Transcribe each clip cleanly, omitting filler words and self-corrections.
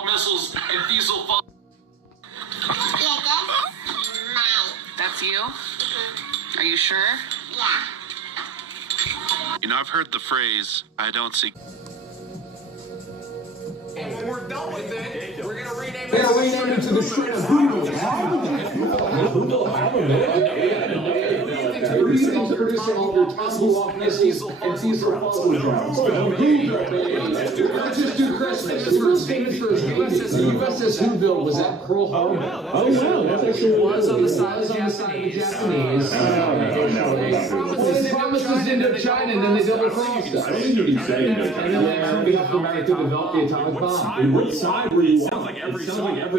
Tomahawk missiles and diesel fall. That's you? Are you sure? Yeah. You know, I've heard the phrase, I don't see... And when we're done with it, we're gonna rename it. To the shred of producing all their Tomahawk missiles and diesel follow drones. Let's just do Christmas. The USS Whoville was at Pearl Harbor. Oh, wow. That's actually It was on the side of the Japanese. They promised us Indochina and then they double-crossed us. And then we helped America develop the atomic bomb. What side were you on? It sounds like every side.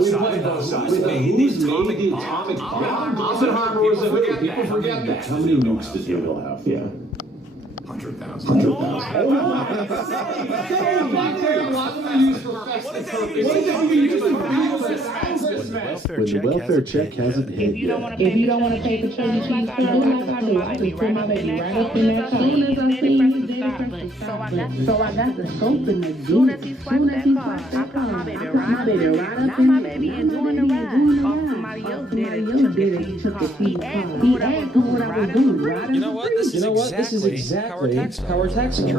We played both sides. Who's made the atomic bomb? Oppenheimer was a hooker. People forget that. How many nukes did Israel have? Yeah. 100,000. 100,000. When the welfare check hasn't hit yet. If you don't want to pay for children's fees, I put my baby right up in that car. So I got the scope and the soon as he swiped that card, I put my baby right up in there. Not my baby enjoying the ride. Somebody else did it, took the fee. He asked me what I was doing, right? You know what? This is exactly how our tax law.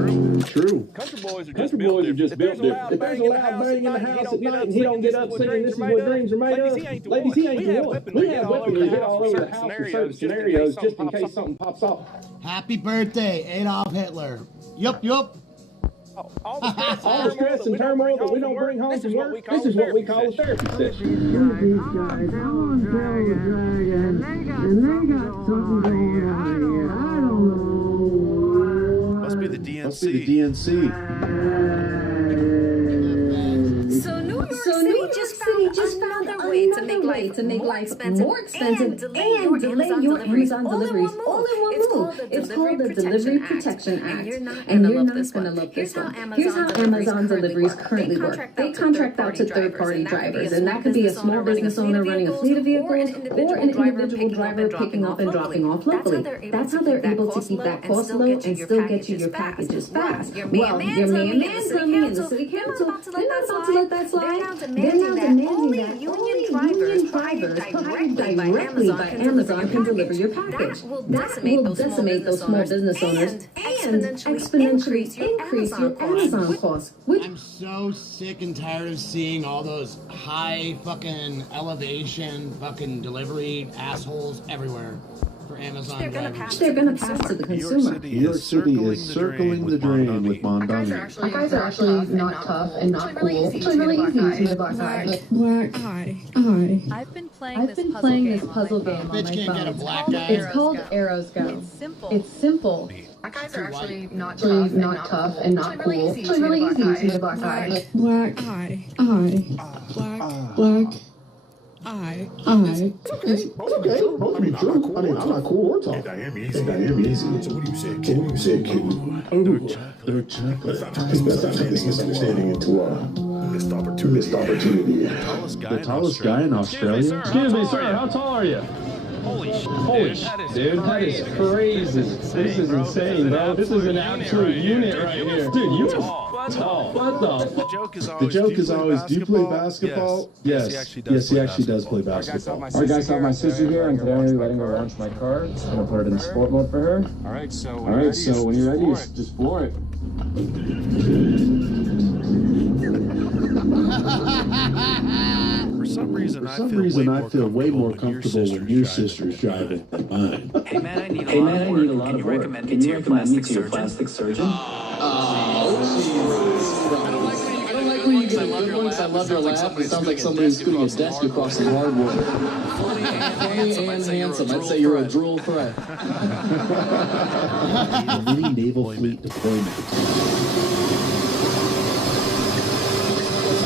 True. Country boys are just built different. If there's a loud bang in the house at night and he don't get up singing "This is what dreams are made of," ladies, he ain't the one. We have weaponry hit all over the house for certain scenarios just in case something pops off. Happy birthday, Adolf Hitler. Yup. All the stress and turmoil that we don't bring home from work, this is what we call a therapy session. Must be the DNC. Must be the DNC. So New York City just found their way to make life more expensive and delay your Amazon deliveries all in one move. It's called the Delivery Protection Act. And you're not going to love this one. Here's how Amazon deliveries currently work. They contract out to third-party drivers, and that could be a small business owner running a fleet of vehicles or an individual driver picking up and dropping off locally. That's how they're able to keep that cost low and still get you your packages fast. Well, your man-man's coming and the city council, they're not about to let that slide. They're now demanding that only union drivers hired directly by Amazon can deliver your package. That will decimate those small business owners and exponentially increase your Amazon costs. I'm so sick and tired of seeing all those high fucking elevation fucking delivery assholes everywhere for Amazon drivers. They're gonna pass to the consumer. New York City is circling the drain with Mondani. Our guys are actually not tough and not cool. Actually really easy to be the black guy. Black eye. I've been playing this puzzle game on my Bitch can't get a phone. black guy. It's called Arrows Go. It's simple. Our guys are actually not tough and not cool. Actually really easy to be the black guy. Black eye. Black eye. Okay. Both of you true. I mean, I'm not cool or tough. I am easy. So what do you say, kid? They're chocolate. It's best not turn this misunderstanding into a missed opportunity. The tallest guy in Australia? Excuse me, sir. How tall are you? Holy shit, dude. That is crazy. This is insane, bro. This is an absolute unit right here. Dude, you are tall. What the? The joke is always, do you play basketball? Yes, he actually does play basketball. Alright guys, I have my sister here, and today I'm letting her launch my car. I'm gonna put it in sport mode for her. Alright, so when you're ready, just floor it. For some reason, I feel way more comfortable when your sister's driving than mine. Hey man, I need a lot of work. Can you recommend me to your plastic surgeon? I don't like when you get a good one because I love your laugh. It sounds like somebody's scooting a desk across the hardwood. Funny and handsome. I'd say you're a drool threat. Mini naval fleet deployment.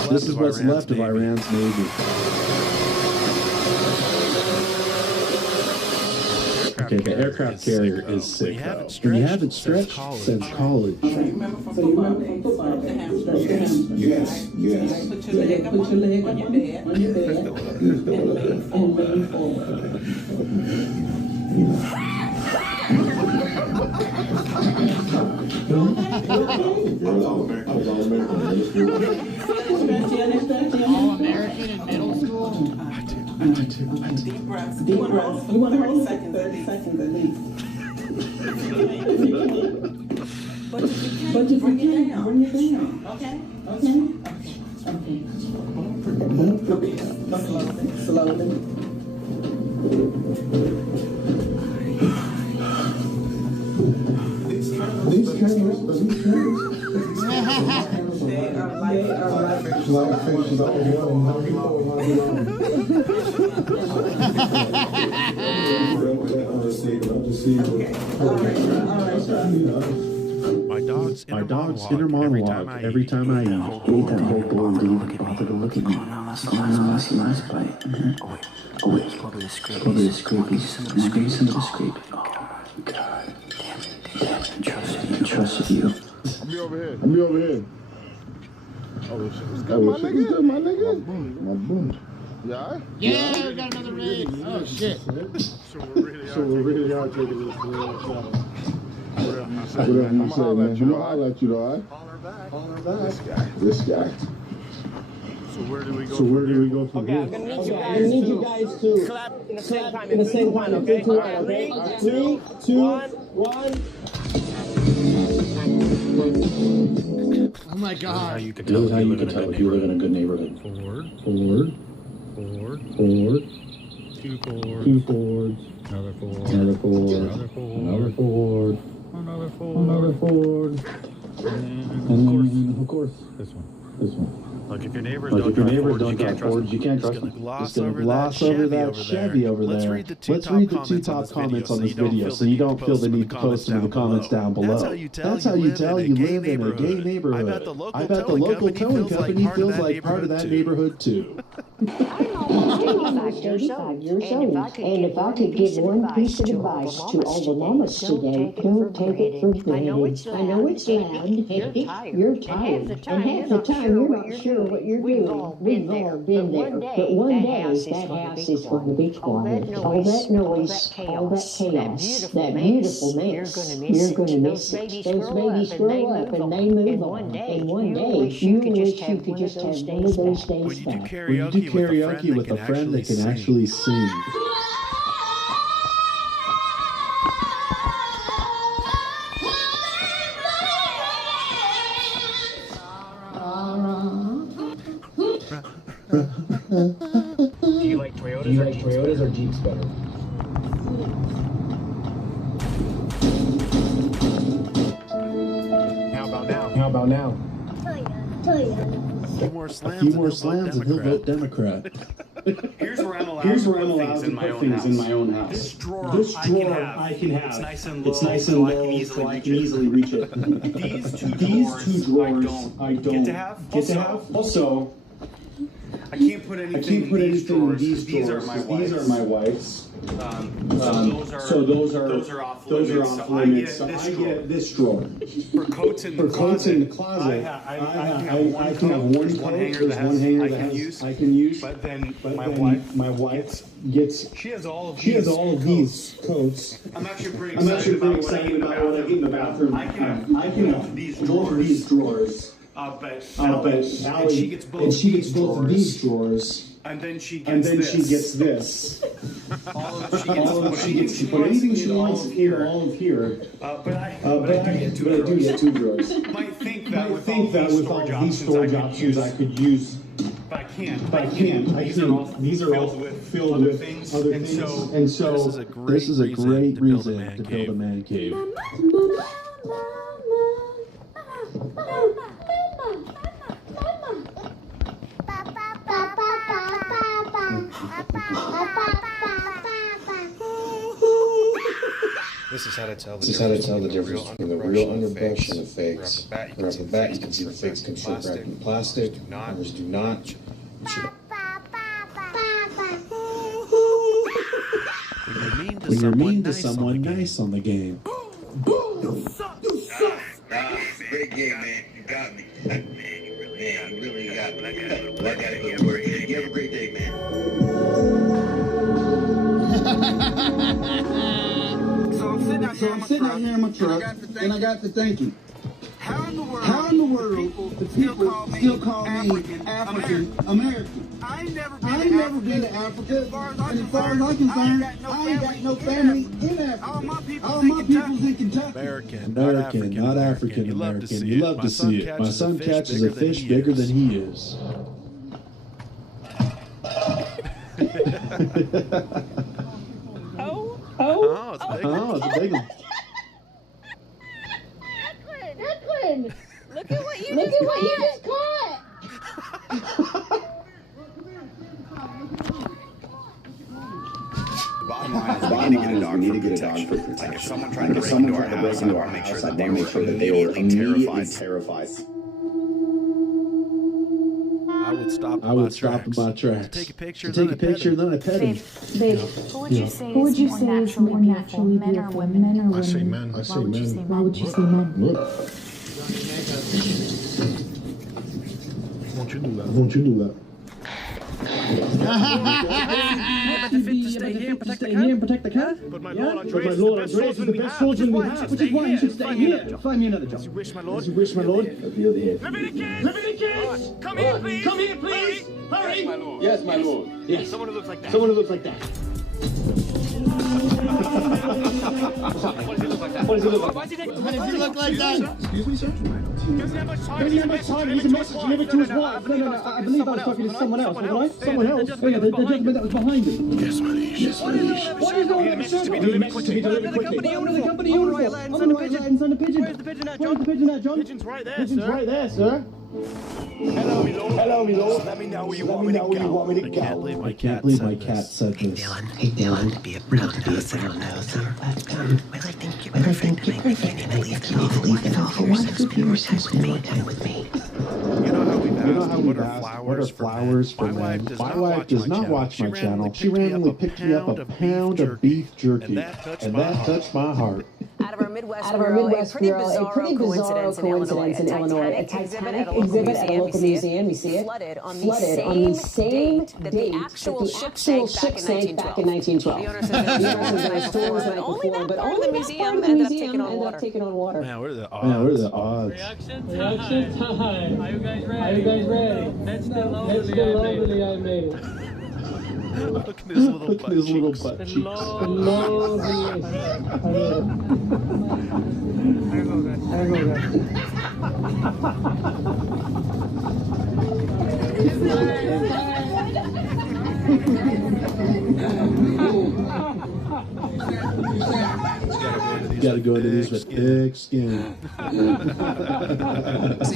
This is what's left of Iran's navy. Okay, the aircraft carrier is sick, though. And you haven't stretched since college. Yes. Put your leg up on your bed and lean forward. All American in middle school. Deep breaths. You want to hold 30 seconds at least. But if you can, bring it down. Okay? Slowly. These cameras. They are like Fiction. My dog's inner monologue every time I eat. Eat that whole bowl, dude. Bother to look at me. Nice bite. Oh wait. Go to the scrapies. Squeeze some of the scrape. Oh, God. Damn it. Trusted you. I'll be over here. Oh, shit was good, my nigga. My boom. Yeah? Yeah, we got another raid. Oh, shit. So we really are taking this real shot. Whatever you say, man. You know, I'll let you know, all right? Holler back. This guy. So where do we go Okay, from here? I'm gonna need you guys to clap in the same time, okay? All right, okay? 3, 2, 1. Oh my God. This is how you can tell if you live in a good neighborhood. Forward. 2 forward. 2 forwards. Another forward. Another forward. Another forward. Another forward. Another forward. Another forward. And then, of course, this one. this one. Like if your neighbors Like don't if your drive neighbors Fords, don't drive Fords, you can't trust them. Just gonna gloss over that Chevy over there. Let's read the two top comments on this video so you don't feel the need to post them in the comments down below. That's how you tell you live in a gay neighborhood. I bet the local towing company feels like part of that neighborhood too. I'm almost 35 years old, and if I could give one piece of advice to all the mamas today, don't take it for granted. I know it's loud, you're tired, and half the time you're not sure what you're doing. We've all been there, but one day that house is going to be quiet. All that noise, all that chaos, that beautiful mess, you're going to miss it. Those babies grow up and they move on, and one day you wish you could just have one of those days back. When you do karaoke with a friend that can actually sing. Do you like Toyotas or Jeeps better? How about now? A few more slams and he'll vote Democrat. Here's where I'm allowed to put things in my own house. This drawer I can have. It's nice and low, so I can easily reach it. These two drawers I don't get to have. Also, I can't put anything in these drawers. These are my wife's. So those are off limits. So I get this drawer. For coats in the closet, I can have one coat. There's one hanger that I can use. But then my wife gets. She has all of these coats. I'm actually pretty excited about what I get in the bathroom. I can have both of these drawers. But she gets both of these drawers. And then she gets this. She gets to put anything she wants in all of here. But I do get 2 drawers. Might think that with all these storage options I could use. But I can't. These are all filled with other things. And so this is a great reason to build a man cave. This is how to tell the difference between the real underbrush and the fakes. Right off the bat, you can see the fakes come straight wrapped in plastic. Others do not. When you're mean to someone nice on the game. Great game, man. You got me. Man, you really got me. I gotta go to work. You have a great day, man. So I'm sitting out here in my truck, and I got to thinking, how in the around the world, the people still call me African American. I ain't never been to Africa, and as far as I'm concerned, I ain't got no family in Africa. All my people's in Kentucky. American, not African American. You love to see it. My son catches a fish bigger than he is. Oh, it's a big one. Oh, it's a big one. Declan, look at what you just caught. The bottom line is we need to get a dog for protection. Like if someone tried to break into our house, I want to make sure that they were immediately terrified. I would stop in my tracks. Take a picture, then I pet him. Babe, who would you say is more naturally beautiful, men or women? I say men. Why would you say men? Won't you do that? But the fit to stay here and protect the cat? But my Lord Andres is the best swordsman we have. Which is why you should stay here. Find me another job. As you wish, my Lord. As you wish, my Lord. Leviticus! Come here, please! Come here, please! Hurry! Yes, my Lord. Yes. Someone who looks like that. Someone who looks like that. What does he look like that? What does he look like? Why does he take What does he look like that? Excuse me, sir? He doesn't have much time. He doesn't have much time. He's a message delivered to his wife. No. I believe I was talking to someone else, wasn't I? Someone else. Yeah, the gentleman that was behind him. Yes, my liege. Yes, my liege. What is all that? He to be delivered quickly. Another company uniform. I'm the right lad and son of pigeon. Where's the pigeon at, Where's John? the pigeon at, John? Pigeon's right there, Pigeon's sir. right there, sir. Hello, me Lord. Hello, me Lord. Let me know where you want me to go. I can't believe my cat said this. Hey Dylan, be a proud noser, but well, I think you're perfect to make me feeling relieved and awful. Want to spend more time with me? You know how we've What asked, are flowers for men? My wife does not watch my channel. She randomly picked me up a pound of beef jerky, and that touched my heart. Out of our Midwest Bureau, a pretty bizarre coincidence in Illinois. A Titanic exhibit at a local museum, you see it, flooded on the same date that the actual ship sank back in 1912. The owner says that the storm was the night before, but only the museum ended up taking on water. Man, what are the odds? Reaction time. Are you guys ready? That's the lovely I made it. Look at his little butt cheeks. You gotta go into these with thick skin.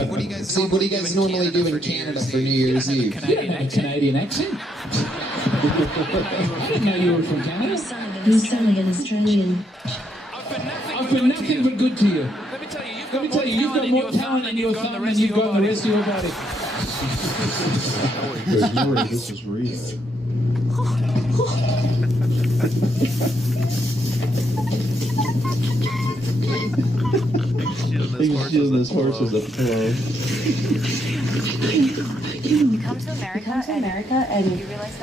What do you guys normally do in Canada for New Year's Eve? Canadian accent? I didn't know you were from Canada. You sound like an Australian. I've been nothing but good to you. Let me tell you, You've got more talent in your thumb than you've got in the rest of your body. This is real. He's using this horse as a pillow. You come to America and you realize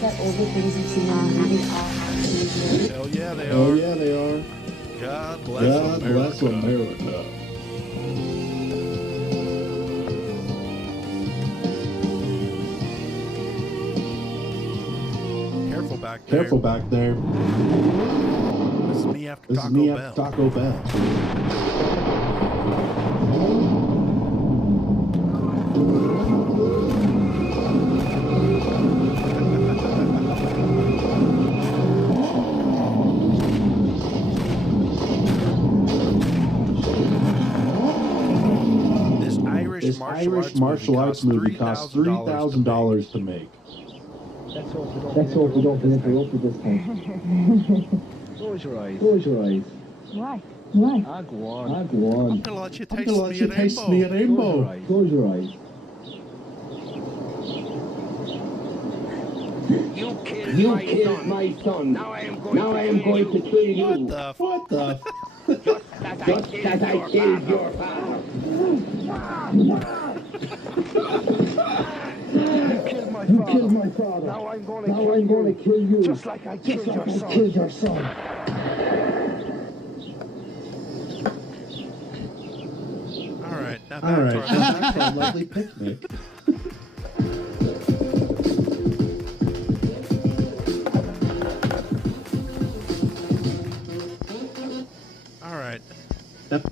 that all the things you've seen in the movies are actually true. Hell yeah, they are. Oh yeah, they are. God bless America. Careful back there. This is me after Taco Bell. This Irish martial arts movie cost $3,000 to make. That's all if we don't get interrupted this time. Close your eyes. Why? I go on. I'm gonna let you taste me a rainbow. Close your eyes. You killed my son. Now I am going to kill you. What the? Just as I killed your father. You killed my father. Now I'm going to kill you. Just like I killed your son. All right. Now All right, back to our lovely picnic. All right. Yep.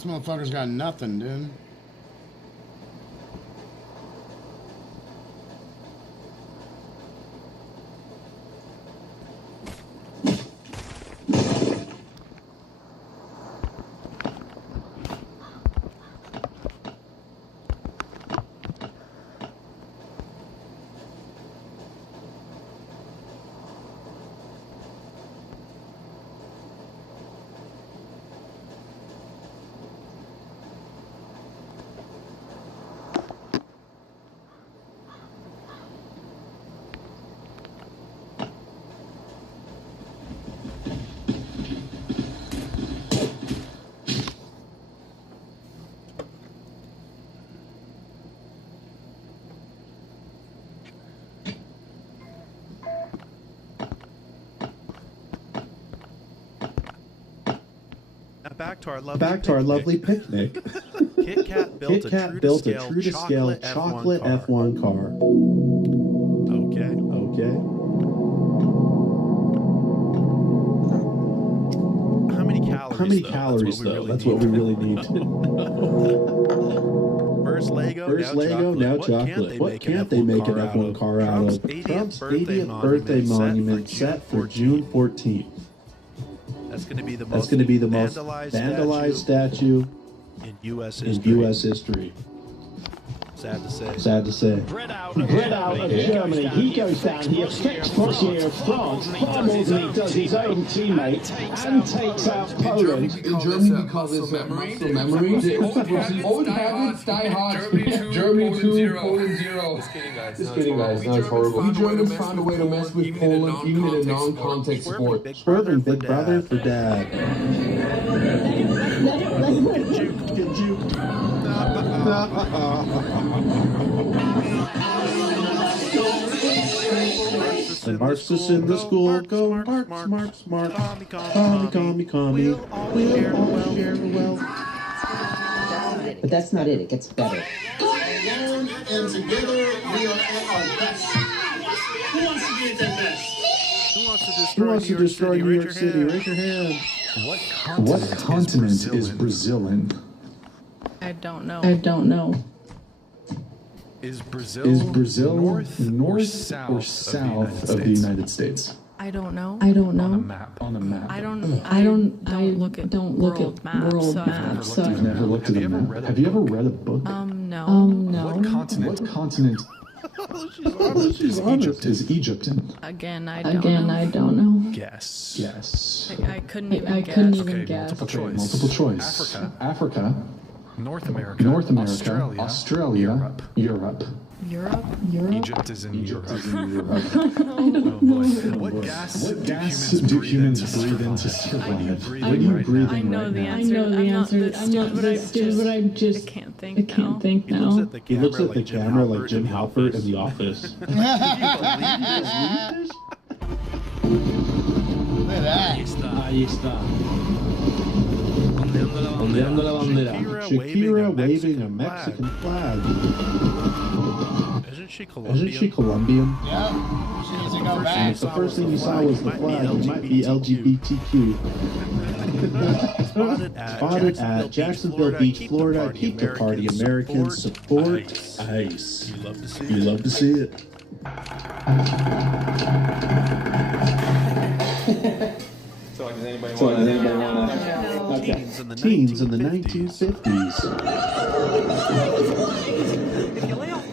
This motherfucker's got nothing, dude. back to our lovely picnic. Kit Kat built a true to scale chocolate F1 car. Okay. How many calories though? That's what we really need to know. First Lego, now chocolate. What can't they make an F1 car out of? Trump's 80th birthday monument set for June 14th. That's going to be the most vandalized statue in U.S. history. Sad to say. Bread out of Germany. He goes down here, steps frontier of France, far more than he does his own teammate, and takes out Poland. In Germany, we call this memory. The old habits die hard. Germany 2, Poland 0. Just kidding, guys. No, it's horrible. We Germans found a way to mess with Poland, even in a non-contact sport. Swerving Big Brother for Dad. Get juked. The Marxists in the school go Marx. Commie. We'll all share the wealth. But that's not it. It gets better. Alone and together we are at our best. Who wants to be at their best? Who wants to destroy New York City? Raise your hand. What continent is Brazil in? I don't know. Is Brazil north or south of the United States? I don't know. On a map. I don't look at world maps. You've never looked at a map. Have you ever read a book? No. What continent? She's honest. Is Egypt in? Again, I don't know. Guess. I couldn't even guess. Multiple choice. Africa. North America, Australia, Europe. Egypt is in Europe. I don't know. What gas do humans breathe into survive? What are you breathing right now? I know the answer. I'm not this stupid, but I can't think now. He looks at the camera like Jim Halpert in The Office. Look at that. Ahí está. Ondeando la bandera. Shakira waving a Mexican flag. Isn't she Colombian? Yeah. She doesn't go back. And if the first thing you saw was the flag, it might be LGBTQ. Spotted at Jacksonville Beach, Florida. Keep the party, Americans. Support ICE. You love to see it. So does anybody want to? Okay. Teens in the 1950s.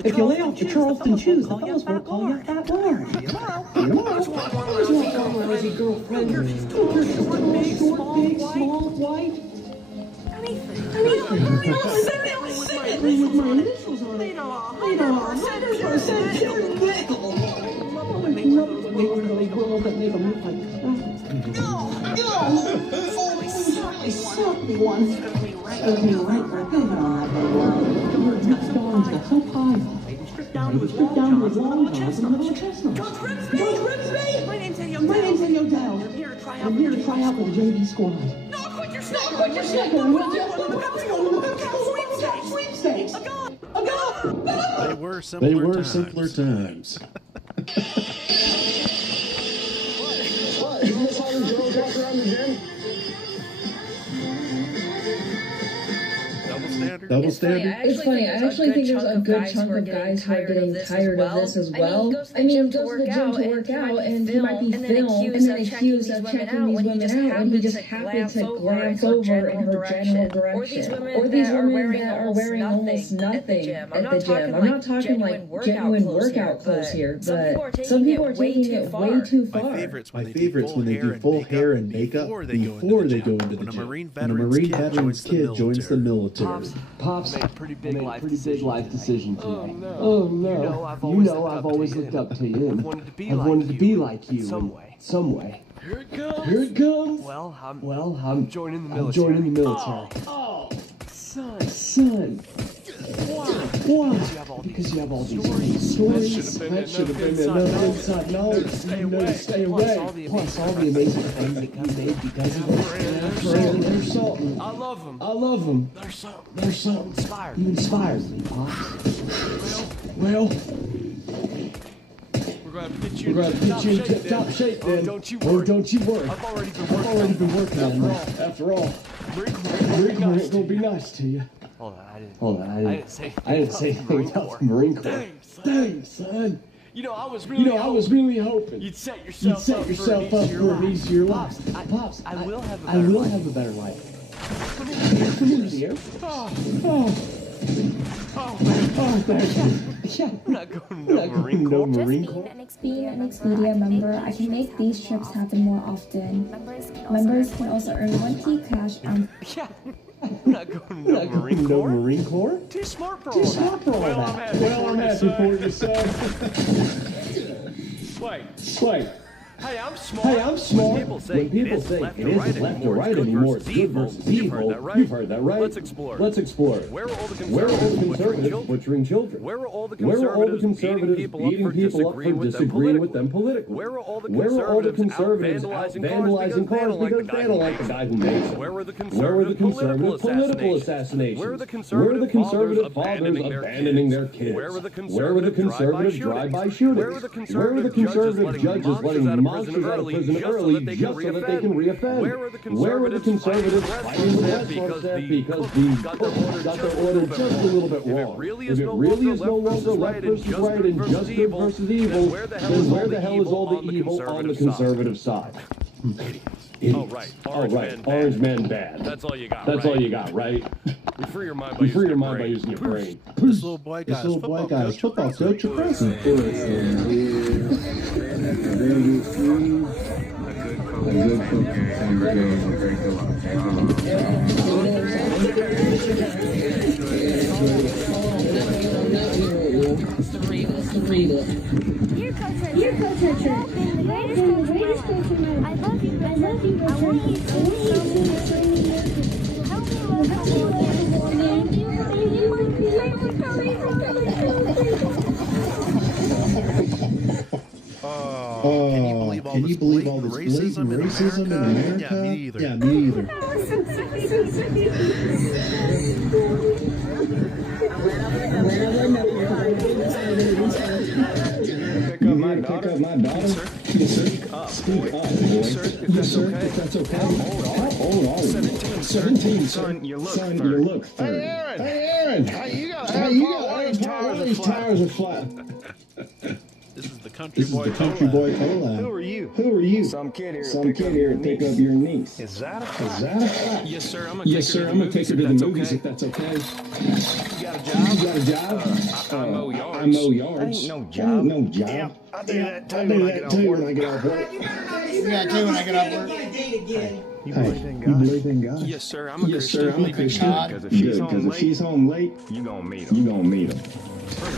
If you lay off the Charleston shoes, the fellas won't call you a fat lard. Tomorrow, just want one lazy girlfriend. You're short, big, small, white. Anything. With my initials on it. 100% nickel. When they grow up and make them look like really sucked me once. Served me right for a good on that little stones got so high. Stripped down to his long johns and little chestnuts. Don't trip me! My name's Eddie Odell. I'm here to try out for the JV squad. No, quit your snicker! Sweepstakes! A gun! They were simpler times. What? Isn't this how the girls walk around the gym? Double standard. It's funny. I actually think there's a good chunk of guys who are getting tired of this as well. I mean, he goes to the gym to work out, and he might be filmed, and then accused of checking these women out when he just happened to glance over in her general direction. Or these women that are wearing almost nothing at the gym. I'm not talking like genuine workout clothes here, but some people are taking it way too far. My favorite's when they do full hair and makeup before they go into the gym. When a Marine veteran's kid joins the military. Pops made a pretty big life decision today. Oh no. You know I've always looked up to you. I've wanted to be like you. Some way. Here it comes. Well, I'm joining the military. Oh, son. Why? Because you have all these stories. That should have been enough inside knowledge. You know to stay away. Plus all the amazing friends that you made because of it. They're something. I love them. I love them. They're something. They're something. You inspired me, Pops. Well, We're going to get you in top shape, then. Don't you Oh, worry. don't you worry. I've already been working on that. After all, Marine Corps ain't gonna be nice to you. Hold on, I didn't say anything about the Marine Corps. Dang, son. You know, I was really hoping you'd set yourself up for an easier life. Pops, I will have a better life. Come in here. Oh, thank you. Yeah, I'm not going to no Marine Corps. Being an Expedia member, I can make these trips happen more often. Members can also earn 1T cash on... I'm not going to no Marine Corps. Too smart for all that. Well, I'm happy for you, son. Wait. Hey, I'm smart. When people say it isn't left or right anymore, it's good versus evil. You've heard that, right? Let's explore. Where are all the conservatives butchering children? Where are all the conservatives beating people up for disagreeing with them politically? Where are all the conservatives out vandalizing cars because they don't like the guy who makes them? Where are the conservative political assassinations? Where are the conservative fathers abandoning their kids? Where are the conservative drive-by shootings? Where are the conservative judges letting monsters out of prison early just so that they can reoffend? Where are the conservatives fighting the West because the got their order just a little bit wrong? If it really is no longer left versus right and just good versus evil, then where the hell is all the evil on the conservative side? Oh, right. Orange man bad. That's all you got, right? You free your mind by using your brain. This little boy got his football coach a present. Your coach Richard. The greatest coach in my life. I love you, Richard. I want you to Can you believe all this blatant racism in America? Yeah, me either. Pick up my daughter? Yes, sir. Speak up, boy. Yes, sir, if that's okay. How old are you? 17, son. You look 30. Hey, Aaron! Hey, you got all these tires are flat. This is the country boy collab. Who are you? Some kid here to pick up your niece. Is that a fact? Yes, sir. I'm gonna take her to the movies if that's okay. You got a job? I mow yards. I mow yards. Ain't no job. Yeah, I do that too when I get off work. You got to when I get off work. You believe in God? Yes, sir. I'm a Christian. Because if she's home late, you gonna meet him.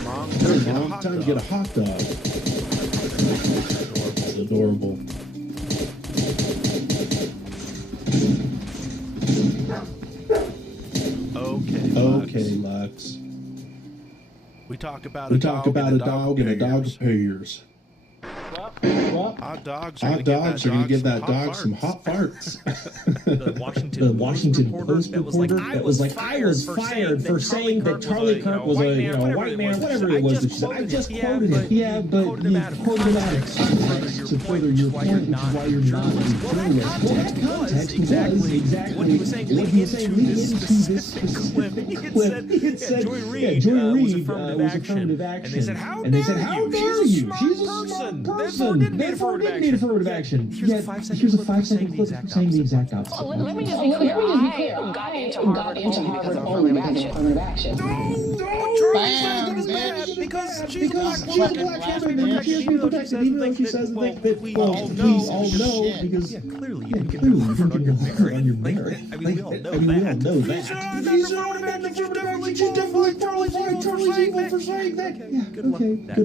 Mom, time to get a hot dog. Adorable. Okay, Lux. We talk about a dog and a dog's pairs. Hot dogs are going to give that dog some hot farts. The Washington Post reporter that was like, I was fired for saying that Charlie Kirk was a white man, whatever it was. That she said. I just quoted him. Yeah, but you quoted him out of context to further your point, which is why you're not referring it. Context exactly what he was saying. Leading into this specific clip. He had said, Joy Reid was affirmative action. And they said, how dare you? She's a smart person. Therefore didn't need affirmative action. Here's a 5-second clip saying the exact opposite. Let me just be clear. I got into Harvard only because of affirmative action. Because she's a black woman. She has to be protected, even though she says the thing that we all know, because clearly you can get affirmative on your merit. I mean, we all know that. These are definitely totally evil for saying that. Yeah, good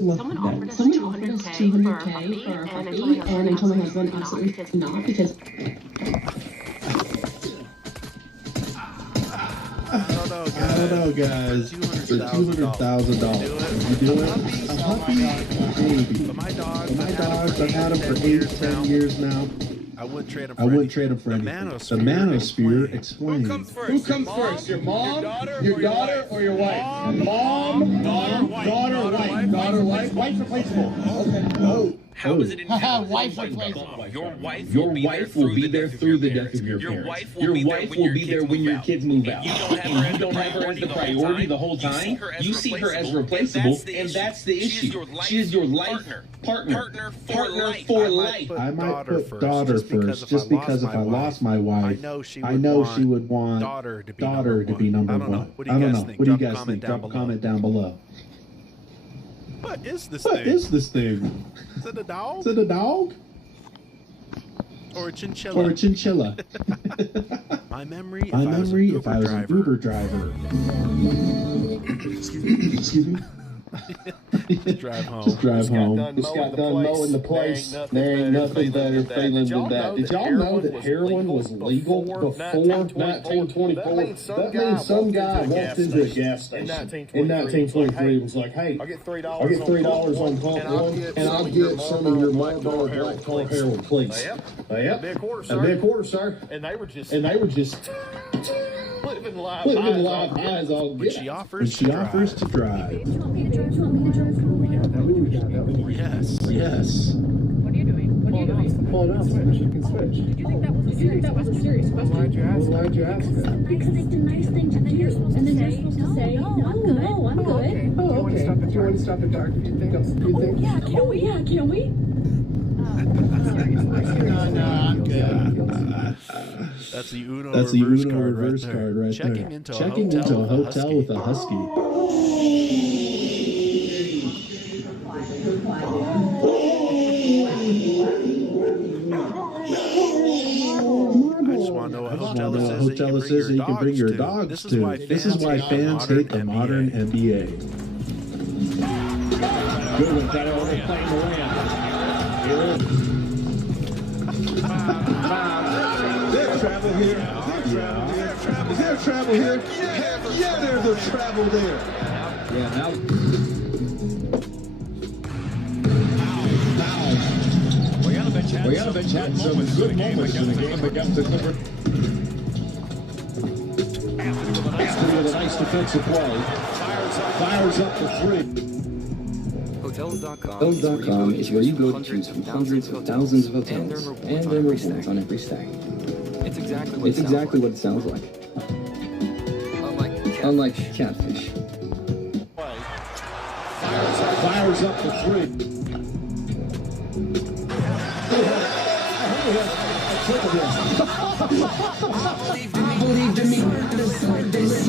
luck. Someone offered us $200K for a puppy, and I told my husband absolutely not because. I don't know don't know, guys. For $200,000, would you do it? A puppy, maybe. But my dogs, I've had them for 8-10 years now. I wouldn't trade them for anything. The manosphere explains. Who comes first? Your mom, your daughter, or your wife? Mom, daughter, wife. Daughter, wife. Wife replaceable. Okay. Oh. How is it in wife replaceable? Your wife will be there through the death of your parents. Your wife will be there when your kids move out. And you don't have her as the priority the whole time. You see her as replaceable, and that's the issue. She is your life partner for life. I might put daughter first, just because if I lost my wife, I know she would want daughter to be number one. I don't know. What do you guys think? Drop a comment down below. What is this thing? Is it a dog? Is it a dog? Or a chinchilla? Or a chinchilla. My memory, if I was an Uber driver. Excuse me? Just drive home. Just got done mowing the place. There ain't nothing better feeling than that. Did y'all know that heroin was legal before 1924? That means some guy walked into a gas station in 1923 and was like, hey, I'll get $3 on pump one, and I'll get some of your Marlboro black tar heroin, please. Yep. That'd be a quarter, sir. And they were just living life eyes all good. She offers to drive. Yes. What are you doing? Pull it out so you can switch. Did you think that was a serious question? Why'd you ask that? Because it's a nice thing to do. And then you're supposed to say, no, I'm good. Oh, okay. Do you want to stop at dark? Do you think? Yeah, can we? No, I'm good. That's the Uno reverse card right there. Checking into a hotel with a husky. I just want to know what hotel this is that you can bring your dogs to. This is why fans hate the modern NBA. Good one, got it over playing the land. There's travel here. Is there travel here? Yeah, there's a travel there. Yeah, now. Bogdanovich had some good moments in the game against the Clippers. Anthony with a nice defensive play. Fires up the three. Hotels.com is where you go to choose from hundreds of thousands of hotels and their reports on every stay. It's exactly what it sounds like. Unlike catfish. Fires up the three. Believe in me, this like this.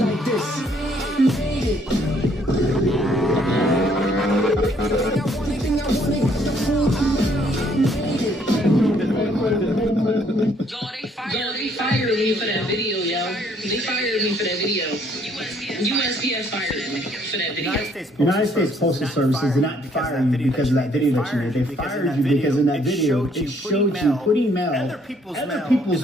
They fired me for that video, yo. They fired me for that video. USPS fired me for that video. United States Postal Services did not fire you because of that video that you made. They fired you because in that video it showed you putting mail, other people's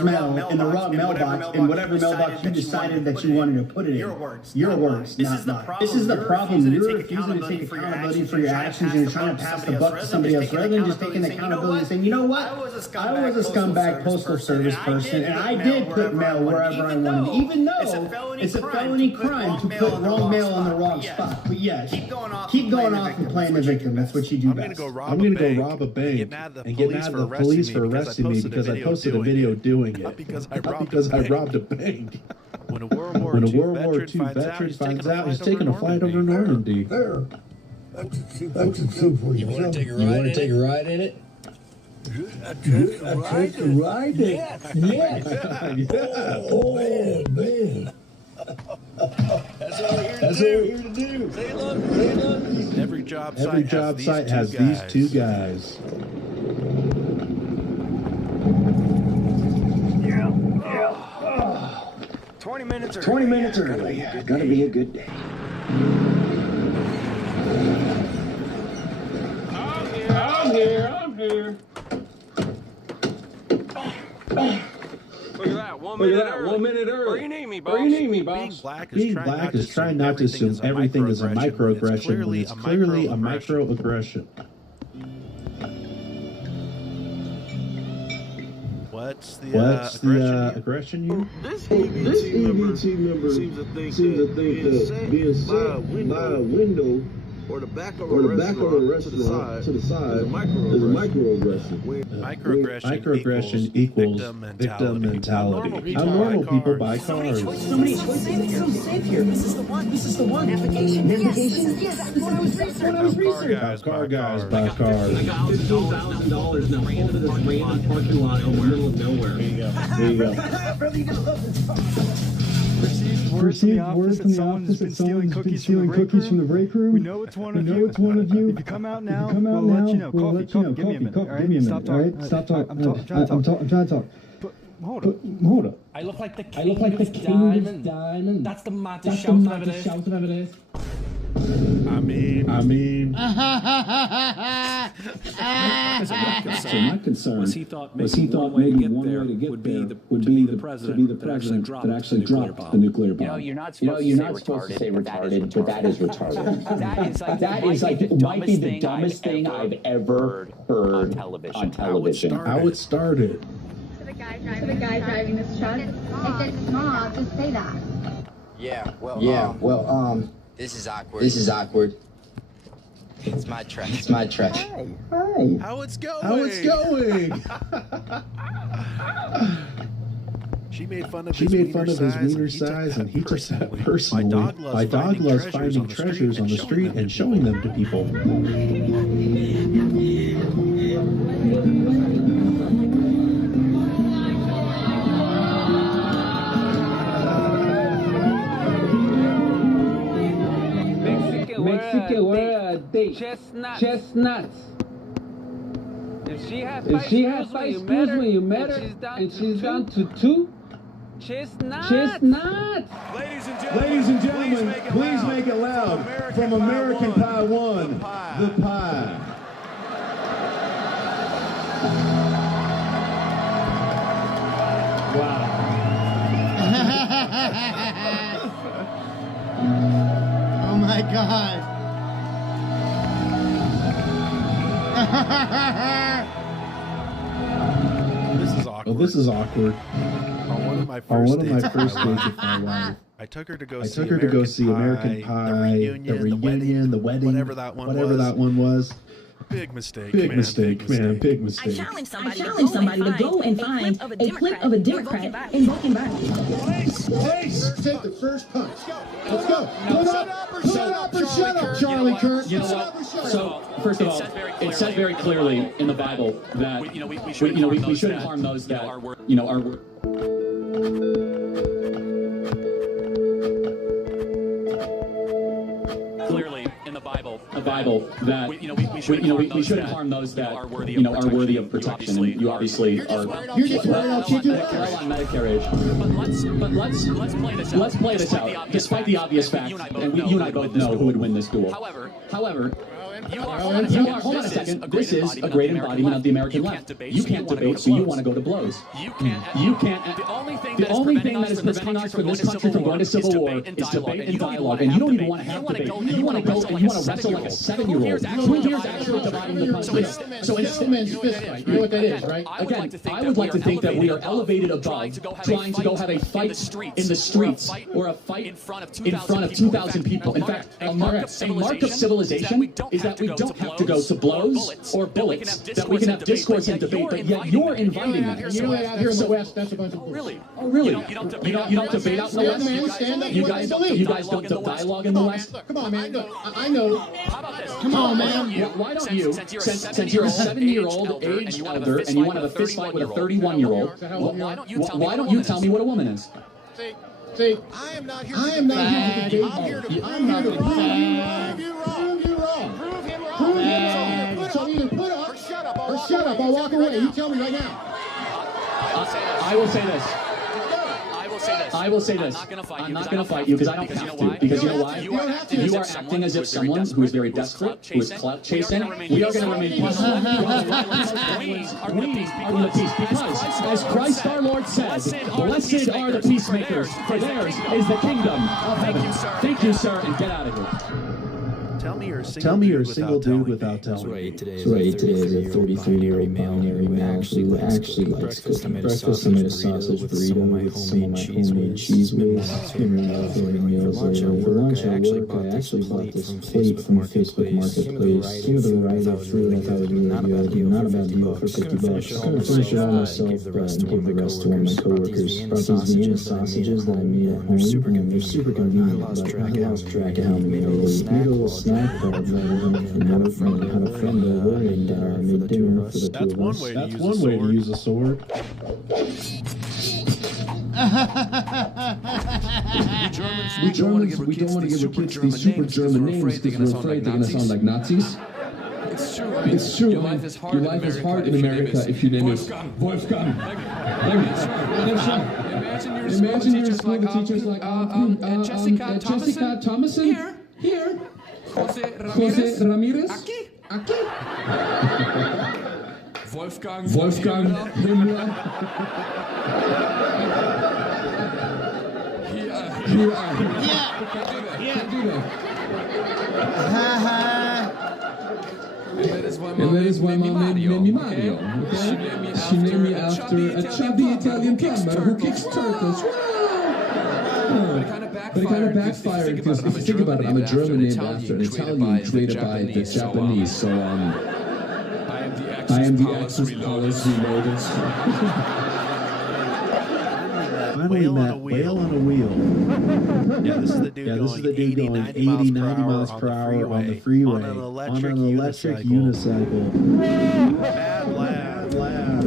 mail in the wrong mailbox, in whatever mailbox you decided that you wanted to put it in. Your words, not mine. This is the problem. You're refusing to take accountability for your actions and you're trying to pass the buck to somebody else rather than just taking accountability and saying, you know what? I was a scumbag Postal Service person and I did put mail wherever I wanted, even though it's a felony crime to put wrong mail on the wrong spot. But yes, keep going off and playing the victim. That's what you do best. I'm going to go rob a bank and get mad at the police for arresting me because I posted a video doing it. Not because I robbed a bank. When a World War II veteran finds out he's taking a flight over Normandy. There. That's a super. You want to take a ride in it? I take a ride in it? Yeah. Oh, man. That's what we're here to do. Say look. Every job site has these two guys. Yeah. 20 minutes early. 20 minutes early. Gonna be a good day. I'm here. Look at that, 1 minute early. Where you need me, boss? Being black is trying not to assume everything is a microaggression when it's clearly a microaggression. What's the aggression here? This EBT member seems to think that being set by a window or the back of a restaurant to the side is a microaggression. Microaggression equals victim mentality. How normal people buy cars. So many choices. It's so safe here. This is the one. Navigation. Yes, that's what I was researching. Car guys buy cars. I got $15,000 now over this random parking lot in the middle of nowhere. There you go. Brother, you gotta love this. Received word from the office that someone's been stealing cookies from the break room. We know it's one of you. If you come out now, we'll let you know. Coffee, give me a minute. All right? Stop talking. Stop talking. I'm trying to talk. Hold up. I look like the king of diamond. That's the maddest shout I've ever heard. I mean. So my concern was he thought maybe one way to get there would be the president that actually dropped the nuclear bomb. You're not supposed to say retarded, but that is retarded. that is might be the dumbest thing I've ever heard on television. How it started. To the guy driving this truck. If it's not, just say that. Well, this is awkward. It's my trash. Hi. How it's going? She made fun of his wiener size, and he took that personally. My dog loves finding treasures on the street and showing them to people. Mexican word a date. Chestnuts. If she has 5 spoons when you met her and she's down to 2, chestnuts. Ladies and gentlemen, please make it loud from American Pie 1, the pie. Wow. Oh my God. This is awkward. On one of my first dates with my wife, I took her to go see American Pie, the reunion, the wedding, whatever that one was. Big mistake, man. Big mistake. I challenge somebody to go and find a clip of a Democrat invoking violence. Please take the first punch. Let's go. Put up or shut up, Charlie Kirk. So, first of all, it says very clearly in the Bible that we shouldn't harm those that are clearly in the Bible that we shouldn't harm those that are worthy of protection. And you obviously are. You're just right out on Medicare age. But let's play this out. Despite the obvious fact, and you and I both know who would win this duel. However. Hold on a second. This is a great embodiment of the American left. You can't debate, so you want to go to blows. You can't. The only thing that is preventing us from this country from going to civil war is debate and dialogue, and you don't even want to have debate. You want to go and you want to wrestle like a 7-year-old. 2 years actually dividing the country. So it's man's fist fight. You know what that is, right? Again, I would like to think that we are elevated above trying to go have a fight in the streets or a fight in front of 2,000 people. In fact, a mark of civilization is that we don't have to go to blows or bullets, that we can have discourse and debate, but yet you're inviting that. You know, out here in the West, that's a bunch of bullshit. Oh, really? You don't debate out in the West? You guys don't dialogue in the West? Come on, man. I know. Come on, man. Why don't you, since you're a 7-year-old aged elder and you want to have a fist fight with a 31-year-old, why don't you tell me what a woman is? See, I am not here to debate. I'm here to prove you wrong. Prove him wrong. So either put up or shut up. I'll walk away. You tell me right now. I will say this. I will say this. I'm not going to fight you because I don't have to. Because you know why? You are acting as if someone who is very desperate, who is clout chasing. We are going to remain peaceful. We are the peace. Because, as Christ our Lord said, blessed are the peacemakers, for theirs is the kingdom of heaven. Thank you, sir, and get out of here. Tell me you're a single dude without telling me. Today is a 33-year-old binary male who actually likes cooking breakfast. I made a sausage burrito with some of my homemade cheese whiz. Every meals. For lunch at work, I actually bought this plate from Facebook Marketplace. Came with a variety of fruit. I thought it was really good. Not a bad deal for $50. I was going to finish it all myself, but gave the rest to one of my coworkers. Brought these Vienna sausages that I made at home. They're super convenient, but I lost track of how many I ate. Made a little snack bar. And had a friend over and made dinner for the two of us. That's one way to use a sword. We Germans, we don't want to give our kids these super German names because we're afraid they're going to sound like Nazis. It's true. Your life is hard in America if you name it Wolfgang. Imagine you're in school, the teacher's like, Jessica Thomason? Here. Jose Ramirez? Aquí. Wolfgang Himmler. Can't do that. And that is why my mom named me Mario. She named me after a chubby Italian plumber who kicks turtles. But it kind of backfired because if you think about it, I'm a German named after an Italian created by the Japanese. So I am the Axis policy modus. Finally met Whale on a Wheel. Yeah, this is the dude going 80, 90 miles per hour on the freeway. On an electric unicycle. Mad lad.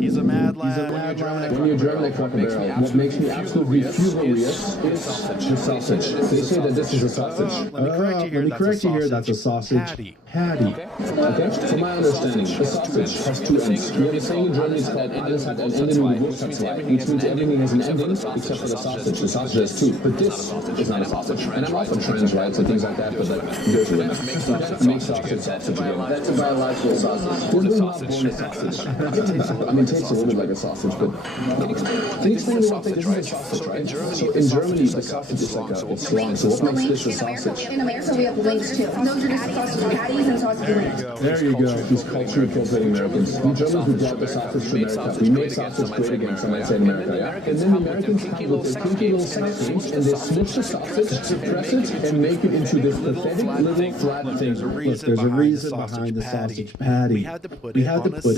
He's a mad lad. When you're German, what makes me absolutely furious is the sausage. They say that this is a sausage. Let me correct you here. That's a sausage patty. Okay, from my understanding, the sausage has two ends. We have a saying in Germany, it's called alles hat ein Ende, nur die Wurst hat zwei, which means everything has an ending except for the sausage. The sausage has two, but this is not a sausage. And I'm also trans rights and things like that, but there's a limit. Make sausage sausage. That's a biological sausage. We're not born a sausage. I mean, it tastes a little bit like a sausage, but can you explain the sausage, right? Sausage, right? So in Germany, the sausage is like it's long. So what makes this a sausage? In America, we have links too. Those are just sausage patties and sausage links. There you go. This culture appropriating Americans. The Germans, we brought the sausage to America. We made sausage great again, some might say in America, yeah? And then the Americans come with their kinky little sex games, and they snitch the sausage, press it, and make it into this pathetic little flat thing. Look, there's a reason behind the sausage patty. We had to put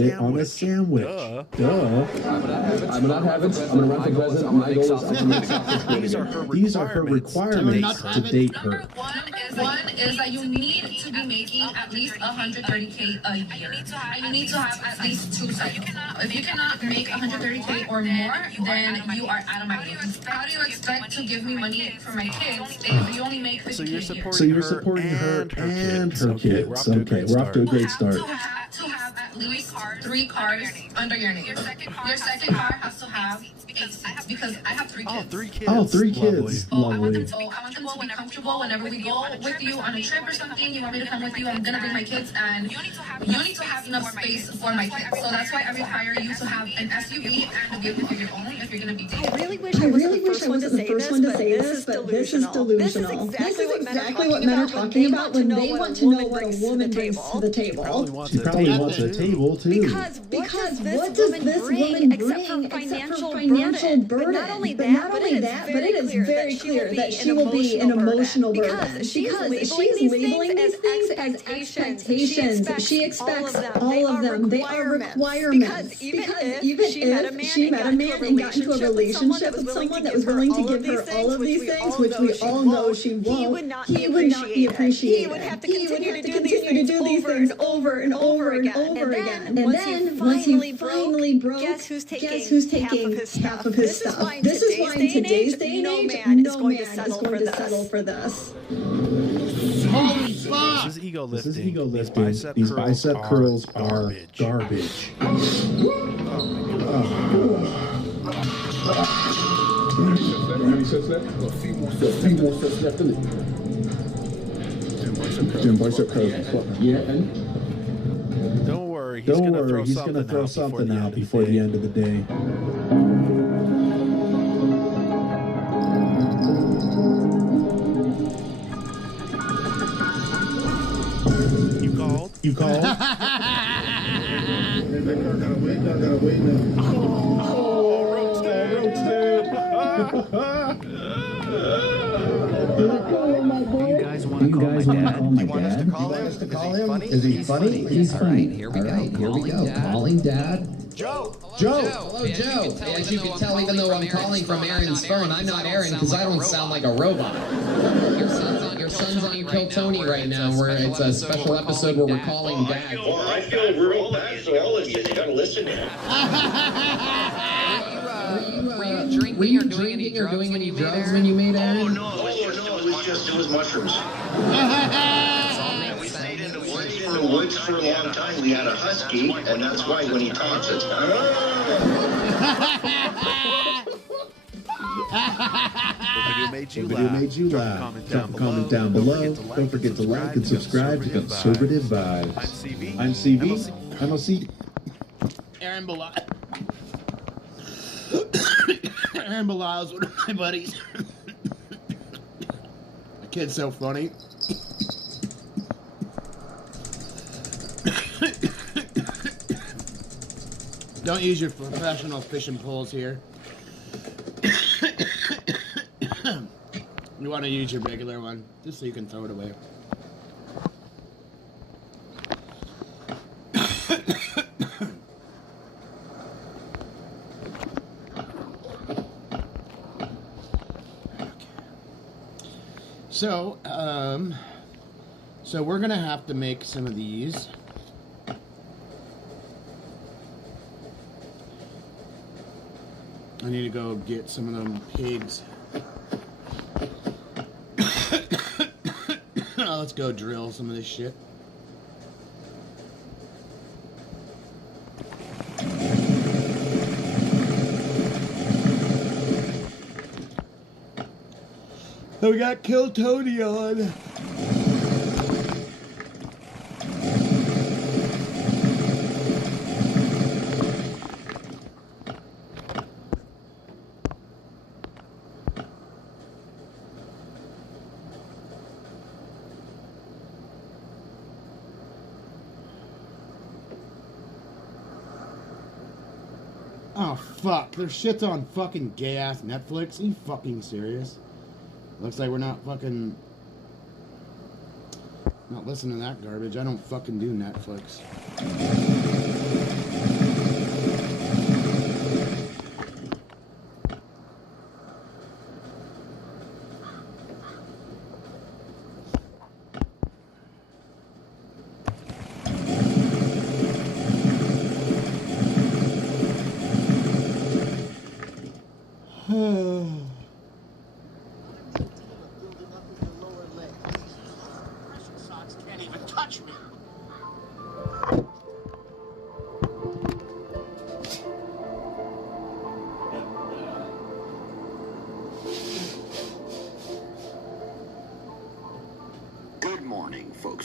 it on a sandwich. Duh. I will not have it. I'm going to run for president. My goal is to make sausage great again. These are her requirements to date her. One is that you need to be making at least $130K a year. And you need to have at least 2 cycles. If you cannot make $130K or more, then you are out of my league. How do you expect to give me money for my kids if you only make $50K a year? So you're supporting her and her kids. Okay, we're off to a great start. To have at least 3 cars under your name. Your second car has to have 8 seats because I have 3 kids. 3 kids. Oh, 3 kids. I want them to be comfortable whenever we go with you on a trip or something. You want me to come with you? I'm gonna bring my kids, and you need to have enough space for my kids. So that's why I require you to have an SUV and a vehicle of your own if you're gonna be dating. I really wish I wasn't the first one to say this, but this is delusional. This is exactly what men are talking about when they want to know what a woman brings to the table. She probably wants a table too. Because what does this woman bring except for financial burden? But not only that, but it is very clear that she will be an emotional burden. Because she's labeling these things as expectations. She expects all of them. They are requirements. Because even if she met a man and got into a relationship with someone that was willing to give her all of these things, which we all know she won't, he would not be appreciated. He would have to continue to do these things over and over again. And then, once he finally broke, guess who's taking half of his stuff? This is why in today's day and age, no man is going to settle for this. Holy fuck! This is ego lifting. These bicep curls are garbage. How many sets left? A few more sets left in it. 10 bicep curls. Yeah, and Don't worry, he's gonna throw something out before the end of the day. You called? Gotta wait now. You guys want to call my dad? You want us to call him? Is he funny? He's funny. Here we go. Calling dad. Joe. Hello, Joe. As you can tell, even though I'm calling from Aaron's phone, I'm not Aaron because I don't sound like a robot. Your son's on Kill Tony right now, where it's a special episode where we're calling Dad. Well, I feel real bad for all of you. You gotta listen to him. Were you drinking or doing any drugs when you made Aaron? Oh, no, it was mushrooms. We stayed in the woods for a long time. We had a husky, and that's why when he talks, it's... The video made you laugh. Comment down below. Don't forget to like and subscribe to Conservative Vibes. I'm CV. I'm OC. Aaron Bilal. Aaron Bilal's one of my buddies. The kid's so funny. Don't use your professional fishing poles here. You want to use your regular one, just so you can throw it away. So we're gonna have to make some of these. I need to go get some of them pigs. Let's go drill some of this shit. So we got Kill Tony on. Oh fuck, there's shit's on fucking gay ass Netflix. Are you fucking serious? Looks like we're not listening to that garbage. I don't fucking do Netflix.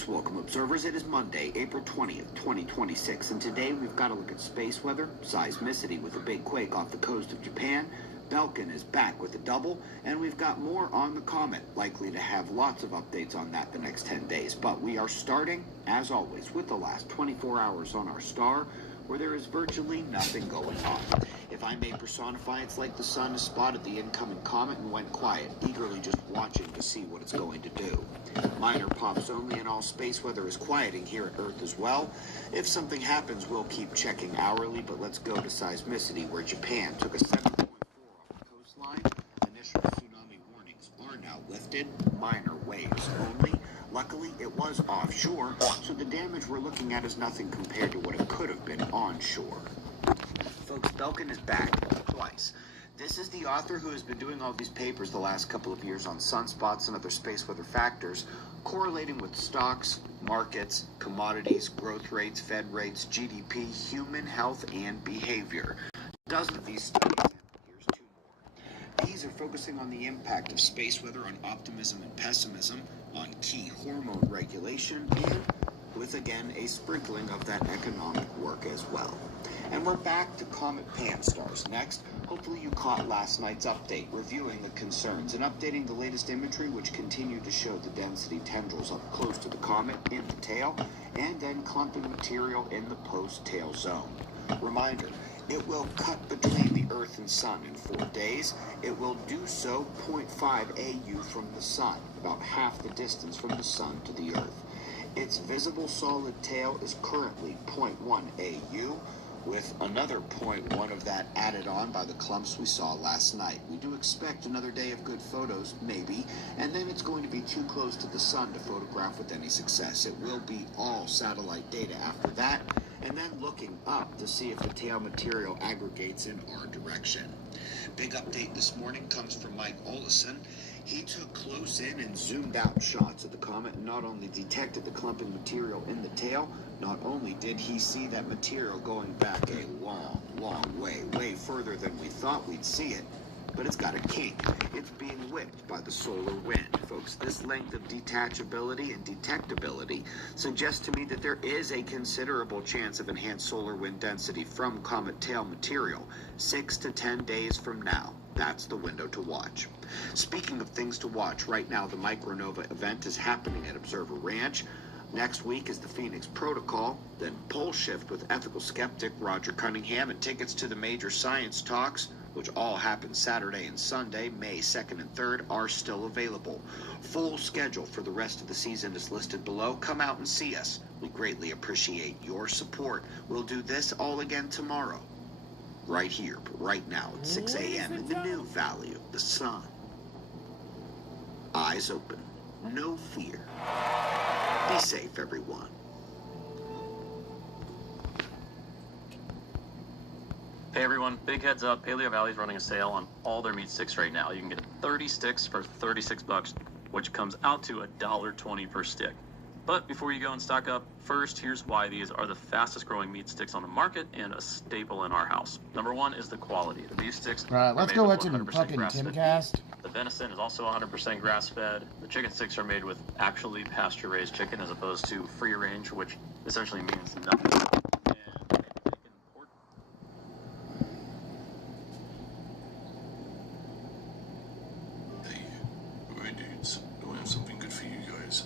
Welcome observers, it is Monday, April 20th, 2026, and today we've got to look at space weather, seismicity with a big quake off the coast of Japan, Belkin is back with a double, and we've got more on the comet, likely to have lots of updates on that the next 10 days. But we are starting, as always, with the last 24 hours on our star, where there is virtually nothing going on. If I may personify, it's like the sun has spotted the incoming comet and went quiet, eagerly just watching to see what it's going to do. Minor pops only, and all space weather is quieting here at Earth as well. If something happens, we'll keep checking hourly, but let's go to seismicity, where Japan took a 7.4 off the coastline. Initial tsunami warnings are now lifted. Minor waves only. Luckily, it was offshore, so the damage we're looking at is nothing compared to what it could have been onshore. Folks, Belkin is back twice. This is the author who has been doing all these papers the last couple of years on sunspots and other space weather factors, correlating with stocks, markets, commodities, growth rates, Fed rates, GDP, human health, and behavior. Dozens of these studies, and here's two Studies are focusing on the impact of space weather on optimism and pessimism, on key hormone regulation, and with again a sprinkling of that economic work as well. And we're back to Comet Pan-STARRS next. Hopefully you caught last night's update, reviewing the concerns and updating the latest imagery, which continued to show the density tendrils up close to the comet in the tail, and then clumping material in the post-tail zone. Reminder, it will cut between the Earth and Sun in 4 days. It will do so 0.5 AU from the Sun, about half the distance from the Sun to the Earth. Its visible solid tail is currently 0.1 AU, with another 0.1 of that added on by the clumps we saw last night. We do expect another day of good photos, maybe, and then it's going to be too close to the Sun to photograph with any success. It will be all satellite data after that, and then looking up to see if the tail material aggregates in our direction. Big update this morning comes from Mike Olesen. He took close in and zoomed out shots of the comet and not only detected the clumping material in the tail, not only did he see that material going back a long, long way further than we thought we'd see it, but it's got a kink. It's being whipped by the solar wind, folks. This length of detachability and detectability suggests to me that there is a considerable chance of enhanced solar wind density from comet tail material 6 to 10 days from now. That's the window to watch. Speaking of things to watch, right now the Micronova event is happening at Observer Ranch. Next week is the Phoenix Protocol, then Pole Shift with ethical skeptic Roger Cunningham, and tickets to the major science talks, which all happen Saturday and Sunday, May 2nd and 3rd, are still available. Full schedule for the rest of the season is listed below. Come out and see us. We greatly appreciate your support. We'll do this all again tomorrow, right here, but right now at 6 a.m. in the new Valley of the Sun. Eyes open, no fear. Be safe, everyone. Hey everyone, big heads up, Paleo Valley's running a sale on all their meat sticks right now. You can get 30 sticks for $36, which comes out to $1.20 per stick. But before you go and stock up, first, here's why these are the fastest growing meat sticks on the market and a staple in our house. Number one is the quality. The beef sticks Right, let's go watch a fucking Timcast. The venison is also 100% grass-fed. The chicken sticks are made with actually pasture-raised chicken as opposed to free-range, which essentially means nothing. Right, dudes. Do I have something good for you guys?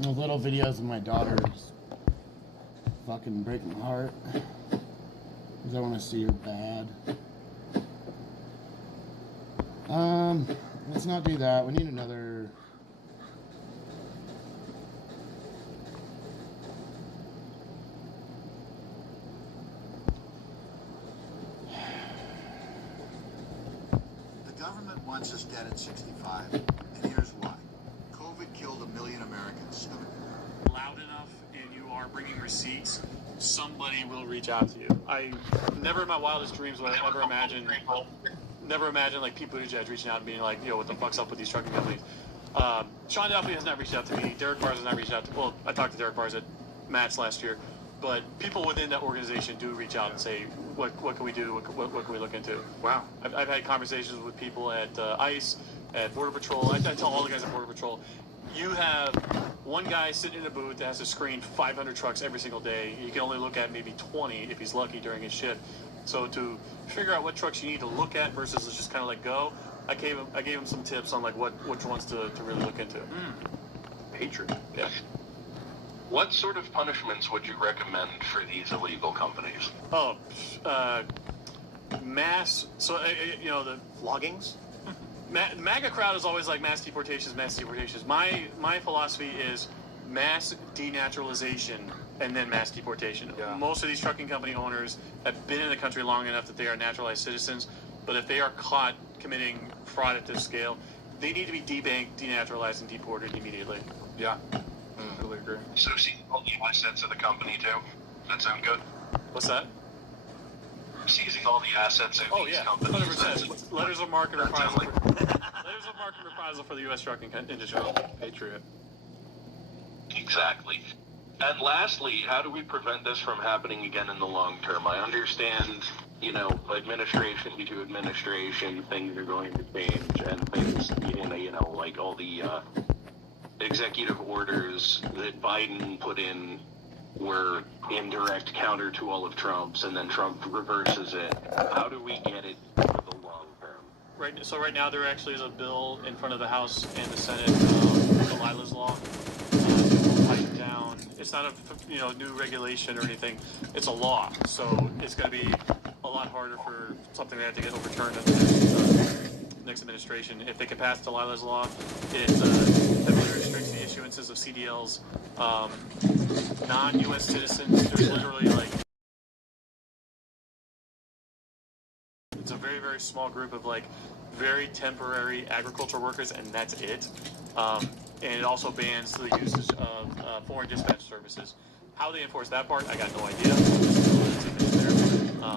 Those little videos of my daughters fucking break my heart. Because I want to see her bad. Let's not do that. We need another... The government wants us dead at 65, and here's why. COVID killed 1 million Americans. Loud enough and you are bringing receipts, somebody will reach out to you. I never in my wildest dreams would I ever imagine like Pete Buttigieg reaching out and being like, yo, what the fuck's up with these trucking companies? Sean Duffy has not reached out to me. Derek Barrs has not reached out to, well, I talked to Derek Barrs at Matt's last year, but people within that organization do reach out and say, what can we do? What can we look into? Wow. I've had conversations with people at ICE, at Border Patrol. I tell all the guys at Border Patrol, you have one guy sitting in a booth that has to screen 500 trucks every single day. He can only look at maybe 20 if he's lucky during his shift. So to figure out what trucks you need to look at versus just kind of like go, I gave him some tips on like which ones to really look into. Patriot. Yeah. What sort of punishments would you recommend for these illegal companies? Oh, mass. So you know the floggings. MAGA crowd is always like mass deportations, mass deportations. My philosophy is mass denaturalization and then mass deportation. Yeah. Most of these trucking company owners have been in the country long enough that they are naturalized citizens, but if they are caught committing fraud at this scale, they need to be debanked, denaturalized, and deported immediately. Yeah. Totally agree. So see all the assets of the company too? That sound good? What's that? Seizing all the assets of these companies. 100%. Letters of market reprisal. Letters of market reprisal for the U.S. trucking industry. Patriot. Exactly. And lastly, how do we prevent this from happening again in the long term? I understand, you know, administration to administration, things are going to change, and things, you know, like all the executive orders that Biden put in were in direct counter to all of Trump's, and then Trump reverses it. How do we get it for the long term? So right now there actually is a bill in front of the House and the Senate, Delilah's Law. Tighten down. It's not a new regulation or anything. It's a law, so it's going to be a lot harder for something that had to get overturned in the next administration. If they can pass Delilah's Law, it heavily restricts the issuances of CDLs. Non-U.S. citizens, there's literally like, it's a very, very small group of like very temporary agriculture workers, and that's it. And it also bans the usage of foreign dispatch services. How they enforce that part, I got no idea.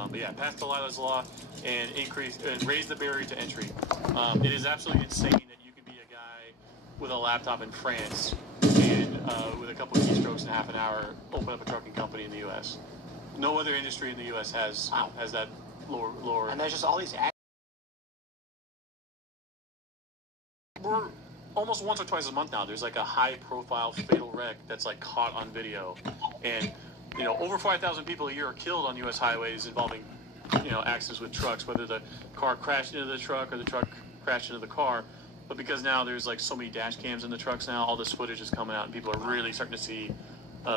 But yeah, pass Delilah's Law and raise the barrier to entry. It is absolutely insane that you can be a guy with a laptop in France and with a couple of keystrokes in half an hour open up a trucking company in the U.S. No other industry in the U.S. has that lower. And there's just all these. We're almost once or twice a month now. There's like a high-profile fatal wreck that's like caught on video, and you know over 5,000 people a year are killed on U.S. highways involving accidents with trucks, whether the car crashed into the truck or the truck crashed into the car. But because now there's like so many dash cams in the trucks now, all this footage is coming out, and people are really starting to see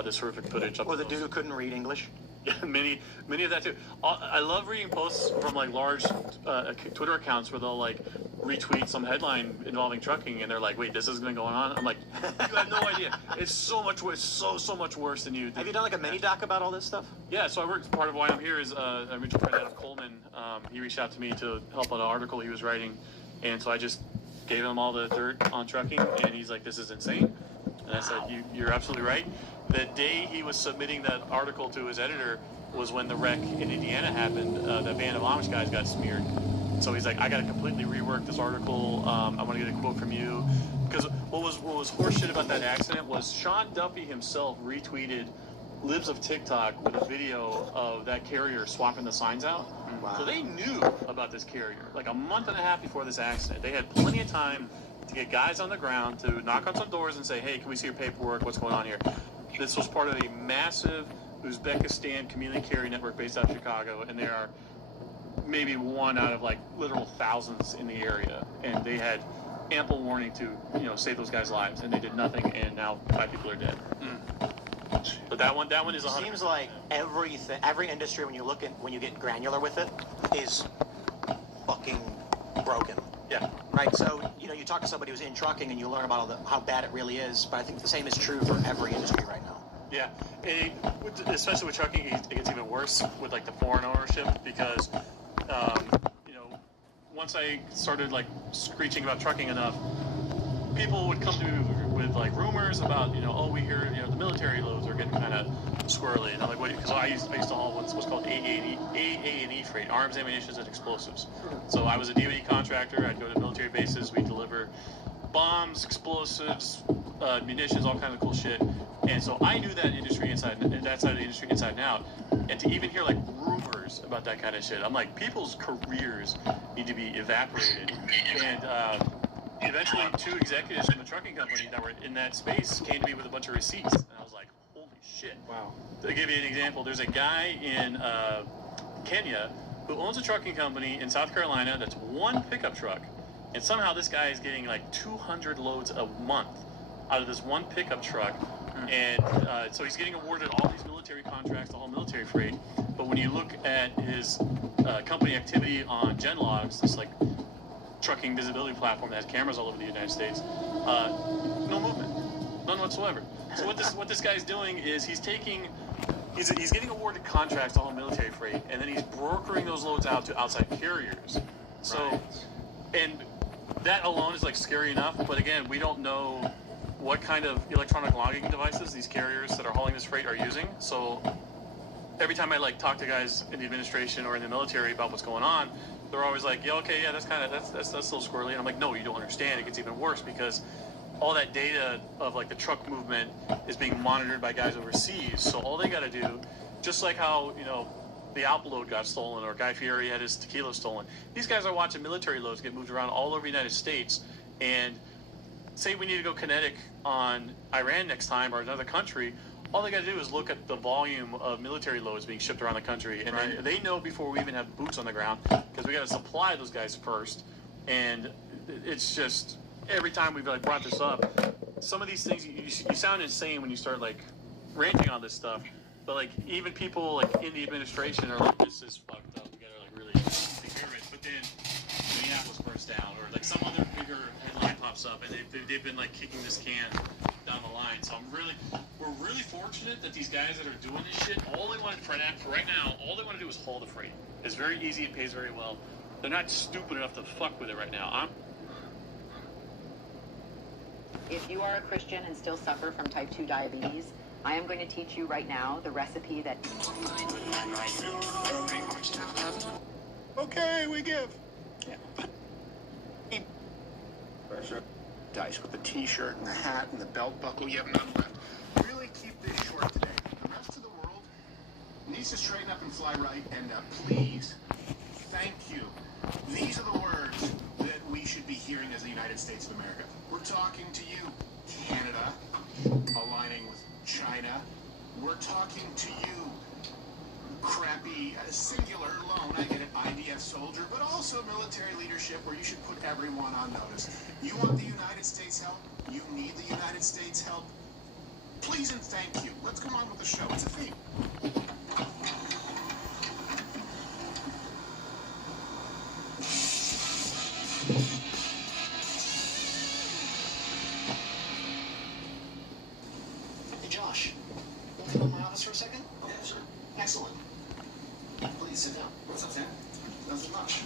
this horrific footage. Or the dude who couldn't read English. Yeah, many of that too. I love reading posts from like large Twitter accounts where they'll like retweet some headline involving trucking, and they're like, "Wait, this has been going on." I'm like, "You have no idea. It's so much worse. So much worse than you." Have you done like a mini doc about all this stuff? Yeah. So I worked. Part of why I'm here is a mutual friend Adam Coleman. He reached out to me to help on an article he was writing, and so I just gave him all the dirt on trucking, and he's like, "This is insane." And I said, "You're absolutely right." The day he was submitting that article to his editor was when the wreck in Indiana happened. That band of Amish guys got smeared. So he's like, I got to completely rework this article. I want to get a quote from you. Because what was horseshit about that accident was Sean Duffy himself retweeted libs of TikTok with a video of that carrier swapping the signs out. Wow. So they knew about this carrier like a month and a half before this accident. They had plenty of time to get guys on the ground to knock on some doors and say, hey, can we see your paperwork? What's going on here? This was part of a massive Uzbekistan community carrier network based out of Chicago, and there are maybe one out of like literal thousands in the area. And they had ample warning to, save those guys' lives, and they did nothing, and now 5 people are dead. But that one is 100%. Seems like every industry, when you get granular with it, is fucking broken. Yeah. Right. So you talk to somebody who's in trucking, and you learn about how bad it really is. But I think the same is true for every industry right now. Yeah, especially with trucking, it gets even worse with like the foreign ownership because, once I started like screeching about trucking enough, people would come to me with like rumors about, we hear, the military loads are getting kind of squirrely, and I'm like, what? Because I used to haul what's called AA&E freight, arms, ammunition, and explosives. So I was a DoD contractor. I'd go to military bases. We deliver bombs, explosives, munitions, all kinds of cool shit. And so I knew that industry that side of the industry inside and out. And to even hear like rumors about that kind of shit, I'm like, people's careers need to be evaporated. And eventually 2 executives from the trucking company that were in that space came to me with a bunch of receipts. And I was like, holy shit. Wow. To give you an example, there's a guy in Kenya who owns a trucking company in South Carolina that's 1 pickup truck. And somehow this guy is getting like 200 loads a month out of this 1 pickup truck. And so he's getting awarded all these military contracts, the whole military freight. But when you look at his company activity on Genlogs, this like trucking visibility platform that has cameras all over the United States, no movement, none whatsoever. So what this guy's doing is he's getting awarded contracts to all military freight, and then he's brokering those loads out to outside carriers. So, and that alone is like scary enough. But again, we don't know what kind of electronic logging devices these carriers that are hauling this freight are using. So every time I like talk to guys in the administration or in the military about what's going on, they're always like, yeah, okay, yeah, that's a little squirrely. And I'm like, no, you don't understand. It gets even worse because all that data of like the truck movement is being monitored by guys overseas. So all they got to do, just like how, the Alp load got stolen or Guy Fieri had his tequila stolen. These guys are watching military loads get moved around all over the United States, and say we need to go kinetic on Iran next time or another country, all they got to do is look at the volume of military loads being shipped around the country, and they know before we even have boots on the ground because we got to supply those guys first. And it's just every time we've like brought this up, some of these things you sound insane when you start like ranting on this stuff, but like even people like in the administration are like, this is fucked up. We got to like really take care of it. But then Minneapolis burns down, or like some other bigger headline pops up, and they've been like kicking this can down the line. So we're really fortunate that these guys that are doing this shit, all they want for right now, all they want to do is haul the freight. It's very easy, it pays very well. They're not stupid enough to fuck with it right now. If you are a Christian and still suffer from type 2 diabetes, I am going to teach you right now the recipe that... Okay, we give. Dice with the t-shirt and the hat and the belt buckle. You have none left. Really keep this short today. The rest of the world needs to straighten up and fly right. And please, thank you. These are the words that we should be hearing as the United States of America. We're talking to you, Canada, aligning with China. We're talking to you, crappy, singular, lone, I get it, IDF soldier, but also military leadership where you should put everyone on notice. You want the United States help? You need the United States help? Please and thank you. Let's go on with the show. It's a theme. Hey, Josh. Want to come to my office for a second? Yeah, sure. Excellent. Please sit down. What's up, Sam? Nothing much.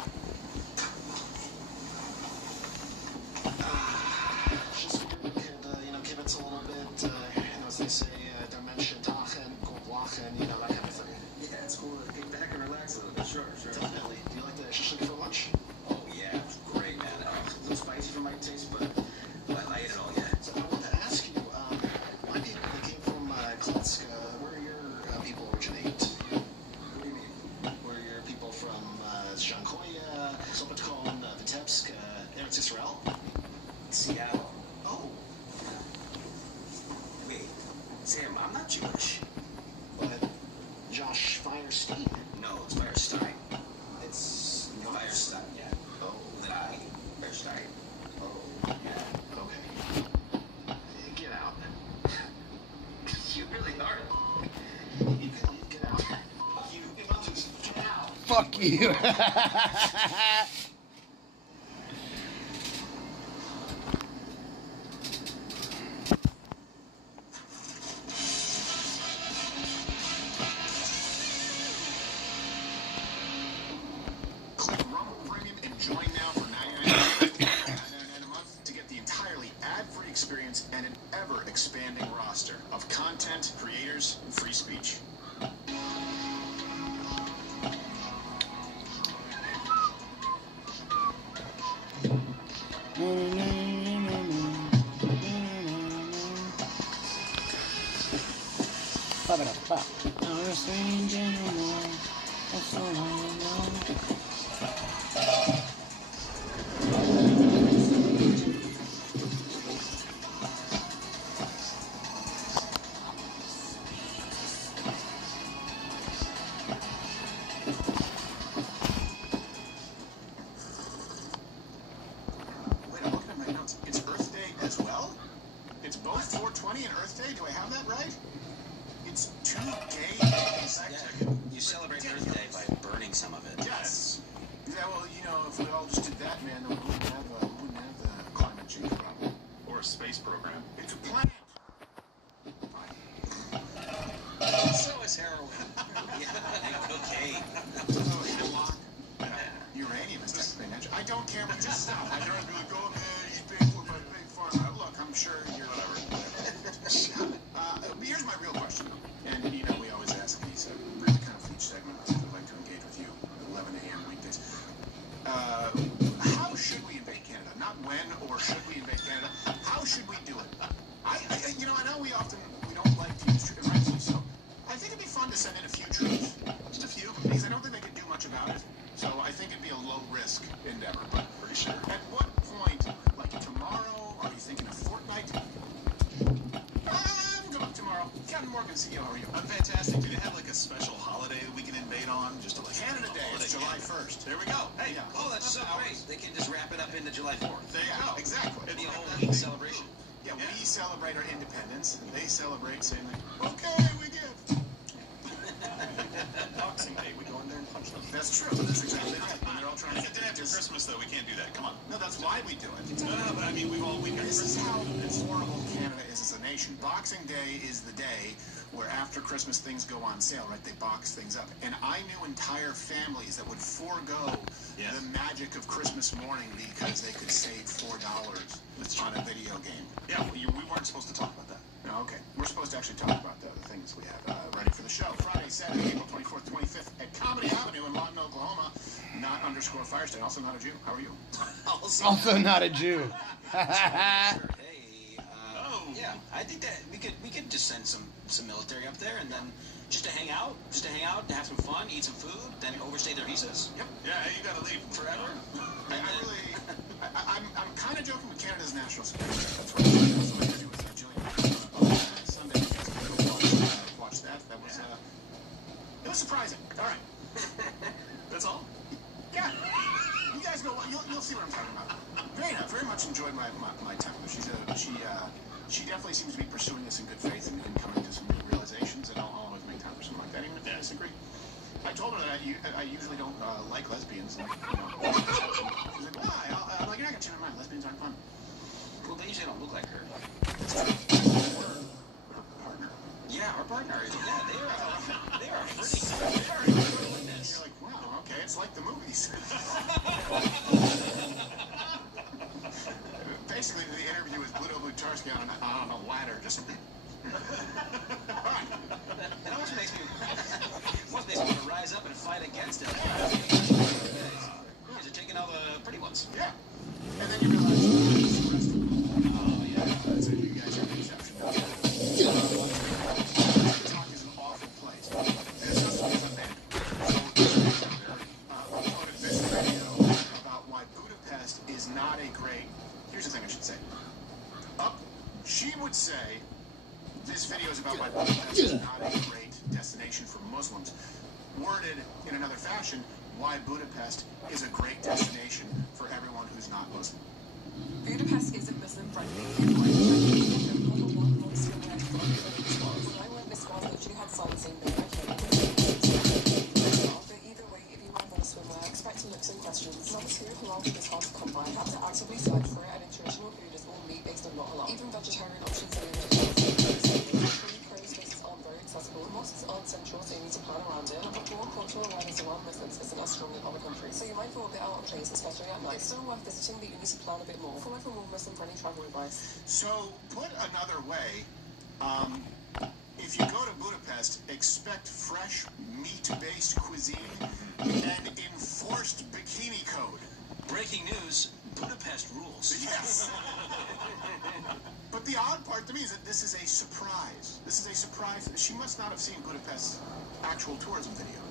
Just wondering if we could, give it a little bit, as they say, dimension, tachen, lachen, that kind of thing. Yeah, it's cool to kick back and relax a little bit. Sure. Definitely. Do you like the shishlik for lunch? Oh, yeah. It's great, man. A little spicy for my taste, but I ate it all, yeah. So I wanted to ask you, my people that came from Kletsk, where do your people originate? What do you mean? Where are your people from Zhankoye, Sopotkon, Vitebsk, Eretz Israel? Seattle. Oh. Wait, Sam, I'm not Jewish. But Josh Firestein. No, it's Firestein. It's Firestein, yeah. Oh. That I. Firestein. Oh. Fuck you. Click Rumble Premium and join now for $99 a month to get the entirely ad-free experience and an ever-expanding roster of content, creators, and free speech. Wait, I'm looking at my notes. It's Earth Day as well? It's both 420 and Earth Day? Do I have that right? It's 2 gay days. Yeah, you celebrate Earth Day by burning some of it. Yes. Yeah, well, you know, if we all just did that, man, then we wouldn't have the climate change problem. Or a space program. It's a planet. So is heroin. Yeah, and cocaine. Oh, hemlock. Uranium is technically natural. I don't care, but just stop. I don't be like, oh, man, he's paid for by big pharma. Look, I'm sure you're whatever. Here's my real question. And, you know, we always ask these really kind of each segment. I'd like to engage with you at 11 a.m. weekdays. How should we invade Canada? Not when or should we invade Canada. How should we do it? You know, I know we don't like to use troops, rightfully so. I think it'd be fun to send in a few troops. Just a few, because I don't think they could do much about it. So I think it'd be a low-risk endeavor, but pretty sure. At what point, like tomorrow, are you thinking a fortnight? I'm going tomorrow. Captain Morgan, CEO, how are you? I'm fantastic. Do they have like a special holiday that we can invade on? Just to like Canada Day. It's July 1st. There we go. Hey, Yeah. Oh, that's so great. They can just wrap it up into July 4th. there you go. Exactly. It'd be a whole week celebration. Yeah, we celebrate our independence, and they celebrate saying, like, okay, we give. Boxing Day, we go in there and punch them. That's true. That's exactly right. And they're all trying to It's get the day after dentists. Christmas, though. We can't do that. Come on. No, that's why we do it. No, but I mean, This is how horrible Canada is as a nation. Boxing Day is the day where after Christmas things go on sale, right? They box things up. And I knew entire families that would forego the magic of Christmas morning because they could save $4 on a video game. Yeah, well, we weren't supposed to talk about that. No, okay. We're supposed to actually talk about the things we have ready for the show. Friday, Saturday, April 24th, 25th at Comedy Avenue in Lawton, Oklahoma. Not _ Firestein. Also not a Jew. How are you? Also not a Jew. Yeah, I think that we could just send some military up there and then just to hang out, to have some fun, eat some food, then overstay their visas. Yep. Yeah, you gotta leave forever. I'm kind of joking with Canada's national security. That's what I was going to do with Jillian Sunday. Watch that. That was it was surprising. All right. That's all. Yeah. You guys know. You'll see what I'm talking about. Very much enjoyed my time with her. She definitely seems to be pursuing this in good faith and coming to some new realizations, and I'll always make time for something like that, even if I disagree. I told her that I usually don't like lesbians. And, she's like, I'm like, you're not gonna change my mind. Lesbians aren't fun. Well, they usually don't look like her. Her partner. Yeah, our partner. Yeah, they are pretty. You're like, wow, okay, it's like the movies. Basically, the interview is Ldoe Blutarski on a ladder, just. That almost makes me want to rise up and fight against it. Because you're taking all the pretty ones. Yeah. And then you realize. Oh, yeah. That's it. You guys are the exception. TikTok is an awful place. And it's just because I'm banned. Uploaded this video about why Budapest is not a great. Here's the thing I should say. She would say this video is about why Budapest is not a great destination for Muslims. Worded in another fashion, why Budapest is a great destination for everyone who's not Muslim. Budapest isn't Muslim friendly. When I went Miss World, she had signs in there. But either way, if you want central, so you need to plan around it. But more cultural awareness around Muslims isn't as strong in other countries, so you might feel a bit out of place, especially at night. It's still worth visiting, but you need to plan a bit more. For more Muslim-friendly travel advice. So, put another way, if you go to Budapest, expect fresh, meat-based cuisine and enforced bikini code. Breaking news, Budapest rules. Yes. But the odd part to me is that this is a surprise. This is a surprise. She must not have seen Budapest's actual tourism video.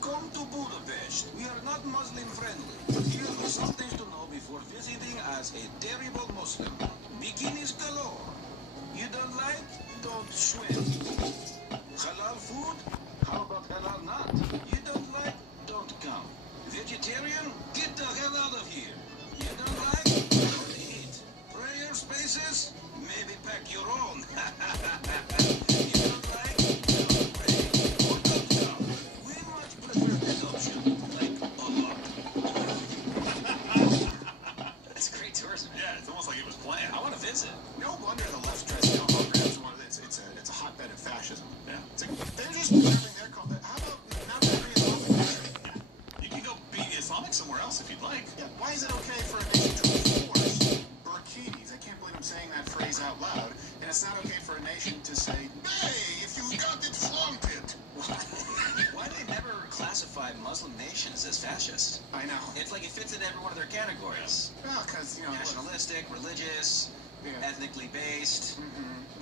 Come to Budapest. We are not Muslim friendly, but here are some things to know before visiting as a terrible Muslim. Bikinis galore. You don't like? Don't swim. Halal food? How about halal not? You don't like? Don't come. Vegetarian? Get the hell out of here. You don't like? Don't eat. Prayer spaces? Maybe pack your own. You don't like? Don't pray. Or don't come. We much prefer this option. Like a lot. That's great tourism. Yeah, it's almost like it was planned. I want to visit. No wonder the left dressed down Hungary. It's a hotbed of fascism. Yeah. They're just having their call. How about not very Islamic? You can go be Islamic somewhere else if you'd like. Yeah. Why is it okay for a nation to enforce burkinis? I can't believe I'm saying that phrase out loud. And it's not okay for a nation to say, hey, if you got it, flaunt it. Why do they never classify Muslim nations as fascist? I know. It's like it fits in every one of their categories. Well, because, you know, nationalistic, religious, ethnically based.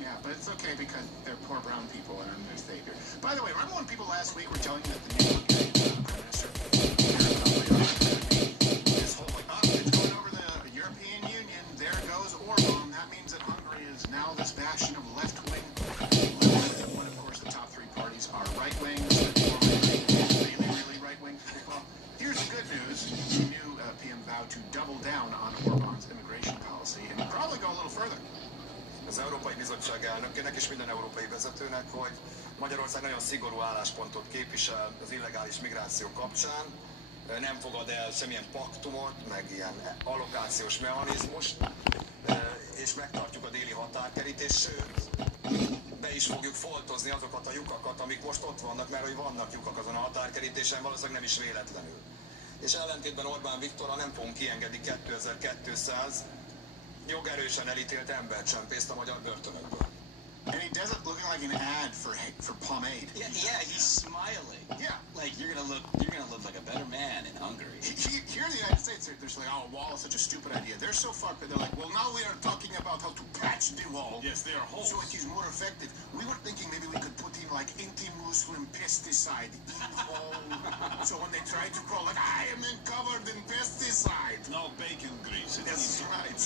Yeah, but it's okay because they're poor brown people and I'm their savior. By the way, remember when people last week were telling you that the new Prime Minister this whole like, oh, it's going over the European Union, there goes Orban. That means that Hungary is now this bastion of left-wing. When, of course, the top three parties are right-wing, really right-wing. Well, here's the good news. The new PM vowed to double down on Orban's immigration policy and probably go a little further. Az Európai Bizottság elnökének és minden európai vezetőnek, hogy Magyarország nagyon szigorú álláspontot képvisel az illegális migráció kapcsán, nem fogad el semmilyen paktumot, meg ilyen allokációs mechanizmust, és megtartjuk a déli határkerítést, sőt, be is fogjuk foltozni azokat a lyukakat, amik most ott vannak, mert hogy vannak lyukak azon a határkerítésen, valószínűleg nem is véletlenül. És ellentétben Orbán Viktorral nem fogunk kiengedni 2200 jogerősen elítélt embercsempészt a magyar börtönökből. And he does it looking like an ad for pomade. Yeah, he's smiling. Yeah, like you're gonna look like a better man in Hungary. Here in the United States, they're just like, oh, a wall is such a stupid idea. They're so fucked that they're like, well, now we are talking about how to patch the wall. Yes, they are holes. So it is more effective. We were thinking maybe we could put in like anti-Muslim pesticide. So when they try to crawl, like, I am covered in pesticide. No bacon grease. That's right.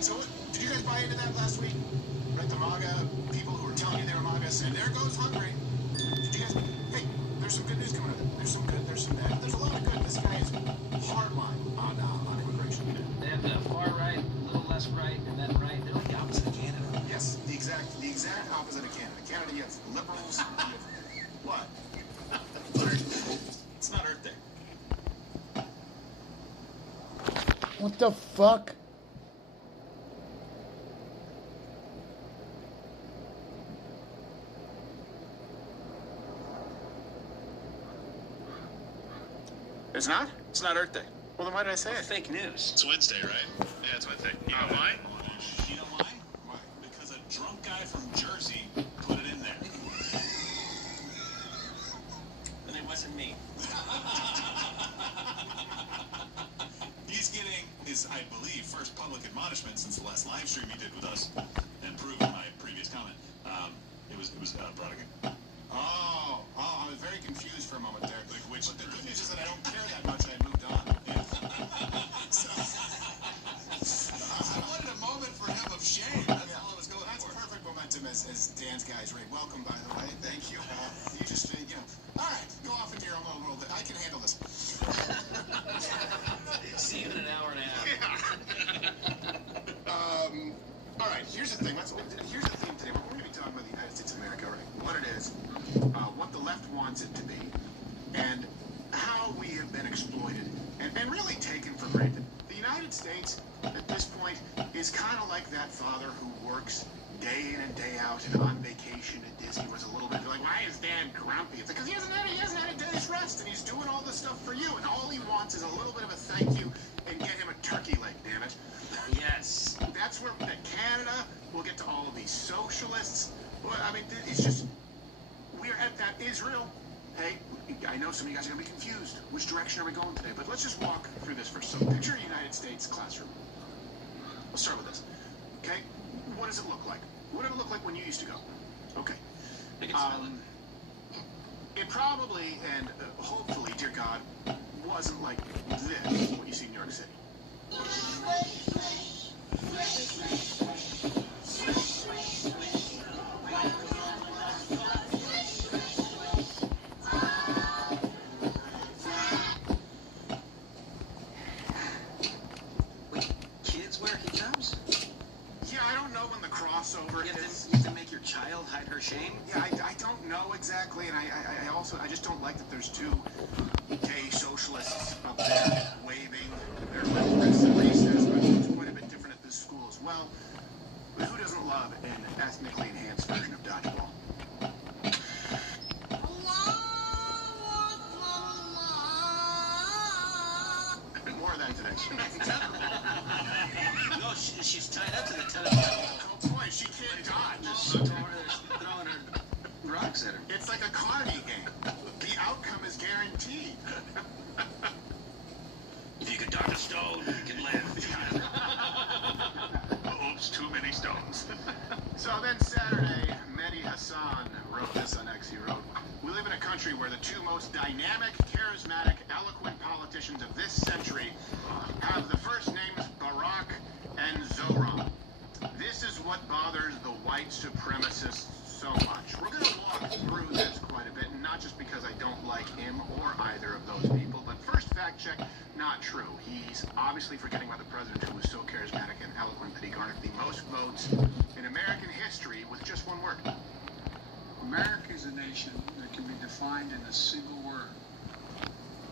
So, did you guys buy into that last week? Right, the MAGA people who were telling you they were MAGA said, there goes Hungary. Did you guys? Hey, there's some good news coming out of it. There's some good, there's some bad. There's a lot of good. This guy is hardline on immigration. They have the far right, a little less right, and then right. They're like the opposite of Canada. Yes, the exact opposite of Canada. Canada, you have liberals. What? It's not Earth Day. What the fuck? It's not? It's not Earth Day. Well, then why did I say it? Fake news. It's Wednesday, right? Yeah, it's Wednesday. You know why? You know why? Why? Because a drunk guy from Jersey put it in there. And it wasn't me. He's getting his, I believe, first public admonishment since the last live stream he did with us, and proving my previous comment. It was Brodigan. Oh, I was very confused for a moment there. But the good news is that I don't care that much. I moved on. So, I wanted a moment for him of shame. That's all I was going That's for. perfect momentum as Dan's guys. Ray, welcome, by the way. Thank you. You just, all right, go off into your own little world. I can handle this. See you in an hour and a half. All right, here's the thing. Here's the theme today. We're going to be talking about the United States of America, right? What it is, what the left wants it to be, and how we have been exploited and really taken for granted. The United States, at this point, is kind of like that father who works day in and day out and on vacation at Disney was a little bit like, why is Dad grumpy? It's because he hasn't had a day's rest, and he's doing all this stuff for you, and all he wants is a little bit of a thank you and get him a turkey leg, damn it. Yes. That's where Canada will get to all of these socialists. Well, I mean, it's just, we're at that Israel. Hey, I know some of you guys are going to be confused. Which direction are we going today? But let's just walk through this first. So picture a United States classroom. Let's start with this. Okay? What does it look like? What did it look like when you used to go? Okay. It probably, and hopefully, dear God, wasn't like this, what you see in New York City. Kids wear hijabs? Yeah, I don't know when the crossover is. You have to make your child hide her shame? Yeah, I don't know exactly, and I just don't like that there's two gay socialists up there waving their little recess, but it's quite a bit different at this school as well. But who doesn't love an ethnically enhanced version of dodgeball? More of that today. No, she's tied up to the tennis ball. Oh boy, she can't dodge. Just throwing her rocks at her. It's like a carny game. The outcome is guaranteed. If you can dodge a stone, you can live. Oops, too many stones. So then Saturday, Mehdi Hassan wrote this on X. He wrote, "We live in a country where the two most dynamic, charismatic, eloquent politicians of this century have the first names Barack and Zoran. This is what bothers the white supremacists so much." We're going to walk through this quite a bit, and not just because I don't like him or either of those people, but first fact check, not true. He's obviously forgetting about the president who was so charismatic and eloquent that he garnered the most votes in American history with just one word. America is a nation that can be defined in a single word.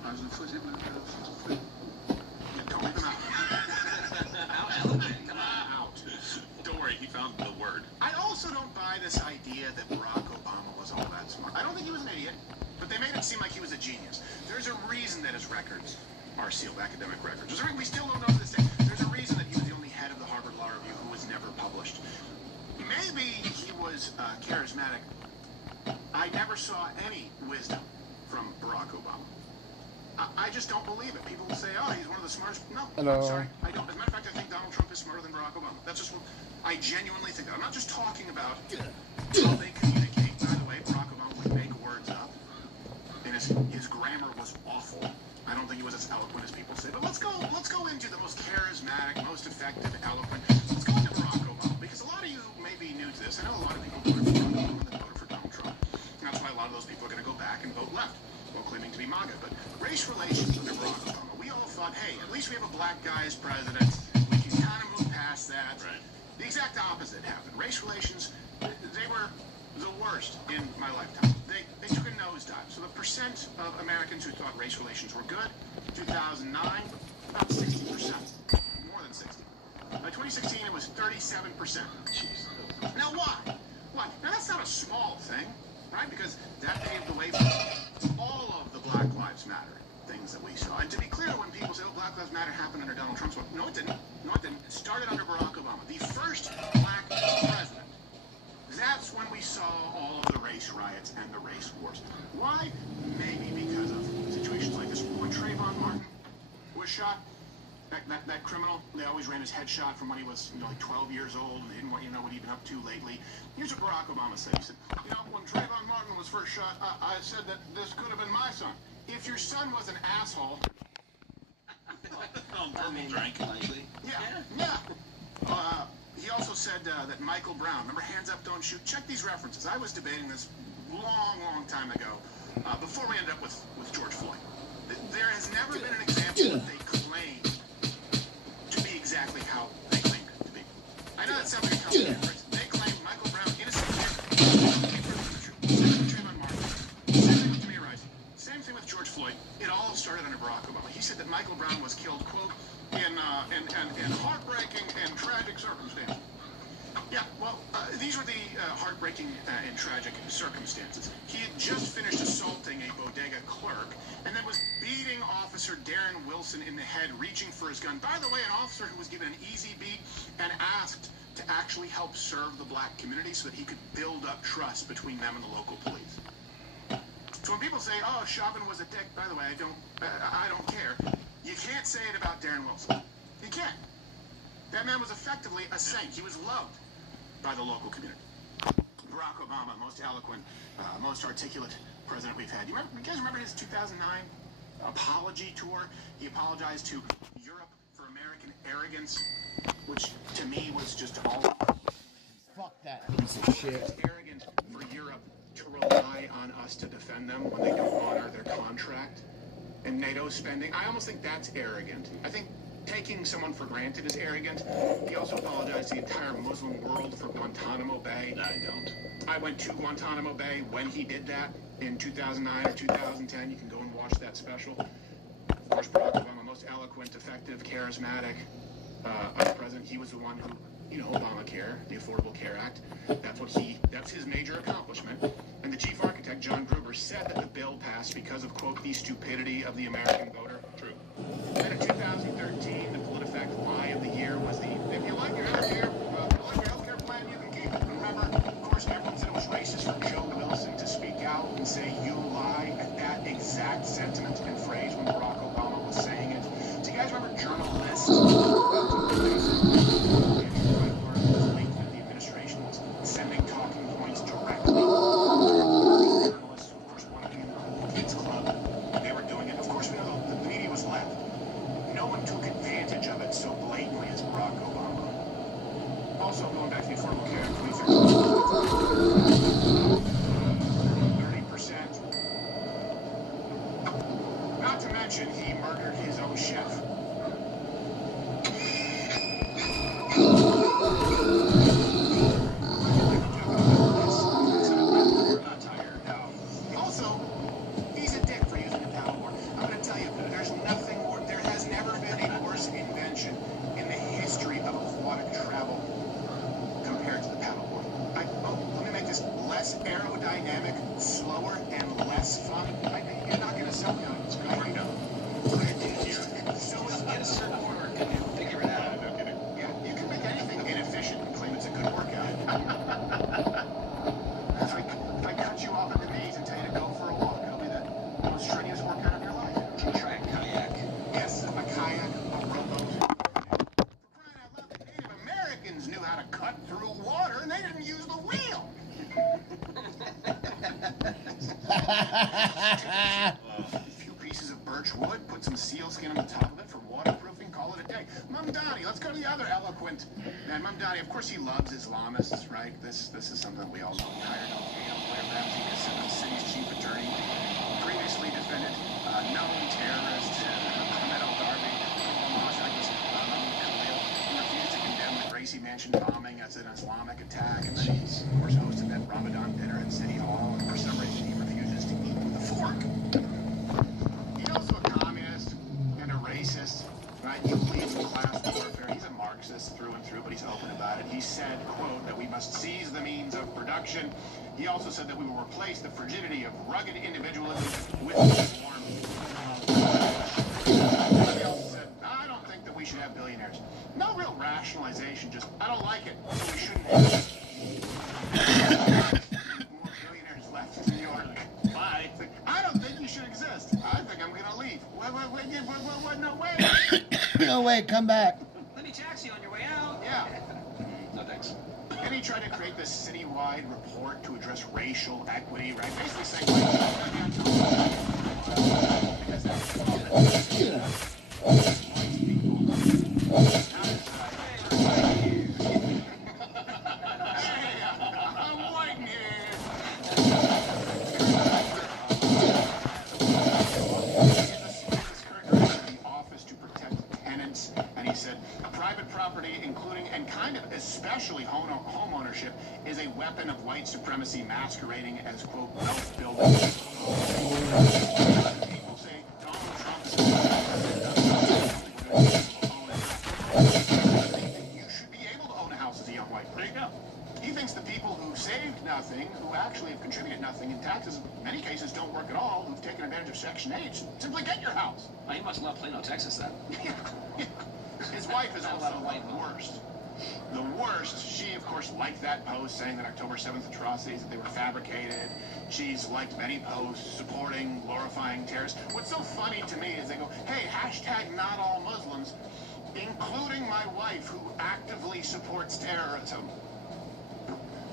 I was going to put him in Don't leave him out. Come on, out. Don't worry, he found the word. I also don't buy this idea that Barack Obama was all that smart. I don't think he was an idiot, but they made it seem like he was a genius. There's a reason that his records are sealed, academic records. There's a reason we still don't know to this day. There's a reason that he was the only head of the Harvard Law Review who was never published. Maybe he was charismatic. I never saw any wisdom from Barack Obama. I just don't believe it. People will say, oh, he's one of the smartest. No, Hello. I'm sorry. I don't. As a matter of fact, I think Donald Trump is smarter than Barack Obama. That's just what I genuinely think that. I'm not just talking about how they communicate. By the way, Barack Obama would make words up, and his grammar was awful. I don't think he was as eloquent as people say. But let's go into the most charismatic, most effective, eloquent. Let's go into Barack Obama, because a lot of you may be new to this. I know a lot of people voted for Barack Obama and then voted for Donald Trump. And that's why a lot of those people are going to go back and vote left, while claiming to be MAGA. But race relations under Barack Obama, we all thought, hey, at least we have a black guy as president. We can kind of move past that. Right. The exact opposite happened. Race relations, they were the worst in my lifetime. They took a nosedive. So the percent of Americans who thought race relations were good, 2009, about 60%. More than 60. By 2016, it was 37%. Now why? Why? Now that's not a small thing, right? Because that paved the way for all of the Black Lives Matter things that we saw. And to be clear, when people say, oh, Black Lives Matter happened under Donald Trump, no, it didn't. No, it didn't. It started under Barack Obama, the first black president. That's when we saw all of the race riots and the race wars. Why? Maybe because of situations like this. When Trayvon Martin was shot, that criminal, they always ran his headshot from when he was, like 12 years old, and they didn't want you to know what he'd been up to lately. Here's what Barack Obama said. He said, when Trayvon Martin was first shot, I said that this could have been my son. If your son was an asshole... drank nicely. Yeah. He also said that Michael Brown, remember Hands Up, Don't Shoot? Check these references. I was debating this long time ago, before we ended up with George Floyd. There has never been an example that they claim to be exactly how they claimed it to be. I know that sounds like a complicated phrase. They claim Michael Brown, innocent man, Trayvon Martin. Same thing with Tamir Rice. Same thing with George Floyd. It all started under Barack Obama. He said that Michael Brown was killed, quote, in heartbreaking and tragic circumstances. Yeah, well, these were the heartbreaking and tragic circumstances. He had just finished assaulting a bodega clerk and then was beating Officer Darren Wilson in the head, reaching for his gun. By the way, an officer who was given an easy beat and asked to actually help serve the black community so that he could build up trust between them and the local police. So when people say, oh, Chauvin was a dick, by the way, I don't care. You can't say it about Darren Wilson. You can't. That man was effectively a saint. He was loved by the local community. Barack Obama, most eloquent, most articulate president we've had. You guys remember his 2009 apology tour? He apologized to Europe for American arrogance, which to me was just all... Fuck that piece of shit. It's arrogant for Europe to rely on us to defend them when they don't honor their contract and NATO spending. I almost think that's arrogant. I think taking someone for granted is arrogant. He also apologized to the entire Muslim world for Guantanamo Bay. I don't. I went to Guantanamo Bay when he did that in 2009 or 2010. You can go and watch that special. Of course, Barack Obama, most eloquent, effective, charismatic president. He was the one who, Obamacare, the Affordable Care Act, that's his major accomplishment. And the chief architect, John Gruber, said that the bill passed because of, quote, the stupidity of the American voter. True. Then in 2013, the PolitiFact lie of the year was if you like your healthcare plan, you can keep it. Remember, of course, everyone said it was racist for Joe Wilson to speak out and say, you lie, at that exact sentiment and phrase when Barack Obama was saying it. Do you guys remember journalists? The administration was sending talking points directly. Journalists, of course, wanted to be in the kids' club. They were doing it. Of course, we know the media was left. No one took advantage of it so blatantly as Barack Obama. Also, going back to the Affordable Care Act, 30%. Not to mention, he murdered his own chef. Also, he's a dick for using the paddleboard. I'm going to tell you, there's nothing more, there has never been a worse invention in the history of aquatic travel compared to the paddleboard. Let me make this less aerodynamic, slower, and less fun. You're not going to sell me on it. It's great. So get a certain order and you figure it out. Yeah, you can make anything inefficient and claim it's a good workout. If I cut you off at the knees and tell you to go for a walk, it'll be the most strenuous workout of your life. Did you try a kayak? Yes, a kayak, a rowboat. For crying out loud, the Native Americans knew how to cut through water and they didn't use the wheel. A few pieces of birch wood, put some sealskin on the top of it for waterproofing, call it a day. Mamdani, let's go to the other eloquent man. Mamdani, of course, he loves Islamists, right? This is something we all know. Hired Blair Ramsey as the city's chief attorney, previously defended known terrorist Ahmed al-Darbi, Hamas activist Mahmoud Khalil. He refused to condemn the Gracie Mansion bombing as an Islamic attack, and then he's, of course, hosted that Ramadan dinner at City Hall, and for some reason he refuses to eat with a fork. He's also a communist and a racist, right? He believes in class warfare. He's a Marxist through and through, but he's open about it. He said, quote, that we must seize the means of production. He also said that we will replace the frigidity of rugged individualism with warmth. He also said, I don't think that we should have billionaires. No real rationalization, just, I don't like it, so we shouldn't have it. More billionaires left in New York. Bye. I don't think you should exist. I think I'm going to leave. Wait, no, wait. No way, come back. Let me taxi on your way out. Yeah. No, thanks. And he tried to create this citywide report to address racial equity, right? Basically saying, because that's I'm white here. The office to protect tenants, and he said a private property, including and kind of especially home ownership, is a weapon of white supremacy masquerading as, quote, wealth building. People say Donald Trump is you should be able to own a house as a young white person. There you go. taxes in many cases don't work at all, who've taken advantage of Section 8, simply get your house. Oh, you must love Plano, Texas, then. His wife is also the worst. The worst, she of course liked that post saying that October 7th atrocities, that they were fabricated. She's liked many posts supporting, glorifying terrorists. What's so funny to me is they go, hey, hashtag not all Muslims, including my wife who actively supports terrorism.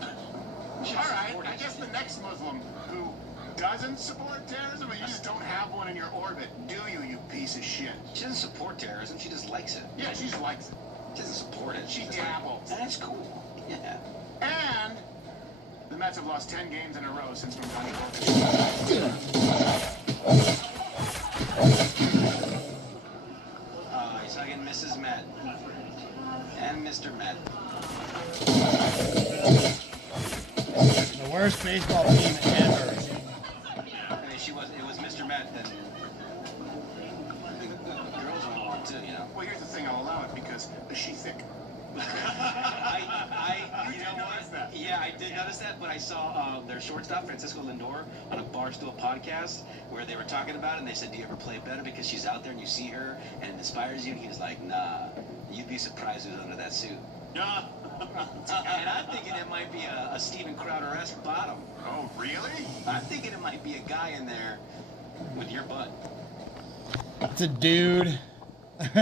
All right, I guess the next Muslim who doesn't support terrorism, but you just don't have one in your orbit, do you, you piece of shit? She doesn't support terrorism, she just likes it. Yeah, she just likes it. She doesn't support it. She dabbles. That's cool. Yeah. And the Mets have lost 10 games in a row since Montani He's hugging Mrs. Met. And Mr. Met. The worst baseball team ever. I mean, it was Mr. Met and the girls were on too, you know. Well, here's the thing, I'll allow it because is she thick? You know what? Yeah, I did notice that, but I saw their shortstop, Francisco Lindor, on a Barstool podcast where they were talking about it, and they said, do you ever play better because she's out there and you see her and it inspires you? And he was like, nah, you'd be surprised who's under that suit. Yeah. And I'm thinking it might be a Steven Crowder-esque bottom. Oh, really? I'm thinking it might be a guy in there with your butt. It's a dude. He's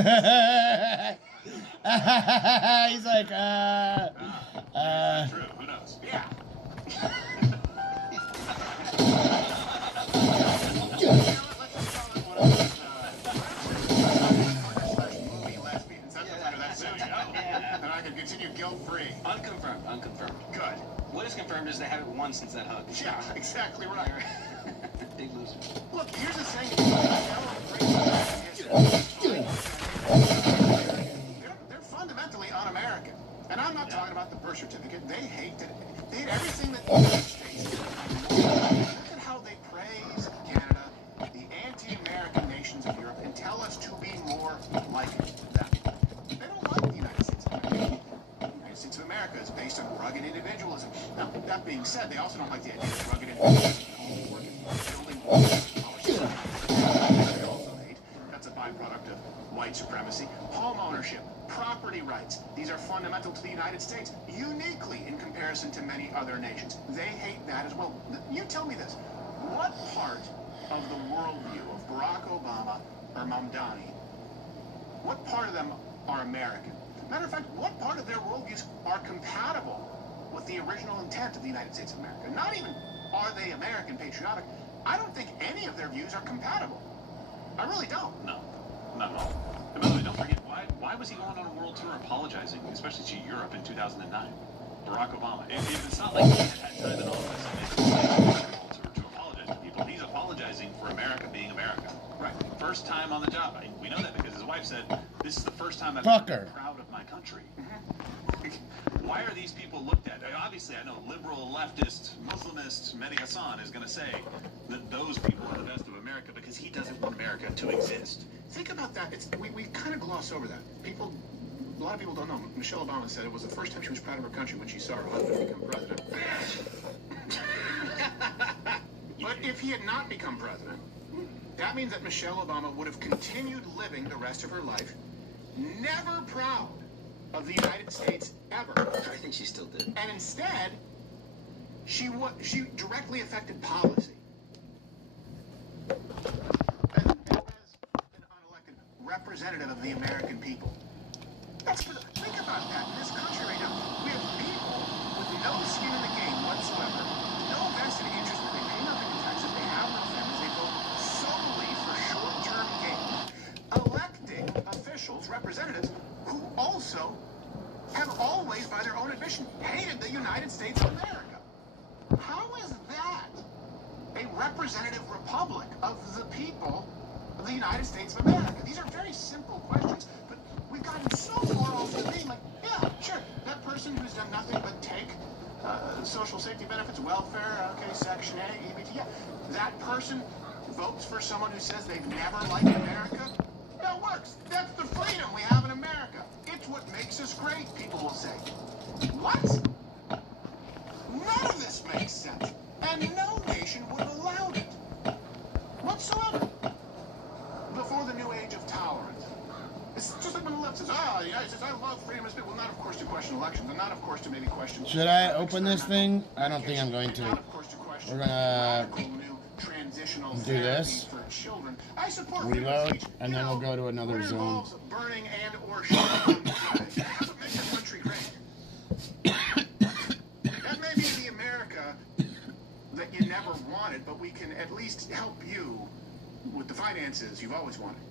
like, True, who knows? Yeah. And I can continue guilt-free. Unconfirmed. Good. What is confirmed is they haven't won since that hug. Yeah, exactly right. Big loser. Look, here's the thing. They're fundamentally un-American. And I'm not talking about the birth certificate. They hate everything that the United States did. Look at how they praise Canada, the anti-American nations of Europe, and tell us to be more like them. They don't like the United States of America. The United States of America is based on rugged individualism. Now, that being said, they also don't like the idea of rugged individualism. That's a byproduct of white supremacy. Home ownership, property rights, these are fundamental to the United States, uniquely in comparison to many other nations. They hate that as well. You tell me this, what part of the worldview of Barack Obama or Mamdani, what part of them are American? Matter of fact, what part of their worldviews are compatible with the original intent of the United States of America? Not even are they American patriotic. I don't think any of their views are compatible. I really don't. No, not at all. And by the way, don't forget, why was he going on a world tour apologizing, especially to Europe in 2009? Barack Obama. It's not like he had time in office to apologize to people. He's apologizing for America being America. Right. First time on the job. We know that because his wife said, this is the first time I've been proud of my country. Why are these people looked at? Obviously, I know liberal, leftist, Muslimist Mehdi Hassan is going to say that those people are the best of America because he doesn't want America to exist. Think about that. We kind of gloss over that. A lot of people don't know. Michelle Obama said it was the first time she was proud of her country when she saw her husband become president. But if he had not become president, that means that Michelle Obama would have continued living the rest of her life, never proud of the United States ever. I think she still did. And instead, she directly affected policy. As an unelected representative of the American people. Think about that. In this country right now, we have people with no skin in the game whatsoever, no vested interest, they pay nothing in taxes, they have no families, they vote solely for short-term gain. Electing officials, representatives, who also have always, by their own admission, hated the United States of America. How is that a representative republic of the people of the United States of America? These are very simple questions, but we've gotten so far off the beam, like, yeah, sure, that person who's done nothing but take social safety benefits, welfare, okay, Section 8, EBT, yeah, that person votes for someone who says they've never liked America? That works. That's the freedom we have in America. It's what makes us great, people will say. What? None of this makes sense. And no nation would national elections, and not, of course, to maybe question. Should I open this thing? I don't think I'm going to. We're gonna do this, reload, and then we'll go to another zone. Burning and or shooting. It doesn't make the country great. That may be the America that you never wanted, but we can at least help you with the finances you've always wanted.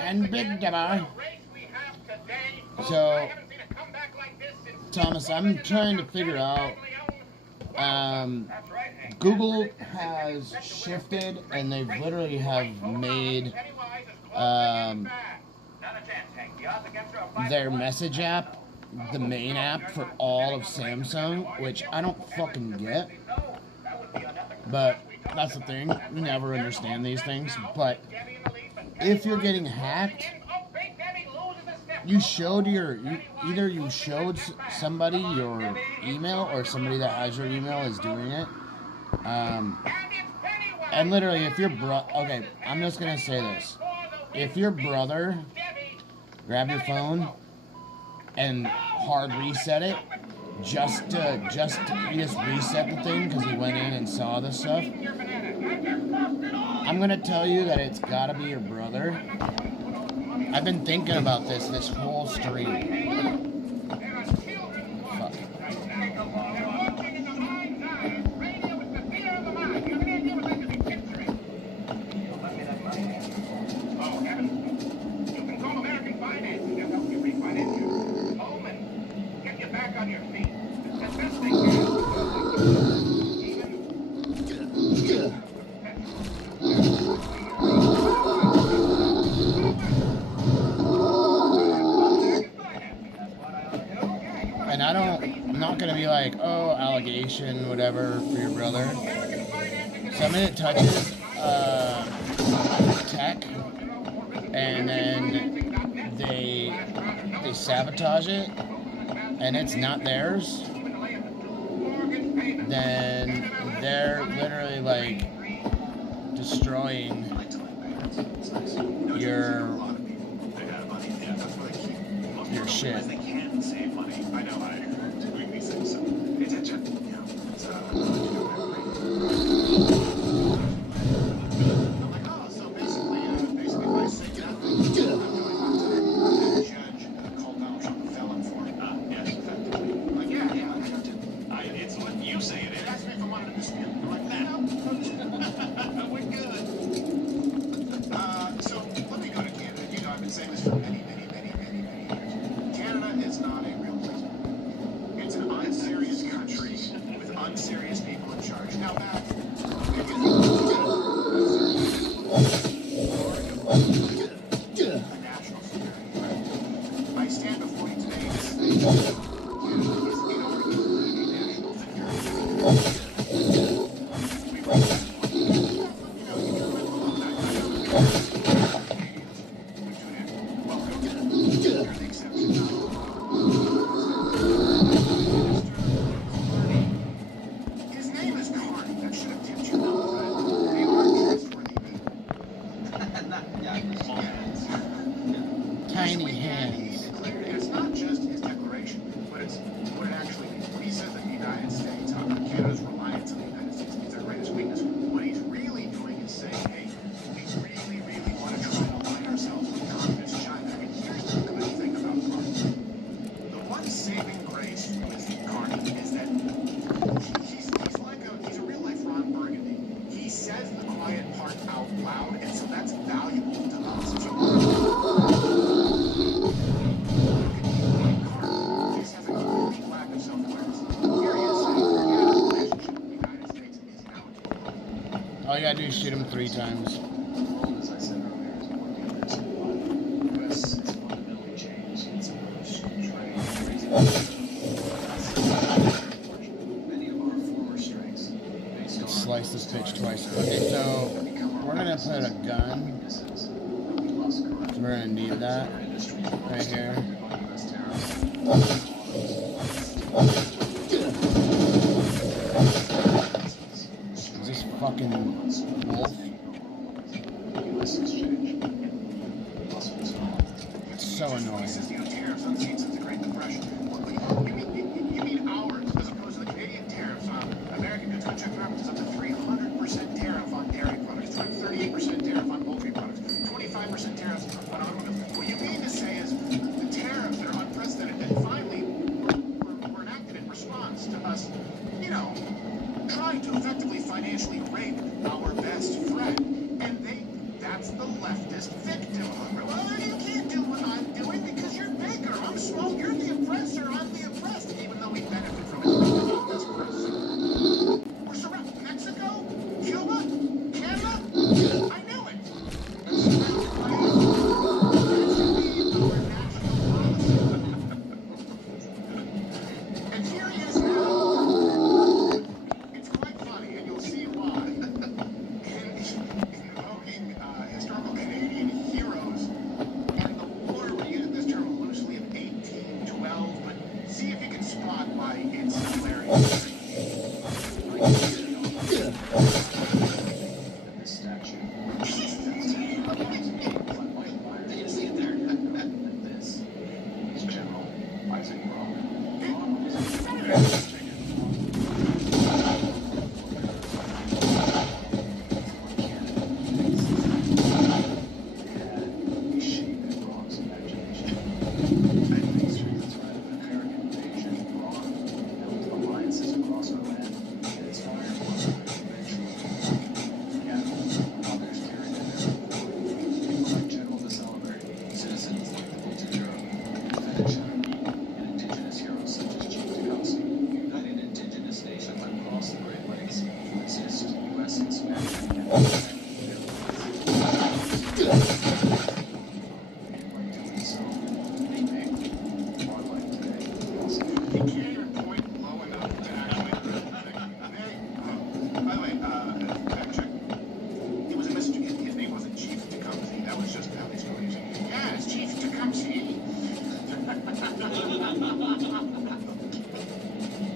And Big Debbie. So, Thomas, I'm trying to figure out. Google has shifted, and they literally have made their message app the main app for all of Samsung, which I don't fucking get. But that's the thing. You never understand these things. But if you're getting hacked, you showed either you showed somebody your email, or somebody that has your email is doing it. And literally, if your okay, I'm just gonna say this: if your brother grabbed your phone and hard reset it, just reset the thing because he went in and saw this stuff, I'm gonna tell you that it's gotta be your brother. I've been thinking about this whole stream. Fuck. And I'm not gonna be like, oh, allegation, whatever, for your brother. Something that touches tech, and then they sabotage it, and it's not theirs, then they're literally like destroying your shit. I know, doing these things, so it's a jet, you know, it's I'm like, oh, so basically if I say that, I'm doing what the judge called Donald Trump a felon for. Yes, effectively. I'm like, yeah, I got to. It's what you say it is. They asked me if I wanted to dispute. I'm like, no, we're good. So let me go to Canada. You know, I've been saying this for many years. Canada is not a real place. It's an unserious country with unserious people in charge. Now, back national security. I stand before you today and say Canada is inarguably a national security. His name is Carney. That should have tipped you off, right? They are trustworthy people. Tiny hands. He declared, and it's not just his declaration, but it's what it actually means. When he says that the United States, Canada's reliance on the United States is their greatest weakness, what he's really doing is saying, hey, we really want to try and align ourselves with communist China. And here's the good thing about Carney. The one saving grace with Carney is that he's a real life Ron Burgundy. He says the quiet part out loud, and so that's valuable to us. If you Carney just has a complete lack of self-awareness. Here he is saying, yeah, the relationship with the United States is now. All you gotta do is shoot him 3 times. As I said earlier, is more dangerous than one. The U.S. has fundamentally changed its approach to trade. Many of our former strengths based on Slice this bitch twice. Okay, so we're gonna put a gun. We're gonna need that right here. Is this fucking wolf? to us, you know, trying to effectively financially rape our best friend. And that's the leftist victim. Well, you can't do what I'm doing because you're bigger. I'm small. You're the oppressor. I'm the oppressed. Even though we benefit from it. We're surrounded. Mexico? Cuba? Canada? I knew it. And here he is now. It's quite funny, and you'll see why. Invoking historical Canadian heroes. And the war, we used this term loosely in 1812, but see if you can spot why it's hilarious. This statue. See it there. This is General Isaac Rowe.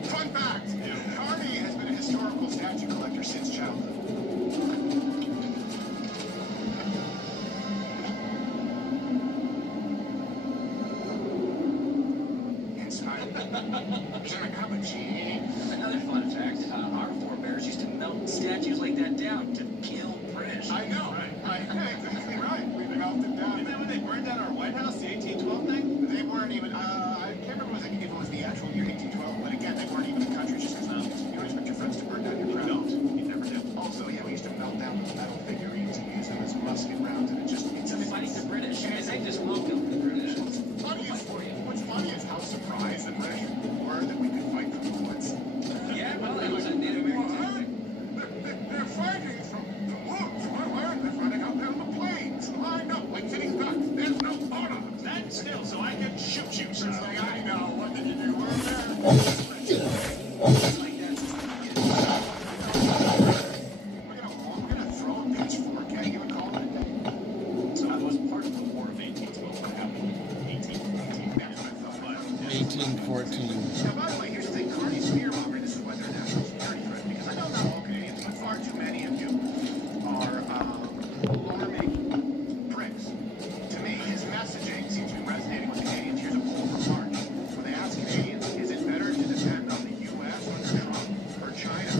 Fun fact, Carney has been a historical statue collector since childhood. Another fun fact, our forebears used to melt statues like that down to kill British. I know, right? Exactly right. We melted down. Isn't that when they burned down our White House, the 1812 thing? They weren't even, I can't remember if it was the actual year 1812, but again, they weren't even a country just because you don't expect your friends to burn down your crown. You never do. Also, yeah, we used to melt down those metal figurines and use them as musket rounds, and it's fighting the British. They just welcomed the British. What's funny is how surprised the British were that we could fight from the woods. Yeah, well, it was a Native American. They're fighting from the woods. Why aren't they fighting out there on the plains? Lined up like sitting ducks. There's no order. Stand still so I can shoot you, sir. I know. What did you do? We're there. We're gonna throw a pitchfork at you and call it a day. So that was part of the War of 1812. What happened in 1814? That's what I thought. 1814. Now, by the way, here's the thing. Carney's fear-monger. This is why they're a national security threat. Because I know not all Canadians, but far too many of you are alarming pricks. To me, his messaging seems to be resonating with Canadians. Here's a poll from March, where they asked Canadians, is it better to depend on the U.S. under Trump or China?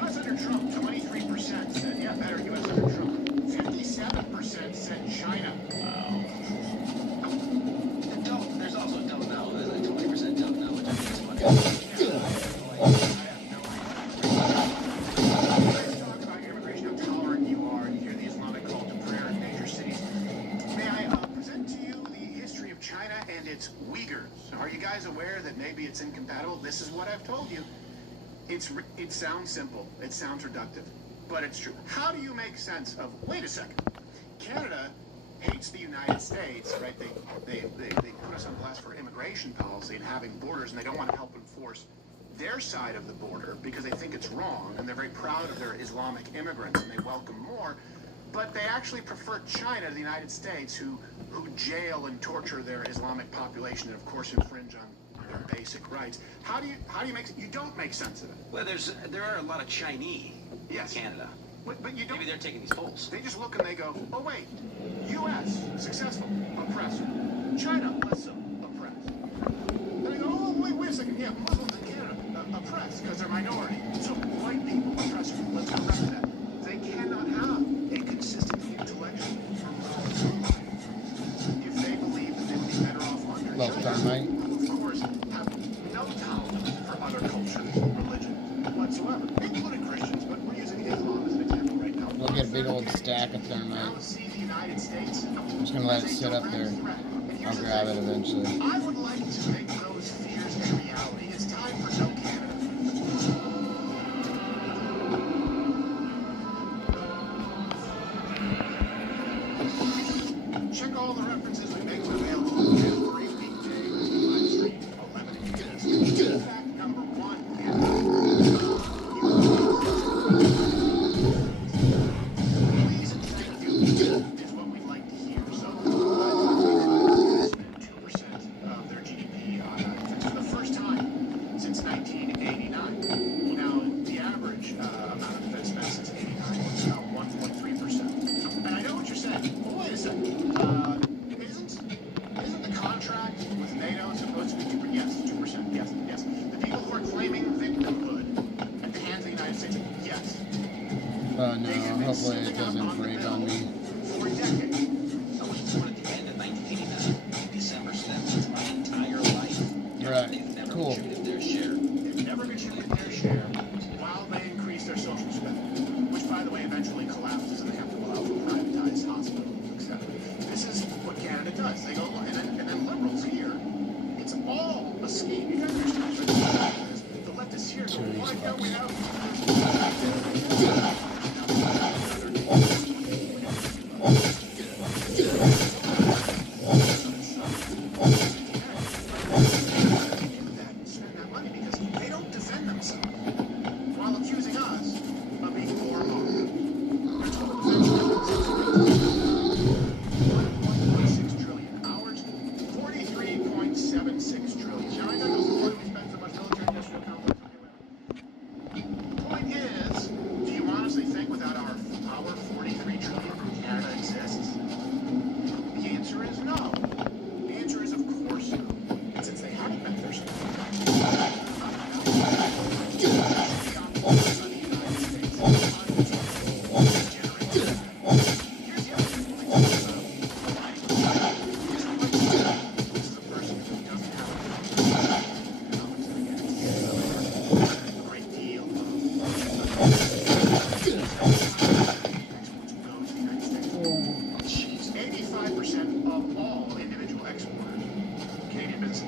U.S. under Trump, 23% said, yeah, better U.S. under Trump. 57% said China. There's also don't know. There's like 20% don't know, which I think is funny. Talk about immigration, how tolerant you are, and you hear the Islamic call to prayer in major cities. May I present to you the history of China and its Uyghurs? Are you guys aware that maybe it's incompatible? This is what I've told you. It sounds simple. It sounds reductive, but it's true. How do you make sense of, wait a second, Canada hates the United States, right? They put us on blast for immigration policy and having borders, and they don't want to help enforce their side of the border because they think it's wrong, and they're very proud of their Islamic immigrants, and they welcome more. But they actually prefer China to the United States, who jail and torture their Islamic population and, of course, infringe on their basic rights. How do you make you don't make sense of it? Well, there are a lot of Chinese in Canada. But you don't. Maybe they're taking these polls. They just look and they go, oh wait, U.S. successful oppressor, China less so oppressed. And they go, oh wait a second, yeah, Muslims in Canada oppressed because they're minority. So white people oppressor. Let's go back to that. They cannot have a consistent intellectual if they believe that they would be better off under Well done, mate. who, of course, have no tolerance for other cultures. big stack of thermite. I'm just gonna let it sit up there. I'll grab it eventually. I would like to make those fears a reality. It's time for No Canada. Check all the references we make available every weekday live stream 11 a.m. Fact number 1. Please and thank you is what we'd like to hear. So, 2% of their GDP for the first time since 1989. Now, the average amount of defense spend since 89 was about 1.3%. And I know what you're saying. Well, wait a second. Isn't the contract with NATO supposed to be 2%? Yes, 2%. Yes, yes. The people who are claiming victimhood at the hands of the United States, yes. Oh no, hopefully it doesn't break on me. For decades. I was born at the end of 1989, December, so that means my entire life. Right, They've never cool. contributed their share. They've never contributed their share while they increase their social spending, which, by the way, eventually collapses and they have to go out for privatized hospitals, etc. This is what Canada does. They go, and then liberals here, it's all a scheme. You guys understand this? The leftists here go, oh my God, we have... spend that money because they don't defend themselves while accusing us of being more moral. Their total defense $1.16 trillion. Ours, $43.76 trillion. Now, I know we spend so much military-industrial complex. The point is, do you honestly think without our $43 trillion Canada exists? The answer is no. The answer is of course no. And since they haven't met their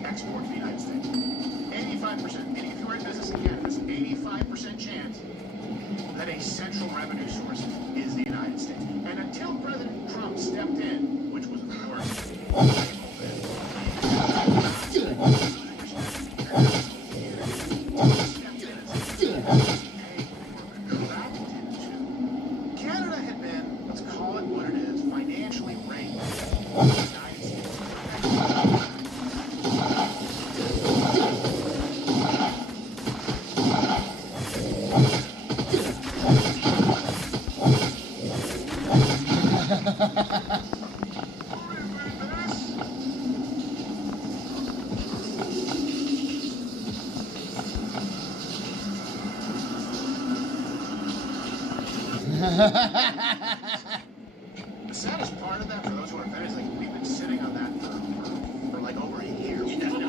export to the United States. 85%. Meaning if you're in business in Canada, there's an 85% chance that a central revenue source is the United States. And until President Trump stepped in, which was, of course, Canada had been, let's call it what it is, financially raped by the United States. The saddest part of that, for those who are offended, is like we've been sitting on that for like over a year. Waiting for the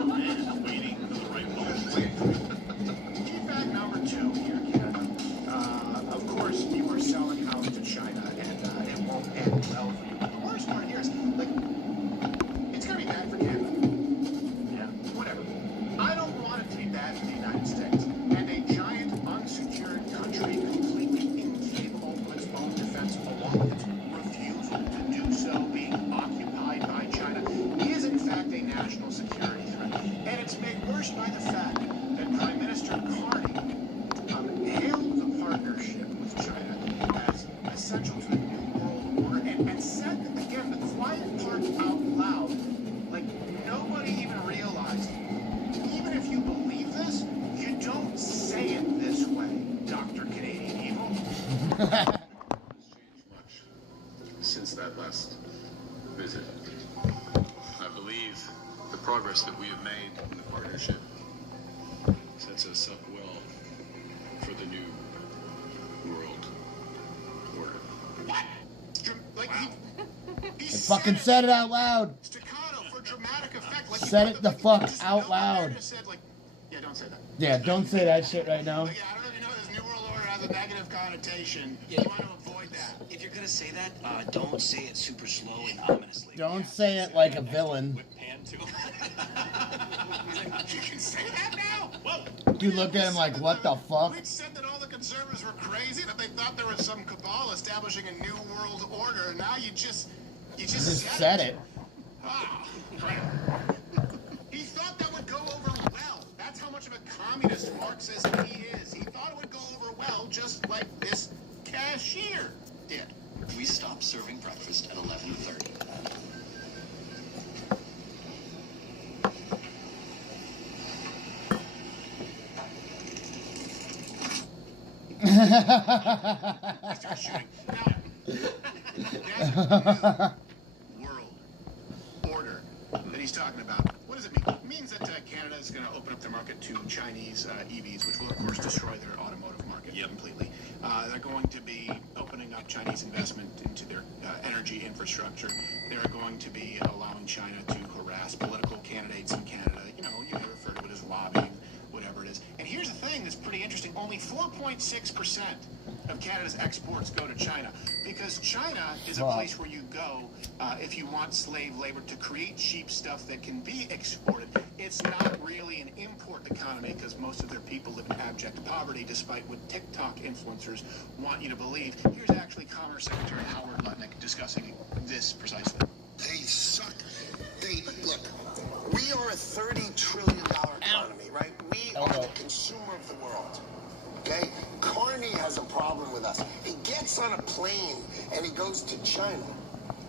right moment. Key fact number 2 here, Canada. Of course, you are selling out to China, and it won't end well for you. But the worst part here is, like, it's going to be bad for Canada. Yeah, whatever. I don't want it to be bad for the United States. And a giant, unsecured country, completely incapable of its own defense, along with its refusal to do so, being occupied by China, is in fact a national security threat. And it's made worse by the fact that Prime Minister Carney hailed the partnership with China as essential to the New World Order and said, again, the quiet part out loud, like nobody even realized. Even if you believe this, you don't say it this way, Dr. Canadian Evil. Since that last visit, I believe the progress that we have made in the partnership sets us up well for the new world order. What? Like he Fucking said it out loud. Staccato for dramatic effect. Like Said it the fuck out loud. Said, like, yeah, don't say that. Yeah, don't say that shit right now. Like, yeah, I don't really know this new world order. has a negative connotation. You want to avoid that. If you're gonna say that, don't say it super slow and ominously. Don't say it like a villain. You can say that now? Whoa. You looked at him like, what the fuck? We said that all the conservatives were crazy, that they thought there was some cabal establishing a new world order, and now you just said it. Wow. He thought that would go over well. That's how much of a communist Marxist he is. He thought it would go over well, just like this cashier did. We stopped serving breakfast at 11:30. Start shooting. Now, world order that he's talking about. What does it mean? It means that Canada is going to open up their market to Chinese EVs, which will, of course, destroy their automotive market completely. They're going to be opening up Chinese investment into their energy infrastructure. They're going to be allowing China to harass political candidates in Canada. You know, you may refer to it as lobbying, whatever it is. And here's the thing that's pretty interesting. Only 4.6% of Canada's exports go to China, because China is a place where you go if you want slave labor to create cheap stuff that can be exported. It's not really an import economy, because most of their people live in abject poverty, despite what TikTok influencers want you to believe. Here's actually Commerce Secretary Howard Lutnick discussing this precisely. They suck. Look, we are a $30 trillion economy, right? We are the consumer of the world. Okay? Carney has a problem with us. He gets on a plane and he goes to China.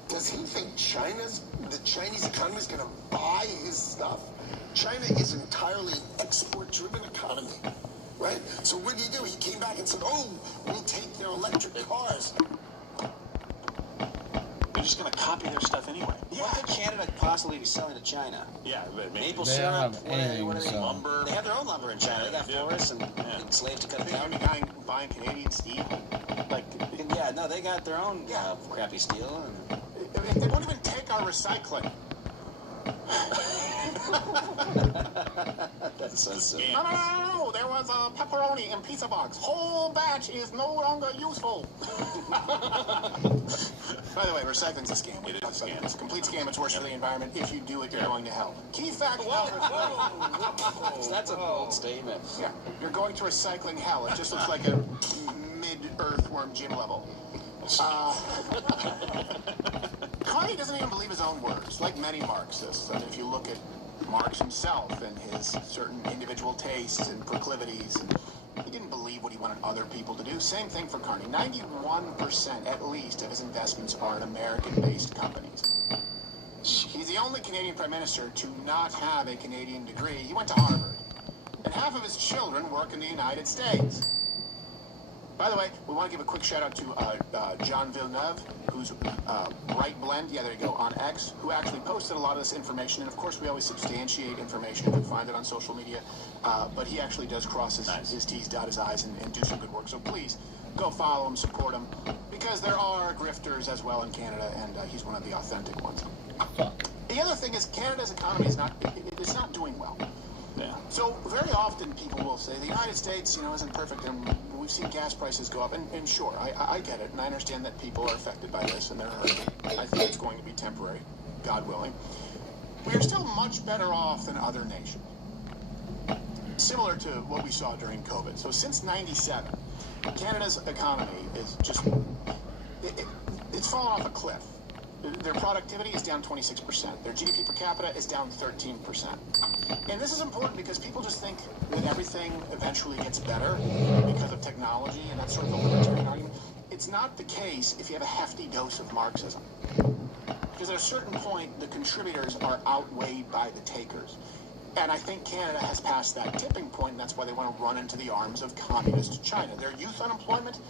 Does he think the Chinese economy is going to buy his stuff? China is entirely an export-driven economy, right? So what did he do? He came back and said, oh, we'll take their electric cars. They're just going to copy their stuff anyway. Yeah. What could Canada possibly be selling to China? Yeah, but maple They syrup, don't have anything to sell. lumber. They have their own lumber in China. They got forests and slaves to cut down. Buying Canadian steel? Like, yeah, no, they got their own crappy steel. And they won't even take our recycling. That's so silly. No, there was a pepperoni in pizza box. Whole batch is no longer useful. By the way, recycling's a scam. It is a scam. It's a complete scam. It's worse for the environment. If you do it, you're going to hell. Key fact number 3. That's a bold statement. Yeah, you're going to recycling hell. It just looks like a mid-earthworm gym level. Carney doesn't even believe his own words, like many Marxists. And if you look at Marx himself and his certain individual tastes and proclivities, he didn't believe what he wanted other people to do. Same thing for Carney. 91% at least of his investments are in American-based companies. He's the only Canadian Prime Minister to not have a Canadian degree. He went to Harvard. And half of his children work in the United States. By the way, we want to give a quick shout out to John Villeneuve, who's Right Blend, yeah, there you go, on X, who actually posted a lot of this information. And of course, we always substantiate information if we find it on social media. But he actually does cross his T's, dot his I's, and do some good work. So please go follow him, support him, because there are grifters as well in Canada, and he's one of the authentic ones. The other thing is Canada's economy is not doing well. Yeah. So very often people will say the United States, isn't perfect, and we've seen gas prices go up. And sure, I get it, and I understand that people are affected by this, and they're hurting. I think it's going to be temporary, God willing. We are still much better off than other nations, similar to what we saw during COVID. So since '97, Canada's economy is just it's fallen off a cliff. Their productivity is down 26%. Their GDP per capita is down 13%. And this is important because people just think that everything eventually gets better because of technology, and that's sort of a libertarian argument. It's not the case if you have a hefty dose of Marxism. Because at a certain point, the contributors are outweighed by the takers. And I think Canada has passed that tipping point, and that's why they want to run into the arms of communist China. Their youth unemployment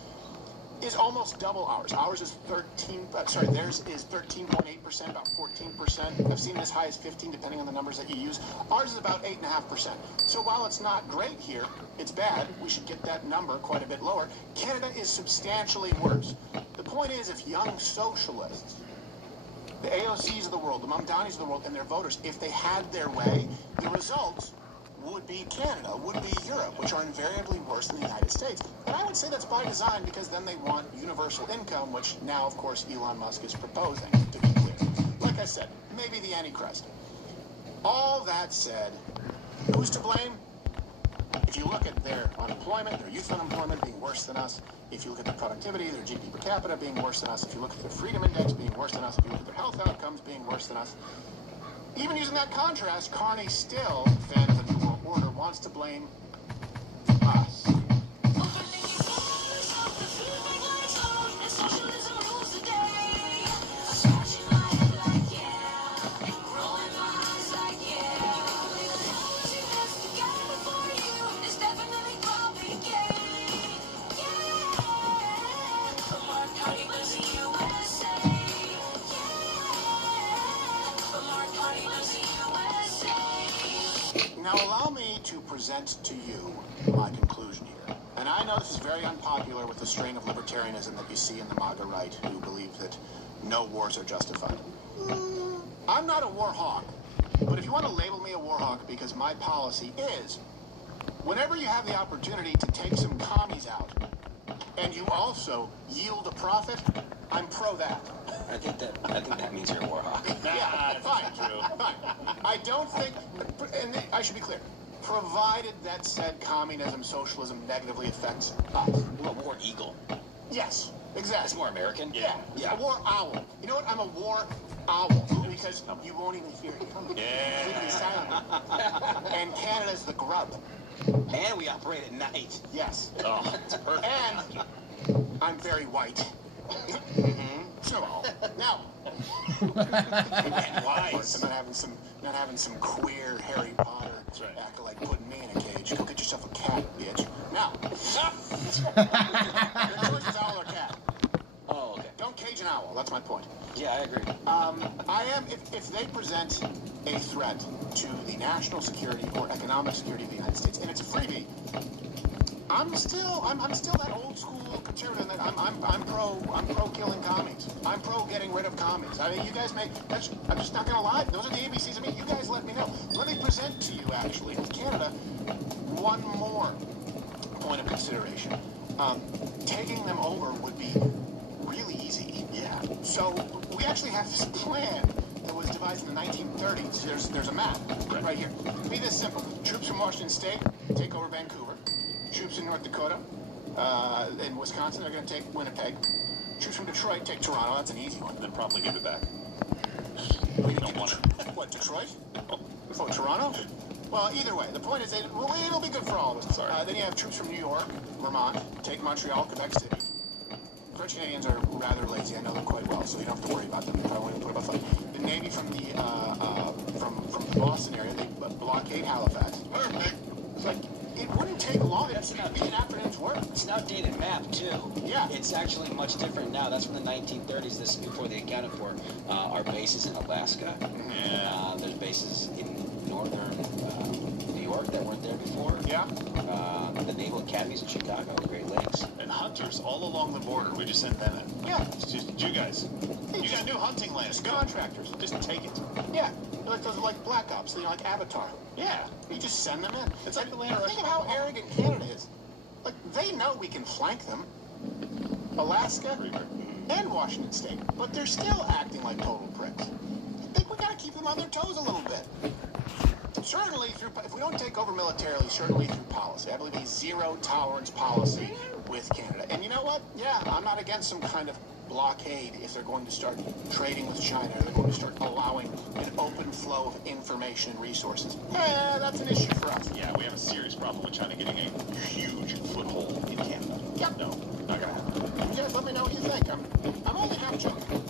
is almost double ours. Ours is theirs is 13.8%, about 14%. I've seen it as high as 15, depending on the numbers that you use. Ours is about 8.5%. So while it's not great here, it's bad. We should get that number quite a bit lower. Canada is substantially worse. The point is, if young socialists, the AOCs of the world, the Mamdanis of the world, and their voters, if they had their way, the results would be Canada, would be Europe, which are invariably worse than the United States. And I would say that's by design because then they want universal income, which now, of course, Elon Musk is proposing, to be clear. Like I said, maybe the Antichrist. All that said, who's to blame? If you look at their unemployment, their youth unemployment being worse than us, if you look at their productivity, their GDP per capita being worse than us, if you look at their freedom index being worse than us, if you look at their health outcomes being worse than us, even using that contrast, Carney still, fan of the New World Order, wants to blame us. Now allow me to present to you my conclusion here. And I know this is very unpopular with the strain of libertarianism that you see in the MAGA right, who believe that no wars are justified. I'm not a war hawk, but if you want to label me a war hawk because my policy is, whenever you have the opportunity to take some commies out, and you also yield a profit, I'm pro that. I think that means you're a war hawk. Yeah, fine. Fine. I don't think, and I should be clear, provided that said communism, socialism negatively affects us. Well, war eagle. Yes, exactly. It's more American. Yeah. A war owl. You know what? I'm a war owl because you won't even hear it coming. Completely silent. And Canada's the grub. And we operate at night. Yes. Oh, it's perfect. And I'm very white. So now, wise. I'm not having some queer Harry Potter acolyte putting me in a cage. Go get yourself a cat, bitch. Now, your choice is owl or cat. Oh, okay. Don't cage an owl. That's my point. Yeah, I agree. I am if they present a threat to the national security or economic security of the United States, and it's a freebie. I'm still that old school conservative. That I'm pro killing commies. I'm pro getting rid of commies. I mean, you guys I'm just not gonna lie. Those are the ABCs. I mean, you guys let me know. Let me present to you actually with Canada one more point of consideration. Taking them over would be really easy. Yeah. So we actually have this plan that was devised in the 1930s. There's a map right here. It'd be this simple. Troops from Washington State take over Vancouver. Troops in North Dakota, in Wisconsin, they're going to take Winnipeg. Troops from Detroit take Toronto. That's an easy one. Then probably give it back. We don't want it. What, Detroit? Oh, Toronto? Well, either way, the point is, it'll be good for all of us. Then you have troops from New York, Vermont, take Montreal, Quebec City. French Canadians are rather lazy. I know them quite well, so you don't have to worry about them. You probably won't put up a fight. The Navy from the Boston area, they blockade Halifax. Perfect. It's like, it wouldn't take long. It's not being acronyms work. It's an outdated map, too. Yeah. It's actually much different now. That's from the 1930s. This is before they accounted for our bases in Alaska. Yeah. There's bases in northern New York that weren't there before. Yeah. The Naval Academies in Chicago, the Great Lakes. And hunters all along the border. We just sent them in. Yeah. It's just you guys. You got new hunting lands. Contractors. Just take it. Yeah. Like those are like Black Ops. They're like Avatar. Yeah. You just send them in. It's like the land. Think of how arrogant Canada is. Like, they know we can flank them. Alaska and Washington State. But they're still acting like total pricks. I think we gotta keep them on their toes a little bit. Certainly if we don't take over militarily, certainly through policy. I believe a zero tolerance policy with Canada. And you know what? Yeah, I'm not against some kind of blockade if they're going to start trading with China, or they're going to start allowing an open flow of information and resources. Yeah, that's an issue for us. Yeah, we have a serious problem with China getting a huge foothold in Canada. Yep. No, not gonna happen. You guys let me know what you think. I'm only half joking.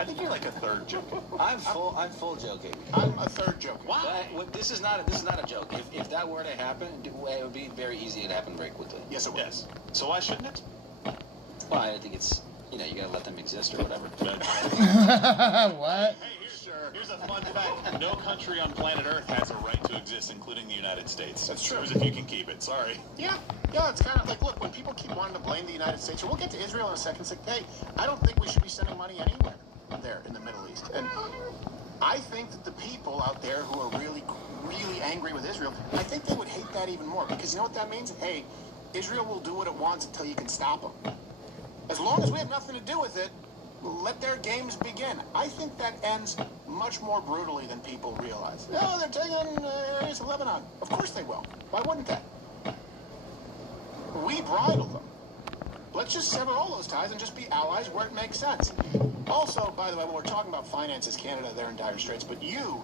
I think you're like a third joking. I'm full joking. I'm a third joking. Why? This is not a joke. If that were to happen, it would be very easy to happen very quickly. Yes, it would. Yes. So why shouldn't it? Well, I think it's, you gotta let them exist or whatever. What? Hey, here's a fun fact. No country on planet Earth has a right to exist, including the United States. That's true. As if you can keep it. Sorry. Yeah, it's kind of like, look, when people keep wanting to blame the United States, or we'll get to Israel in a second, it's like, hey, I don't think we should be sending money anywhere there in the Middle East. And I think that the people out there who are really really angry with Israel, I think they would hate that even more, because you know what that means? Hey, Israel will do what it wants until you can stop them. As long as we have nothing to do with it, let their games begin. I think that ends much more brutally than people realize. No, they're taking areas of Lebanon. Of course they will. Why wouldn't they? We bridle them. Let's just sever all those ties and just be allies where it makes sense. Also, by the way, when we're talking about finances, Canada, they're in dire straits, but you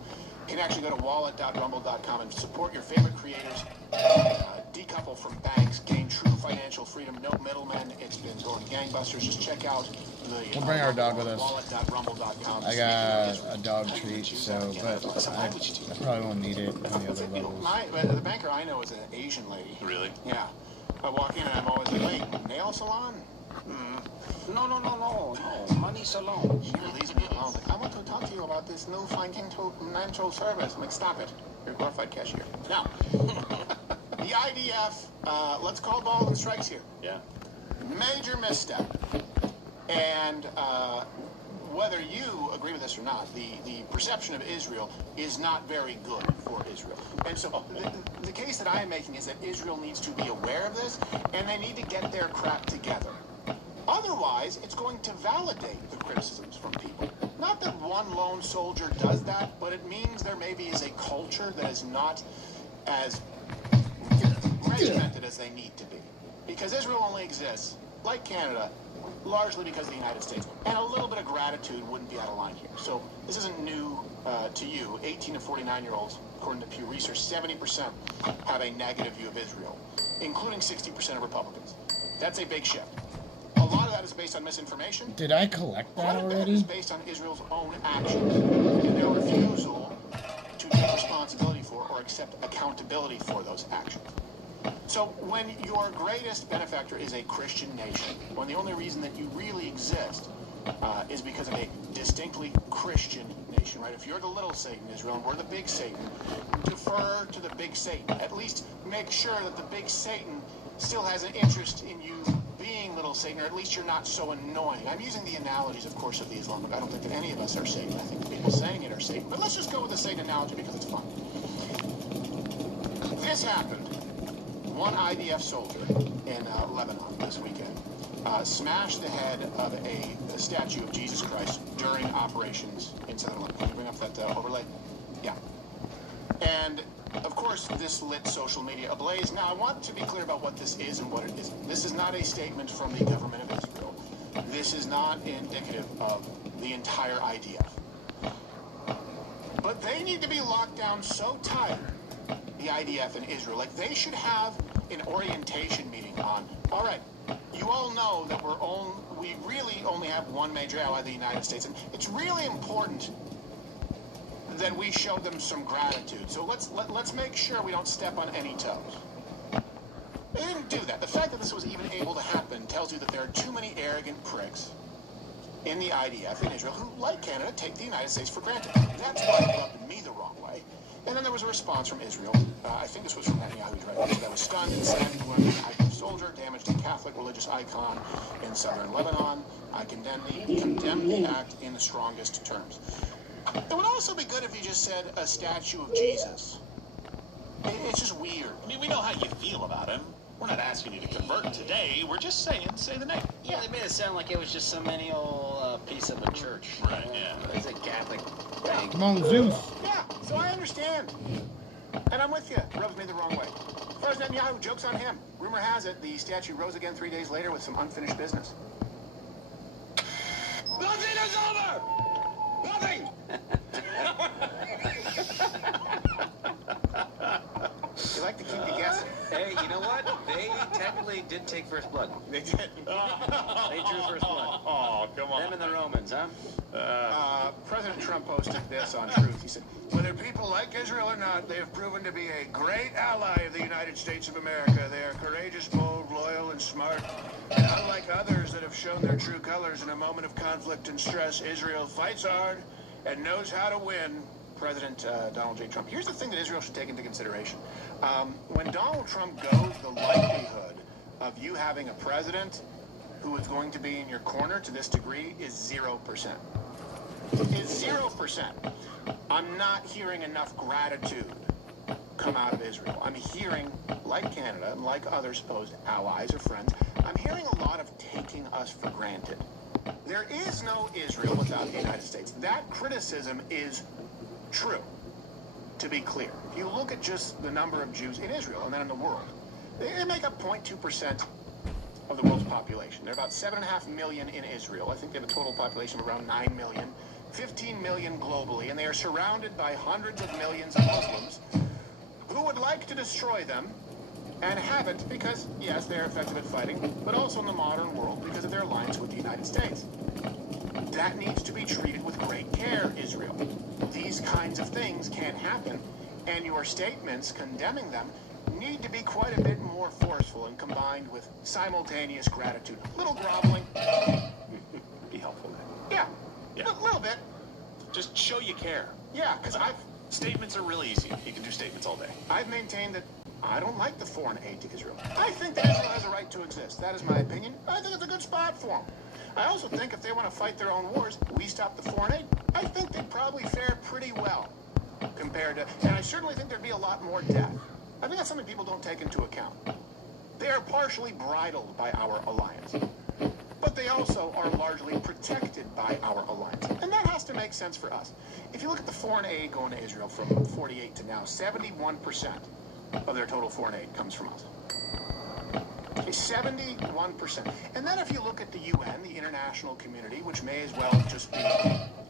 can actually go to wallet.rumble.com and support your favorite creators, decouple from banks, gain true financial freedom, no middlemen. It's been going gangbusters. Just check out the We'll bring our dog with us. wallet.rumble.com. I got a dog treat, so, but I probably won't need it on the other levels. The banker I know is an Asian lady. Really? Yeah. I walk in and I'm always like, wait, nail salon? No, money salon. She leaves me alone. Like, I want to talk to you about this new financial service. I'm like, stop it. You're a glorified cashier. Now, the IDF, let's call balls and strikes here. Yeah. Major misstep. And whether you agree with this or not, the perception of Israel is not very good for Israel. And so the case that I am making is that Israel needs to be aware of this, and they need to get their crap together. Otherwise, it's going to validate the criticisms from people. Not that one lone soldier does that, but it means there maybe is a culture that is not as regimented as they need to be. Because Israel only exists, like Canada, largely because of the United States. And a little bit of gratitude wouldn't be out of line here. So this isn't new to you. 18 to 49-year-olds, according to Pew Research, 70% have a negative view of Israel, including 60% of Republicans. That's a big shift. A lot of that is based on misinformation. Did I collect that already? That is based on Israel's own actions and their refusal to take responsibility for or accept accountability for those actions. So when your greatest benefactor is a Christian nation, when the only reason that you really exist is because of a distinctly Christian nation, right? If you're the little Satan, Israel, and we're the big Satan, defer to the big Satan. At least make sure that the big Satan still has an interest in you being little Satan, or at least you're not so annoying. I'm using the analogies, of course, of the Islamic. I don't think that any of us are Satan. I think the people saying it are Satan. But let's just go with the Satan analogy because it's fun. This happened. One IDF soldier in Lebanon this weekend smashed the head of a statue of Jesus Christ during operations in southern Lebanon. Can you bring up that overlay? Yeah. And, of course, this lit social media ablaze. Now, I want to be clear about what this is and what it isn't. This is not a statement from the government of Israel. This is not indicative of the entire IDF. But they need to be locked down so tight, the IDF in Israel. Like, they should have an orientation meeting on, all right, you all know that we really only have one major ally, the United States, and it's really important that we show them some gratitude. So let's make sure we don't step on any toes. They didn't do that. The fact that this was even able to happen tells you that there are too many arrogant pricks in the IDF in Israel who, like Canada, take the United States for granted. That's why it rubbed me the wrong way. And then there was a response from Israel. I think this was from Netanyahu directly. That was stunned and saddened when an active soldier damaged a Catholic religious icon in southern Lebanon. I condemn the act in the strongest terms. It would also be good if you just said a statue of Jesus. It's just weird. I mean, we know how you feel about him. We're not asking you to convert today. We're just saying, say the name. Yeah, they made it sound like it was just some any old piece of a church. Right, yeah. It's a Catholic thing. Come on, Zeus. Yeah, so I understand. And I'm with you. Rubs me the wrong way. As far as Netanyahu, joke's on him. Rumor has it the statue rose again 3 days later with some unfinished business. Nothing is over! Nothing! You like to keep me guessing. Hey, you know what? They technically did take first blood. They did. They drew first blood. Oh, come on. Them and the Romans, huh? President Trump posted this on Truth. He said, whether people like Israel or not, they have proven to be a great ally of the United States of America. They are courageous, bold, loyal, and smart. And unlike others that have shown their true colors in a moment of conflict and stress, Israel fights hard and knows how to win. President Donald J. Trump. Here's the thing that Israel should take into consideration. When Donald Trump goes, the likelihood of you having a president who is going to be in your corner to this degree is 0%. It's 0%. I'm not hearing enough gratitude come out of Israel. I'm hearing, like Canada and like other supposed allies or friends, I'm hearing a lot of taking us for granted. There is no Israel without the United States. That criticism is true, to be clear. If you look at just the number of Jews in Israel and then in the world, they make up 0.2% of the world's population. There are about 7.5 million in Israel. I think they have a total population of around 9 million, 15 million globally, and they are surrounded by hundreds of millions of Muslims who would like to destroy them and haven't because, yes, they're effective at fighting, but also in the modern world because of their alliance with the United States. That needs to be treated with great care, Israel. These kinds of things can't happen, and your statements condemning them need to be quite a bit more forceful and combined with simultaneous gratitude. A little groveling. Be helpful. Yeah, a little bit. Just show you care. Yeah, because statements are really easy. You can do statements all day. I've maintained that I don't like the foreign aid to Israel. I think that Israel has a right to exist. That is my opinion. I think it's a good spot for them. I also think if they want to fight their own wars, we stop the foreign aid. I think they'd probably fare pretty well compared to, and I certainly think there'd be a lot more death. I think that's something people don't take into account. They are partially bridled by our alliance, but they also are largely protected by our alliance. And that has to make sense for us. If you look at the foreign aid going to Israel from 48 to now, 71% of their total foreign aid comes from us. 71%. And then if you look at the UN, the international community, which may as well just be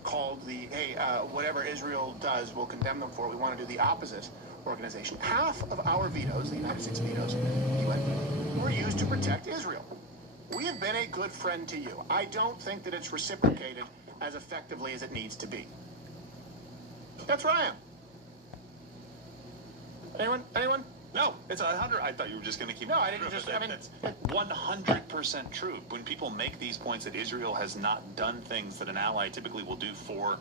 called the, hey, whatever Israel does, we'll condemn them for, we want to do the opposite organization. Half of our vetoes, the United States vetoes, UN, were used to protect Israel. We have been a good friend to you. I don't think that it's reciprocated as effectively as it needs to be. That's where I am. Anyone? No, it's 100. I thought you were just going to keep. No, I didn't just. I mean, it's 100% true. When people make these points that Israel has not done things that an ally typically will do for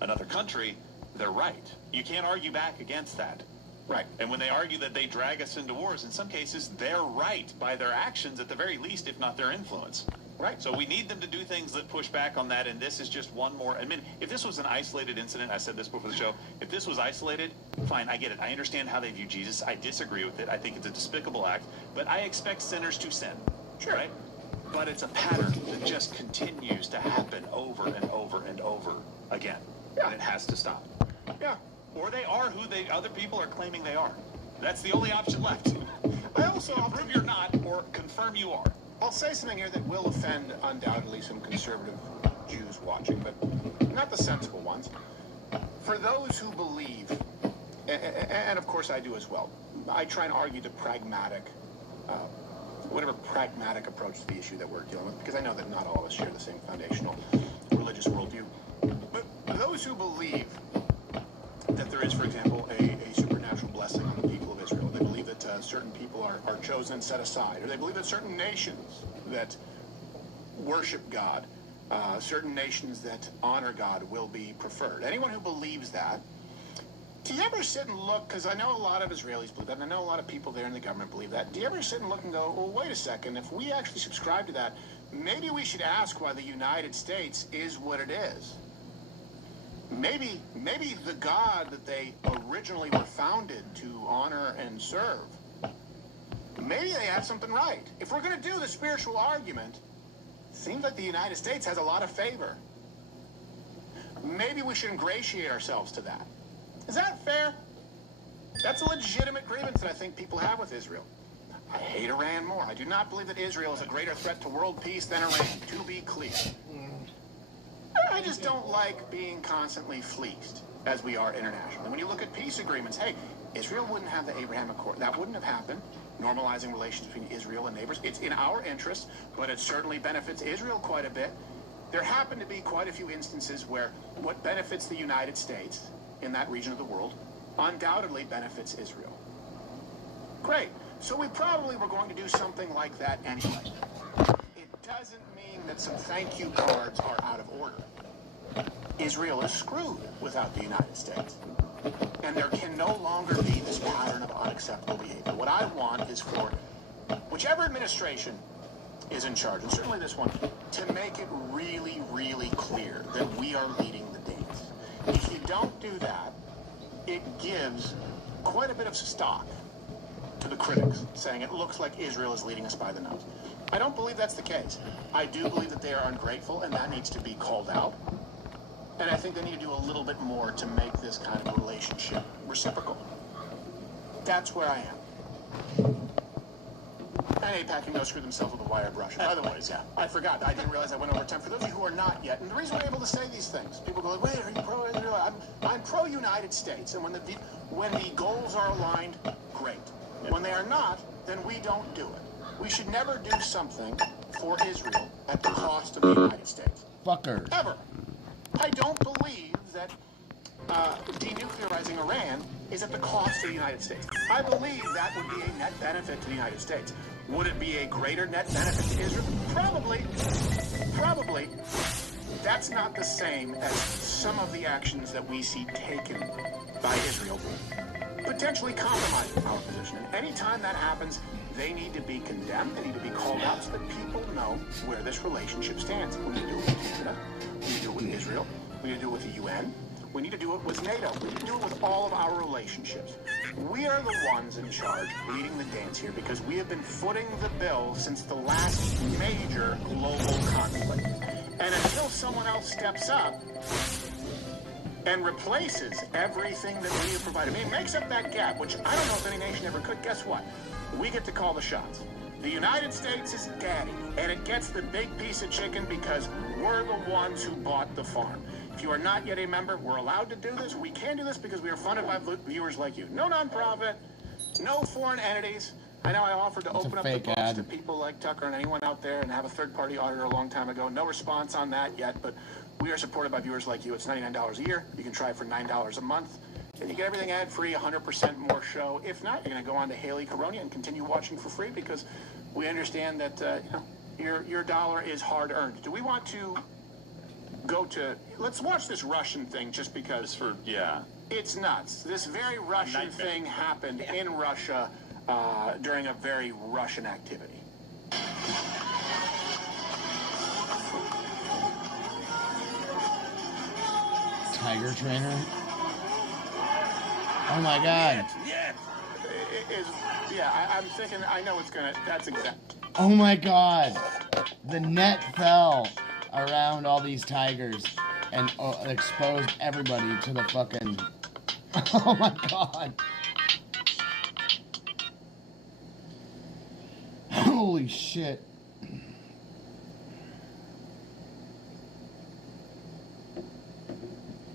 another country, they're right. You can't argue back against that. Right. And when they argue that they drag us into wars, in some cases, they're right by their actions at the very least, if not their influence. Right. So we need them to do things that push back on that, and this is just one more. I mean, if this was an isolated incident, I said this before the show, if this was isolated, fine, I get it. I understand how they view Jesus. I disagree with it. I think it's a despicable act, but I expect sinners to sin. Sure. Right? But it's a pattern that just continues to happen over and over and over again. Yeah. And it has to stop. Yeah. Or they are who other people are claiming they are. That's the only option left. I also prove you're not or confirm you are. I'll say something here that will offend undoubtedly some conservative Jews watching, but not the sensible ones. For those who believe, and of course I do as well, I try and argue the pragmatic, whatever pragmatic approach to the issue that we're dealing with, because I know that not all of us share the same foundational religious worldview. But those who believe that there is, for example, a supernatural blessing on the people of Israel, they believe that certain people are chosen and set aside, or they believe that certain nations that worship God, certain nations that honor God will be preferred. Anyone who believes that, do you ever sit and look, because I know a lot of Israelis believe that, and I know a lot of people there in the government believe that, do you ever sit and look and go, well, wait a second, if we actually subscribe to that, maybe we should ask why the United States is what it is? Maybe the God that they originally were founded to honor and serve, maybe they have something right. If we're going to do the spiritual argument, it seems like the United States has a lot of favor. Maybe we should ingratiate ourselves to that. Is that fair? That's a legitimate grievance that I think people have with Israel. I hate Iran more. I do not believe that Israel is a greater threat to world peace than Iran, to be clear. I just don't like being constantly fleeced, as we are internationally. When you look at peace agreements, hey, Israel wouldn't have the Abraham Accord. That wouldn't have happened. Normalizing relations between Israel and neighbors. It's in our interest, but it certainly benefits Israel quite a bit. There happen to be quite a few instances where what benefits the United States in that region of the world undoubtedly benefits Israel. Great. So we probably were going to do something like that anyway. It doesn't mean that some thank you cards are out of order. Israel is screwed without the United States. And there can no longer be this pattern of unacceptable behavior. What I want is for whichever administration is in charge, and certainly this one, to make it really, really clear that we are leading the dance. If you don't do that, it gives quite a bit of stock to the critics, saying it looks like Israel is leading us by the nose. I don't believe that's the case. I do believe that they are ungrateful, and that needs to be called out. And I think they need to do a little bit more to make this kind of a relationship reciprocal. That's where I am. And APAC can go screw themselves with a wire brush. By the way, yeah, I forgot. I didn't realize I went over time. For those of you who are not yet, and the reason we're able to say these things, people go like, wait, are you pro-Israel? I'm pro-United States. And when the goals are aligned, great. When they are not, then we don't do it. We should never do something for Israel at the cost of the United States. Fucker. Ever. I don't believe that denuclearizing Iran is at the cost of the United States. I believe that would be a net benefit to the United States. Would it be a greater net benefit to Israel? Probably. Probably. That's not the same as some of the actions that we see taken by Israel, potentially compromising our position. And anytime that happens, they need to be condemned. They need to be called out so that people know where this relationship stands. We need to do it with Canada. We need to do it with Israel. We need to do it with the UN. We need to do it with NATO. We need to do it with all of our relationships. We are the ones in charge leading the dance here because we have been footing the bill since the last major global conflict. And until someone else steps up and replaces everything that we have provided, I mean, makes up that gap, which I don't know if any nation ever could, guess what? We get to call the shots. The United States is daddy, and it gets the big piece of chicken because we're the ones who bought the farm. If you are not yet a member, we're allowed to do this. We can do this because we are funded by viewers like you. No nonprofit, no foreign entities. I know I offered to open up the books to people like Tucker and anyone out there and have a third-party auditor a long time ago. No response on that yet, but we are supported by viewers like you. It's $99 a year. You can try it for $9 a month. And you get everything ad-free, 100% more show. If not, you're going to go on to Haley Caronia and continue watching for free because we understand that your dollar is hard-earned. Do we want to go to... Let's watch this Russian thing just because... It's nuts. This very Russian thing happened in Russia during a very Russian activity. Tiger trainer? Oh my god. I'm thinking, I know it's gonna, that's exact. Oh my god. The net fell around all these tigers and exposed everybody to the fucking... Oh my god. Holy shit.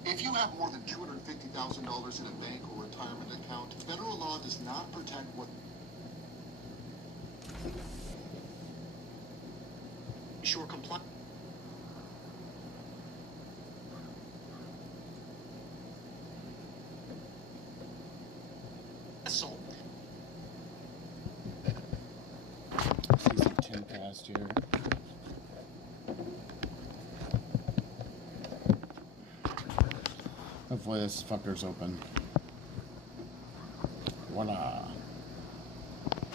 If you have more than $250,000 in a bank or retirement account, federal law does not protect what... Sure, comply. Season 2 past year. Hopefully this fucker's open. Voila.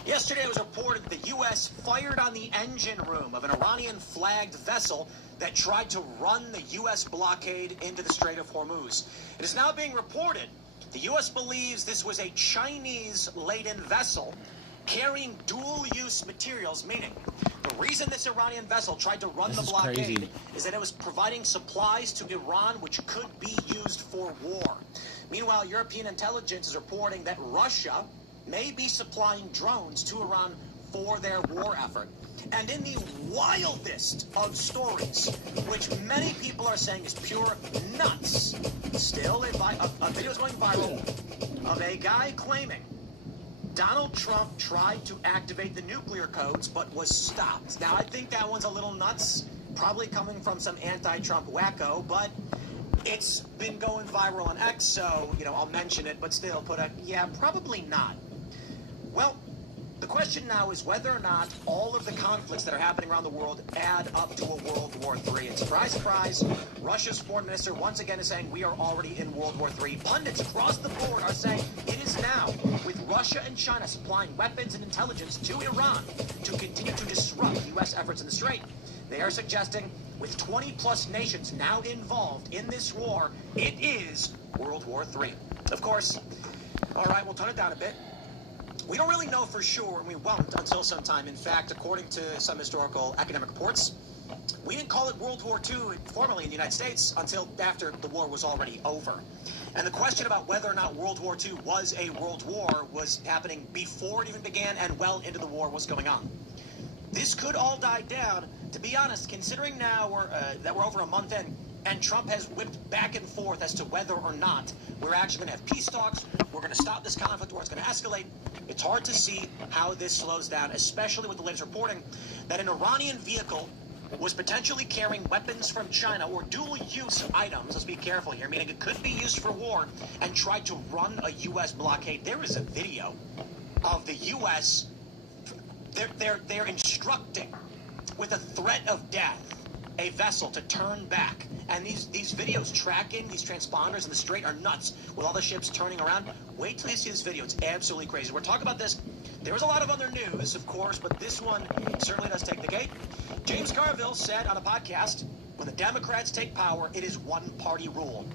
Yesterday it was reported that the U.S. fired on the engine room of an Iranian-flagged vessel that tried to run the U.S. blockade into the Strait of Hormuz. It is now being reported the U.S. believes this was a Chinese-laden vessel carrying dual-use materials, meaning the reason this Iranian vessel tried to run the blockade is that it was providing supplies to Iran which could be used for war. Meanwhile, European intelligence is reporting that Russia may be supplying drones to Iran for their war effort. And in the wildest of stories, which many people are saying is pure nuts, still a video is going viral of a guy claiming Donald Trump tried to activate the nuclear codes but was stopped. Now, I think that one's a little nuts, probably coming from some anti-Trump wacko, but it's been going viral on X, so, I'll mention it, but still put a, yeah, probably not. Well, the question now is whether or not all of the conflicts that are happening around the world add up to a World War III. And surprise, surprise, Russia's foreign minister once again is saying we are already in World War III. Pundits across the board are saying it is now, with Russia and China supplying weapons and intelligence to Iran to continue to disrupt U.S. efforts in the Strait. They are suggesting, with 20-plus nations now involved in this war, it is World War III. Of course, All right, we'll tone it down a bit. We don't really know for sure, and we won't until sometime. In fact, according to some historical academic reports, we didn't call it World War II formally in the United States until after the war was already over. And the question about whether or not World War II was a world war was happening before it even began and well into the war was going on. This could all die down. To be honest, considering now that we're over a month in, and Trump has whipped back and forth as to whether or not we're actually going to have peace talks, we're going to stop this conflict, or it's going to escalate, it's hard to see how this slows down, especially with the latest reporting that an Iranian vehicle was potentially carrying weapons from China or dual-use items. Let's be careful here, meaning it could be used for war, and tried to run a U.S. blockade. There is a video of the U.S. They're instructing with a threat of death a vessel to turn back. And these videos tracking these transponders in the strait are nuts with all the ships turning around. Wait till you see this video. It's absolutely crazy. We're talking about this. There was a lot of other news, of course, but this one certainly does take the cake. James Carville said on a podcast, when the Democrats take power, it is one-party rule.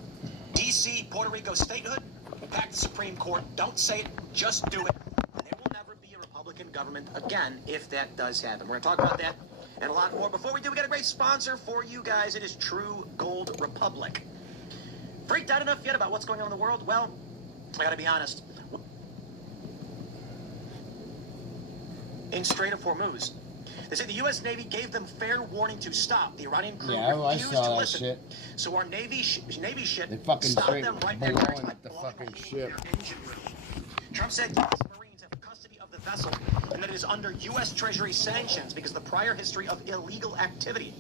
D.C., Puerto Rico statehood, back to the Supreme Court. Don't say it, just do it. And there will never be a Republican government again if that does happen. We're going to talk about that and a lot more. Before we do, we got a great sponsor for you guys. It is True Gold Republic. Freaked out enough yet about what's going on in the world? Well, I got to be honest. In Strait of Hormuz, they say the U.S. Navy gave them fair warning to stop. The Iranian crew refused to listen. Shit. So our Navy ship stopped them right there. The fucking ship. Trump said U.S. Marines have custody of the vessel and that it is under U.S. Treasury sanctions because of the prior history of illegal activity.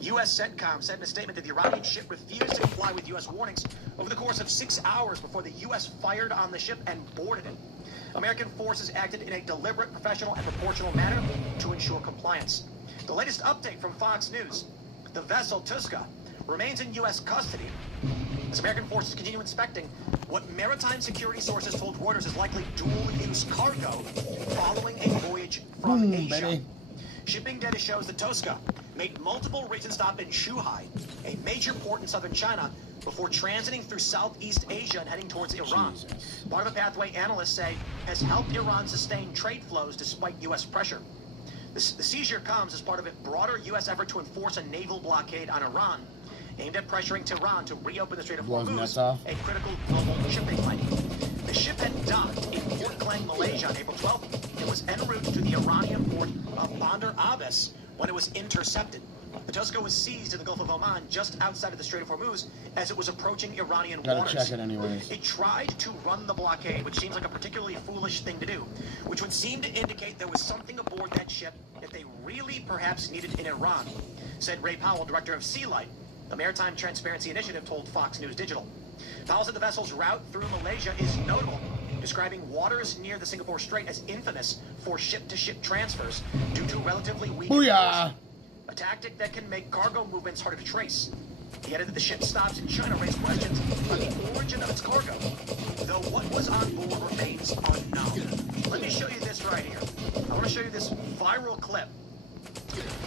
U.S. CENTCOM said in a statement that the Iranian ship refused to comply with U.S. warnings over the course of 6 hours before the U.S. fired on the ship and boarded it. American forces acted in a deliberate, professional, and proportional manner to ensure compliance. The latest update from Fox News. The vessel, Tuska, remains in U.S. custody as American forces continue inspecting what maritime security sources told Reuters is likely dual-use cargo following a voyage from Asia. Baby. Shipping data shows that Tuska made multiple recent stops in Zhuhai, a major port in southern China, before transiting through Southeast Asia and heading towards Iran. Jesus. Part of a pathway analysts say has helped Iran sustain trade flows despite U.S. pressure. The seizure comes as part of a broader U.S. effort to enforce a naval blockade on Iran, aimed at pressuring Tehran to reopen the Strait of Hormuz, a critical global shipping lane. The ship had docked in Port Klang, Malaysia on April 12th. It was en route to the Iranian port of Bandar Abbas when it was intercepted. The Tuska was seized in the Gulf of Oman just outside of the Strait of Hormuz as it was approaching Iranian waters. Gotta check it anyways. It tried to run the blockade, which seems like a particularly foolish thing to do, which would seem to indicate there was something aboard that ship that they really perhaps needed in Iran, said Ray Powell, director of Sea Light, the Maritime Transparency Initiative, told Fox News Digital. Powell said the vessel's route through Malaysia is notable, describing waters near the Singapore Strait as infamous for ship-to-ship transfers due to relatively weak Booyah! a tactic that can make cargo movements harder to trace. He added that the ship stops in China raised questions on the origin of its cargo, though what was on board remains unknown. Let me show you this right here. I want to show you this viral clip.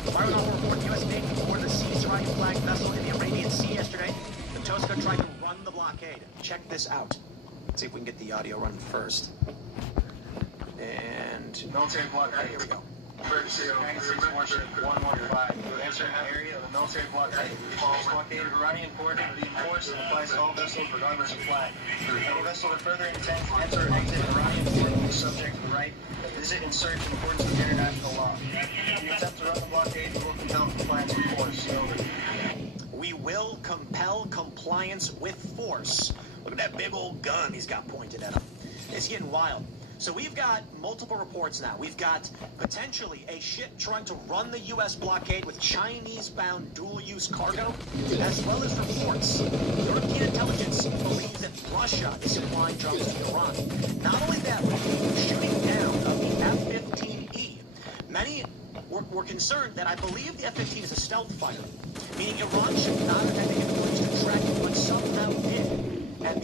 Viral report: the U.S. Navy boarded a seized Iranian flag vessel in the Arabian Sea yesterday. The Tuska tried to run the blockade. Check this out. Let's see if we can get the audio running first. And Military blockade. Here we go. Emergency 96 warship 115. You enter an area of the military blockade. Falls blockade of Iranian port reinforced and applies to all vessels regardless of flag. Any vessel that further intends to enter or exit an Iranian port will be subject to the right to visit and search in accordance with international law. If you attempt to run the blockade, you will compel compliance with force. Over. We will compel compliance with force. Look at that big old gun he's got pointed at him. It's getting wild. So we've got multiple reports now. We've got potentially a ship trying to run the U.S. blockade with Chinese-bound dual-use cargo, as well as reports. European intelligence believes that Russia is supplying drones to Iran. Not only that, but shooting down of the F-15E. Many were concerned that I believe the F-15 is a stealth fighter, meaning Iran should not have had the ability to track it, but somehow did. And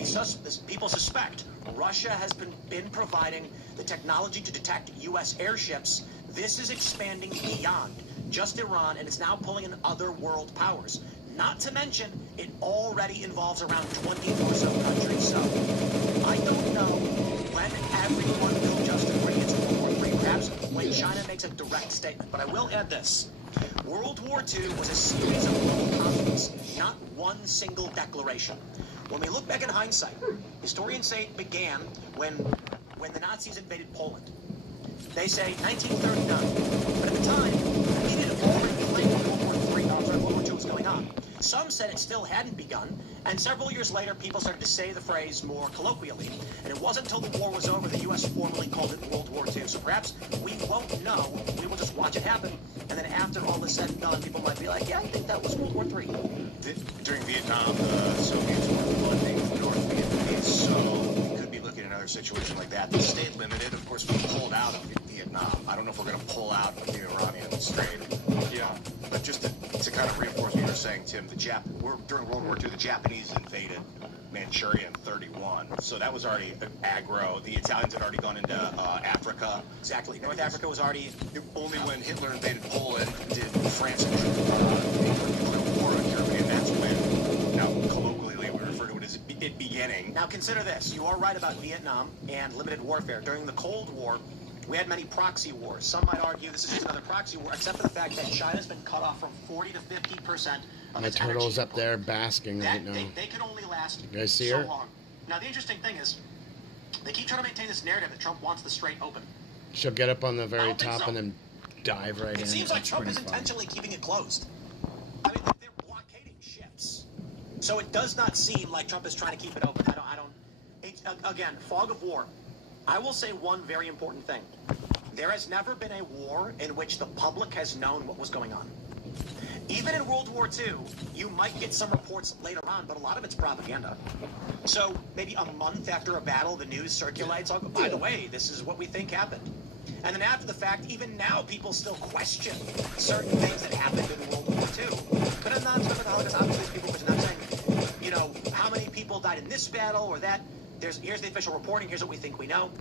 people suspect Russia has been providing the technology to detect U.S. airships. This is expanding beyond just Iran, and it's now pulling in other world powers. Not to mention, it already involves around 20 or so countries. So, I don't know when everyone will just agree it's World War III, perhaps when China makes a direct statement. But I will add this. World War II was a series of global conflicts, not one single declaration. When we look back in hindsight, historians say it began when the Nazis invaded Poland. They say 1939, but at the time, it had already claimed World War II was going on. Some said it still hadn't begun, and several years later, people started to say the phrase more colloquially, and it wasn't until the war was over the U.S. formally called it World War II. So perhaps we won't know, we will just watch it happen, and then after all is said and done, people might be like, yeah, I think that was World War III. During Vietnam, the Soviets were funding North Vietnamese, so we could be looking at another situation like that. The state limited, of course, we pulled out of Vietnam. I don't know if we're going to pull out of the Iranian Strait. Yeah, but just to kind of reinforce what you were saying, Tim, during World War II, the Japanese invaded Manchuria in 1931, so that was already aggro. The Italians had already gone into Africa. Exactly. North Africa was already... Only when Hitler invaded Poland did France and England declare war on Germany, and that's when, now colloquially we refer to it as it beginning. Now consider this. You are right about Vietnam and limited warfare. During the Cold War, we had many proxy wars. Some might argue this is just another proxy war, except for the fact that China's been cut off from 40 to 50% of My its turtle's energy. up there basking right now. They can only last You guys see so her? long. Now, the interesting thing is, they keep trying to maintain this narrative that Trump wants the strait open. She'll get up on the I very don't think top so. and then dive right in. It seems like That's Trump is pretty funny. intentionally keeping it closed. I mean, they're blockading ships. So it does not seem like Trump is trying to keep it open. Again, fog of war. I will say one very important thing. There has never been a war in which the public has known what was going on. Even in World War II, you might get some reports later on, but a lot of it's propaganda. So maybe a month after a battle, the news circulates, oh, by the way, this is what we think happened. And then after the fact, even now, people still question certain things that happened in World War II. But I'm not talking about obviously people question. I'm saying, you know, how many people died in this battle or that. Here's the official reporting. Here's what we think we know.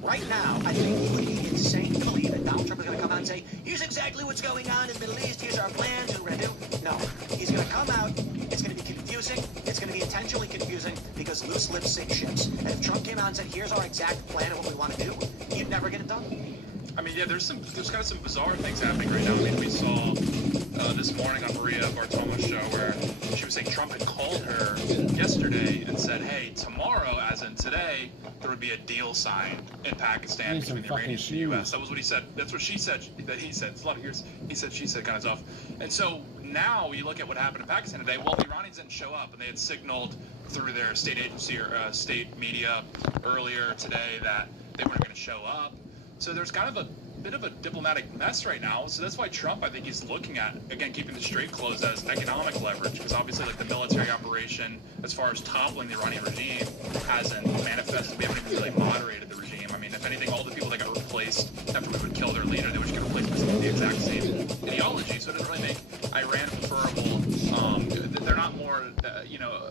Right now, I think it would be insane to believe that Donald Trump is going to come out and say, here's exactly what's going on in the Middle East, here's our plans, and we're going to do. No. He's going to come out, it's going to be confusing, it's going to be intentionally confusing, because loose lips sink ships. And if Trump came out and said, here's our exact plan of what we want to do, you'd never get it done. I mean, yeah, there's kind of some bizarre things happening right now. I mean, we saw this morning on Maria Bartiromo's show where she was saying Trump had called her yesterday and said, hey, tomorrow, as in today, there would be a deal signed in Pakistan between the Iranians and the U.S. That was what he said. That's what she said. That he said. It's a lot of years. He said, she said kind of stuff. And so now you look at what happened in Pakistan today. Well, the Iranians didn't show up, and they had signaled through their state agency or state media earlier today that they weren't going to show up. So there's kind of a bit of a diplomatic mess right now. So that's why Trump, I think he's looking at, again, keeping the strait closed as economic leverage, because obviously like the military operation, as far as toppling the Iranian regime, hasn't manifested. We haven't even really moderated the regime. I mean, if anything, all the people that got replaced after we would kill their leader, they would just get replaced with the exact same ideology. So it doesn't really make Iran preferable. They're not more,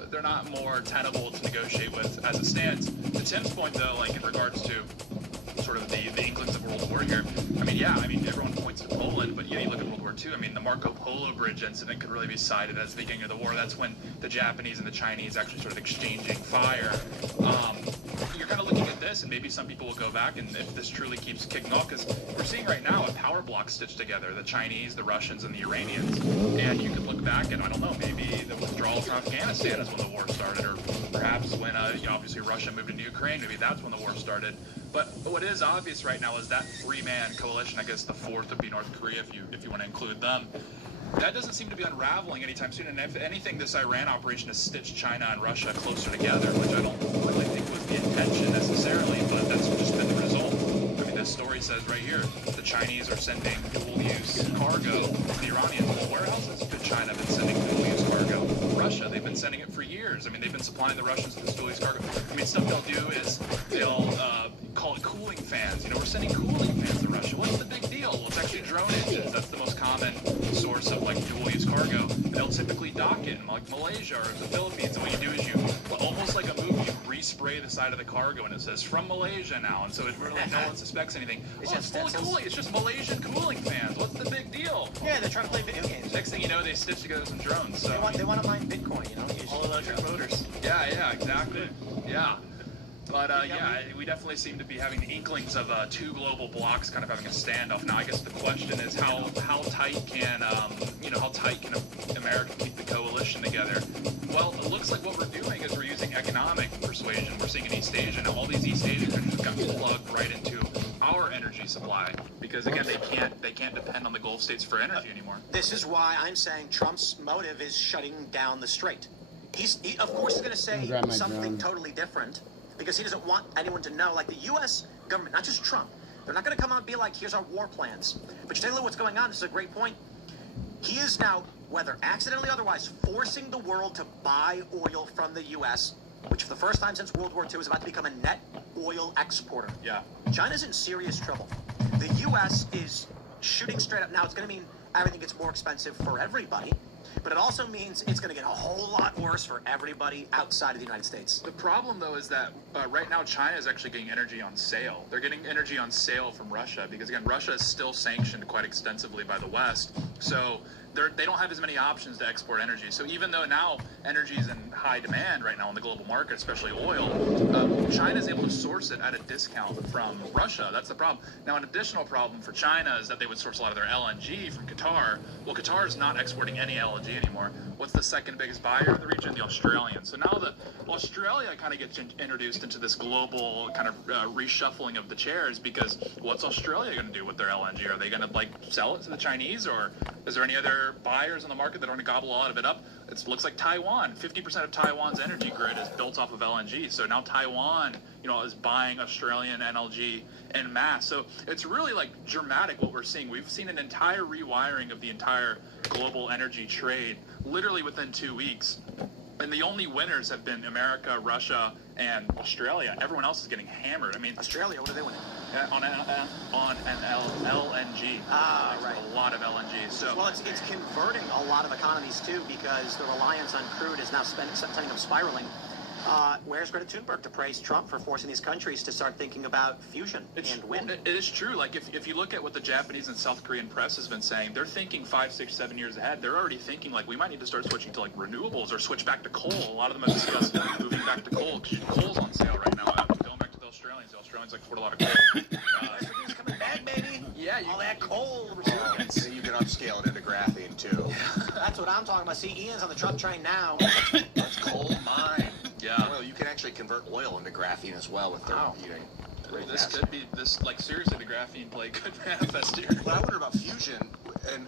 they're not more tenable to negotiate with as it stands. To Tim's point, though, like in regards to sort of the inklings of World War here. I mean, yeah, I mean, everyone points to Poland, but yeah, you look at World War II, I mean, the Marco Polo Bridge incident could really be cited as the beginning of the war. That's when the Japanese and the Chinese actually started exchanging fire. You're kind of looking at this, and maybe some people will go back, and if this truly keeps kicking off, because we're seeing right now a power block stitched together, the Chinese, the Russians, and the Iranians, and you could look back and, I don't know, maybe the withdrawal from Afghanistan is when the war started, or perhaps when, obviously Russia moved into Ukraine, maybe that's when the war started. But what is obvious right now is that three-man coalition, I guess the fourth would be North Korea if you want to include them, that doesn't seem to be unraveling anytime soon. And if anything, this Iran operation has stitched China and Russia closer together, which I don't really think was the intention necessarily, but that's just been the result. I mean, this story says right here, the Chinese are sending dual-use cargo to the Iranians. Well, where else has China been sending dual-use cargo? Russia, they've been sending it for years. I mean, they've been supplying the Russians with this dual-use cargo. I mean, stuff they'll do is they'll call it cooling fans. You know, we're sending cooling fans to Russia. What's the big deal? Well, it's actually drone engines. That's the most common source of, like, dual-use cargo. They'll typically dock it in, like, Malaysia or the Philippines. And what you do is you, almost like a movie, you respray the side of the cargo, and it says, from Malaysia now. And so it really, no one suspects anything. It's just fully cooling. It's just Malaysian cooling fans. What's the big deal? Yeah, they're trying to play video games. Next thing you know, they stitch together some drones. So they want to mine Bitcoin, you know? All electric motors. Yeah, exactly. Yeah. But yeah, we definitely seem to be having inklings of two global blocks kind of having a standoff. Now, I guess the question is how tight can America keep the coalition together? Well, it looks like what we're doing is we're using economic persuasion. We're seeing in East Asia now. All these East Asian countries got plugged right into our energy supply because again they can't depend on the Gulf states for energy anymore. This is why I'm saying Trump's motive is shutting down the strait. He of course is going to say something totally different because he doesn't want anyone to know. Like the U.S. government, not just Trump, they're not going to come out and be like, "Here's our war plans." But you take a look at what's going on. This is a great point. He is now, whether accidentally or otherwise, forcing the world to buy oil from the U.S., which for the first time since World War II is about to become a net oil exporter. Yeah. China's in serious trouble. The U.S. is shooting straight up. Now, it's going to mean everything gets more expensive for everybody, but it also means it's going to get a whole lot worse for everybody outside of the United States. The problem, though, is that right now China is actually getting energy on sale. They're getting energy on sale from Russia because, again, Russia is still sanctioned quite extensively by the West. So they don't have as many options to export energy. So even though now energy is in high demand right now in the global market, especially oil, China is able to source it at a discount from Russia. That's the problem. Now, an additional problem for China is that they would source a lot of their LNG from Qatar. Well, Qatar is not exporting any LNG anymore. What's the second biggest buyer in the region? The Australians. So now that Australia kind of gets introduced into this global kind of reshuffling of the chairs because what's Australia going to do with their LNG? Are they going to sell it to the Chinese, or is there any other buyers on the market that are going to gobble a lot of it up? It looks like Taiwan. 50% of Taiwan's energy grid is built off of LNG. So now Taiwan, is buying Australian LNG en masse. So it's really dramatic what we're seeing. We've seen an entire rewiring of the entire global energy trade literally within 2 weeks. And the only winners have been America, Russia, and Australia. Everyone else is getting hammered. I mean, Australia, what are they winning? On LNG. Right. A lot of LNG. So well, it's converting a lot of economies too because the reliance on crude is now sending them spiraling. Where's Greta Thunberg to praise Trump for forcing these countries to start thinking about fusion and wind? It is true. If you look at what the Japanese and South Korean press has been saying, they're thinking 5, 6, 7 years ahead. They're already thinking we might need to start switching to renewables or switch back to coal. A lot of them have discussed moving back to coal. Coal's on sale right now. Going back to the Australians. The Australians export a lot of coal. Everything's coming back, baby. Yeah, all that coal. So you can upscale it into graphene too. That's what I'm talking about. See, Ian's on the Trump train now. That's coal mine. Yeah. Well, you can actually convert oil into graphene as well with thermal heating. Could be seriously, the graphene play could manifest here. What I wonder about fusion, and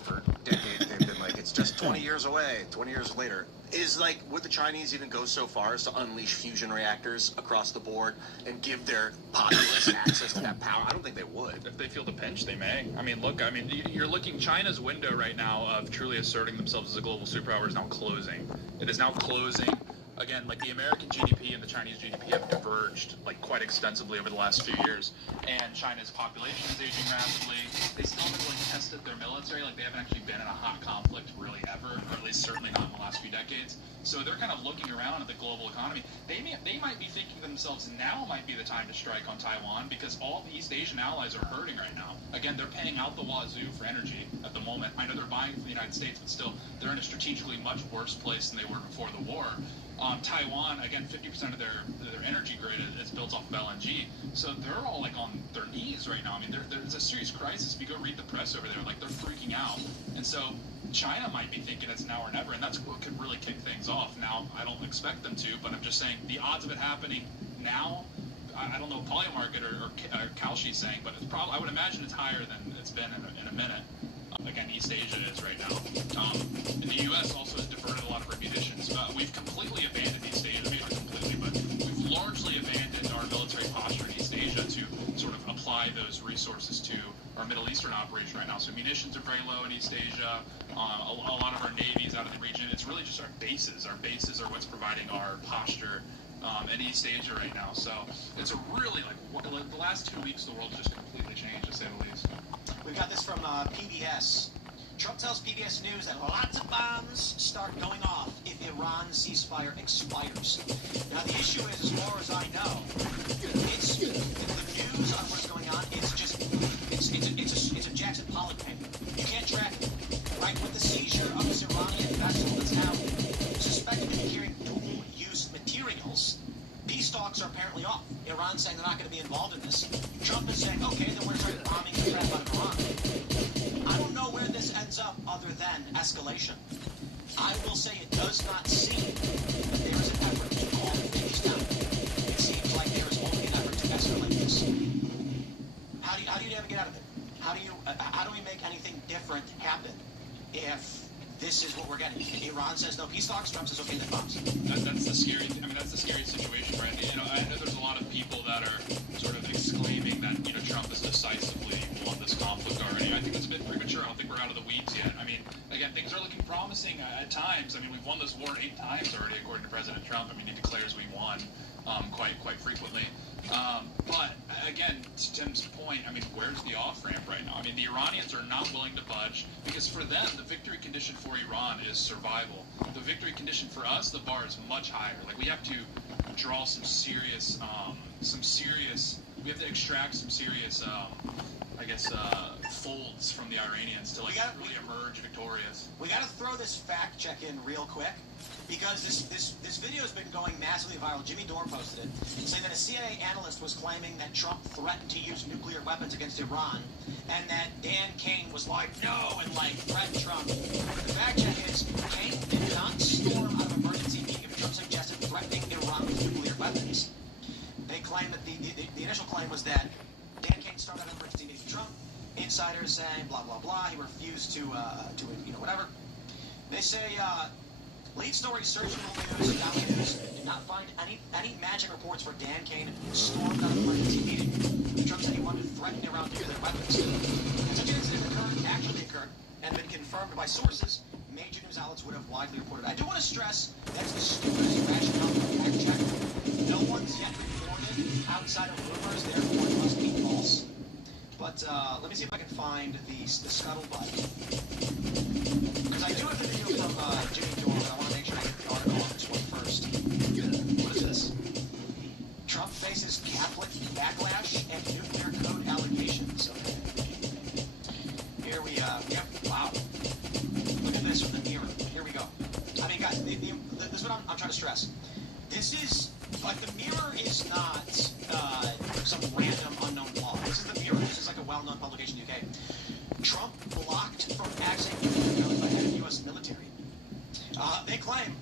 for decades they've been it's just 20 years away, 20 years later, is would the Chinese even go so far as to unleash fusion reactors across the board and give their populace access to that power? I don't think they would. If they feel the pinch, they may. You're looking, China's window right now of truly asserting themselves as a global superpower is now closing. It is now closing. Again, the American GDP and the Chinese GDP have diverged quite extensively over the last few years, and China's population is aging rapidly. They still haven't really tested their military. They haven't actually been in a hot conflict really ever, or at least certainly not in the last few decades. So they're kind of looking around at the global economy. They might be thinking to themselves, now might be the time to strike on Taiwan because all the East Asian allies are hurting right now. Again, they're paying out the wazoo for energy at the moment. I know they're buying from the United States, but still, they're in a strategically much worse place than they were before the war. Taiwan, again, 50% of their energy grid is built off of LNG. So they're all on their knees right now. There's a serious crisis. If you go read the press over there, they're freaking out. And so China might be thinking it's now or never, and that's what could really kick things off. Now, I don't expect them to, but I'm just saying the odds of it happening now, I don't know what Polymarket or Kalshi's saying, but I would imagine it's higher than it's been in a minute. Again, East Asia is right now. And the U.S. also has diverted a lot of our munitions. We've completely abandoned East Asia. Maybe not completely, but we've largely abandoned our military posture in East Asia to sort of apply those resources to our Middle Eastern operation right now. So munitions are very low in East Asia. A lot of our navies out of the region. It's really just our bases. Our bases are what's providing our posture in East Asia right now. So it's a really, the last 2 weeks, the world just completely changed, to say the least. We've got this from PBS. Trump tells PBS News that lots of bombs start going off if Iran's ceasefire expires. Now, the issue is, as far as I know, it's the news on what's going on. It's a Jackson Pollock thing. You can't track it. Right with the seizure of this Iranian vessel that's now suspected of carrying dual-use materials. Peace talks talks are apparently off. Iran's saying they're not going to be involved in this. Trump is saying, okay, then we're going to start bombing the crap out of Iran. I don't know where this ends up other than escalation. I will say it does not seem that there is an effort to calm things down. It seems like there is only an effort to escalate this. How do you navigate out of it? How do we make anything different happen if this is what we're getting? Iran says no peace talks, Trump says okay, then bombs. That's the scary. I mean, that's the scary situation, right? You know, I know there's a lot of people that are sort of exclaiming that Trump has decisively won this conflict already. I think that's a bit premature. I don't think we're out of the weeds yet. I mean, again, things are looking promising at times. I mean, we've won this war 8 times already, according to President Trump. I mean, he declares we won quite frequently. But again, to Tim's point, I mean, where's the off-ramp right now? I mean, the Iranians are not willing to budge because for them, the victory condition for Iran is survival. The victory condition for us, the bar is much higher. Like, we have to draw some serious, we have to extract some serious, folds from the Iranians to really emerge victorious. We got to throw this fact check in real quick, because this video has been going massively viral. Jimmy Dore posted it, saying that a CIA analyst was claiming that Trump threatened to use nuclear weapons against Iran, and that Dan Kane was like, no, and threatened Trump. The fact check is, Kane did not storm out of emergency meeting if Trump suggested threatening Iran with nuclear weapons. They claim that the initial claim was that Dan Kane stormed out of emergency meeting with Trump. Insiders saying blah blah blah. He refused to whatever. They say lead story Surgical News, Yahoo News did not find any matching reports for Dan Kane stormed out of emergency meeting. Trump said he wanted to threaten Iran with nuclear weapons. Such an incident actually occurred and been confirmed by sources major news outlets would have widely reported. I do want to stress that's the stupidest rationale for a fact check. No one's yet reported outside of rumors, therefore it must be false. But let me see if I can find the scuttlebutt. Because I do have the video from Jimmy Dore, but I want to make sure I get the article on this one first. What is this? Trump faces Catholic backlash and nuclear code allegations. Okay. Here we yep, wow. Look at this from the Mirror. Here we go. I mean, guys, this is what I'm trying to stress. This is, the Mirror is not some random unknown blog. This is the Mirror. This is like a well-known publication in the UK. Trump blocked from accessing nuclear codes by head of U.S. military. They claim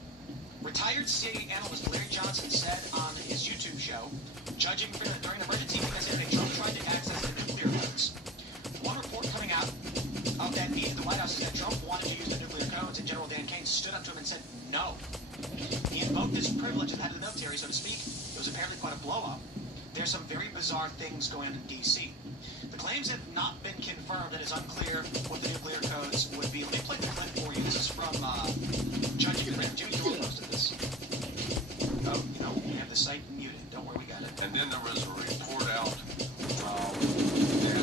retired CIA analyst Larry Johnson said on his YouTube show, judging during an emergency meeting yesterday, Trump tried to access the nuclear codes. One report coming out of that meeting, the White House said Trump wanted to use the nuclear codes, and General Dan Kane stood up to him and said no. He invoked his privilege as head of the military, so to speak. It was apparently quite a blow-up. There's some very bizarre things going on in D.C. The claims have not been confirmed, and it's unclear what the nuclear codes would be. Let me play the clip for you. This is from Judge Graham. Jimmy Dore posted this. Oh, we have the site muted. Don't worry, we got it. And then there was a report out that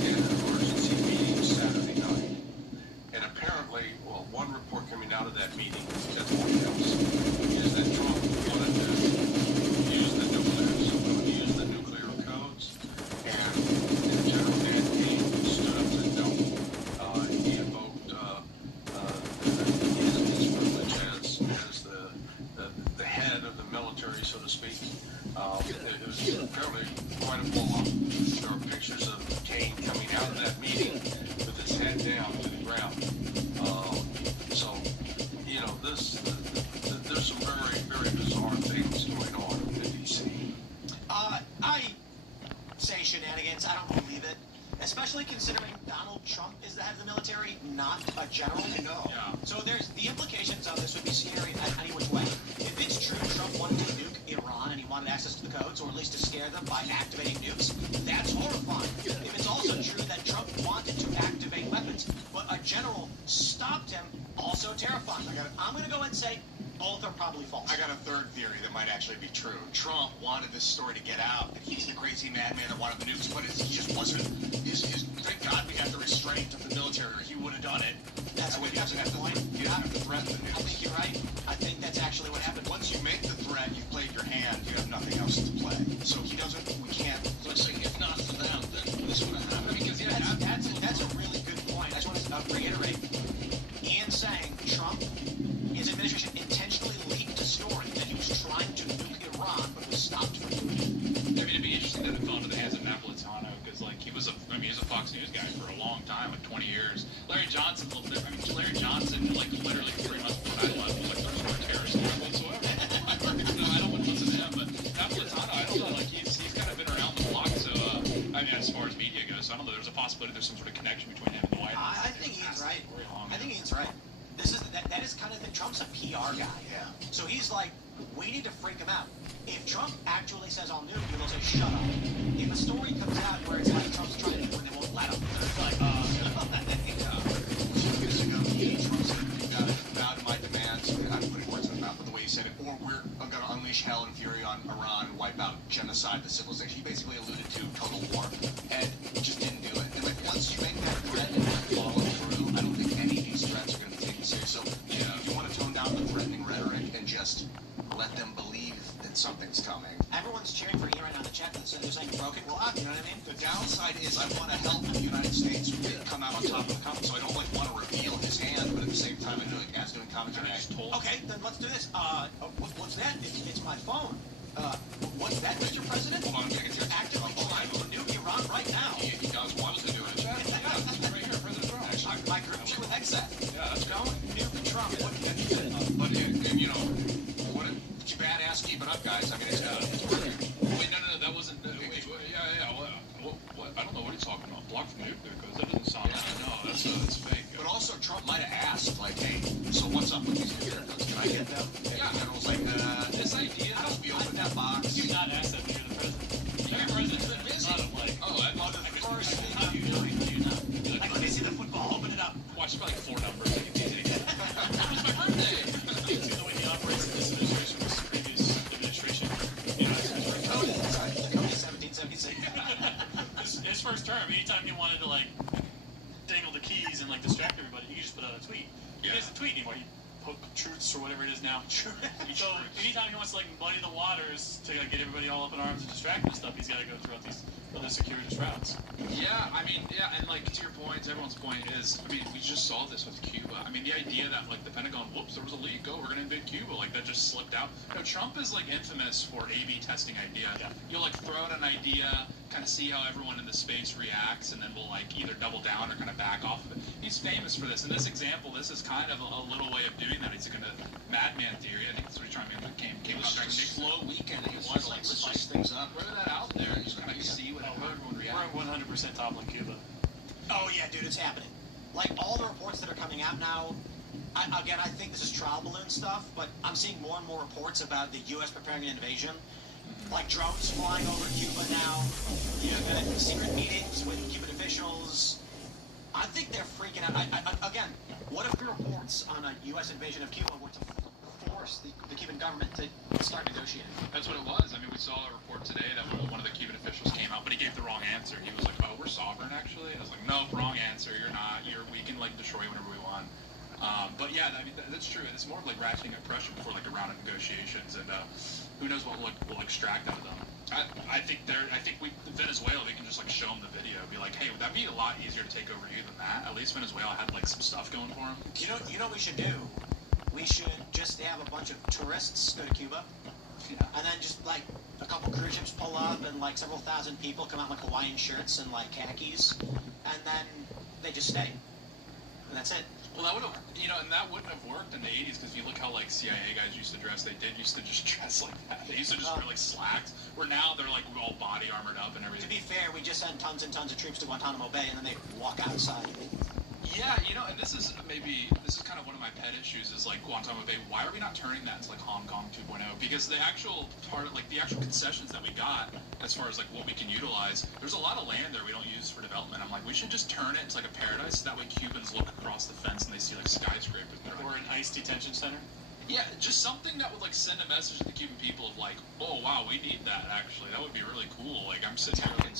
in an emergency meeting Saturday night. And apparently, one report coming out of that meeting at the White House is that Trump wanted to use the nuclear codes, and General Dan Kane stood up to no. He invoked his privilege as the head of the military, so to speak. It was apparently quite a blow-up. There were pictures of Kane coming out of that meeting with his head down to the ground. There's some very, very bizarre things going on in D.C. I say shenanigans. I don't believe it. Especially considering Donald Trump is the head of the military, not a general. No. Yeah. So the implications of this would be scary in any which way. If it's true Trump wanted to nuke Iran and he wanted access to the codes, or at least to scare them by activating nukes, that's horrifying. If it's also true that Trump wanted to activate weapons, but a general stopped him, also terrifying. I'm going to go and say both are probably false. I got a third theory that might actually be true. Trump wanted this story to get out, that he's the crazy madman that wanted the nukes, but he just wasn't. Thank God we had the restraint of the military, or he would have done it. That's what you have to point. You have to threaten the nukes. I think you're right. I think that's actually what happened. Once you make the threat, you've played your hand. You have nothing else to play. So he doesn't. We can't. Let's say if not for them, then this would have happened. Because that's a really good point. I just want to reiterate. Ian saying Trump, his administration intentionally leaked a story that he was trying to nuke Iran, but was stopped time, like 20 years. Larry Johnson's a little different. I mean, Larry Johnson, like, literally 3 months before 9/11 was like the first terrorist whatsoever. I don't know what's in him, but Napolitano, I don't know, like, he's kind of been around the block, so, I mean, as far as media goes, so I don't know, there's a possibility there's some sort of connection between him and the White House. I think he's right. I think he's right. That is kind of the Trump's a PR guy. Yeah. So he's like, we need to freak him out. If Trump actually says I'll nuke you, they'll say shut up. If a story comes out where it's like Trump's trying to do it, they won't let him. They're like, Trump said, bow to my demands. I'm putting words in his mouth, but the way he said it, or we're going to unleash hell and fury on Iran, wipe out, genocide the civilization. He basically alluded to total war and just didn't do it. And like once you make that threat and follow through, I don't think any of these threats are going to be taken serious. So if you want to tone down the threatening rhetoric and just let them believe that something's coming. Everyone's cheering for you right now in the chat. They're saying broken clock, you know what I mean? The downside is I want to help the United States come out on top of the company, so I don't like want to reveal his hand, but at the same time I'm doing commentary. Okay, then let's do this. What's that? It's my phone. What's that, Mr. President? Hold on, I'm getting to it. Actively trying to nuke Iran right now. He does. Why was he doing it? Right here, President Trump. I grouped you with Exat. Yeah, that's Don't nuke Trump. But and you know, what a badass. Keep it up, guys. I mean, it's working. Wait, no, that wasn't. What? I don't know what he's talking about. Block from nuclear codes. That doesn't sound. No, that's fake. But also, Trump might have asked, like, hey, so what's up with these nuclear codes? Can I get them? Yeah. The general's like, this idea. How do we open that box? You not ask that to the president. You're president's been busy. Oh, I thought the first thing you do it. Like, let me see the football. Open it up. Watch probably 4 numbers. Like it's easy to get. It's my birthday. The way he operates in this administration versus the previous administration. You know, Code is 1776. his first term, anytime he wanted to, like, dangle the keys and, like, distract everybody, he could just put out a tweet. He doesn't tweet anymore. He put truths or whatever it is now. So anytime he wants to, like, muddy the waters to, like, get everybody all up in arms and distract and stuff, he's got to go throughout these other circuitous routes. Yeah, I mean, and like to your point, everyone's point is, I mean, we just saw this with Cuba. I mean, the idea that like the Pentagon, whoops, there was a leak, we're gonna invade Cuba, like that just slipped out. No, Trump is like infamous for A/B testing ideas. Yeah. You'll like throw out an idea, kind of see how everyone in the space reacts, and then we'll like either double down or kind of back off of it. He's famous for this. In this example, this is kind of a little way of doing that. He's gonna madman theory. I think that's what he's trying to make. Came it was out just a slow weekend. It was like spice things up. Throw that out there and just kind of see what everyone reacts. We're 100% toppling Cuba. Oh yeah, dude, it's happening. Like all the reports that are coming out now. I think this is trial balloon stuff, but I'm seeing more and more reports about the U.S. preparing an invasion. Like drones flying over Cuba now. You know, secret meetings with Cuban officials. I think they're freaking out. Again, what if the reports on a U.S. invasion of Cuba were to force the Cuban government to start negotiating? That's what it was. I mean, we saw a report today that one of the Cuban officials came out, but he gave the wrong answer. He was like, "Oh, we're sovereign, actually." I was like, "No, wrong answer. You're not. We can like destroy whenever we want." But yeah, I mean, that's true. It's more of like ratcheting up pressure before like a round of negotiations, and who knows what we'll extract out of them. I think Venezuela, we can just like show them the video, be like, hey, would that be a lot easier to take over you than that? At least Venezuela had like some stuff going for them. You know what we should do? We should just have a bunch of tourists go to Cuba, and then just like a couple cruise ships pull up, and like several thousand people come out in like Hawaiian shirts and like khakis, and then they just stay, and that's it. Well, that would have, and that wouldn't have worked in the 80s, because if you look how, like, CIA guys used to dress, they used to just dress like that. They used to just wear, like, slacks, where now they're, like, all body armored up and everything. To be fair, we just send tons and tons of troops to Guantanamo Bay, and then they walk outside. Yeah, and this is kind of one of my pet issues, is, like, Guantanamo Bay. Why are we not turning that into, like, Hong Kong 2.0? Because the actual concessions that we got, as far as, like, what we can utilize, there's a lot of land there we don't use for development. I'm like, we should just turn it into, like, a paradise, so that way Cubans look across the fence and they see, like, skyscrapers. Or an ICE detention center? Yeah, just something that would, like, send a message to the Cuban people of, like, oh, wow, we need that, actually. That would be really cool. Like, I'm sitting here, like,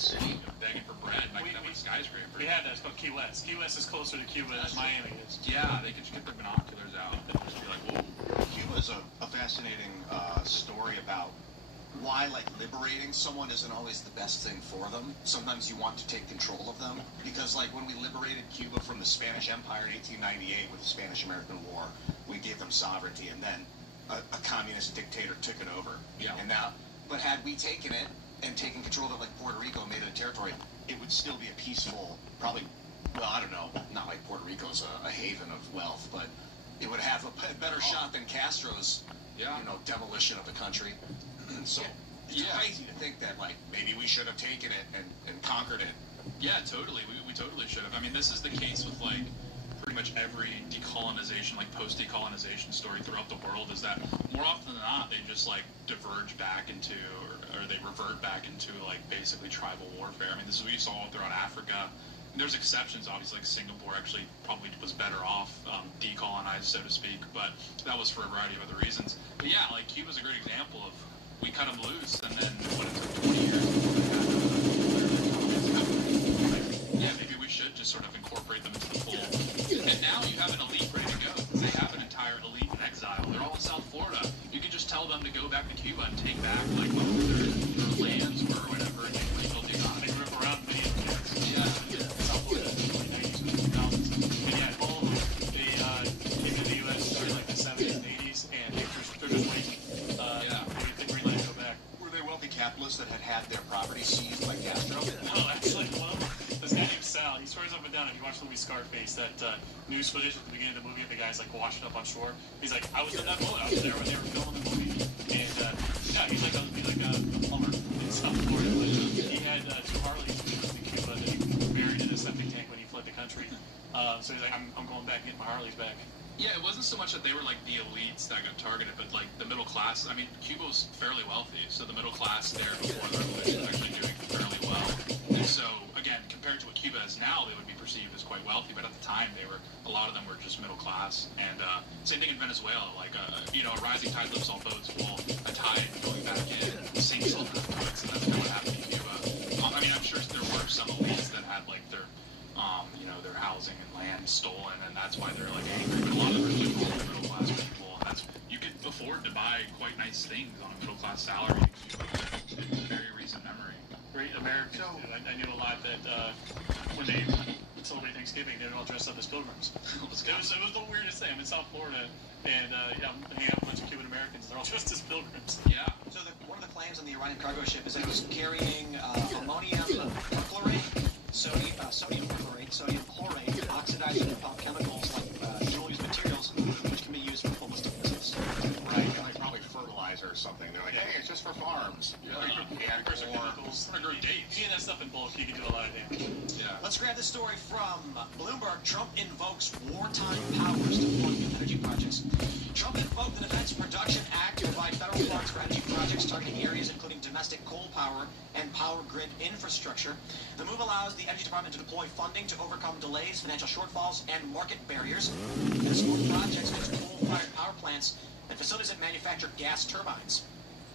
begging for bread, and I can have, like, skyscrapers. We have that. It's called Key West. Key West is closer to Cuba than Miami is. Yeah, they could just get their binoculars out and just be like, whoa. Cuba's a fascinating story about why, like, liberating someone isn't always the best thing for them. Sometimes you want to take control of them. Because, like, when we liberated Cuba from the Spanish Empire in 1898 with the Spanish-American War, we gave them sovereignty, and then a communist dictator took it over. Yeah. And now, but had we taken it and taken control of it, like Puerto Rico, made it a territory, it would still be a peaceful, probably, well, I don't Castro's a haven of wealth, but it would have a better shot than Castro's, demolition of the country. So it's crazy to think that, like, maybe we should have taken it and conquered it. Yeah, totally. We totally should have. I mean, this is the case with, like, pretty much every decolonization, like post-decolonization story throughout the world, is that more often than not, they just, like, diverge back into, or they revert back into, like, basically tribal warfare. I mean, this is what you saw all throughout Africa. There's exceptions, obviously, like Singapore actually probably was better off decolonized, so to speak, but that was for a variety of other reasons. But yeah, like, Cuba's a great example of, we cut them loose, and then what, it took 20 years before they had yeah, maybe we should just sort of incorporate them into the fold. And now you have an elite ready to go. They have an entire elite in exile. They're all in South Florida. You can just tell them to go back to Cuba and take back, like, what their lands were or whatever, and rebuild the economy. They grew up around me. Yeah. South Florida, like 90s and 2000s. And yeah, all of them, they came to the U.S. started like the 70s and 80s, and they're just waiting. They green light to go back. Were they wealthy capitalists that had their property seized by Castro? No, actually, one of them, this guy named Sal, he swears up and down, if you watch the movie Scarface, that news footage at the beginning of the movie of the guys like washing up on shore, he's like, I was in that boat, I was there when they were filming the movie. And yeah, he's like a plumber in South Florida, but he had 2 Harleys when he was in Cuba that he buried in a septic tank when he fled the country. So he's like, I'm going back and getting my Harleys back. Yeah, it wasn't so much that they were like the elites that got targeted, but like the middle class. I mean, Cuba was fairly wealthy, so the middle class there before the revolution was actually doing fairly well. And so, again, compared to what Cuba is now, they would be perceived as quite wealthy, but at the time, a lot of them were just middle class. And same thing in Venezuela, like, a rising tide lifts all boats. Well, a tide going back in sinks all the boats, and that's kind of what happened in Cuba. I mean, I'm sure there were some elites that had like their housing and land stolen, and that's why they're like angry. But a lot of them are just middle class people, and that's, you could afford to buy quite nice things on a middle class salary. Very recent memory. Great Americans. I knew a lot that when they celebrate Thanksgiving, they would all dress up as pilgrims. It was the weirdest thing. I'm in South Florida, and I'm hanging out with a bunch of Cuban Americans. They're all dressed as pilgrims. Yeah. So one of the claims on the Iranian cargo ship is that it was carrying ammonium perchlorate, sodium perchlorate, sodium chlorate, oxidized chemicals like dual-use materials, which can be used for holistic business. Right, and like probably fertilizer or something. They're like, hey, it's just for farms. Chemicals, or dates. Seeing that stuff in bulk, you can do a lot of damage. Yeah. Let's grab this story from Bloomberg. Trump invokes wartime powers to fund new energy projects. Trump invoked the Defense Production Act to provide federal funds for energy projects targeting areas including domestic coal power and power grid infrastructure. The move allows the Energy Department to deploy funding to overcome delays, financial shortfalls, and market barriers, and support projects such as coal-fired power plants and facilities that manufacture gas turbines.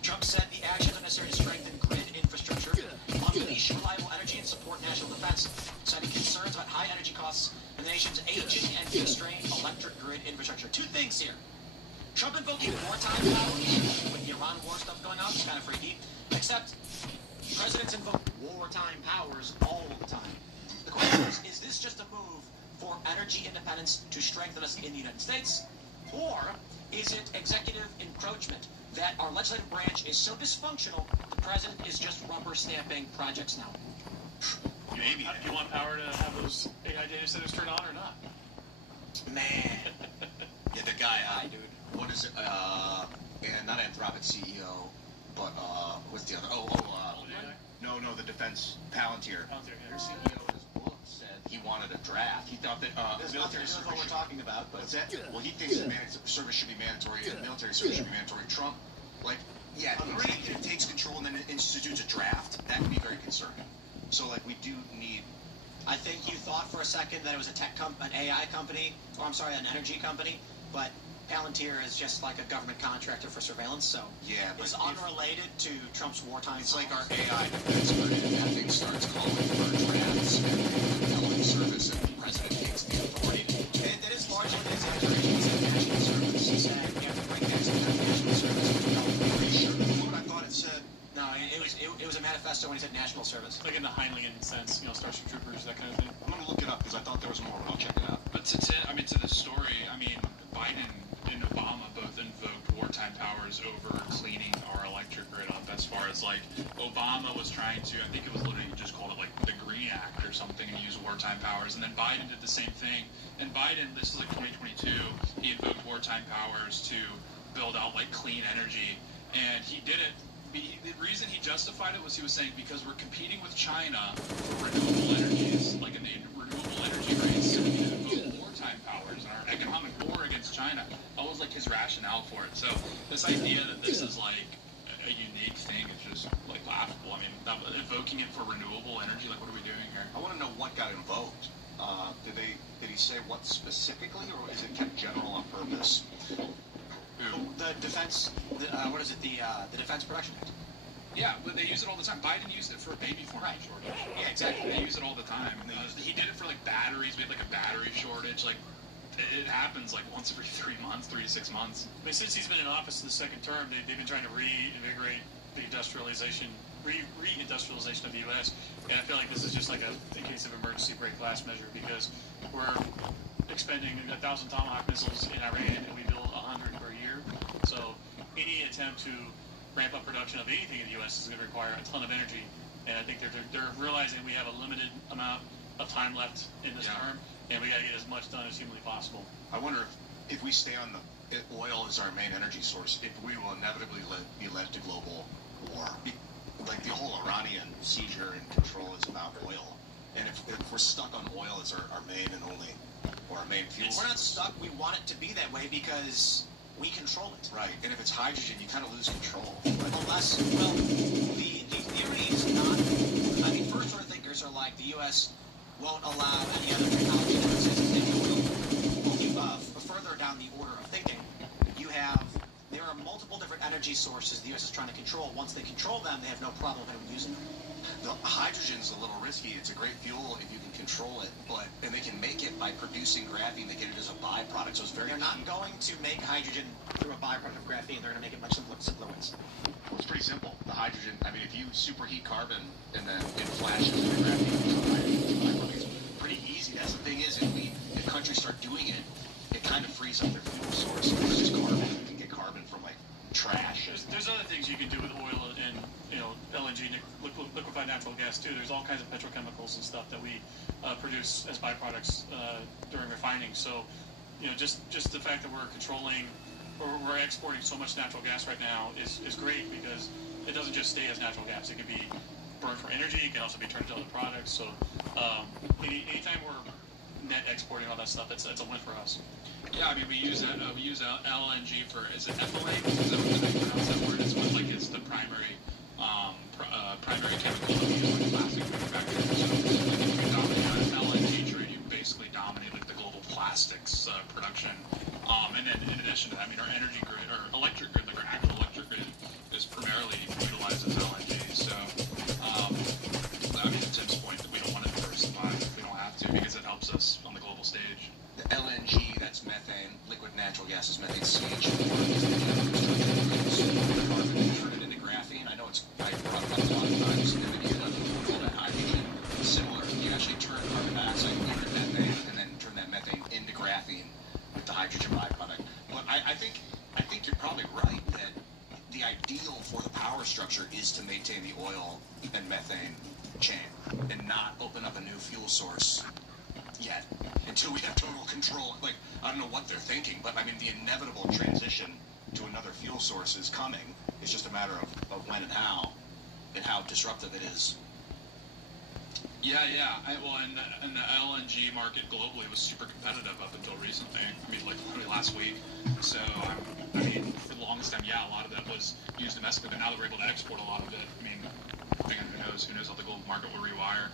Trump said the actions are necessary to strengthen grid infrastructure, unleash reliable energy, and support national defense, citing concerns about high energy costs and the nation's aging and constrained electric grid infrastructure. 2 things here. Trump invoking wartime powers with the Iran war stuff going on. It's kind of freaky. Except presidents invoke wartime powers all the time. The question is this just a move for energy independence to strengthen us in the United States? Or is it executive encroachment that our legislative branch is so dysfunctional, the president is just rubber stamping projects now? Maybe. Do you want power to have those AI data centers turned on or not? Man. Yeah, the guy, dude. What is it? And not Anthropic CEO, but what's the other? No, the defense Palantir. Their CEO in his book said he wanted a draft. He thought that military service. What we're talking about, but what's that? Well, he thinks that service should be mandatory and military service should be mandatory. Trump, like, yeah, if he takes control and then institutes a draft, that would be very concerning. So, like, we do need. I think you thought for a second that it was an AI company, or I'm sorry, an energy company, but Palantir is just like a government contractor for surveillance, so yeah, but it's unrelated to Trump's wartime. It's like our AI defense, but that thing starts calling for drafts and telling service, and the president takes the authority. That is largely an exaggeration. He said national service. He said you have to bring next to national service. Are you sure? What I thought it said. No, it was a manifesto when he said national service. Like in the Heinlein sense, Starship Troopers, that kind of thing. I'm going to look it up because I thought there was more, but I'll check it out. But to the story, I mean, Biden and Obama both invoked wartime powers over cleaning our electric grid up, as far as like Obama was trying to, I think it was literally just called it like the Green Act or something and use wartime powers. And then Biden did the same thing. And Biden, this is like 2022, he invoked wartime powers to build out like clean energy. And he did it. The reason he justified it was he was saying because we're competing with China for renewable energies, like in the renewable energy race, so we need to invoke wartime powers and our economic war against China. That was like his rationale for it. So this idea that this is like a unique thing is just like laughable. I mean, invoking it for renewable energy, like what are we doing here? I want to know what got invoked. Did he say what specifically, or is it kept general on purpose? The defense, what is it? The Defense Production Act. Yeah, but they use it all the time. Biden used it for a baby formula shortage. Yeah, exactly. They use it all the time. He did it for like batteries. We had like a battery shortage. Like it happens like once every 3 months, 3 to 6 months. I mean, since he's been in office in the second term, they've been trying to reinvigorate the reindustrialization of the U.S. And I feel like this is just like a case of emergency break glass measure because we're expending 1,000 Tomahawk missiles in Iran and we build 100 per year. So any attempt to ramp up production of anything in the U.S. is going to require a ton of energy. And I think they're realizing we have a limited amount of time left in this term, and we got to get as much done as humanly possible. I wonder if we stay on the oil as our main energy source, if we will inevitably be led to global war. Like the whole Iranian seizure and control is about oil. And if we're stuck on oil as our main and only, or our main fuel. We're not stuck. We want it to be that way because we control it. Right. And if it's hydrogen, you kind of lose control. Unless, well, the theory is not, I mean, first order thinkers are like the U.S. won't allow any other technology to exist in the world. Further down the order of thinking, there are multiple different energy sources the U.S. is trying to control. Once they control them, they have no problem with using them. The hydrogen's a little risky. It's a great fuel if you can control it, and they can make it by producing graphene. They get it as a byproduct, so it's very. They're not going to make hydrogen through a byproduct of graphene. They're going to make it much simpler ways. Well, it's pretty simple. The hydrogen. I mean, if you superheat carbon and then it flashes the graphene, it's pretty easy. That's the thing is, if countries start doing it, it kind of frees up their fuel source. It's just carbon. You can get carbon from like trash. There's other things you can do with oil and LNG, liquefied natural gas too. There's all kinds of petrochemicals and stuff that we produce as byproducts during refining. So, just the fact that we're controlling or we're exporting so much natural gas right now is great because it doesn't just stay as natural gas. It can be burned for energy. It can also be turned into other products. So, anytime we're net exporting all that stuff, it's a win for us. Yeah, I mean we use LNG for, is it ethylene? Is that what they pronounce that word? It's what, like it's the primary chemical that we use in plastic manufacturing. So if you dominate LNG trade, you basically dominate like the global plastics production. And then in addition to that, I mean our energy grid or electric grid, like our actual electric grid, is primarily utilizes LNG. So I mean to Tim's point that we don't want to diversify if we don't have to because it helps us on the global stage. The LNG, that's methane. Liquid natural gas is methane. CH4 turn it into graphene. I know I brought it up a lot of times in the video called that hydrogen. Similar, you actually turn carbon dioxide into methane and then turn that methane into graphene with the hydrogen byproduct. But I think you're probably right that the ideal for the power structure is to maintain the oil and methane chain and not open up a new fuel source yet until we have total control. Like, I don't know what they're thinking, but I mean the inevitable transition to another fuel source is coming. It's just a matter of when and how disruptive it is. Yeah. And the LNG market globally was super competitive up until recently. I mean, like literally last week. So, I mean, for the longest time, a lot of that was used domestically, but now that we're able to export a lot of it, I mean, again, who knows how the global market will rewire.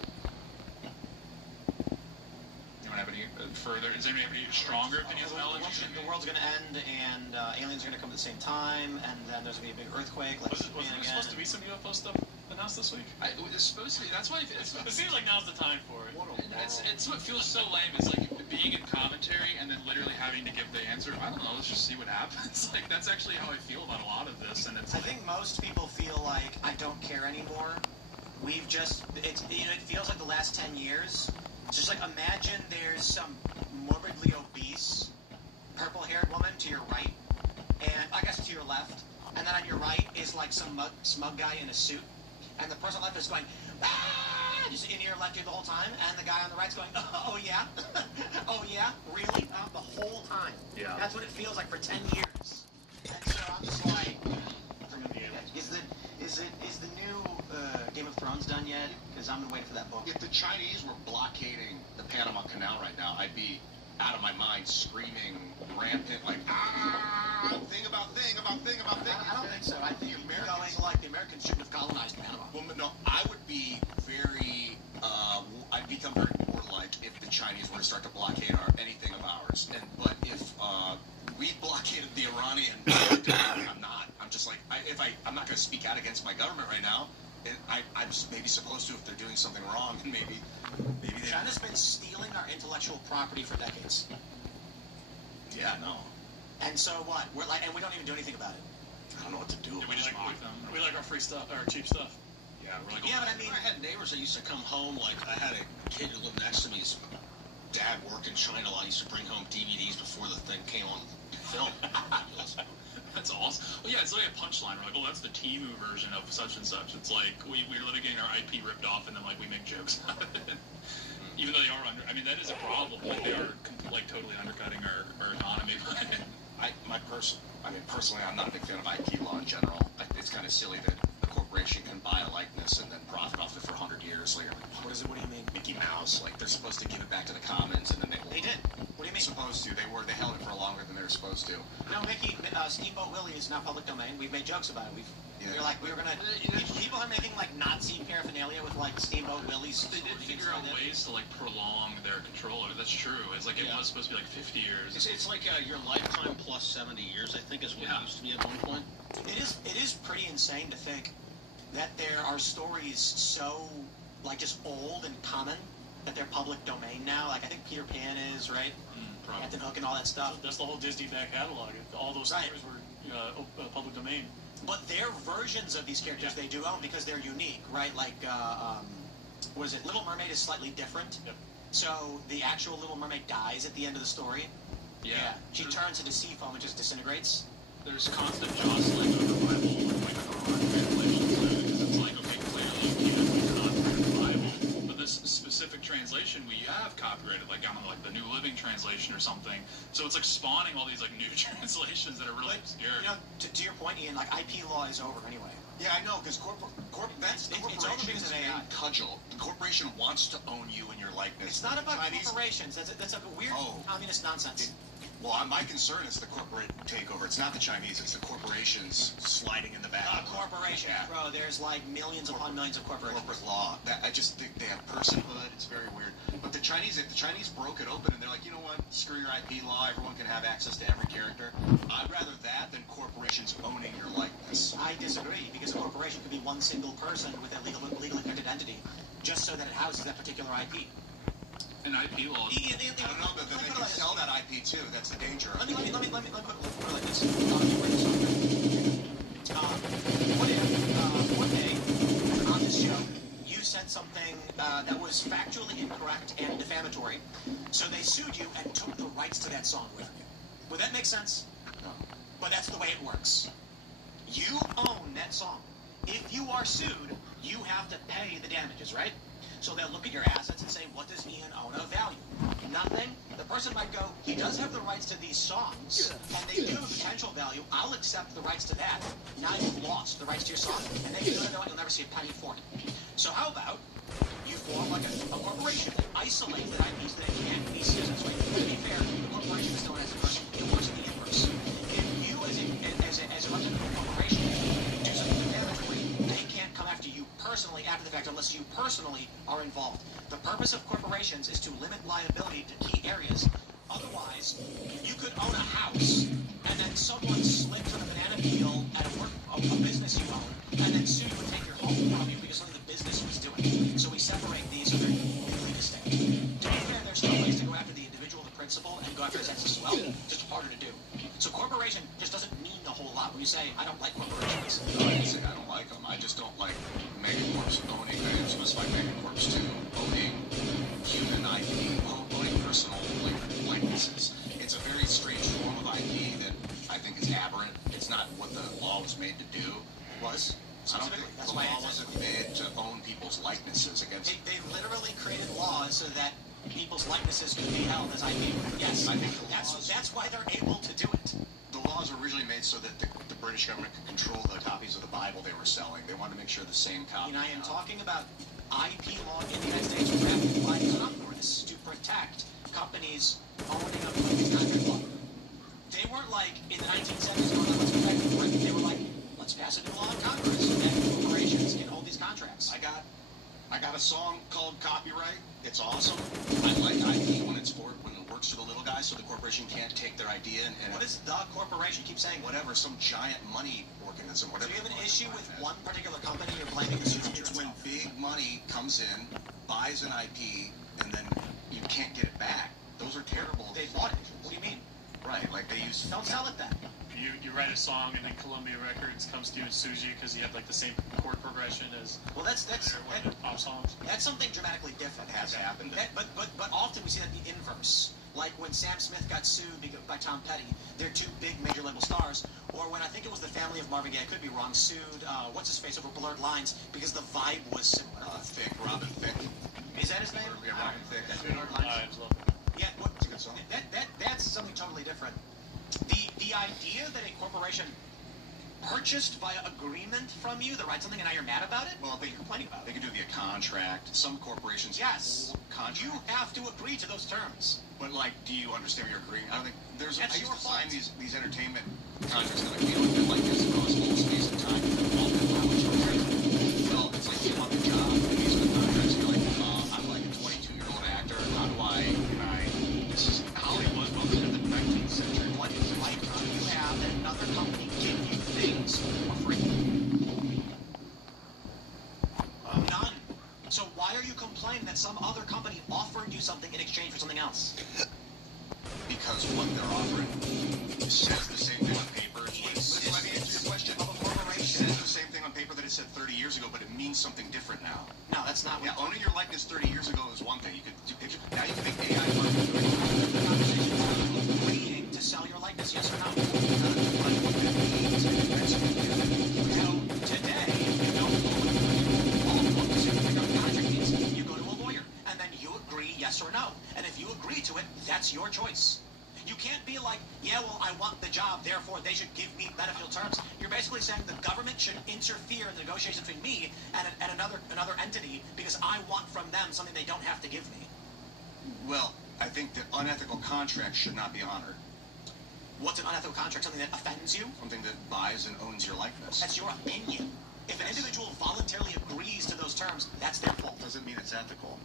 Anyone have any further? Does anybody have any stronger opinions on LNG? The world's going to end, and aliens are going to come at the same time, and then there's going to be a big earthquake. Was there supposed to be some UFO stuff announced this week? It's supposed to be. That's why it seems like now's the time for it. It's what feels so lame. It's like being in commentary and then literally having to give the answer. I don't know. Let's just see what happens. Like that's actually how I feel about a lot of this. And it's. I think most people feel like I don't care anymore. We've just it feels like the last 10 years. It's just like imagine there's some morbidly obese, purple-haired woman to your right, and I guess to your left, and then on your right is like some smug guy in a suit, and the person left is going, ah! just in ear lecture the whole time, and the guy on the right's going, oh yeah, oh yeah, really? The whole time. Yeah. That's what it feels like for 10 years. And so I'm just like, is the new Game of Thrones done yet? Because I'm waiting for that book. If the Chinese were blockading the Panama Canal right now, I'd be out of my mind, screaming, rampant, like, thing about thing. I don't think so. I think you're going like the Americans shouldn't have colonized Panama. Well, no, I would be very, I'd become very bored-like if the Chinese were to start to blockade anything of ours. But if we blockaded the Iranian, I'm not. I'm just like, I'm not going to speak out against my government right now. I'm maybe supposed to if they're doing something wrong, and maybe they. China's been stealing our intellectual property for decades. Yeah, no. And so what? We're like, and we don't even do anything about it. I don't know what to do. We just mock them. We like our free stuff, our cheap stuff. Yeah, we're like, Yeah, but I mean, I had neighbors that used to come home. Like, I had a kid who lived next to me. His dad worked in China a lot. He used to bring home DVDs before the thing came on film. That's awesome. Well, yeah, it's like a punchline. We're like, oh, that's the Temu version of such and such. It's like we're literally getting our IP ripped off, and then like we make jokes out of it. Even though they are I mean, that is a problem. Like they are like totally undercutting our economy. Personally, I'm not a big fan of IP law in general. It's kind of silly that a corporation can buy a likeness and then profit off it for 100 years later. What do you mean? Mickey Mouse. Like, they're supposed to give it back to the commons, and then They did. What do you mean? Supposed to. They held it for longer than they were supposed to. No, Steamboat Willie is now public domain. We've made jokes about it. We're like, we were gonna. People are making like Nazi paraphernalia with like Steamboat Willie's. They did figure out ways to like prolong their control. That's true. It's like it was supposed to be like 50 years. It's like your lifetime plus 70 years. I think is what it used to be at one point. It is pretty insane to think that there are stories so like just old and common that they're public domain now. Like I think Peter Pan is right. Captain Hook and all that stuff. That's the whole Disney back catalog. All those stories were public domain. But their versions of these characters they do own because they're unique, right? Like, what is it? Little Mermaid is slightly different. Yep. So the actual Little Mermaid dies at the end of the story. Yeah. She turns into sea foam and just disintegrates. There's constant jostling over Bible and like translations because it's like, okay, clearly you can't copyright the Bible, but this specific translation we have copyrighted, like on like the New Living Translation or something. So it's like spawning all these like new translations that are really obscure. You know, to your point, Ian, like IP law is over anyway. Yeah, I know, because corporations cudgel. The corporation wants to own you and your likeness. It's not about corporations. That's a weird communist nonsense. Well, my concern is the corporate takeover. It's not the Chinese, it's the corporations sliding in the back. Corporation, bro. There's like millions upon millions of corporations. Corporate law. I just think they have personhood. It's very weird. But if the Chinese broke it open and they're like, you know what? Screw your IP law. Everyone can have access to every character. I'd rather that than corporations owning your likeness. I disagree, because a corporation could be one single person with a legally connected entity, just so that it houses that particular IP. And IP law. I don't know, but they can sell that IP too. That's the danger. Let me put it like this. One day on this show, you said something that was factually incorrect and defamatory. So they sued you and took the rights to that song with you. Would that make sense? No. But that's the way it works. You own that song. If you are sued, you have to pay the damages, right? So they'll look at your assets and say, what does Ian own of value? Nothing. The person might go, he does have the rights to these songs, and they do have potential value. I'll accept the rights to that. Now you've lost the rights to your song, and then you'll never see a penny for it. So how about you form like a corporation that isolates the IPs that can't be used this way? To be fair, the corporation is known as a person. It works in the inverse. If you, as a representative of a corporation, do something defamatory, they can't come after you personally after the fact unless you personally are involved. The purpose of corporations is to limit liability to key areas. Otherwise, you could own a house and then someone slipped on a banana peel at a business you own and then sue you and take your home from you because of the business was doing. So we separate these so they're legally distinct. To be fair, there's still ways to go after the individual, the principal, and go after his assets as well. Just harder to do. So corporation just doesn't mean a whole lot. When you say, I don't like corporations. No, I didn't say I don't like them. I just don't like megacorps owning. I didn't specify megacorps too. Owning human IP, owning personal likenesses. It's a very strange form of IP that I think is aberrant. It's not what the law was made to do. Was? I don't think the law wasn't made to own people's likenesses against. They literally created laws so that people's likenesses could be held as IP. Yes, I think that's why they're able to do it. The laws were originally made so that the British government could control the copies of the Bible they were selling. They wanted to make sure the same copy. And I am talking about IP law in the United States was drafted by Congress to protect companies owning a company's contract law. They weren't like in the 1970s going, let's protect Britain. They were like, let's pass a new law in Congress so that corporations can hold these contracts. I got a song called Copyright. It's awesome. I like IP when it works for the little guy, so the corporation can't take their idea and what is the corporation? Keep saying whatever, some giant money organism, whatever. Do you have an issue with one particular company you're blaming the super? It's when big money comes in, buys an IP, and then you can't get it back. Those are terrible. They bought it. What do you mean? Right, like they use. Don't sell it then. You write a song and then Columbia Records comes to you and sues you because you have like the same chord progression as pop songs. That's something dramatically different. It has happened. But often we see that the inverse. Like when Sam Smith got sued by Tom Petty, they're two big major label stars. Or when I think it was the family of Marvin Gaye, I could be wrong, sued what's his face over Blurred Lines because the vibe was similar. Robin Thicke. Is that his name? Yeah, Robin Thicke. That's Blurred Lines. Yeah, it's a good song. That's something totally different. The idea that a corporation purchased via agreement from you the right something and now you're mad about it? Well, You're complaining about they it. could do via contract. Some corporations Yes. contract. You have to agree to those terms. But like, do you understand what you're agreeing? I don't think there's. That's I used your to sign fault. these entertainment contracts that I feel like this across all space and time. Well, it's like you want the job. These are the contracts. You're like, I'm like a 22-year-old actor. How do I? This is Hollywood. Most of the 19th century. What right do you have that another company give you things for free? None. So why are you complaining that some other company offered you something in exchange for something else? Because what they're offering says the same thing on paper. Listen, let me answer your question. Of a corporation. It says the same thing on paper that it said 30 years ago, but it means something different now. No, that's not what. Yeah, owning your likeness 30 years ago is one thing. You could do picture. Now you can make AI work. The conversation is agreeing to sell your likeness, yes or no? So today, you don't you go to a lawyer, and then you agree yes or no. And if you agree to it, that's your choice. You can't be like, yeah, well, I want the job, therefore they should give me beneficial terms. You're basically saying the government should interfere in the negotiations between me and another entity because I want from them something they don't have to give me. Well, I think that unethical contracts should not be honored. What's an unethical contract? Something that offends you? Something that buys and owns your likeness. That's your opinion. If an individual voluntarily agrees to those terms, that's their fault. Doesn't mean it's ethical.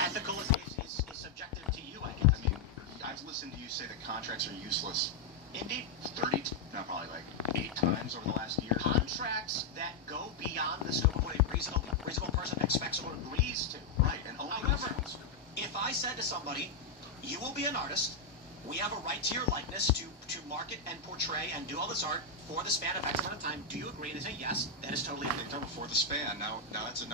Ethical is subjective to you, I guess. I mean, I've listened to you say that contracts are useless. Indeed. 30, no, probably like 8 times over the last year. Contracts that go beyond the scope of what a reasonable person expects or agrees to. Right, and however, if I said to somebody, you will be an artist, we have a right to your likeness to market and portray and do all this art for the span of X amount of time. Do you agree? And they say yes. That is totally legal. For the span. Now that's a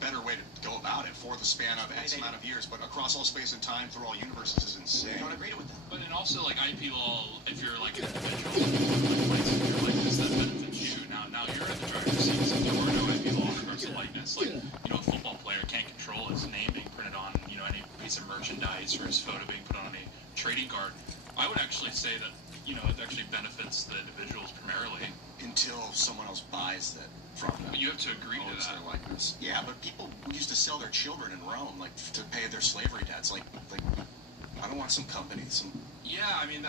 better way to go about it. For the span of X amount of years, but across all space and time through all universes is insane. I don't agree with that. But then also like IP law, if you're like an individual, your likeness that benefits you. Now you're in the driver's seat. Since there were no IP law in regards to likeness, like a football player can't control his name being printed on any piece of merchandise or his photo being put on a trading card. I would actually say that it actually benefits the individuals primarily until someone else buys that from them. But you have to agree to that. Their likeness. Yeah, but people used to sell their children in Rome, like to pay their slavery debts. Like I don't want some company. Yeah, I mean,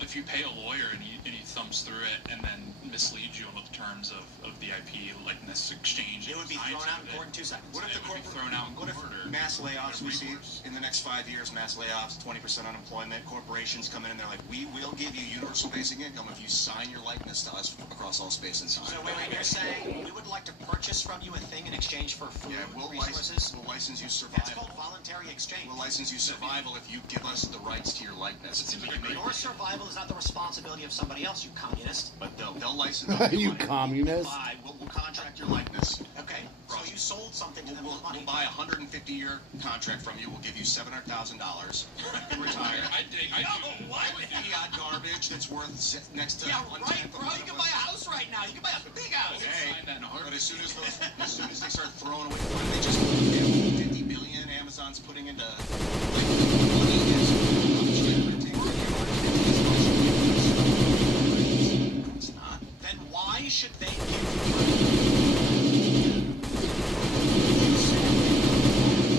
if you pay a lawyer and he thumbs through it and then misleads you on the terms of the IP likeness exchange, it would be thrown out in court in 2 seconds. What if the corporate thrown out in court? Mass layoffs we see in the next 5 years? Mass layoffs, 20% unemployment. Corporations come in and they're like, we will give you universal basic income if you sign your likeness to us across all space and time. So wait, you're saying we would like to purchase from you a thing in exchange for food, we'll resources? We'll license you survival. That's called voluntary exchange. We'll license you survival if you give us the rights to your likeness. It seems like your survival is not the responsibility of somebody else, you communist. But they'll license You communist. We'll contract your likeness. Okay, so you sold something to them with money. We'll buy a 150-year contract from you. We'll give you $700,000. You can retire. What? Fiat garbage that's worth next to right, bro. You can buy a house right now. You can buy a big house. Okay, but as soon as they start throwing away, they just 50 billion Amazon's putting into money is. It's not. Then why should they give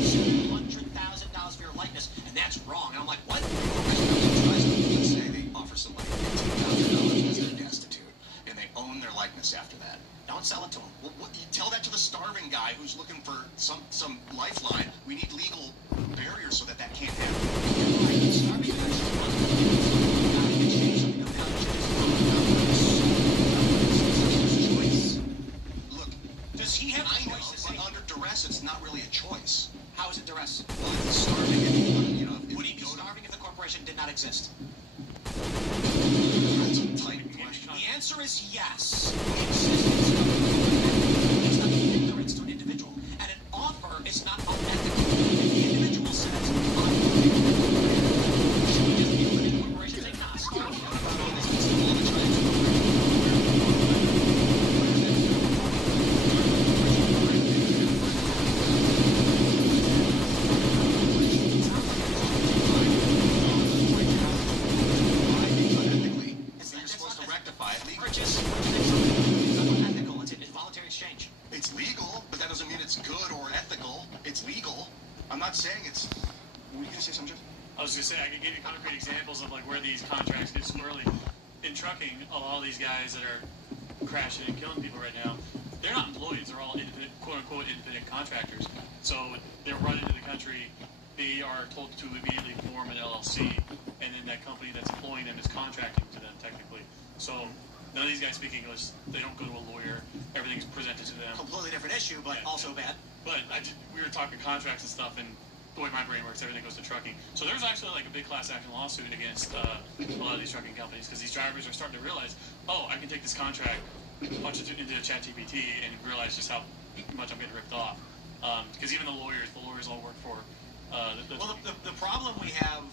$700,000 for your likeness? And that's wrong. And I'm like, what? Let's say they offer somebody $15,000 because they're destitute, and they own their likeness after that. Don't sell it to them. Well, you tell that to the starving guy who's looking for some lifeline. We need legal barriers so that can't happen. Look, does he have a choice? But under duress, it's not really a choice. How is it duress? Well, if he's starving, would he be starving if the corporation did not exist? That's a tight question. The answer is yes. The existence of it's not ignorance to an individual, and an offer is not unethical. If the individual says, "I'm should we just be able to the corporation say, nah, screw It's legal, but that doesn't mean it's good or ethical. It's legal. I'm not saying it's... Were you going to say something, Jeff? I was going to say, I could give you concrete examples of like where these contracts get squirrely. In trucking, a lot of these guys that are crashing and killing people right now, they're not employees. They're all independent, quote-unquote independent contractors. So they're run into the country. They are told to immediately form an LLC, and then that company that's employing them is contracting to them technically. So none of these guys speak English. They don't go to a lawyer. Everything's presented to them. Completely different issue, but also bad. But we were talking contracts and stuff, and the way my brain works, everything goes to trucking. So there's actually like a big class action lawsuit against a lot of these trucking companies because these drivers are starting to realize, oh, I can take this contract, punch it into ChatGPT, and realize just how much I'm getting ripped off. Because even the lawyers all work for. The problem we have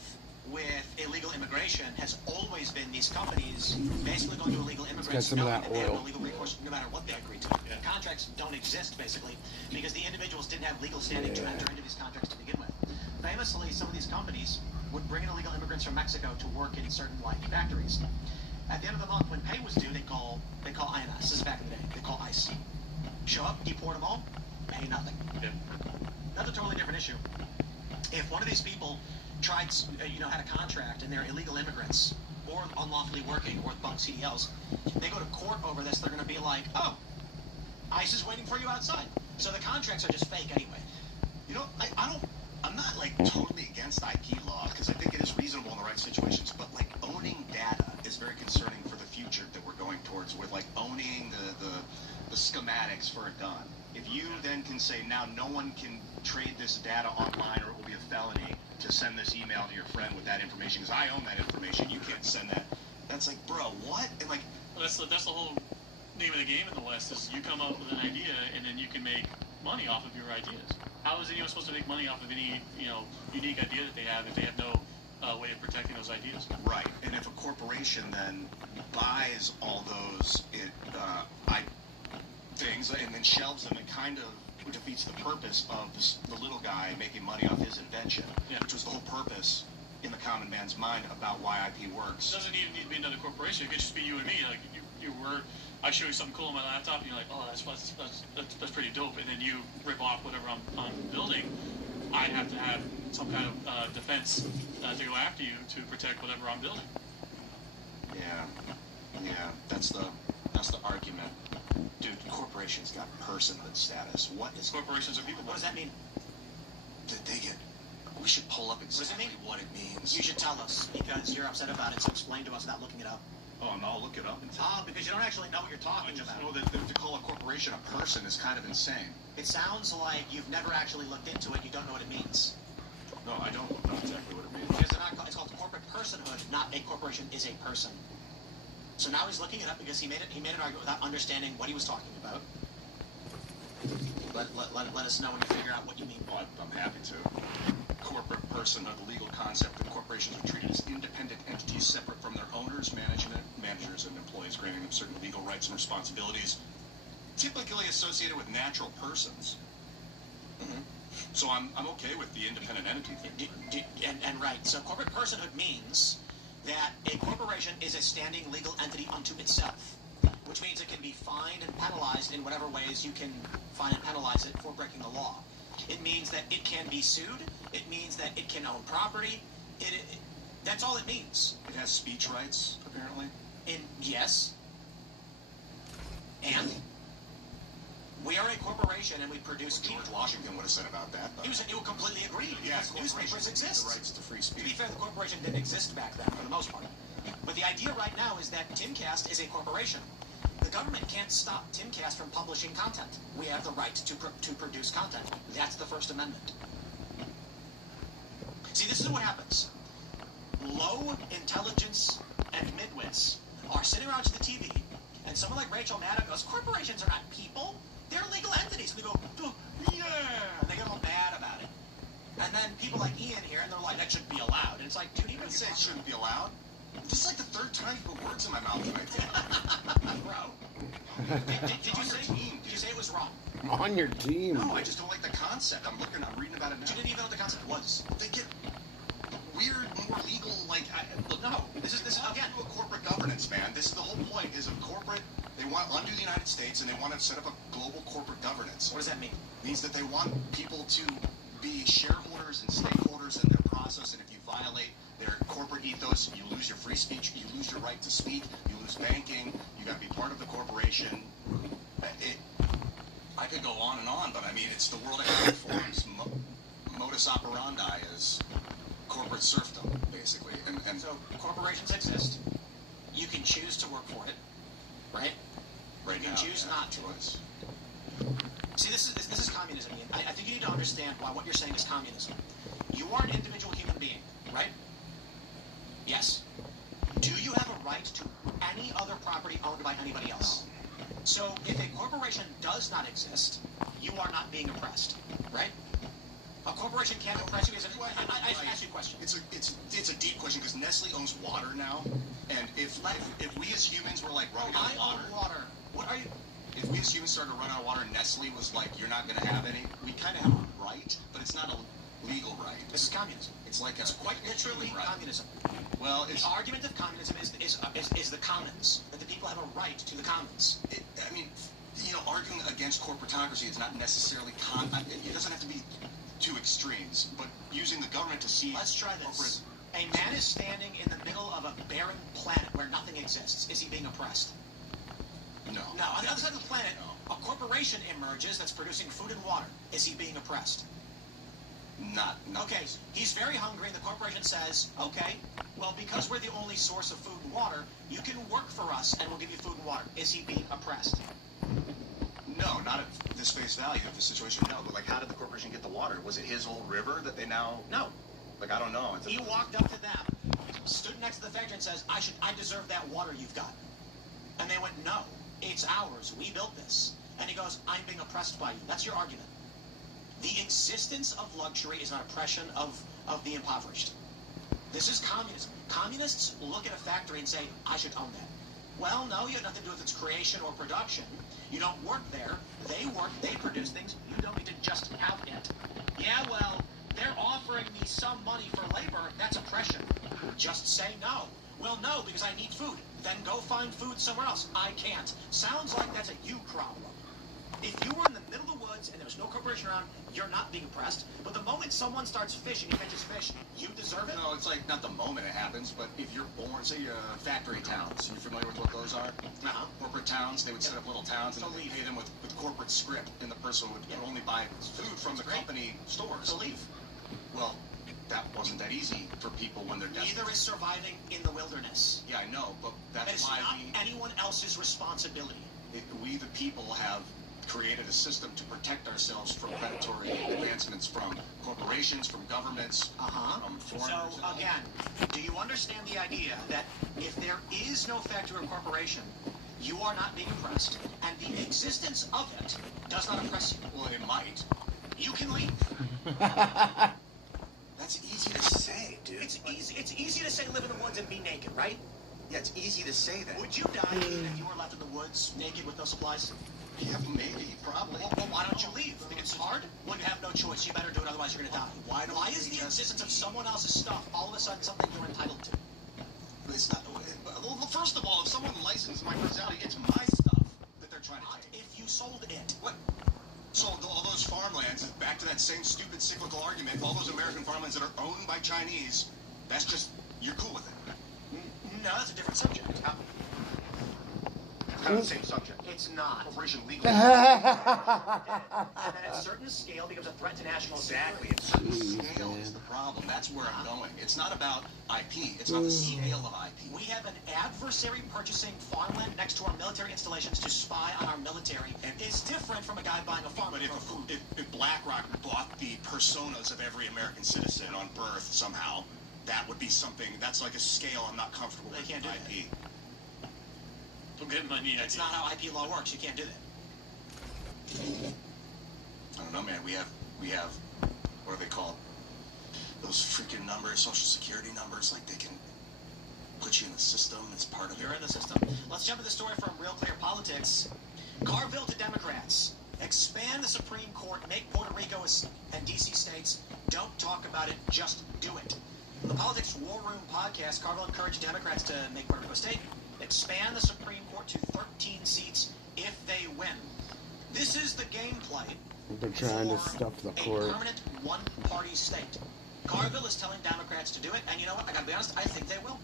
with illegal immigration has always been these companies basically going to illegal immigrants some of knowing that they have oil. no legal recourse no matter what they agree to. Yeah. Contracts don't exist basically because the individuals didn't have legal standing to enter into these contracts to begin with. Famously, some of these companies would bring in illegal immigrants from Mexico to work in certain like factories. At the end of the month, when pay was due, they call INS. This is back in the day. They call ICE. Show up, deport them all, pay nothing. Yeah. That's a totally different issue. If one of these people tried, had a contract and they're illegal immigrants or unlawfully working or bunk CDLs, they go to court over this, they're going to be like, oh, ICE is waiting for you outside. So the contracts are just fake anyway. You know, I'm not like totally against IP law because I think it is reasonable in the right situations, but like owning data is very concerning for the future that we're going towards with like owning the schematics for a gun. If you then can say now no one can trade this data online or it will be a felony to send this email to your friend with that information because I own that information, you can't send that. That's like, bro, what? And like, Well, that's the whole name of the game in the West is you come up with an idea and then you can make money off of your ideas. How is anyone supposed to make money off of any unique idea that they have if they have no way of protecting those ideas? right. And if a corporation then buys all those things and then shelves them, it kind of defeats the purpose of the little guy making money off his invention, which was the whole purpose in the common man's mind about why IP works. It doesn't even need to be another corporation. It could just be you and me. Like I show you something cool on my laptop, and you're like, oh, that's pretty dope. And then you rip off whatever I'm building. I have to have some kind of defense to go after you to protect whatever I'm building. Yeah, that's the argument. Dude, corporations got personhood status. What is corporations are people? What does that mean? We should pull up exactly what it means. You should tell us because you're upset about it. So explain to us without looking it up. Oh, no, I'll look it up and tell because you don't actually know what you're talking I about. know that to call a corporation a person is kind of insane. It sounds like you've never actually looked into it. You don't know what it means. No, I don't know exactly what it means. Because not a corporation, is a person. So now he's looking it up because he made an argument without understanding what he was talking about. Let us know when you figure out what you mean. Well, I'm happy to. Corporate personhood, the legal concept that corporations are treated as independent entities separate from their owners, managers, and employees, granting them certain legal rights and responsibilities, typically associated with natural persons. So I'm okay with the independent entity thing. And right. So corporate personhood means that a corporation is a standing legal entity unto itself, which means it can be fined and penalized in whatever ways you can fine and penalize it for breaking the law. It means that it can be sued. It means that it can own property. That's all it means. It has speech rights, apparently. Yes. And we are a corporation, and we produce. George Washington would have said about that. He would completely agree. Yes, newspapers exist. The rights to free speech. To be fair, the corporation didn't exist back then, for the most part. But the idea right now is that Timcast is a corporation. The government can't stop Timcast from publishing content. We have the right to produce content. That's the First Amendment. See, this is what happens. Low intelligence and midwits are sitting around to the TV, and someone like Rachel Maddow goes, corporations are not people. They're legal entities. And they go, oh, yeah, and they get all mad about it. And then people like Ian here, and they're like, that shouldn't be allowed. And it's like, dude, even say it shouldn't be allowed. This is like the third time you put words in my mouth tonight. Bro. Did you say it was wrong? On your team. No, I just don't like the concept. I'm reading about it now. You didn't even know what the concept was. They get weird, more legal, like, look, no, this is again, corporate governance, man. This is the whole point, is a corporate, they want to undo the United States, and they want to set up a global corporate governance. What does that mean? It means that they want people to be shareholders and stakeholders in their process, and if you violate their corporate ethos, you lose your free speech, you lose your right to speak, you lose banking, you got to be part of the corporation. I could go on, but I mean, it's the World Economic Forum's modus operandi is corporate serfdom, basically. And so corporations exist. You can choose to work for it, right? Right you can now, choose not to. Choice. See, this is communism. I think you need to understand why what you're saying is communism. You are an individual human being, right? Yes. Do you have a right to any other property owned by anybody else? So if a corporation does not exist, you are not being oppressed, right? A corporation can't oppress you. I ask you a question. It's a deep question because Nestle owns water now, and if we as humans were like running out of water, I own water. What are you? If we as humans started to run out of water, and Nestle was like, "You're not going to have any," we kind of have a right, but it's not a legal right. This is communism. It's like it's quite literally communism. Well, the argument of communism is the commons, that the people have a right to the commons. I mean, arguing against corporatocracy is not necessarily it doesn't have to be two extremes, but using the government to see. Let's try this. A man is standing in the middle of a barren planet where nothing exists. Is he being oppressed? No. No. On the other side of the planet, a corporation emerges that's producing food and water. Is he being oppressed? Not. Okay. He's very hungry, and the corporation says, okay, well, because we're the only source of food and water, you can work for us, and we'll give you food and water. Is he being oppressed? No, not at this face value of the situation, no. But, like, how did the corporation get the water? Was it his old river that they now... No. Like, I don't know. He walked up to them, stood next to the factory and says, I deserve that water you've got. And they went, no, it's ours. We built this. And he goes, I'm being oppressed by you. That's your argument. The existence of luxury is an oppression of the impoverished. This is communism. Communists look at a factory and say, I should own that. Well, no, you have nothing to do with its creation or production. You don't work there. They work, they produce things. You don't need to just have it. Yeah, well, they're offering me some money for labor. That's oppression. Just say no. Well, no, because I need food. Then go find food somewhere else. I can't. Sounds like that's a you problem. If you were in the middle of the woods and there was no corporation around, you're not being oppressed. But the moment someone starts fishing, he catches fish, you deserve it? No, it's like not the moment it happens, but if you're born, say, factory towns, you're familiar with what those are? Corporate towns, they would set up little towns and they pay them with corporate script, and the person would only buy food from the company stores. So leave. Well, that wasn't that easy for people when they're desperate. Neither is surviving in the wilderness. Yeah, I know, but that's why it's not anyone else's responsibility. We, the people, have created a system to protect ourselves from predatory advancements from corporations, from governments, from foreigners. So, again, do you understand the idea that if there is no factory or corporation, you are not being oppressed, and the existence of it does not oppress you? Well, it might. You can leave. That's easy to say, dude. It's easy to say live in the woods and be naked, right? Yeah, it's easy to say that. Would you die if you were left in the woods naked with no supplies? Yeah, maybe, probably. Well, why don't you leave? Because it's hard? Well, you have no choice. You better do it, otherwise you're going to die. Why is the existence of someone else's stuff all of a sudden something you're entitled to? It's not. Well, first of all, if someone licensed my personality, it's my stuff that they're trying to take. If you sold it. What? Sold all those farmlands, back to that same stupid cyclical argument, all those American farmlands that are owned by Chinese, that's just, you're cool with it. No, that's a different subject. It's kind of the same subject. It's not. Corporation legal. And then at a certain scale becomes a threat to national Exactly. security. At certain scale is the problem. That's where I'm going. It's not about IP. It's about the scale of IP. We have an adversary purchasing farmland next to our military installations to spy on our military, and is different from a guy buying a farmland. But if BlackRock bought the personas of every American citizen on birth somehow, that would be something, that's like a scale I'm not comfortable with. They can't do IP. Don't get money. That's not how IP law works. You can't do that. I don't know, man. We have, what are they called? Those freaking numbers, social security numbers, like they can put you in the system as part of it. You're in the system. Let's jump to the story from Real Clear Politics. Carville to Democrats. Expand the Supreme Court, make Puerto Rico and D.C. states. Don't talk about it, just do it. In the Politics War Room podcast, Carville encouraged Democrats to make Puerto Rico state, expand the Supreme Court to 13 seats if they win. This is the gameplay They're trying to stuff the court. a permanent one-party state. Carville is telling Democrats to do it, and you know what? I gotta be honest, I think they will.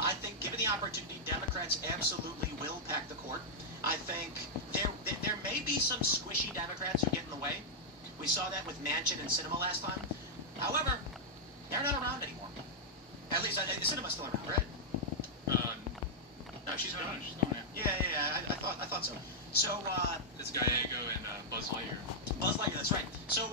I think, given the opportunity, Democrats absolutely will pack the court. I think there may be some squishy Democrats who get in the way. We saw that with Manchin and Sinema last time. However, they're not around anymore. At least, Sinema's still around, right? No, she's around. She's going, Yeah, I thought so. So, it's Gallego and Buzz Lightyear. Buzz Lightyear, that's right. So,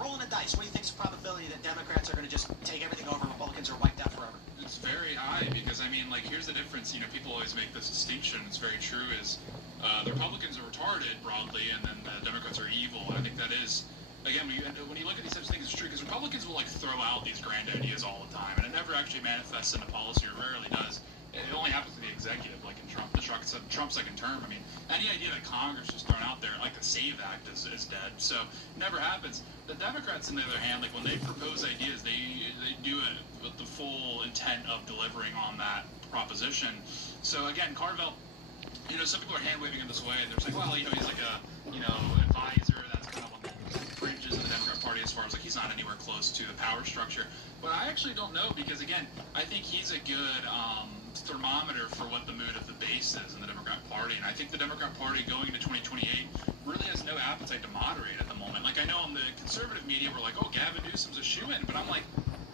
rolling the dice, what do you think's the probability that Democrats are going to just take everything over and Republicans are wiped out forever? It's very high because, I mean, like, here's the difference. You know, people always make this distinction. It's very true is the Republicans are retarded broadly and then the Democrats are evil. I think that is, again, when you look at these types of things, it's true because Republicans will, like, throw out these grand ideas all the time and it never actually manifests into policy or rarely does. It only happens to the executive, like in Trump's second term. I mean, any idea that Congress is thrown out there, like the SAVE Act is dead. So it never happens. The Democrats, on the other hand, like when they propose ideas, they do it with the full intent of delivering on that proposition. So again, Carville, you know, some people are hand waving in this way. They're saying, well, you know, he's like a, you know, advisor. That's kind of on the fringes of the Democrat Party as far as like he's not anywhere close to the power structure. But I actually don't know because again, I think he's a good thermometer for what the mood of the base is in the Democrat Party. And I think the Democrat Party going into 2028 really has no appetite to moderate at the moment. Like I know on the conservative media we're like, oh, Gavin Newsom's a shoo-in, but I'm like,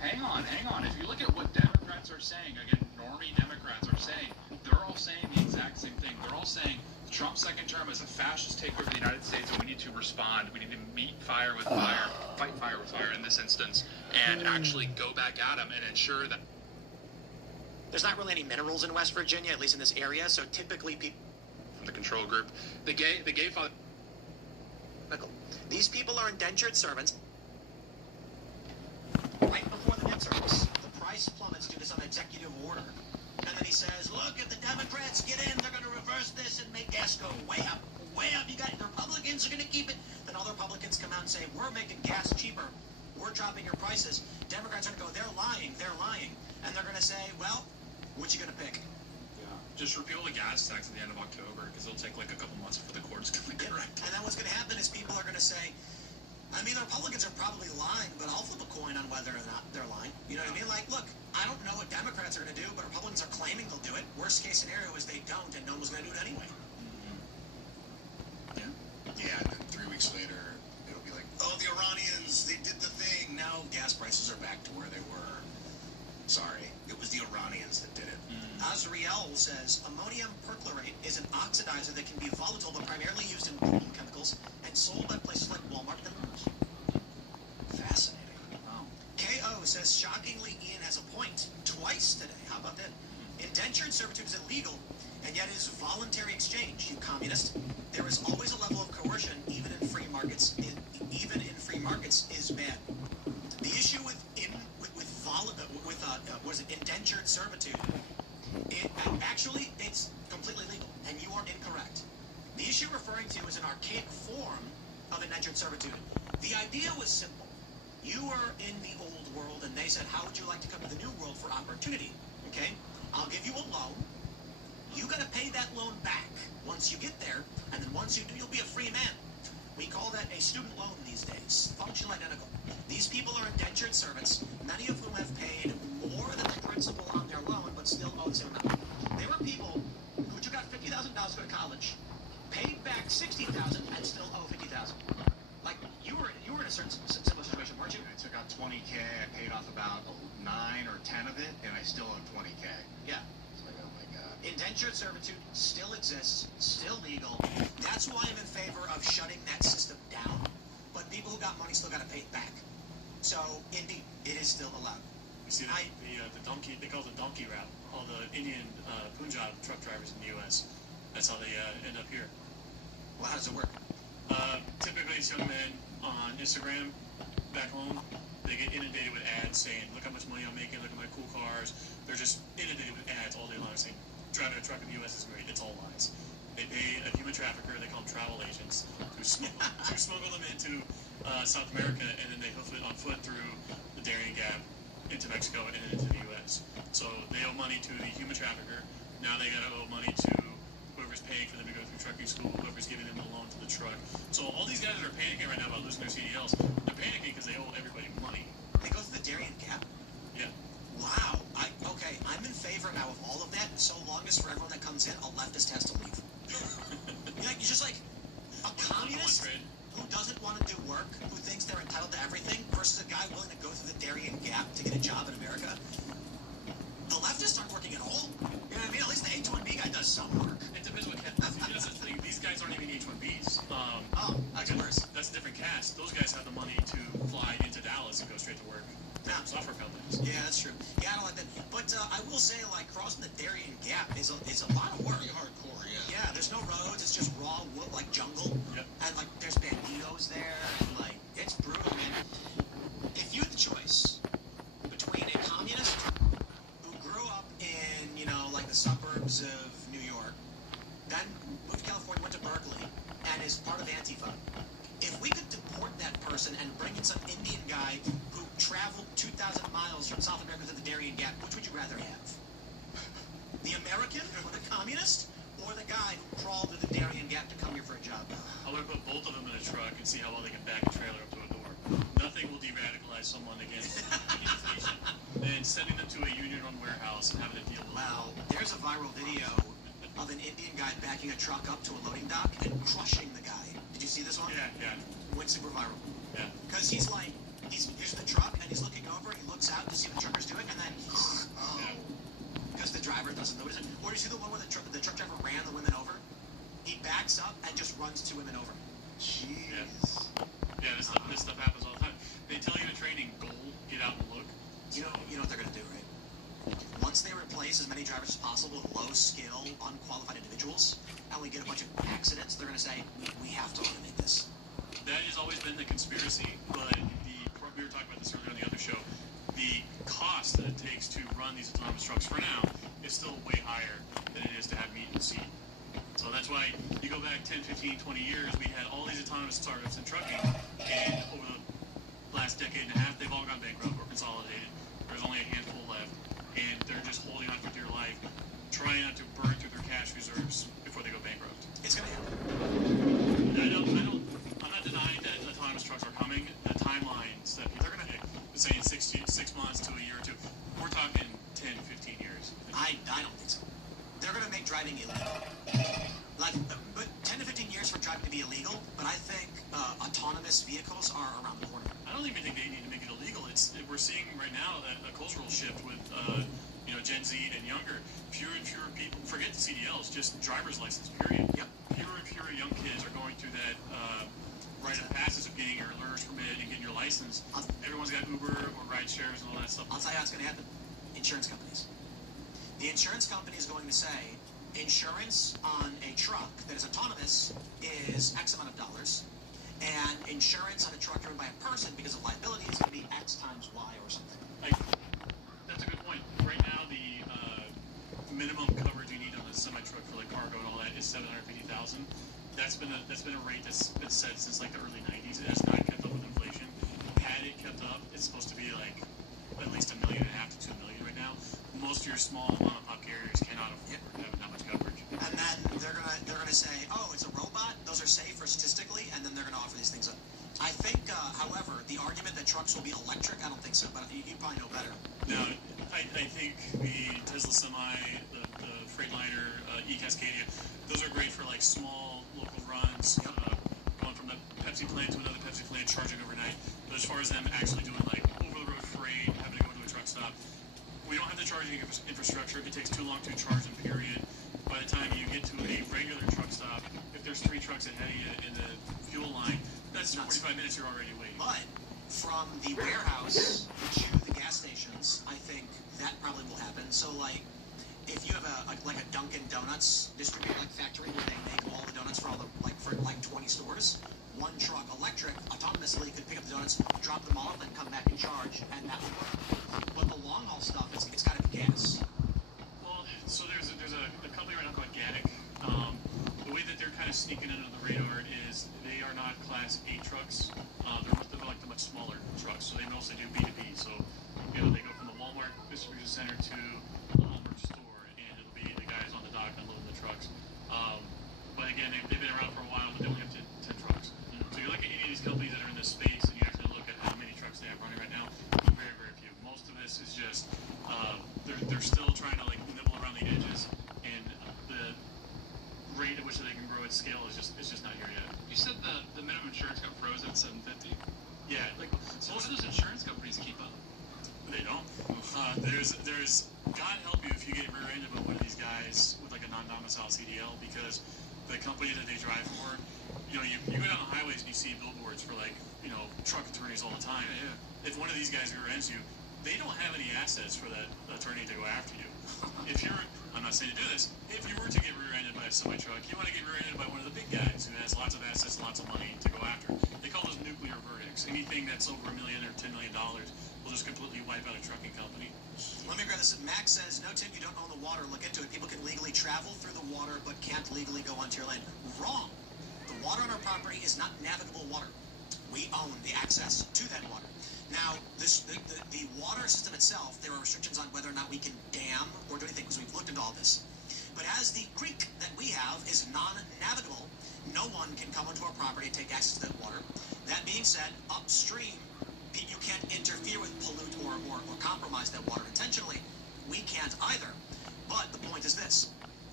hang on. If you look at what Democrats are saying, again, normie Democrats are saying, they're all saying the exact same thing. They're all saying Trump's second term is a fascist takeover of the United States and we need to respond. We need to meet fire with fire, fight fire with fire in this instance, and actually go back at them and ensure that there's not really any minerals in West Virginia, at least in this area, so typically people from the control group, the gay father. These people are indentured servants. Right before the midterms, the price plummets due to some executive order. And then he says, look, if the Democrats get in, they're going to reverse this and make gas go way up, way up. You got it. The Republicans are going to keep it. Then all the Republicans come out and say, we're making gas cheaper. We're dropping your prices. Democrats are going to go, they're lying. And they're going to say, well, what you going to pick? Just repeal the gas tax at the end of October because it'll take like a couple months before the court's going to correct. And then what's going to happen is people are going to say, I mean, the Republicans are probably lying, but I'll flip a coin on whether or not they're lying. You know what I mean? Like, look, I don't know what Democrats are going to do, but Republicans are claiming they'll do it. Worst case scenario is they don't, and no one's going to do it anyway. Yeah, and then 3 weeks later, it'll be like, oh, the Iranians, they did the thing. Now gas prices are back to where they were. Sorry. It was the Iranians that did it. Azriel says ammonium perchlorate is an oxidizer that can be volatile but primarily used in building chemicals and sold by places like Walmart and Lowe's. Fascinating. Wow. KO says shockingly Ian has a point twice today. How about that? Indentured servitude is illegal and yet is voluntary exchange. You communist. There is always a level of coercion even in free markets. Even in free markets is bad. The issue with indentured servitude, actually it's completely legal, and you are incorrect. The issue referring to is an archaic form of indentured servitude. The idea was simple. You were in the old world, and they said, how would you like to come to the new world for opportunity? Okay, I'll give you a loan. You got to pay that loan back once you get there, and then once you do, you'll be a free man. We call that a student loan these days. Functional identical. These people are indentured servants, many of whom have paid more than the principal on their loan, but still owe the same amount. There were people who took out $50,000 to go to college, paid back $60,000, and still owe $50,000. Like you were in a certain similar situation, weren't you? I took out 20K. I paid off about 9 or 10 of it, and I still owe 20K. Yeah. Indentured servitude still exists, still legal. That's why I'm in favor of shutting that system down. But people who got money still got to pay it back. So, indeed, it is still allowed. You see the donkey, they call it the donkey route. All the Indian Punjab truck drivers in the U.S. That's how they end up here. Well, how does it work? Typically, it's young men on Instagram back home. They get inundated with ads saying, look how much money I'm making, look at my cool cars. They're just inundated with ads all day long saying, driving a truck in the U.S. is great. It's all lies. They pay a human trafficker, they call them travel agents, to smuggle them into South America, and then they hoof it on foot through the Darien Gap into Mexico and then into the U.S. So they owe money to the human trafficker. Now they got to owe money to whoever's paying for them to go through trucking school, whoever's giving them the loan to the truck. So all these guys that are panicking right now about losing their CDLs, they're panicking because they owe everybody money. They go through the Darien Gap? Yeah. Wow. Okay, I'm in favor now of all of that, so long as for everyone that comes in, a leftist has to leave. You're just like a communist who doesn't want to do work, who thinks they're entitled to everything, versus a guy willing to go through the Darien Gap to get a job in America. The leftists aren't working at all. You know what I mean? At least the H-1B guy does some work. It depends what caste. That's the thing. These guys aren't even H-1Bs. That's worse. That's a different caste. Those guys have the money to fly into Dallas and go straight to work. Yeah. Software companies. Yeah, that's true. Yeah, I don't like that. But I will say, like, crossing the Darien Gap is a lot of work. Pretty hardcore, yeah. Yeah, there's no roads. It's just raw wood, like jungle. Yep. And, like, there's banditos there. And, like, it's brutal, man. If you had the choice between a communist who grew up in, like the suburbs of New York, then moved to California, went to Berkeley, and is part of Antifa, if we could deport that person and bring in some Indian guy who traveled 2,000 miles from South America to the Darien Gap, which would you rather have? The American or the communist, or the guy who crawled through the Darien Gap to come here for a job? I would put both of them in a truck and see how well they can back a trailer up to a door. Nothing will de-radicalize someone against inflation than sending them to a union-run warehouse and having to deal with it. Well, there's a viral video of an Indian guy backing a truck up to a loading dock and crushing the guy. Did you see this one? Yeah. Went super viral. Yeah. Because he's like, here's the truck, and he's looking over, he looks out to see what the trucker's doing, and then, because the driver doesn't notice it. Or do you see the one where the truck driver ran the women over? He backs up and just runs 2 women over. Jeez. Yeah, this stuff happens all the time. They tell you in training, goal, get out and look. You know what they're going to do, right? Once they replace as many drivers as possible with low-skill, unqualified individuals, and we get a bunch of accidents, they're going to say, we have to automate this. That has always been the conspiracy, but we were talking about this earlier on the other show. The cost that it takes to run these autonomous trucks for now is still way higher than it is to have meat and seed. So that's why you go back 10, 15, 20 years, we had all these autonomous startups in trucking, and over the last decade and a half, they've all gone bankrupt or consolidated. There's only a handful left, and they're just holding on for dear life, trying not to burn through their cash reserves before they go bankrupt. It's going to happen. I'm not denying that autonomous trucks are coming. The timelines that people are going to saying 6 months to a year or two. We're talking 10, 15 years. I don't think so. They're going to make driving illegal. But 10 to 15 years for driving to be illegal, but I think autonomous vehicles are around the corner. I don't even think they need to make it illegal. We're seeing right now a cultural shift with Gen Z and younger, fewer and fewer people, forget the CDLs, just driver's license, period. Yep. Fewer and fewer young kids are going through that rite of passage of getting your learner's permit and getting your license. Everyone's got Uber or ride shares and all that stuff. I'll tell you how it's going to happen. Insurance companies. The insurance company is going to say, insurance on a truck that is autonomous is X amount of dollars, and insurance on a truck driven by a person because of liability is going to be X times Y or something. That's a good point. Right now, the minimum coverage you need on a semi-truck for like cargo and all that is $750,000. That's been a rate that's been set since like the early 90s. It has not kept up with inflation. Had it kept up, it's supposed to be like at least $1.5 million to $2 million right now. Most of your small mom and pop carriers cannot afford having that much coverage. And then they're gonna say, oh, it's a robot. Those are safe or statistically, and then they're gonna offer these things up. I think, however, the argument that trucks will be electric, I don't think so. But you probably know better. No, I think the Tesla Semi, the Freightliner, e-Cascadia, those are great for like small local runs, going from the Pepsi plant to another Pepsi plant, charging overnight. But as far as them actually doing like over-the-road freight, having to go to a truck stop, we don't have the charging infrastructure. It takes too long to charge them, period. By the time you get to a regular truck stop, if there's 3 trucks ahead of you in the fuel line, that's 45 minutes you're already waiting. But from the warehouse to the gas stations, I think that probably will happen. So, like, if you have a Dunkin' Donuts distributed like factory where they make all the donuts for 20 stores, one truck electric autonomously could pick up the donuts, drop them off, and come back and charge, and that would work. But the long haul stuff, it's got to be gas. Well, so there's a company right now called Gatic. The way that they're kind of sneaking under the radar is they are not Class 8 trucks. They're like the much smaller trucks. So they mostly do B2B. So they go from the Walmart distribution center to the Walmart store, and it'll be the guys on the dock unloading the trucks. But again, they've been around for a while, but they only have 10 trucks. So you look at any of these companies that are in this space, and you actually look at how many trucks they have running right now. Very, very few. Most of this is just they're still trying to like nibble around the edges, and the rate at which they can grow at scale is just not here yet. You said the minimum insurance got frozen at $750. Yeah, like most of those insurance companies keep up. They don't. There's God help you if you get rear-ended by one of these guys with like a non-domicile CDL, because the company that they drive for, you go down the highways and you see billboards for like truck attorneys all the time. Yeah. If one of these guys rear-ends you, they don't have any assets for that attorney to go after you. I'm not saying to do this, if you were to get rear-ended by a semi-truck, you want to get rear-ended by one of the big guys who has lots of assets and lots of money to go after. They call those nuclear verdicts. Anything that's over $1 million or $10 million will just completely wipe out a trucking company. Let me grab this. Max says, no, Tim, you don't own the water. Look into it. People can legally travel through the water, but can't legally go onto your land. Wrong. The water on our property is not navigable water. We own the access to that water. Now, the water system itself, there are restrictions on whether or not we can dam or do anything, because we've looked into all this. But as the creek that we have is non-navigable, no one can come onto our property and take access to that water. That being said, upstream, you can't interfere with, pollute, or compromise that water intentionally. We can't either. But the point is this.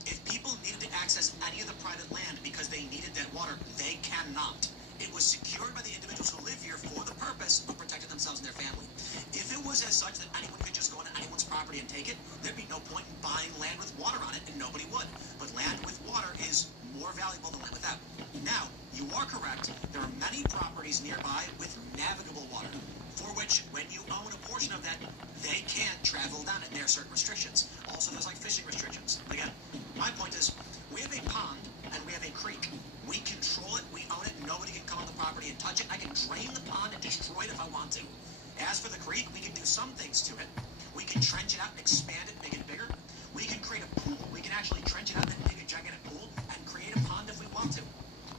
If people needed to access any of the private land because they needed that water, they cannot. It was secured by the individuals who live here for the purpose of protecting themselves and their family. If it was as such that anyone could just go onto anyone's property and take it, there'd be no point in buying land with water on it, and nobody would. But land with water is more valuable than land without. Now, you are correct. There are many properties nearby with navigable water, for which, when you own a portion of that, they can't travel down it. There are certain restrictions. Also, there's like fishing restrictions. Again, my point is, we have a pond and we have a creek. We control it, we own it, nobody can come on the property and touch it. I can drain the pond and destroy it if I want to. As for the creek, we can do some things to it. We can trench it out and expand it, make it bigger. We can create a pool. We can actually trench it out and dig a gigantic pool and create a pond if we want to.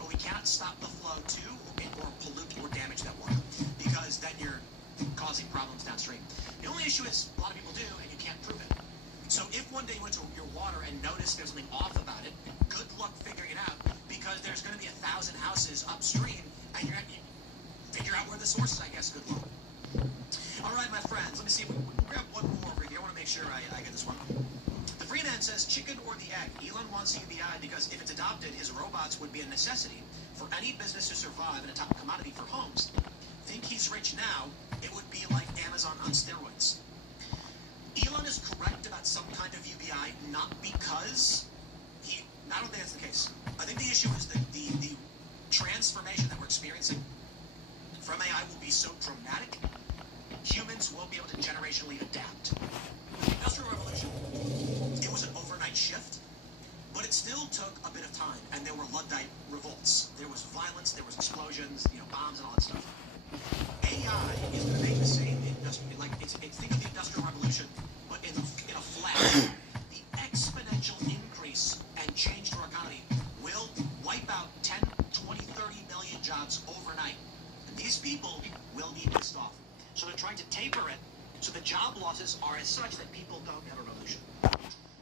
But we cannot stop the flow to or pollute or damage that water, because then you're causing problems downstream. The only issue is a lot of people do, and you can't prove it. So if one day you went to your water and noticed there's something off about it, good luck figuring it out, because there's going to be 1,000 houses upstream, and you're going to figure out where the source is, I guess. Good luck. All right, my friends, let me see. We'll grab one more over here. I want to make sure I get this one. The Freeman says, chicken or the egg? Elon wants UBI because if it's adopted, his robots would be a necessity for any business to survive in a top commodity for homes. Think he's rich now, it would be like Amazon on steroids. Elon is correct about some AI, not because I don't think that's the case. I think the issue is that the transformation that we're experiencing from AI will be so dramatic, humans will be able to generationally adapt. The Industrial Revolution, it was an overnight shift, but it still took a bit of time, and there were Luddite revolts. There was violence, there was explosions, bombs and all that stuff. AI is going to make the same think of the Industrial Revolution, but in a flash. The exponential increase and change to our economy will wipe out 10, 20, 30 million jobs overnight. And these people will be pissed off. So they're trying to taper it so the job losses are as such that people don't have a revolution.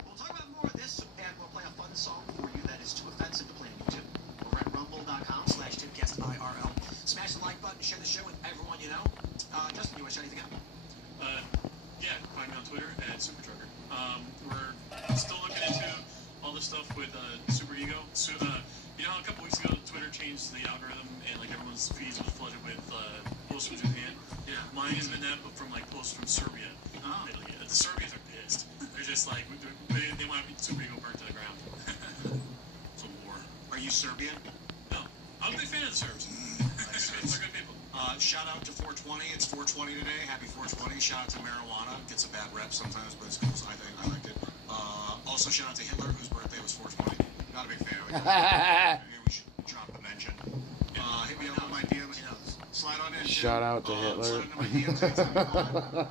We'll talk about more of this, and we'll play a fun song for you that is too offensive to play on YouTube. Over at rumble.com/TimCastIRL. Smash the like button, share the show with everyone you know. Justin, you want to shout anything out? Yeah, find me on Twitter at SuperTrucker. We're still looking into all this stuff with Super Ego. So, you know how a couple weeks ago Twitter changed the algorithm and everyone's feeds was flooded with posts from Japan? Yeah. Mine has been that, but from posts from Serbia. Oh. The Serbians are pissed. They're just they want Super Ego burnt to the ground. It's a war. Are you Serbian? No. I'm a big fan of the Serbs. They're good people. Shout out to 420. It's 420 today. Happy 420. Shout out to marijuana. Gets a bad rep sometimes, but it's cool. I think I liked it. Also, shout out to Hitler, whose birthday was 420. Not a big fan of it. Maybe we should drop a mention. Hit me up with my DMs. Slide on in. Shout out to Hitler. Slide into my DMs.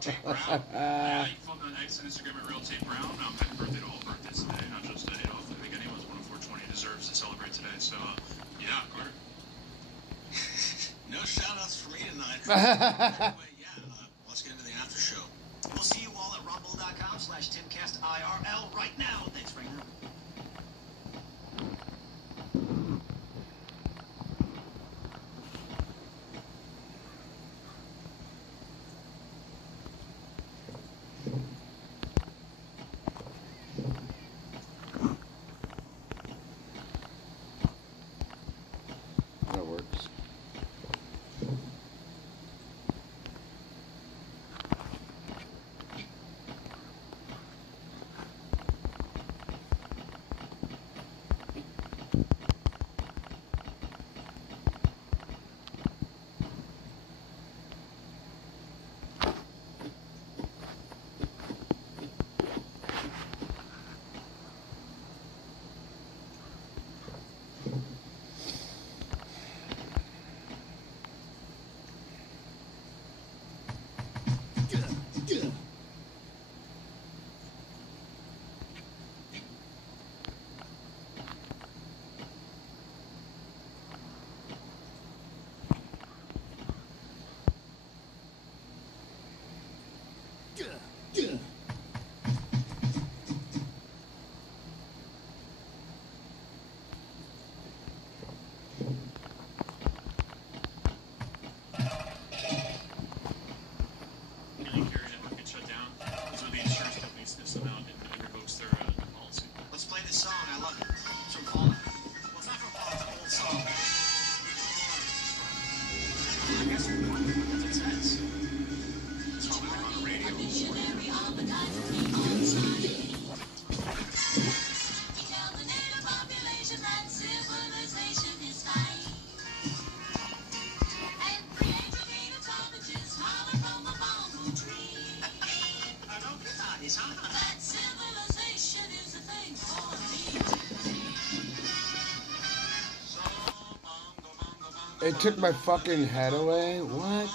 Tate Brown. Yeah, you can follow me on X and Instagram at Real Tate Brown. Happy birthday to all birthdays today, not just Adolf. I think anyone's born on 420 deserves to celebrate today. So, yeah, Carter. No shout-outs for me tonight. Anyway, let's get into the after show. We'll see you all at rumble.com/TimCastIRL right now. Thanks, Frank. That works. Let's play this song. I love it. It's from Paul. Well, it's not from Paul. It's an old song. I guess that's what it says. It's probably on the radio. It took my fucking head away? What?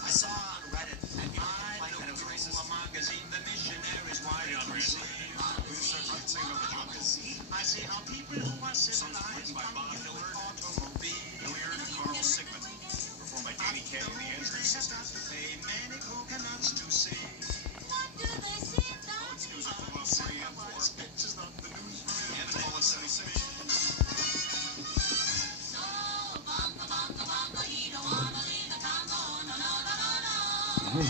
I saw on Reddit that people complained that it was racist. The missionaries why on Reddit. We start singing about the jungle. I see how people who are civilized by Bob Hillard and we heard Carl Sigmund performed by Danny Kaye and the Andrews Sisters. They many coconuts to see. What do they see? Oh, it's news from about 3 and 4. It's not the news. And it's all at 76. So, bongo, bongo, bongo, he don't wanna leave. want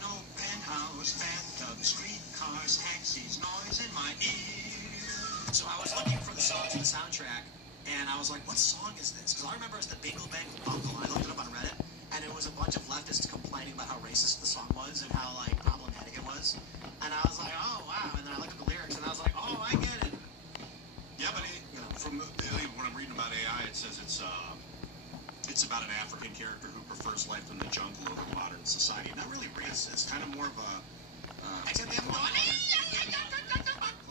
no penthouse, bathtub, streetcars, taxis, noise in my ear. So I was looking for the song for the soundtrack, and I was like, what song is this? Because all I remember is the Bingle Bang Bungle. I looked it up on Reddit, and it was a bunch of leftists complaining about how racist the song was and how, like, problematic it was. And I was like, oh, wow. And then I looked at the lyrics, and I was like, oh, I get it. Yeah, but from what I'm reading about AI, it says it's about an African character who prefers life in the jungle over modern society. Not really racist, kind of more of a... Except they have gone...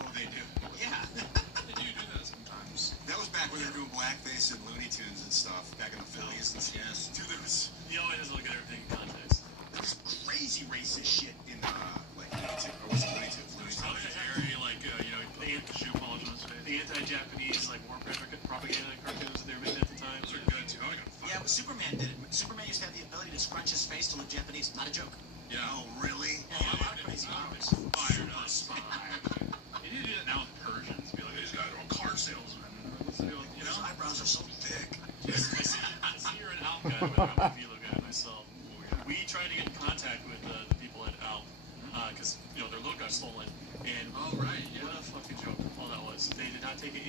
Oh, they do. Yeah. They do that sometimes. That was back when they were doing blackface and Looney Tunes and stuff, back in the 50s. Yes. Dude, there was... You always have to look at everything in context. There was crazy racist shit in, like, Looney Tunes. Or was it Looney Tunes? Looney Tunes. Probably very, like, you know, the shoe polish on his face. The anti-Japanese, like, war propaganda cartoons that they were making at the time. Those are good, too. Yeah, but Superman did it. Superman used to have the ability to scrunch his face to look Japanese. Not a joke. Yeah. Oh, really? Yeah, a lot of crazy powers. Fired up. Spy. You need to do that now with Persians. Be like, these guys are all car salesmen. You know? His eyebrows are so thick. I see you're an Alp guy, but I'm a Velo guy myself. We tried to get in contact with the people at Alp, because, you know, their logo got stolen. And what a fucking joke all that was. They did not take it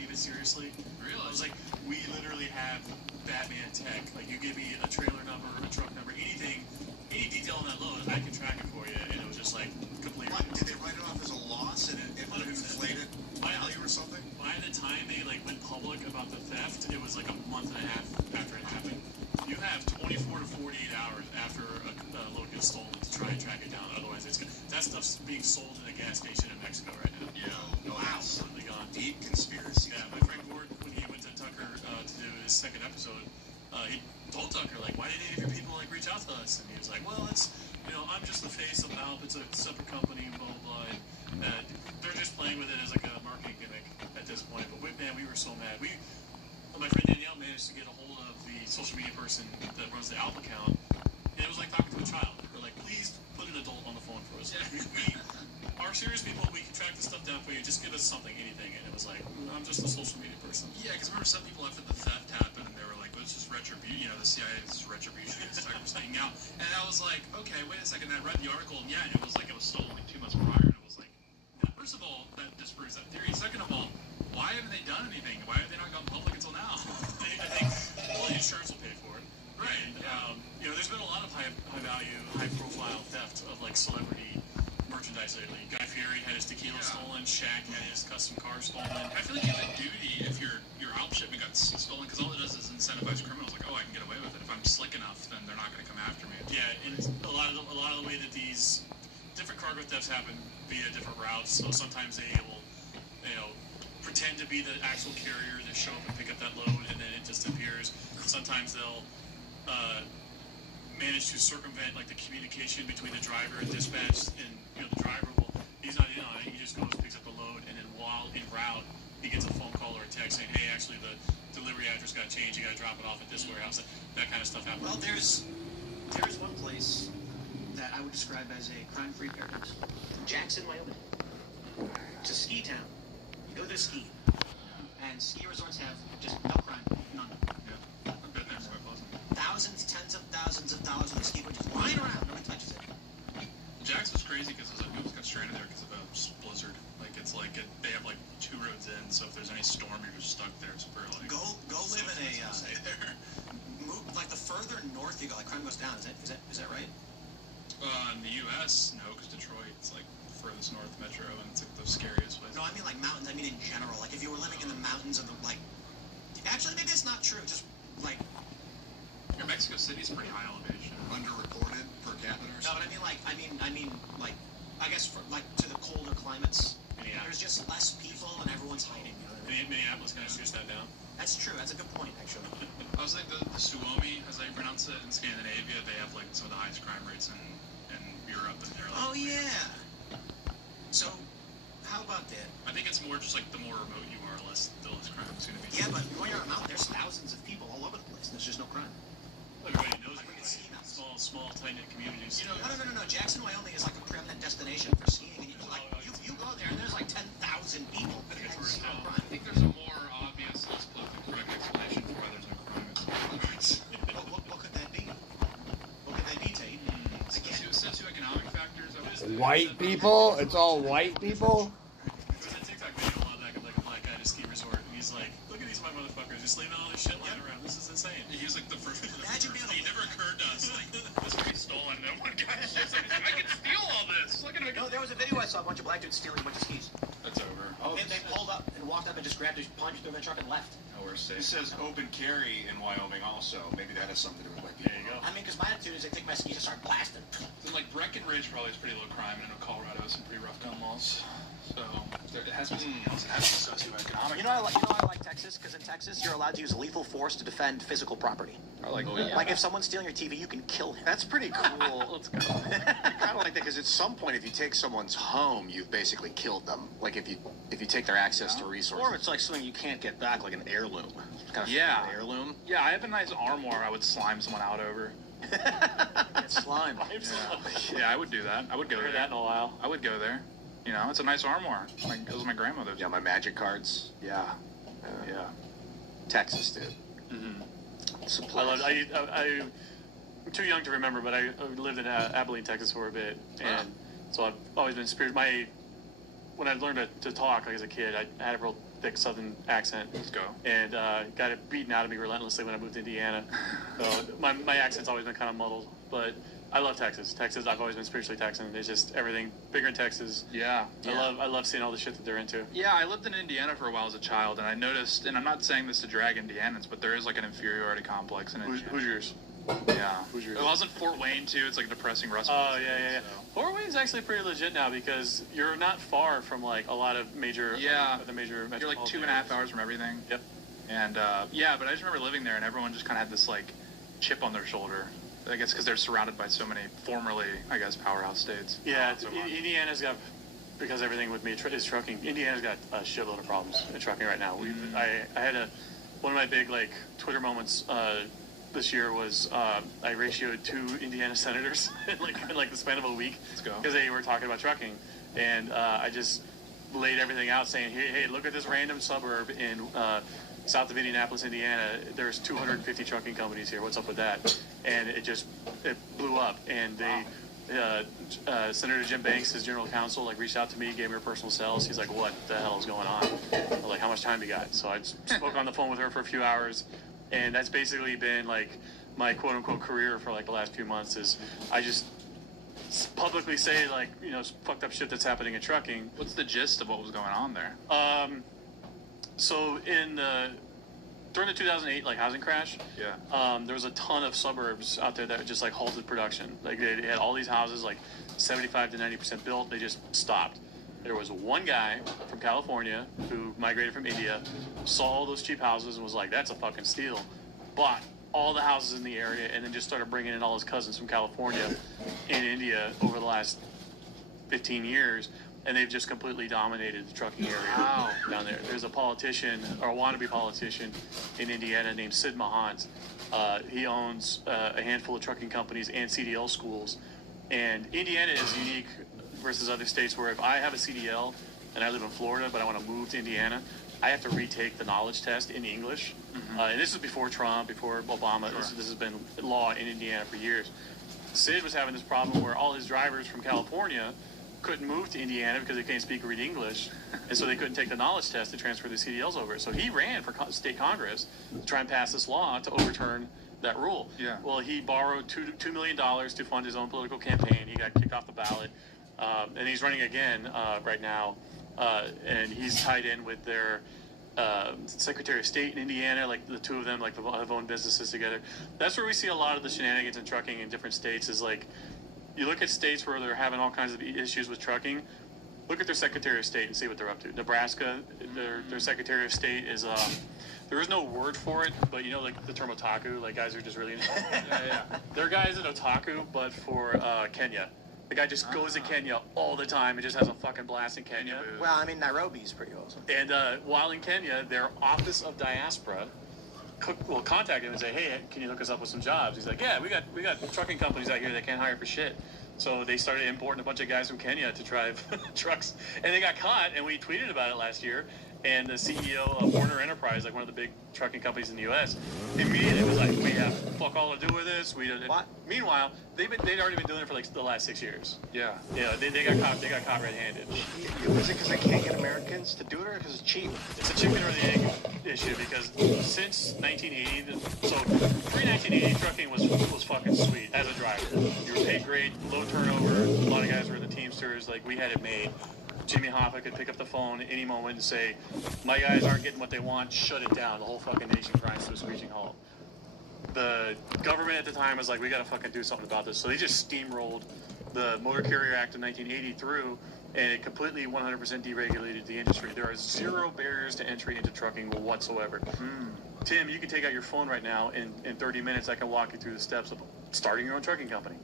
even seriously. Really? I was like, we literally have Batman tech. Like, you give me a trailer number, a truck number, anything, any detail on that load, I can track it for you. And it was just like completely. What? Did they write it off as a loss and it would have inflated value or something? By the time they like went public about the theft, it was like a month and a half after it happened. You have 24 to 48 hours after a load gets stolen to try and track it down. Otherwise, that stuff's being sold in a gas station in Mexico right now. Yeah. Wow. Absolutely gone. Deep conspiracy. Yeah, my friend Gordon, when he went to Tucker to do his second episode, he told Tucker, like, why didn't any of your people, like, reach out to us? And he was like, well, it's, you know, I'm just the face of Alp. It's a separate company, blah, blah, blah. And they're just playing with it as, like, a marketing gimmick at this point. But, man, we were so mad. My friend Danielle managed to get a hold of the social media person that runs the Alp account, and it was like talking to a child. They're like, please put an adult on the phone for us. We are serious people. We can track this stuff down for you. Just give us something, anything. And it was like, I'm just a social media person. Yeah, because remember some people after the theft happened, they were like, well, it's just retribution. You know, the CIA is retribution. It's like we're staying out. And I was like, okay, wait a second. I read the article, and yeah, it was like it was stolen like 2 months prior. And it was like, first of all, that disproves that theory. Second of all, why haven't they done anything? Why have they not gone public until now? I think all the insurance will pay for it. Right. And, you know, there's been a lot of high value, high profile theft of like celebrity merchandise lately. Guy Fieri had his tequila stolen. Shaq had his custom car stolen. I feel like you have a duty if your Alp shipment got stolen, because all it does is incentivize criminals. Like, oh, I can get away with it. If I'm slick enough, then they're not going to come after me. Yeah, and it's a lot of the way that these different cargo thefts happen via different routes. So sometimes they will, you know, pretend to be the actual carrier. They show up and pick up that load, and then it just appears. Sometimes they'll manage to circumvent like the communication between the driver and dispatch, and you know the driver will, he's not in on it. He just goes, picks up the load, and then while en route, he gets a phone call or a text saying, "Hey, actually the delivery address got changed. You got to drop it off at this warehouse." That kind of stuff happens. Well, there's one place that I would describe as a crime-free paradise. Jackson, Wyoming. It's a ski town. You go there ski, and ski resorts have just no crime, none. Yeah, I've been there, so I wasn't. Thousands, tens of thousands of dollars on the ski board just lying around. Nobody touches it. Jackson's crazy because people got stranded there because of a blizzard. Like it's like they have like 2 roads in, so if there's any storm, you're just stuck there. It's super like go live in a move like the further north you go, like crime goes down. Is that right? In the U.S., no, because Detroit it's like the furthest north metro, and it's like the scariest place. No, I mean like mountains. I mean in general. Like if you were living in the mountains of the like. Actually, maybe it's not true. Just like. Mexico City's pretty high elevation. Underreported per capita or something? No, but I mean, like, I guess for, like, to the colder climates, there's just less people and everyone's hiding. You know what I mean? Minneapolis kind of shuts that down. That's true. That's a good point, actually. I was thinking the Suomi, as I pronounce it, in Scandinavia, they have, like, some of the highest crime rates in Europe. And they're, like, oh, yeah. So, how about that? I think it's more just, like, the more remote you are, the less crime is going to be. Yeah, but when you're on a mountain, there's thousands of people all over the place, and there's just no crime. Everybody knows everybody. Small, tight-knit communities. You know, no. Jackson, Wyoming is like a permanent destination for skiing, and you go there, and there's like 10,000 people. I think there's a more obvious white people. It's all white people. There's a TikTok video a while back of like a black guy at a ski resort, and he's like, "Look at these white motherfuckers just leaving all this shit lying around. This is insane." He was like the first. Imagine being. It never occurred to us like this would be stolen. No one got shit. So I can steal all this. Look at it. No, there was a video I saw a bunch of black dudes stealing a bunch of skis. That's over. Oh, and they pulled up and walked up and just grabbed his punch through the truck and left. Oh, we're safe. This says open carry in Wyoming also. Maybe that has something to do with like There you go. I mean, because my attitude is I take my skis and start blasting. Then, like Breckenridge probably is pretty low crime, and I know Colorado has some pretty rough gun laws. So it has been socioeconomic. You know, I like Texas because in Texas you're allowed to use lethal force to defend physical property. I like Like if someone's stealing your TV, you can kill him. That's pretty cool. Let's go. I kind of like that because at some point, if you take someone's home, you've basically killed them. Like if you take their access to resources. Or it's like something you can't get back, like an heirloom. It's kind of Yeah. An heirloom. Yeah, I have a nice armoire I would slime someone out over. Get slime. Yeah, I would do that. I would go Heard there. that in a while. I would go there. You know, it's a nice armoire. Like, it was my grandmother's. Yeah, my magic cards. Yeah. Yeah. Texas, dude. Mm-hmm. It's a I place. love. I'm too young to remember, but I lived in Abilene, Texas for a bit, and so I've always been when I learned to talk, like as a kid, I had a real thick Southern accent. Let's go. And got it beaten out of me relentlessly when I moved to Indiana. So my accent's always been kind of muddled, but I love Texas. I've always been spiritually Texan. It's just everything bigger in Texas. Yeah. I love seeing all the shit that they're into. Yeah, I lived in Indiana for a while as a child, and I noticed, and I'm not saying this to drag Indianans, but there is like an inferiority complex in Indiana. Hoosiers. Yeah. Hoosiers. It wasn't Fort Wayne, too. It's like a depressing Rust Oh, Belt. yeah. Fort Wayne's actually pretty legit now because you're not far from like a lot of major. The major. You're like 2.5 hours from everything. Yep. And yeah, but I just remember living there, and everyone just kind of had this like chip on their shoulder. I guess because they're surrounded by so many formerly, I guess, powerhouse states. Yeah, Indiana's got, because everything with me is trucking. Indiana's got a shitload of problems in trucking right now. I had one of my big like Twitter moments this year was I ratioed 2 Indiana senators in like the span of a week. Let's go. Because they were talking about trucking, and I just laid everything out, saying, hey, look at this random suburb in south of Indianapolis, Indiana. There's 250 trucking companies here. What's up with that? And it blew up. And they, Senator Jim Banks, his general counsel, like reached out to me, gave me her personal cells. He's like, what the hell is going on? I'm like, how much time do you got? So I spoke on the phone with her for a few hours, and that's basically been like my quote unquote career for like the last few months. Is I just publicly say like, you know, fucked up shit that's happening in trucking. What's the gist of what was going on there? So during the 2008 like housing crash, there was a ton of suburbs out there that just like halted production. Like they had all these houses like 75 to 90% built. They just stopped. There was one guy from California who migrated from India, saw all those cheap houses and was like, "That's a fucking steal." Bought all the houses in the area and then just started bringing in all his cousins from California and India over the last 15 years. And they've just completely dominated the trucking area down there. There's a politician, or a wannabe politician, in Indiana named Sid Mahant. He owns a handful of trucking companies and CDL schools. And Indiana is unique versus other states where if I have a CDL and I live in Florida, but I want to move to Indiana, I have to retake the knowledge test in English. And this is before Trump, before Obama. This has been law in Indiana for years. Sid was having this problem where all his drivers from California couldn't move to Indiana because they can't speak or read English, and so they couldn't take the knowledge test to transfer the CDLs over. So he ran for state Congress to try and pass this law to overturn that rule. Yeah. Well, he borrowed $2 million to fund his own political campaign. He got kicked off the ballot, and he's running again right now, and he's tied in with their Secretary of State in Indiana. Like the two of them like have owned businesses together. That's where we see a lot of the shenanigans in trucking in different states. Is like, you look at states where they're having all kinds of issues with trucking, look at their Secretary of State and see what they're up to. Nebraska, their Secretary of State is, there is no word for it, but you know, like the term otaku, like guys are just really, They're guys at otaku, but for Kenya. The guy just goes to Kenya all the time and just has a fucking blast in Kenya. Well, I mean, Nairobi's pretty awesome. And while in Kenya, their Office of Diaspora will contact him and say, "Hey, can you hook us up with some jobs?" He's like, "Yeah, we got trucking companies out here that can't hire for shit." So they started importing a bunch of guys from Kenya to drive trucks, and they got caught. And we tweeted about it last year. And the CEO of Warner Enterprise, like one of the big trucking companies in the U.S., immediately was like, "Wait we have fuck all to do with this. Meanwhile, they'd already been doing it for like the last 6 years. Yeah. Yeah, they got caught. They got caught red-handed. Is it because they can't get Americans to do it, or because it's cheap? It's a chicken or the egg issue because since 1980, so pre-1980, trucking was fucking sweet as a driver. You were paid great, low turnover. A lot of guys were in the Teamsters. Like we had it made. Jimmy Hoffa could pick up the phone at any moment and say, "My guys aren't getting what they want. Shut it down." The whole fucking nation grinds to a screeching halt. The government at the time was like, "We got to fucking do something about this." So they just steamrolled the Motor Carrier Act of 1980 through, and it completely 100% deregulated the industry. There are zero barriers to entry into trucking whatsoever. Tim, you can take out your phone right now, and in 30 minutes I can walk you through the steps of starting your own trucking company.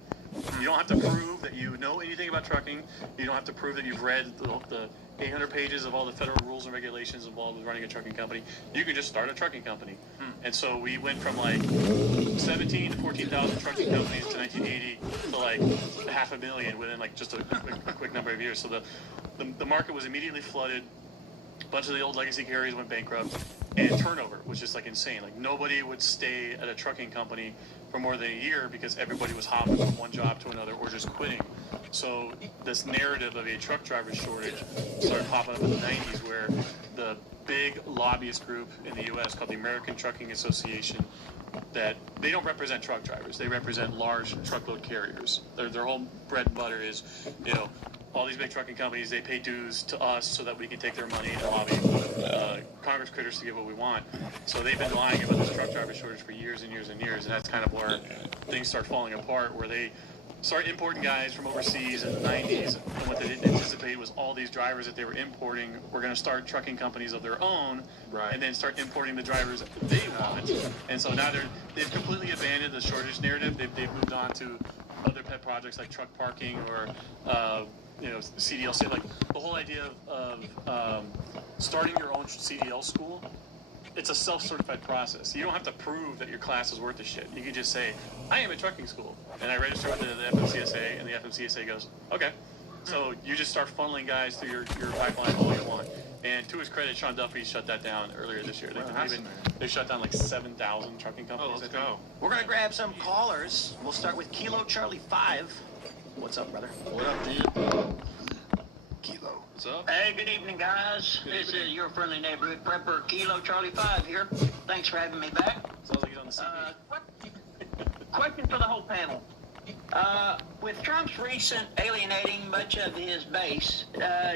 You don't have to prove that you know anything about trucking. You don't have to prove that you've read the 800 pages of all the federal rules and regulations involved with running a trucking company. You can just start a trucking company. And so we went from like 17 to 14,000 trucking companies to 1980 to like 500,000 within like just a quick number of years. So the market was immediately flooded. A bunch of the old legacy carriers went bankrupt, and turnover was just like insane. Like nobody would stay at a trucking company for more than a year because everybody was hopping from one job to another or just quitting. So this narrative of a truck driver shortage started popping up in the 90s, where the big lobbyist group in the U.S. called the American Trucking Association, that they don't represent truck drivers, they represent large truckload carriers. Their whole bread and butter is, all these big trucking companies, they pay dues to us so that we can take their money and lobby Congress critters to get what we want. So they've been lying about this truck driver shortage for years and years and years, and that's kind of where things start falling apart, where they start importing guys from overseas in the 90s, and what they didn't anticipate was all these drivers that they were importing were going to start trucking companies of their own, and then start importing the drivers that they want. And so now they've completely abandoned the shortage narrative. They've moved on to other pet projects like truck parking or CDL, like the whole idea of starting your own CDL school. It's a self-certified process. You don't have to prove that your class is worth a shit. You can just say, I am a trucking school, and I register with the FMCSA, and the FMCSA goes, okay. So you just start funneling guys through your pipeline all you want. And to his credit, Sean Duffy shut that down earlier this year. They shut down like 7,000 trucking companies. Let's go. We're going to grab some callers. We'll start with Kilo Charlie 5. What's up, brother? What up, dude? Kilo. What's up? Hey, good evening, guys. This is your friendly neighborhood prepper, Kilo Charlie 5 here. Thanks for having me back. Sounds like he's on the CD. Question for the whole panel. With Trump's recent alienating much of his base,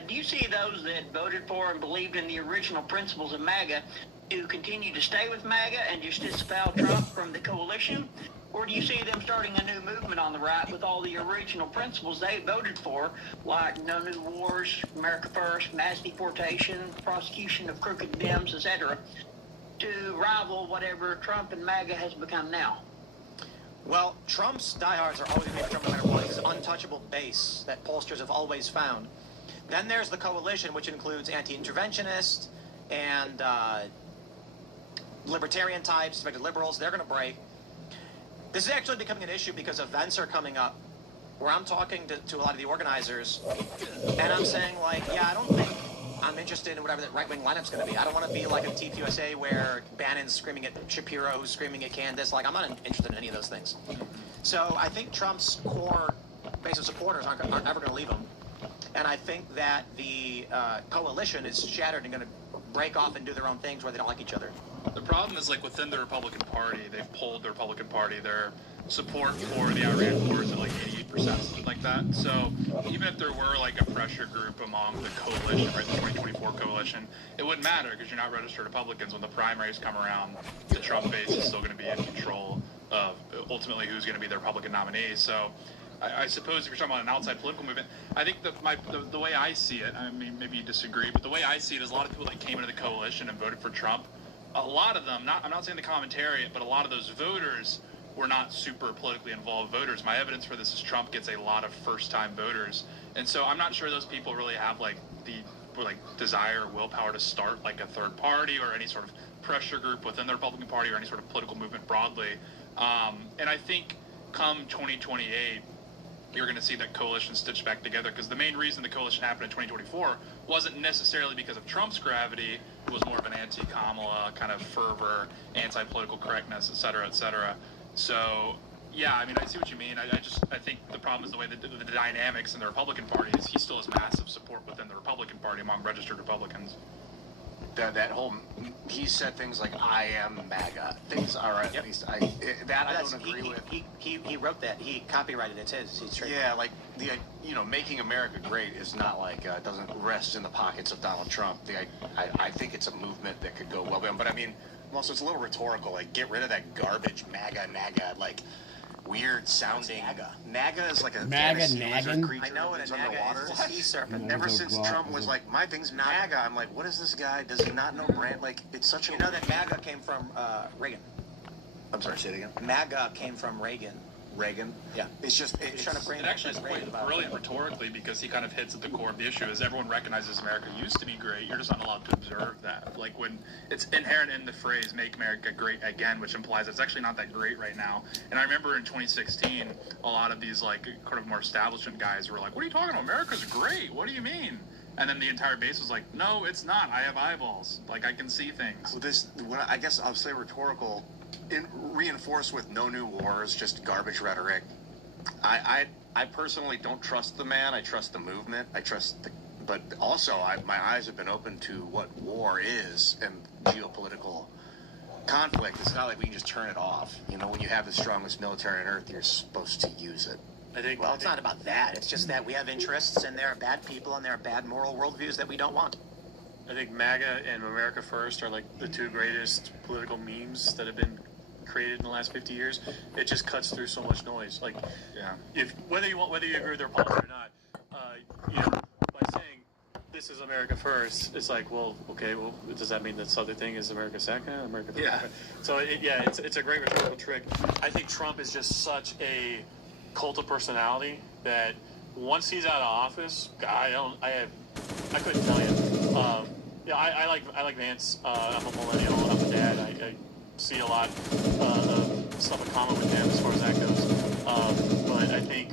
do you see those that voted for and believed in the original principles of MAGA to continue to stay with MAGA and just disavow Trump from the coalition? Or do you see them starting a new movement on the right with all the original principles they voted for, like no new wars, America first, mass deportation, prosecution of crooked Dems, etc., to rival whatever Trump and MAGA has become now? Well, Trump's diehards are always going to be Trump no matter what. He's an untouchable base that pollsters have always found. Then there's the coalition, which includes anti-interventionists and libertarian types, suspected liberals. They're going to break. This is actually becoming an issue because events are coming up where I'm talking to a lot of the organizers, and I'm saying, like, yeah, I don't think I'm interested in whatever the right-wing lineup's going to be. I don't want to be like a TPUSA where Bannon's screaming at Shapiro, who's screaming at Candace. Like, I'm not interested in any of those things. So I think Trump's core base of supporters aren't ever going to leave him. And I think that the coalition is shattered and going to break off and do their own things where they don't like each other. The problem is, like, within the Republican Party, they've pulled the Republican Party, their support for the Iran war is at like 88%, something like that. So even if there were like a pressure group among the coalition, right, the 2024 coalition, it wouldn't matter because you're not registered Republicans. When the primaries come around, the Trump base is still going to be in control of ultimately who's going to be the Republican nominee. So I suppose if you're talking about an outside political movement, I think the way I see it, I mean, maybe you disagree, but the way I see it is a lot of people that came into the coalition and voted for Trump, a lot of them, I'm not saying the commentariat, but a lot of those voters were not super politically involved voters. My evidence for this is Trump gets a lot of first-time voters. And so I'm not sure those people really have like the desire or willpower to start like a third party or any sort of pressure group within the Republican Party or any sort of political movement broadly. And I think come 2028, you're going to see that coalition stitched back together, because the main reason the coalition happened in 2024 wasn't necessarily because of Trump's gravity. It was more of an anti-Kamala kind of fervor, anti-political correctness, et cetera, et cetera. So, yeah, I mean, I see what you mean. I think the problem is the way that the dynamics in the Republican Party is he still has massive support within the Republican Party among registered Republicans. That whole, he said things like "I am MAGA." Things are at least I don't agree with. He wrote that. He copyrighted it. It's his trademark. Yeah, like making America great is not like doesn't rest in the pockets of Donald Trump. I think it's a movement that could go well, but I mean, also it's a little rhetorical. Like, get rid of that garbage MAGA, like weird sounding. Naga is like a fantasy lizard creature. I know what a Naga is. It's a sea serpent. Ever since Trump was like, my thing's MAGA, I'm like, what is this guy? Does he not know brand? Like, it's such a... You know that MAGA came from Reagan. I'm sorry, say it again. MAGA came from Reagan. Reagan? Yeah. It's just... He's trying to bring it actually is quite brilliant rhetorically, because he kind of hits at the core of the issue, is everyone recognizes America used to be great. You're just not allowed to observe that. Like, when it's inherent in the phrase "make America great again," which implies it's actually not that great right now. And I remember in 2016, a lot of these like kind of more establishment guys were like, "What are you talking about? America's great. What do you mean?" And then the entire base was like, "No, it's not. I have eyeballs. Like, I can see things." Well, I guess I'll say rhetorical, reinforced with no new wars, just garbage rhetoric. I personally don't trust the man. I trust the movement. But also my eyes have been open to what war is and geopolitical conflict. It's not like we can just turn it off. When you have the strongest military on earth, you're supposed to use it. Well, it's not about that. It's just that we have interests, and there are bad people, and there are bad moral worldviews that we don't want. I think MAGA and America First are like the two greatest political memes that have been created in the last 50 years. It just cuts through so much noise. Like, whether you agree with their policy or not, by saying this is America First, it's like, well, okay, well, does that mean that this other thing is America Second? America Third? Yeah. So it's a great rhetorical trick. I think Trump is just such a cult of personality that once he's out of office, I couldn't tell you. I like Vance. I'm a millennial. I'm a dad. I see a lot of stuff in common with him as far as that goes. But I think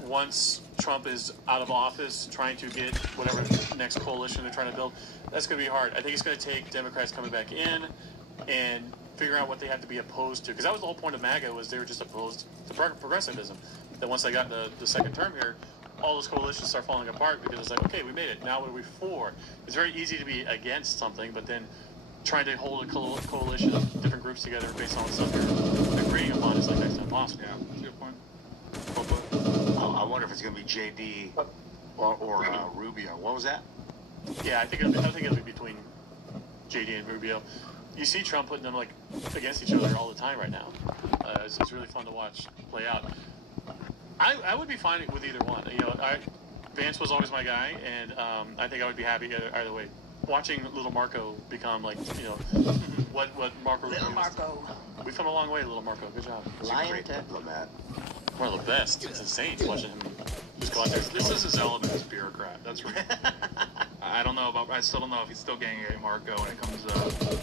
once Trump is out of office, trying to get whatever next coalition they're trying to build, that's going to be hard. I think it's going to take Democrats coming back in and figuring out what they have to be opposed to. Because that was the whole point of MAGA, was they were just opposed to progressivism. That once they got the second term here, all those coalitions start falling apart, because it's like, okay, we made it. Now what are we for? It's very easy to be against something, but then trying to hold a coalition of different groups together based on what stuff you're agreeing upon is like next to impossible. Yeah, that's a good point. I wonder if it's going to be JD or Rubio. What was that? Yeah, I think it'll be between JD and Rubio. You see Trump putting them like against each other all the time right now. It's really fun to watch play out. I would be fine with either one. Vance was always my guy, and I think I would be happy either way. Watching little Marco become like, what Marco. Little Marco. We've come a long way, little Marco. Good job. Lion diplomat. One of the best. It's insane watching him just go out there. This is his element as bureaucrat. That's right. I still don't know if he's still getting a Marco when it comes to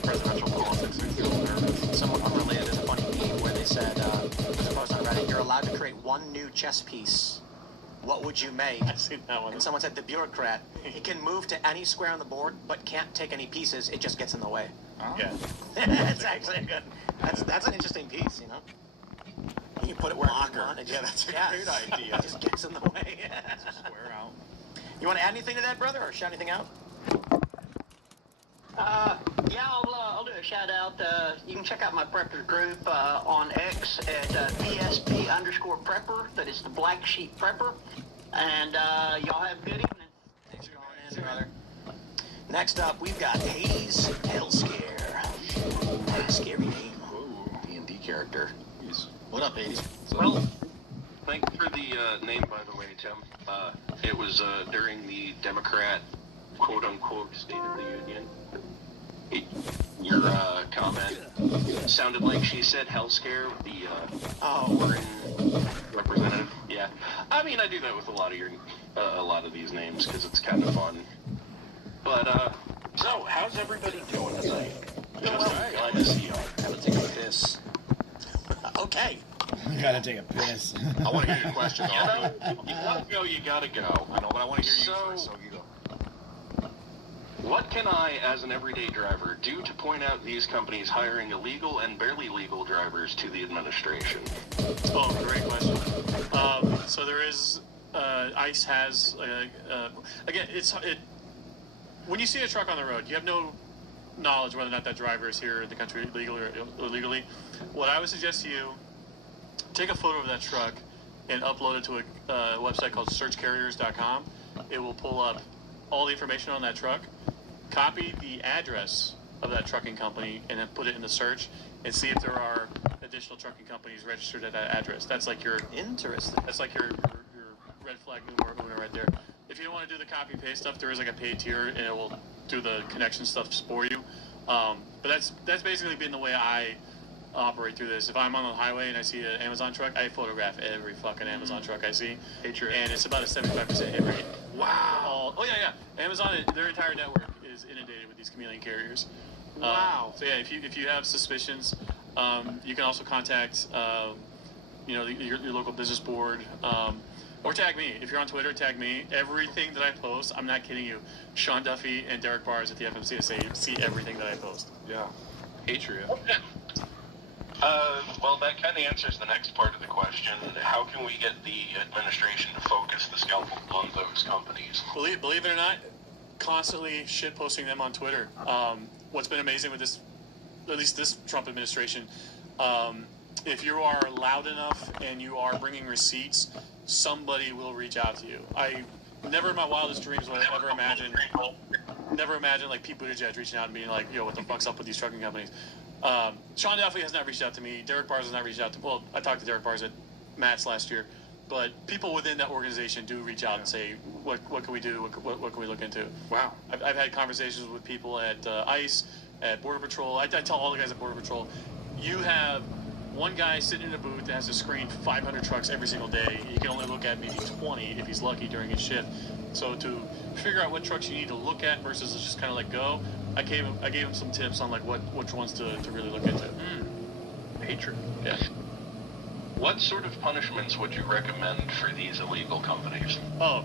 presidential politics. He's still nervous. Somewhat unrelated, there's a funny meme where they said, there's a post on Reddit, you're allowed to create one new chess piece. What would you make? I've seen that one. And someone said, the bureaucrat. He can move to any square on the board, but can't take any pieces. It just gets in the way. Oh. Yeah. That's actually good. That's an interesting piece, You can put it where you want it. Yeah, that's a great idea. It just gets in the way. Square out. You want to add anything to that, brother, or shout anything out? I'll do a shout out. You can check out my preppers group on X at PSP_prepper. That is the Black Sheep Prepper. And y'all have a good evening. Thanks for calling in, brother. Next up, we've got Hades Hellscare. Scary name. D&D character. What up, Hades? Well, thanks for the name, by the way, Tim. It was during the Democrat quote-unquote State of the Union. Your comment sounded like she said Hellscare with the Oregon representative. Yeah, I mean, I do that with a lot of these names because it's kind of fun. But so how's everybody doing tonight? Glad to see y'all. Have to take a piss. Okay. I gotta take a piss. I want to hear your question. You know, you gotta go, you gotta go. I know, but I want to hear you first, so you go. What can I, as an everyday driver, do to point out these companies hiring illegal and barely legal drivers to the administration? Oh, great question. So there is, ICE has, again, when you see a truck on the road, you have no knowledge whether or not that driver is here in the country legally or illegally. What I would suggest to you, take a photo of that truck and upload it to a website called searchcarriers.com. It will pull up all the information on that truck. Copy the address of that trucking company and then put it in the search and see if there are additional trucking companies registered at that address. That's like your That's like your red flag movement right there. If you don't want to do the copy and paste stuff, there is like a paid tier and it will do the connection stuff for you. But that's basically been the way I operate through this. If I'm on the highway and I see an Amazon truck, I photograph every fucking Amazon truck I see. And it's about a 75% hit rate. Wow. Oh yeah. Amazon, their entire network is inundated with these chameleon carriers. Wow. So yeah, if you have suspicions, you can also contact your local business board, or tag me. If you're on Twitter, tag me. Everything that I post, I'm not kidding you. Sean Duffy and Derek Bars at the FMCSA see everything that I post. Yeah. Patriot. Well, that kind of answers the next part of the question. How can we get the administration to focus the scalpel on those companies? Believe it or not, constantly shit posting them on Twitter. What's been amazing with this, at least this Trump administration, if you are loud enough and you are bringing receipts, somebody will reach out to you. I never in my wildest dreams would I ever imagine like Pete Buttigieg reaching out and being like, yo, what the fuck's up with these trucking companies? Sean Duffy has not reached out to me. Derek Bars has not reached out to me. Well, I talked to Derek Bars at Matt's last year. But people within that organization do reach out and say, what can we do? What can we look into? Wow. I've had conversations with people at ICE, at Border Patrol. I tell all the guys at Border Patrol, you have one guy sitting in a booth that has to screen 500 trucks every single day. He can only look at maybe 20 if he's lucky during his shift. So to figure out what trucks you need to look at versus just kind of let go, I gave him some tips on like which ones to really look into. Patriot. Yeah. What sort of punishments would you recommend for these illegal companies? Oh,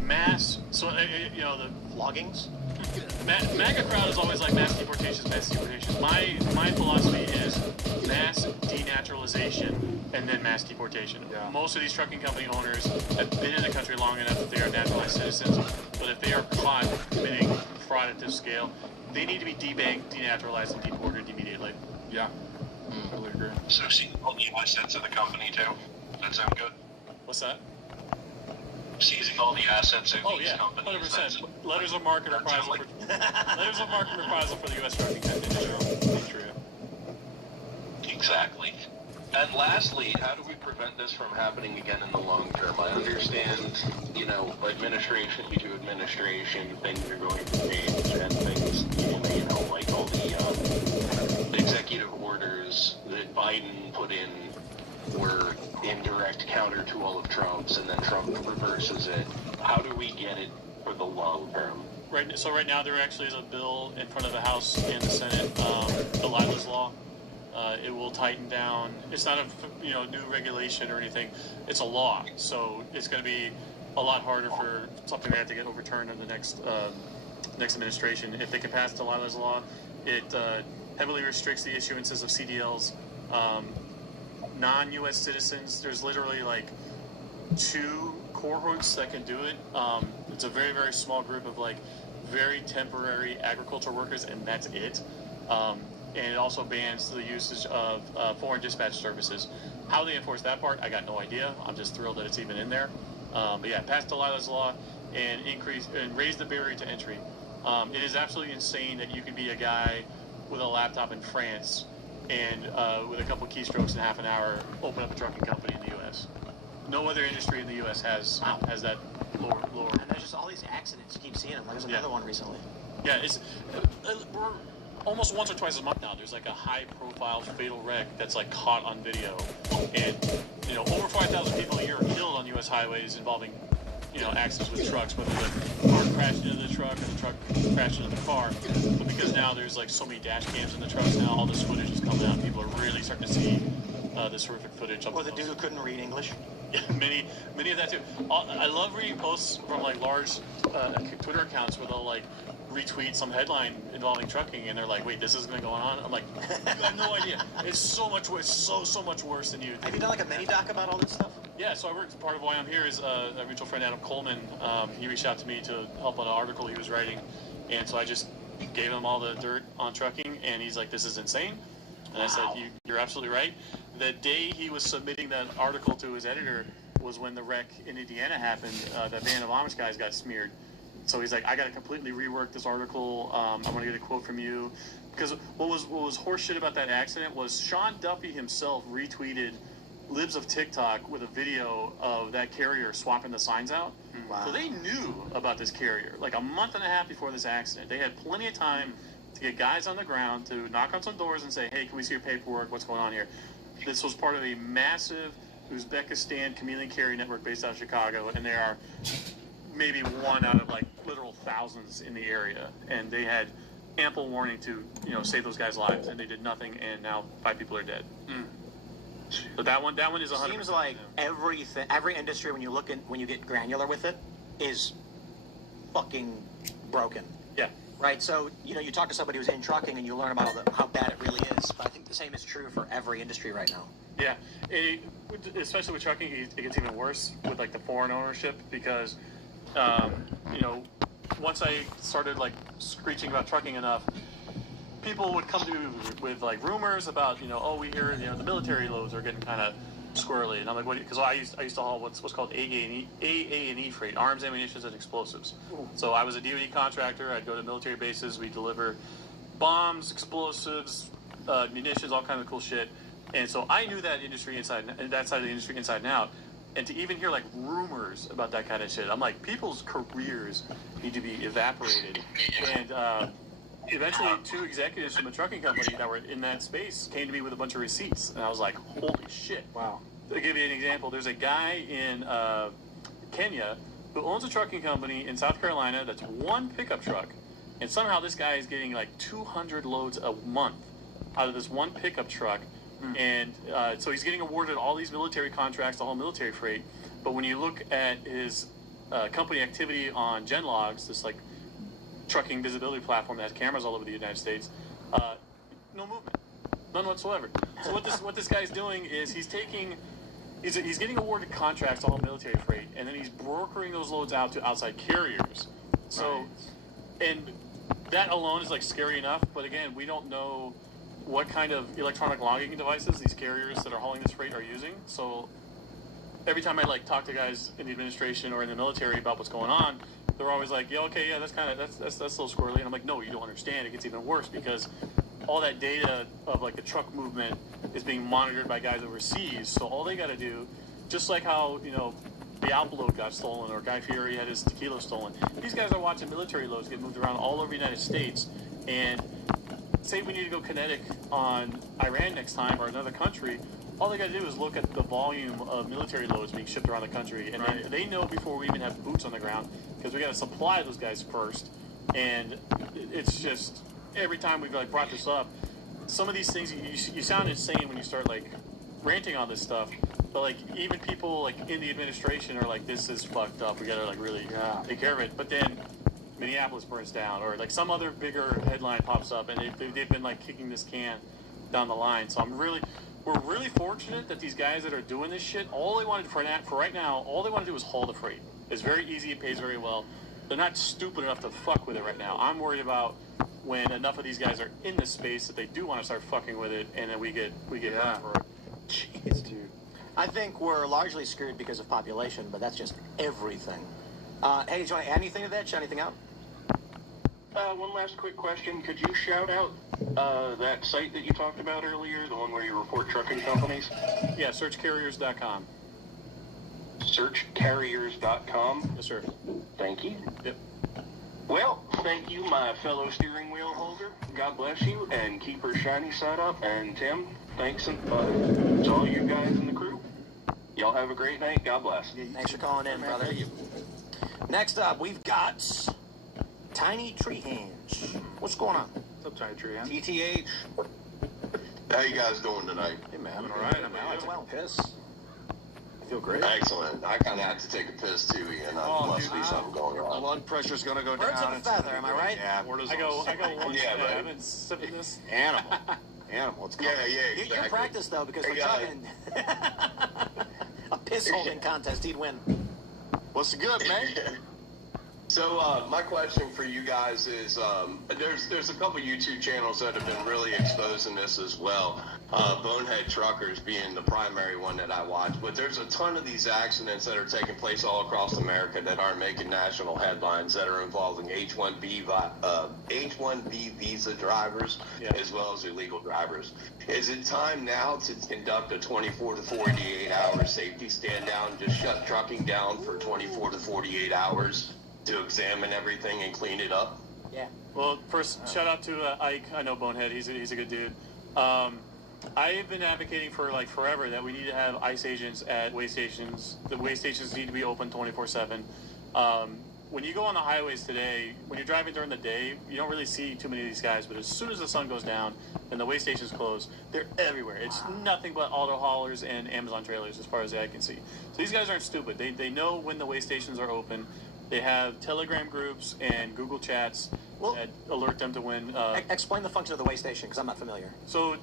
mass. So the floggings. MAGA crowd is always like mass deportations. My philosophy is mass denaturalization and then mass deportation. Yeah. Most of these trucking company owners have been in the country long enough that they are naturalized citizens. But if they are caught committing fraud at this scale, they need to be debanked, denaturalized, and deported immediately. Yeah. Totally agree. So see all the assets of the company too? That sound good? What's that? Seizing all the assets of these companies. 100%. Letters of marque and reprisal for the U.S. trucking industry. Exactly. And lastly, how do we prevent this from happening again in the long term? I understand, administration to administration, things are going to change, and things, like all the executive orders that Biden put in were in direct counter to all of Trump's, and then Trump reverses it. How do we get it for the long term? Right now there actually is a bill in front of the House and the Senate, the Lila's Law. It will tighten down. It's not a new regulation or anything. It's a law, so it's going to be a lot harder for something like that to get overturned in the next administration. If they can pass the Lila's Law, it heavily restricts the issuances of CDLs. Non-U.S. citizens, there's literally like 2 cohorts that can do it. It's a very, very small group of like very temporary agricultural workers, and that's it. And it also bans the usage of foreign dispatch services. How they enforce that part, I got no idea. I'm just thrilled that it's even in there. But yeah, pass Delilah's Law and raise the barrier to entry. It is absolutely insane that you could be a guy with a laptop in France and with a couple keystrokes in half an hour, open up a trucking company in the U.S. No other industry in the U.S. has that lower. And there's just all these accidents. You keep seeing them. Like there's another one recently. Yeah, we're almost once or twice a month now. There's like a high-profile fatal wreck that's like caught on video, and over 5,000 people a year are killed on U.S. highways involving accidents with trucks, whether the car crashed into the truck or the truck crashed into the car. But because now there's like so many dash cams in the trucks now, all this footage is coming out. People are really starting to see this horrific footage. Or the dude who couldn't read English. Yeah, many of that too. I love reading posts from like large Twitter accounts where they'll like retweet some headline involving trucking, and they're like, "Wait, this is going to go on?" I'm like, "You have no idea. It's so much worse. So much worse than you." Have you done like a mini doc about all this stuff? Yeah, so I worked. Part of why I'm here is a mutual friend, Adam Coleman. He reached out to me to help on an article he was writing, and so I just gave him all the dirt on trucking, and he's like, "This is insane." And I said, "You're absolutely right." The day he was submitting that article to his editor was when the wreck in Indiana happened. That band of Amish guys got smeared. So he's like, "I got to completely rework this article. I'm going to get a quote from you." Because what was horseshit about that accident was Sean Duffy himself retweeted libs of TikTok with a video of that carrier swapping the signs out. Wow. So they knew about this carrier like a month and a half before this accident. They had plenty of time to get guys on the ground to knock on some doors and say, "Hey, can we see your paperwork? What's going on here?" This was part of a massive Uzbekistan chameleon carrier network based out of Chicago, and there are maybe one out of like literal thousands in the area, and they had ample warning to save those guys' lives, and they did nothing, and now 5 people are dead. But that one is 100%. Seems like every industry when you get granular with it is fucking broken. Yeah. Right. So you talk to somebody who's in trucking and you learn about how bad it really is. But I think the same is true for every industry right now. Yeah, especially with trucking, it gets even worse with like the foreign ownership because once I started like screeching about trucking enough, people would come to me with like rumors about we hear the military loads are getting kind of squirrely, and I'm like, what? Because I used to haul what's called AA&E freight, arms, ammunition, and explosives. Ooh. So I was a DoD contractor. I'd go to military bases. We deliver bombs, explosives, munitions, all kinds of cool shit. And so I knew that industry that side of the industry inside and out. And to even hear like rumors about that kind of shit, I'm like, people's careers need to be evaporated. And eventually, 2 executives from a trucking company that were in that space came to me with a bunch of receipts, and I was like, "Holy shit!" Wow. To give you an example, there's a guy in Kenya who owns a trucking company in South Carolina that's 1 pickup truck, and somehow this guy is getting like 200 loads a month out of this 1 pickup truck. And so he's getting awarded all these military contracts, the whole military freight. But when you look at his company activity on Genlogs, this like trucking visibility platform that has cameras all over the United States, no movement, none whatsoever. So what this guy's doing is he's getting awarded contracts, all military freight, and then he's brokering those loads out to outside carriers. So, and that alone is like scary enough. But again, we don't know what kind of electronic logging devices these carriers that are hauling this freight are using. So every time I like talk to guys in the administration or in the military about what's going on, they're always like, "Yeah, okay, yeah, that's a little squirrely." And I'm like, "No, you don't understand. It gets even worse because all that data of like the truck movement is being monitored by guys overseas. So all they got to do, just like how the Alpha load got stolen or Guy Fieri had his tequila stolen, these guys are watching military loads get moved around all over the United States. And say we need to go kinetic on Iran next time or another country, all they got to do is look at the volume of military loads being shipped around the country, and they know before we even have boots on the ground because we got to supply those guys first. And it's just every time we've like brought this up, some of these things you sound insane when you start like ranting on this stuff, but like even people like in the administration are like, "This is fucked up. We got to like really take care of it." But then Minneapolis burns down, or like some other bigger headline pops up, and they've been like kicking this can down the line. So we're really fortunate that these guys that are doing this shit, all they wanted for right now, all they want to do is haul the freight. It's very easy, it pays very well. They're not stupid enough to fuck with it right now. I'm worried about when enough of these guys are in this space that they do want to start fucking with it, and then we get burned for it. Jeez, dude. I think we're largely screwed because of population, but that's just everything. Hey, do you want to add anything to that? Shout anything out? One last quick question. Could you shout out that site that you talked about earlier, the one where you report trucking companies? Yeah, searchcarriers.com. Searchcarriers.com? Yes, sir. Thank you. Yep. Well, thank you, my fellow steering wheel holder. God bless you, and keep her shiny side up. And Tim, thanks to all you guys in the crew. Y'all have a great night. God bless. Thanks for calling in, brother. Next up, we've got Tiny Tree Hands. What's going on? What's up, Tiny Tree Hands? TTH. How you guys doing tonight? Hey, man. All right. Well, piss. I feel great. Excellent. I kind of had to take a piss too, Ian. Must be something going on. Blood pressure's gonna go Birds down. of a feather, am I right? Yeah. I go one Yeah, step. right. I've been sipping this. Animal. It's coming. Yeah, exactly. You practice, though, because we're talking a piss-holding contest, he'd win. What's the good, man? So my question for you guys is, there's a couple YouTube channels that have been really exposing this as well. Bonehead Truckers being the primary one that I watch, but there's a ton of these accidents that are taking place all across America that aren't making national headlines that are involving H-1B visa drivers as well as illegal drivers. Is it time now to conduct a 24 to 48 hour safety stand down, just shut trucking down for 24 to 48 hours? To examine everything and clean it up? Yeah. Well, first, shout out to Ike. I know Bonehead. He's a good dude. I've been advocating for like forever that we need to have ICE agents at weigh stations. The weigh stations need to be open 24/7. When you go on the highways today, when you're driving during the day, you don't really see too many of these guys. But as soon as the sun goes down and the weigh stations close, they're everywhere. It's nothing but auto haulers and Amazon trailers, as far as the eye can see. So these guys aren't stupid. They know when the weigh stations are open. They have Telegram groups and Google chats that alert them to when. Explain the function of the weigh station, because I'm not familiar. So,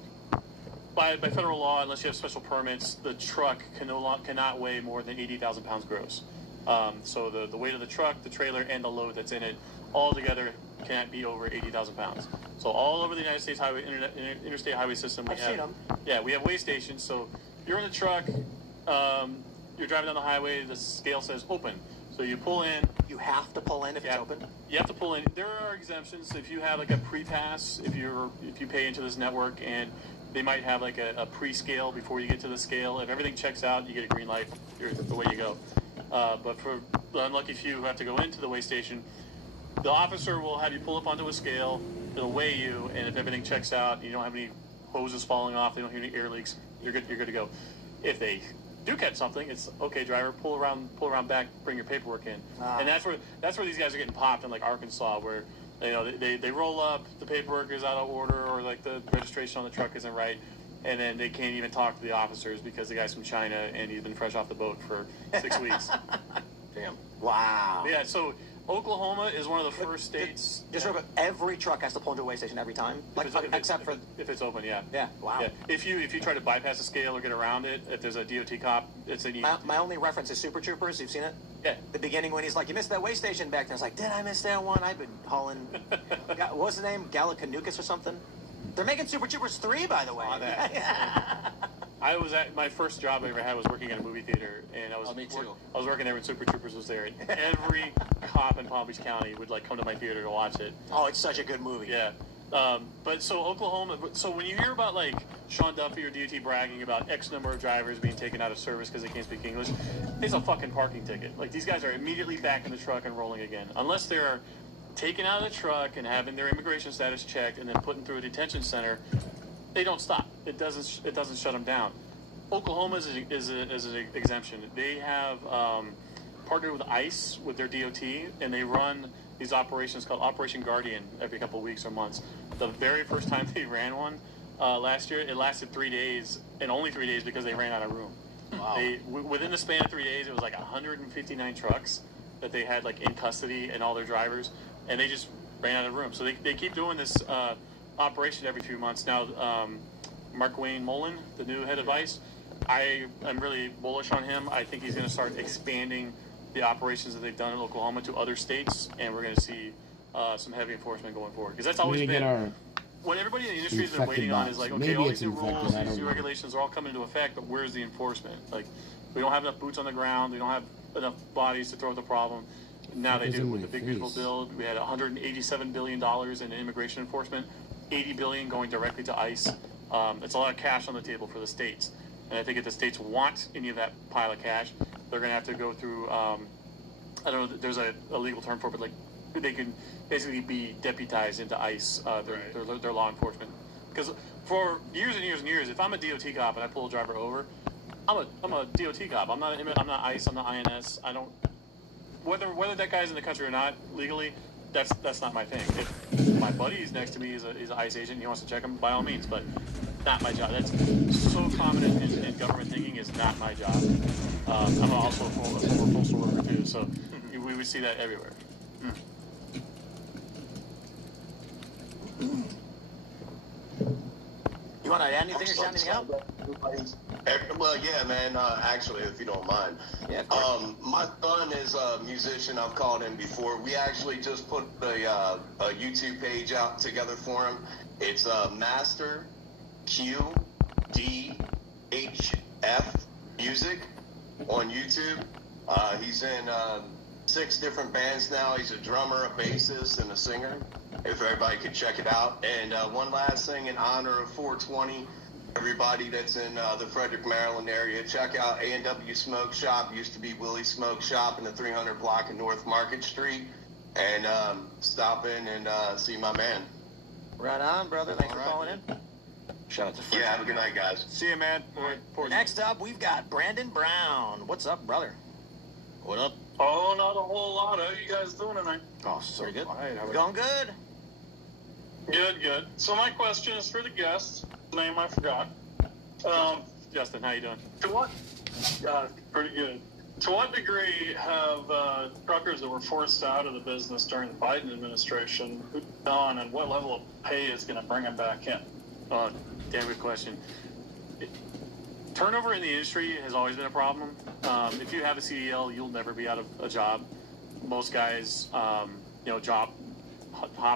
by federal law, unless you have special permits, the truck cannot weigh more than 80,000 pounds gross. So the weight of the truck, the trailer, and the load that's in it, all together can't be over 80,000 pounds. So all over the United States highway, interstate highway system, we have we have weigh stations. So you're in the truck, you're driving down the highway, the scale says open. So you pull in. You have to pull in if it's open? You have to pull in. There are exemptions if you have like a pre-pass, if you pay into this network, and they might have like a pre-scale before you get to the scale. If everything checks out, you get a green light, you're the way you go. But for the unlucky few who have to go into the weigh station, the officer will have you pull up onto a scale, it'll weigh you, and if everything checks out, you don't have any hoses falling off, they don't hear any air leaks, you're good to go. If they do catch something, it's okay, driver, pull around back, bring your paperwork in. And that's where these guys are getting popped in like Arkansas, where they roll up, the paperwork is out of order, or like the registration on the truck isn't right, and then they can't even talk to the officers because the guy's from China and he's been fresh off the boat for 6 weeks. Damn. Wow. Yeah, so Oklahoma is one of the first states. Just real quick, every truck has to pull into a weigh station every time, except for if it's open. Yeah. Yeah. Wow. Yeah. If you try to bypass the scale or get around it, if there's a DOT cop, it's an. My only reference is Super Troopers. You've seen it? Yeah. The beginning when he's like, "You missed that weigh station back there." I was like, "Did I miss that one? I've been hauling." What was the name? Gallicanucas or something? They're making Super Troopers 3, by the way. I was at my first job I ever had was working at a movie theater, and I was I was working there when Super Troopers was there. And every cop in Palm Beach County would like come to my theater to watch it. Oh, it's such a good movie. Yeah. But so Oklahoma, so when you hear about like Sean Duffy or DOT bragging about X number of drivers being taken out of service because they can't speak English, it's a fucking parking ticket. Like these guys are immediately back in the truck and rolling again, unless they're taken out of the truck and having their immigration status checked and then put through a detention center. They don't stop. It doesn't shut them down. Oklahoma is an exemption. They have partnered with ICE with their DOT, and they run these operations called Operation Guardian every couple of weeks or months. The very first time they ran one last year, it lasted 3 days, and only 3 days because they ran out of room. Wow. Within the span of 3 days, it was like 159 trucks that they had like in custody and all their drivers, and they just ran out of room. So they keep doing this operation every few months. Now, Mark Wayne Mullen, the new head of ICE, I'm really bullish on him. I think he's going to start expanding the operations that they've done in Oklahoma to other states, and we're going to see some heavy enforcement going forward. Because that's always been what everybody in the industry has been waiting on is like, okay, all these new rules, these new regulations are all coming into effect, but where's the enforcement? Like, we don't have enough boots on the ground. We don't have enough bodies to throw at the problem. Now they do with the big beautiful bill. We had $187 billion in immigration enforcement, $80 billion going directly to ICE. It's a lot of cash on the table for the states. And I think if the states want any of that pile of cash, they're going to have to go through, I don't know, there's a legal term for it, but like they can basically be deputized into ICE, their law enforcement. Because for years and years and years, if I'm a DOT cop and I pull a driver over, I'm a DOT cop. I'm not ICE. I'm not INS. I don't. Whether that guy's in the country or not legally, that's not my thing. If my buddy is next to me, he's an ICE agent, and he wants to check him, by all means. But not my job. That's so common in government thinking is not my job. I'm also a former postal worker too, so we would see that everywhere. You want to add anything or shout anything out? Well, yeah, man. Actually, if you don't mind. Yeah. My son is a musician. I've called him before. We actually just put a YouTube page out together for him. It's Master QDHF Music on YouTube. He's in 6 different bands now. He's a drummer, a bassist, and a singer. If everybody could check it out. And one last thing in honor of 420, everybody that's in the Frederick, Maryland area, check out A&W Smoke Shop. Used to be Willie's Smoke Shop in the 300 block of North Market Street. And stop in and see my man. Right on, brother. Thanks for calling in. Shout out to Fred. Yeah, have a good night, guys. See you, man. Next up, we've got Brandon Brown. What's up, brother? What up? Oh, not a whole lot. How you guys doing tonight? Oh, so good. Quiet. Going good. Good. So my question is for the guest. Name I forgot. Justin, how you doing? To what? Pretty good. To what degree have truckers that were forced out of the business during the Biden administration gone, and what level of pay is going to bring them back in? Damn good question. Turnover in the industry has always been a problem. If you have a CDL, you'll never be out of a job. Most guys, hop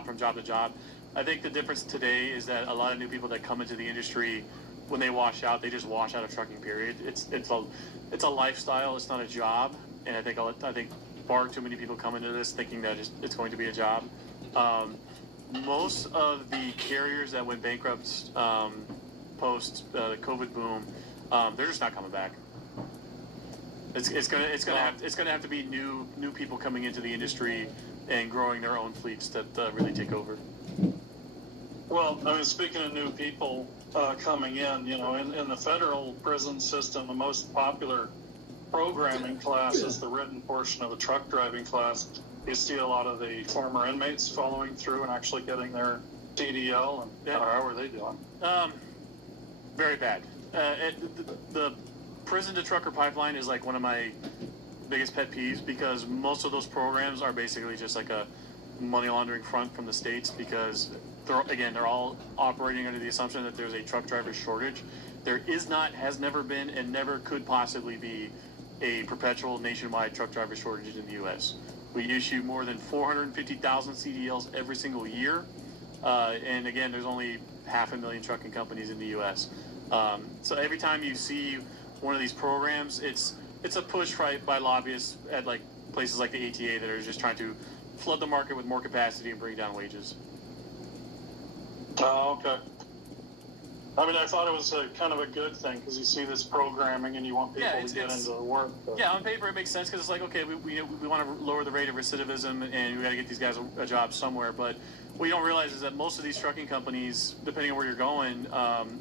from job to job. I think the difference today is that a lot of new people that come into the industry, when they wash out, they just wash out of trucking. Period. It's a lifestyle. It's not a job. And I think far too many people come into this thinking that it's going to be a job. Most of the carriers that went bankrupt post the COVID boom, they're just not coming back. It's gonna have to be new people coming into the industry and growing their own fleets that really take over. Well, I mean, speaking of new people coming in, in the federal prison system, the most popular programming class is the written portion of the truck driving class. You see a lot of the former inmates following through and actually getting their CDL, and how are they doing? Very bad. The prison to trucker pipeline is like one of my biggest pet peeves, because most of those programs are basically just like a money laundering front from the states, because they're all operating under the assumption that there's a truck driver shortage. There is not, has never been, and never could possibly be a perpetual nationwide truck driver shortage in the U.S. We issue more than 450,000 CDLs every single year. And again, there's only 500,000 trucking companies in the U.S. So every time you see one of these programs, it's a push by lobbyists at like places like the ATA that are just trying to flood the market with more capacity and bring down wages. Oh, okay. I mean, I thought it was kind of a good thing, because you see this programming and you want people to get into work. But... Yeah, on paper it makes sense, because it's like, okay, we want to lower the rate of recidivism and we got to get these guys a job somewhere. But what you don't realize is that most of these trucking companies, depending on where you're going,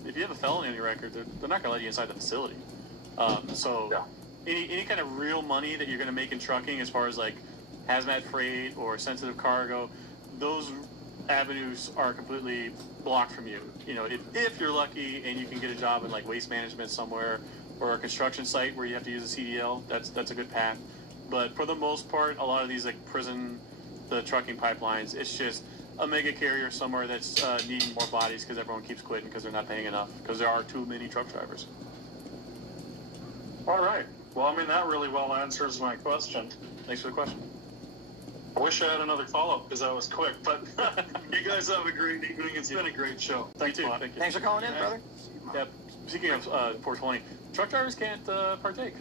if you have a felony on your record, they're not going to let you inside the facility. Any kind of real money that you're going to make in trucking, as far as like hazmat freight or sensitive cargo, those avenues are completely blocked from you. If you're lucky and you can get a job in like waste management somewhere, or a construction site where you have to use a CDL, that's a good path. But for the most part, a lot of these like the trucking pipelines, it's just a mega carrier somewhere that's needing more bodies because everyone keeps quitting because they're not paying enough, because there are too many truck drivers. All right. Well, I mean, that really well answers my question. Thanks for the question. I wish I had another follow-up, because that was quick, but you guys have a great evening. It's been a great show. Thank you. Thanks for calling in, brother. Yeah. Speaking of 420, truck drivers can't partake.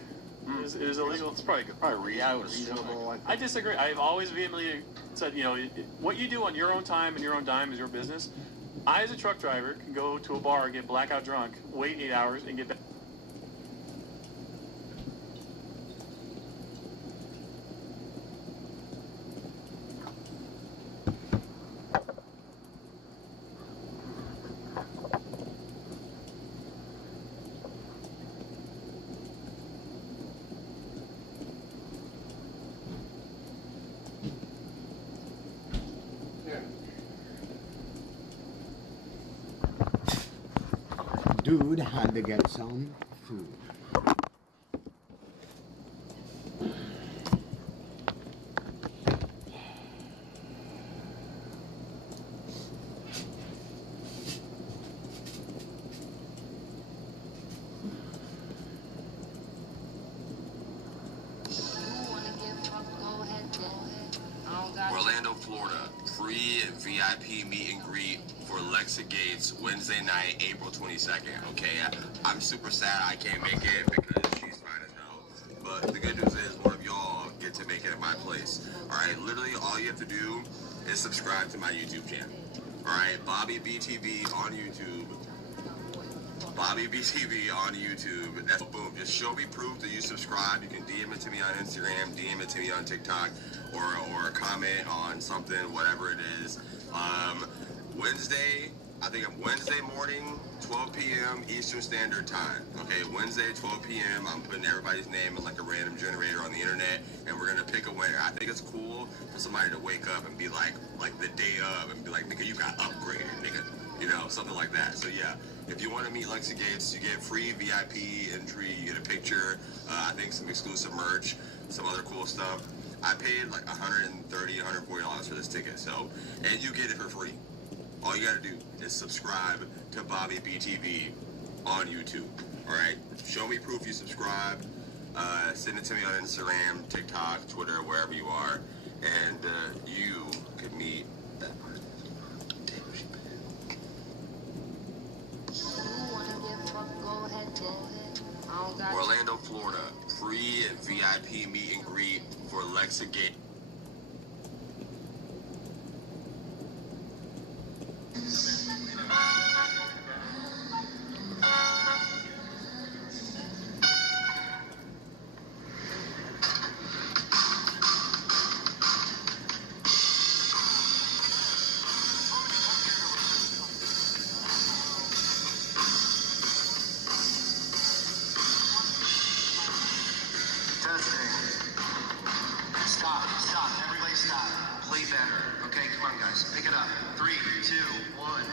It is illegal. It's probably good. Probably reasonable. I disagree. I've always vehemently said, what you do on your own time and your own dime is your business. I, as a truck driver, can go to a bar, get blackout drunk, wait 8 hours, and get back. dude had to get some food. Orlando, Florida, free VIP meet and greet for Alexa Gates Wednesday night, April 22nd. Okay, I'm super sad I can't make it because she's fine as hell. But the good news is one of y'all get to make it at my place. All right, literally all you have to do is subscribe to my YouTube channel. All right, Bobby BTV on YouTube. Bobby BTV on YouTube. That's boom. Just show me proof that you subscribe. You can DM it to me on Instagram, DM it to me on TikTok, or comment on something, whatever it is. Wednesday, I think Wednesday morning, 12 p.m. Eastern Standard Time. Okay, Wednesday, 12 p.m. I'm putting everybody's name in like a random generator on the internet, and we're gonna pick a winner. I think it's cool for somebody to wake up and be like the day of, and be like, nigga, you got upgraded, nigga. You know, something like that. So yeah, if you want to meet Alexa Gates, you get free VIP entry, you get a picture, I think some exclusive merch, some other cool stuff. I paid like $130, $140 for this ticket, so, and you get it for free. All you gotta do is subscribe to Bobby BTV on YouTube, alright? Show me proof you subscribe, send it to me on Instagram, TikTok, Twitter, wherever you are, and you could meet that person. Orlando, Florida, free VIP meet and greet for Alexa Gates. Stop. Everybody stop. Play better. Okay, come on, guys. Pick it up. 3, 2, 1.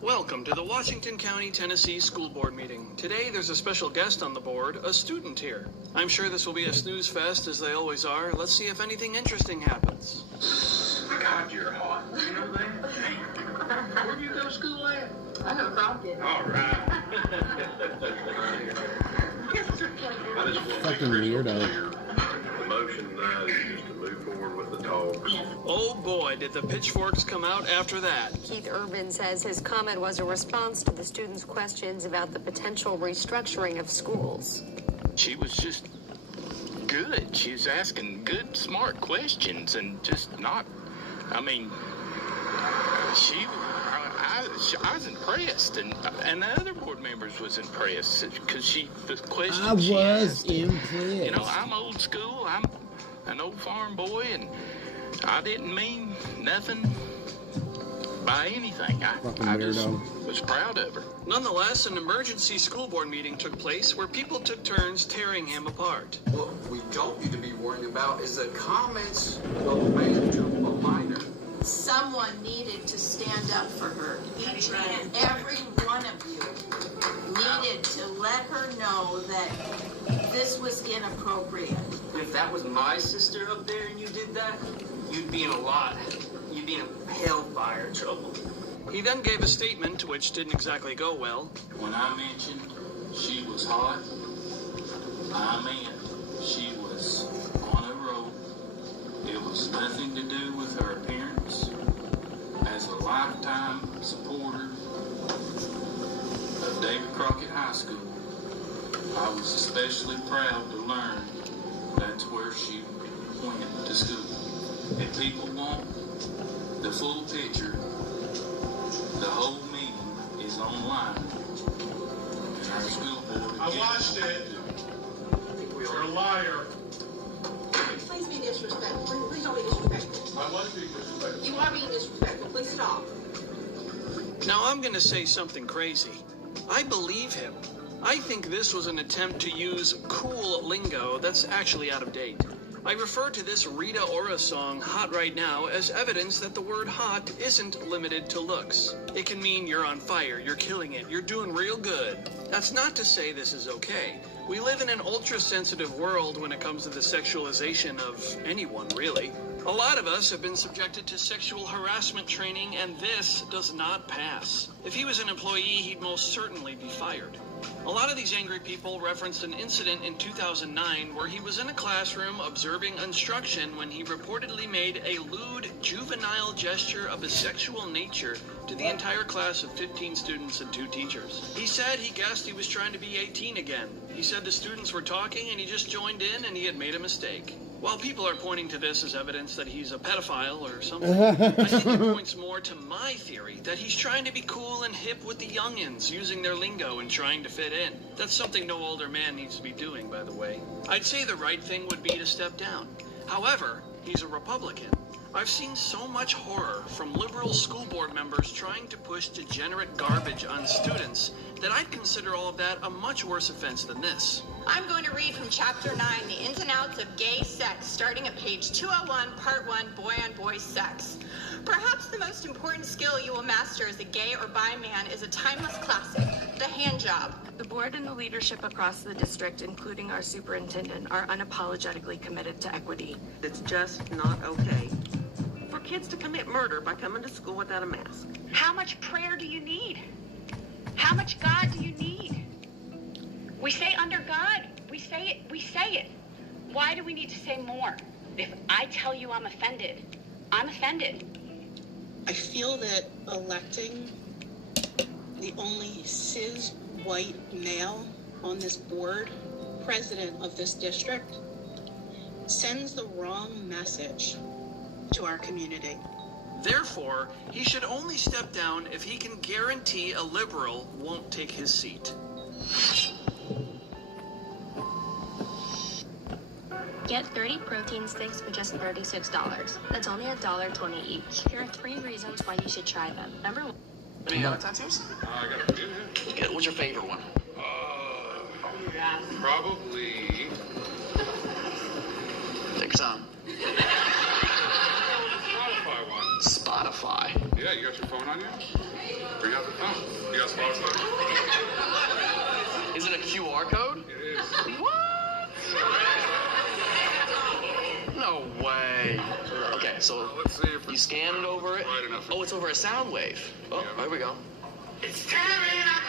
Welcome to the Washington County, Tennessee School Board meeting. Today there's a special guest on the board, a student here. I'm sure this will be a snooze fest as they always are. Let's see if anything interesting happens. God, you're hot. You know that? Hey, where do you go to school at? I know Crockett. All right. Fucking weirdo. The motion is just to move forward with the talks. Oh boy, did the pitchforks come out after that. Keith Urban says his comment was a response to the students' questions about the potential restructuring of schools. She was just good. She was asking good, smart questions and just not, I mean, I was impressed, and the other board members was impressed because the questions I was impressed. You know, I'm old school. I'm an old farm boy, and I didn't mean nothing by anything. I just was proud of her. Nonetheless, an emergency school board meeting took place where people took turns tearing him apart. What we don't need to be worrying about is the comments of the manager of a minor. Someone needed to stand up for her. Each and every one of you needed to let her know that this was inappropriate. If that was my sister up there and you did that, you'd be in you'd be in hellfire trouble. He then gave a statement which didn't exactly go well. When I mentioned she was hot, I meant she was on a roll. It was nothing to do with her appearance. As a lifetime supporter of David Crockett High School, I was especially proud to learn that's where she went to school. If people want the full picture, the whole meeting is online. And our school board... I watched it. You're a liar. Please be disrespectful. Please don't be disrespectful. I was being disrespectful. You are being disrespectful. Please stop. Now I'm going to say something crazy. I believe him. I think this was an attempt to use cool lingo that's actually out of date. I refer to this Rita Ora song, Hot Right Now, as evidence that the word hot isn't limited to looks. It can mean you're on fire, you're killing it, you're doing real good. That's not to say this is okay. We live in an ultra-sensitive world when it comes to the sexualization of anyone, really. A lot of us have been subjected to sexual harassment training, and this does not pass. If he was an employee, he'd most certainly be fired. A lot of these angry people referenced an incident in 2009 where he was in a classroom observing instruction when he reportedly made a lewd, juvenile gesture of a sexual nature to the entire class of 15 students and 2 teachers. He said he guessed he was trying to be 18 again. He said the students were talking and he just joined in and he had made a mistake. While people are pointing to this as evidence that he's a pedophile or something, I think it points more to my theory that he's trying to be cool and hip with the youngins, using their lingo and trying to fit in. That's something no older man needs to be doing, by the way. I'd say the right thing would be to step down. However, he's a Republican. I've seen so much horror from liberal school board members trying to push degenerate garbage on students that I'd consider all of that a much worse offense than this. I'm going to read from Chapter 9, The Ins and Outs of Gay Sex, starting at page 201, Part 1, Boy-on-Boy Sex. Perhaps the most important skill you will master as a gay or bi man is a timeless classic, the hand job. The board and the leadership across the district, including our superintendent, are unapologetically committed to equity. It's just not okay for kids to commit murder by coming to school without a mask. How much prayer do you need? How much God do you need? We say under God. We say it. Why do we need to say more? If I tell you I'm offended, I'm offended. I feel that electing the only cis white male on this board, president of this district, sends the wrong message to our community. Therefore, he should only step down if he can guarantee a liberal won't take his seat. Get 30 protein sticks for just $36. That's only $1.20 each. Here are 3 reasons why you should try them. Number 1. Any tattoos? I got a few. What's your favorite one? Probably. Take some. Spotify one. Spotify. Yeah, you got your phone on you? Bring out the phone. You got Spotify? Is it a QR code? It is. What? No way. Okay, so let's see if you scan it over it. Right enough. Oh, it's over a sound wave. Oh, Yeah. here we go. It's coming up.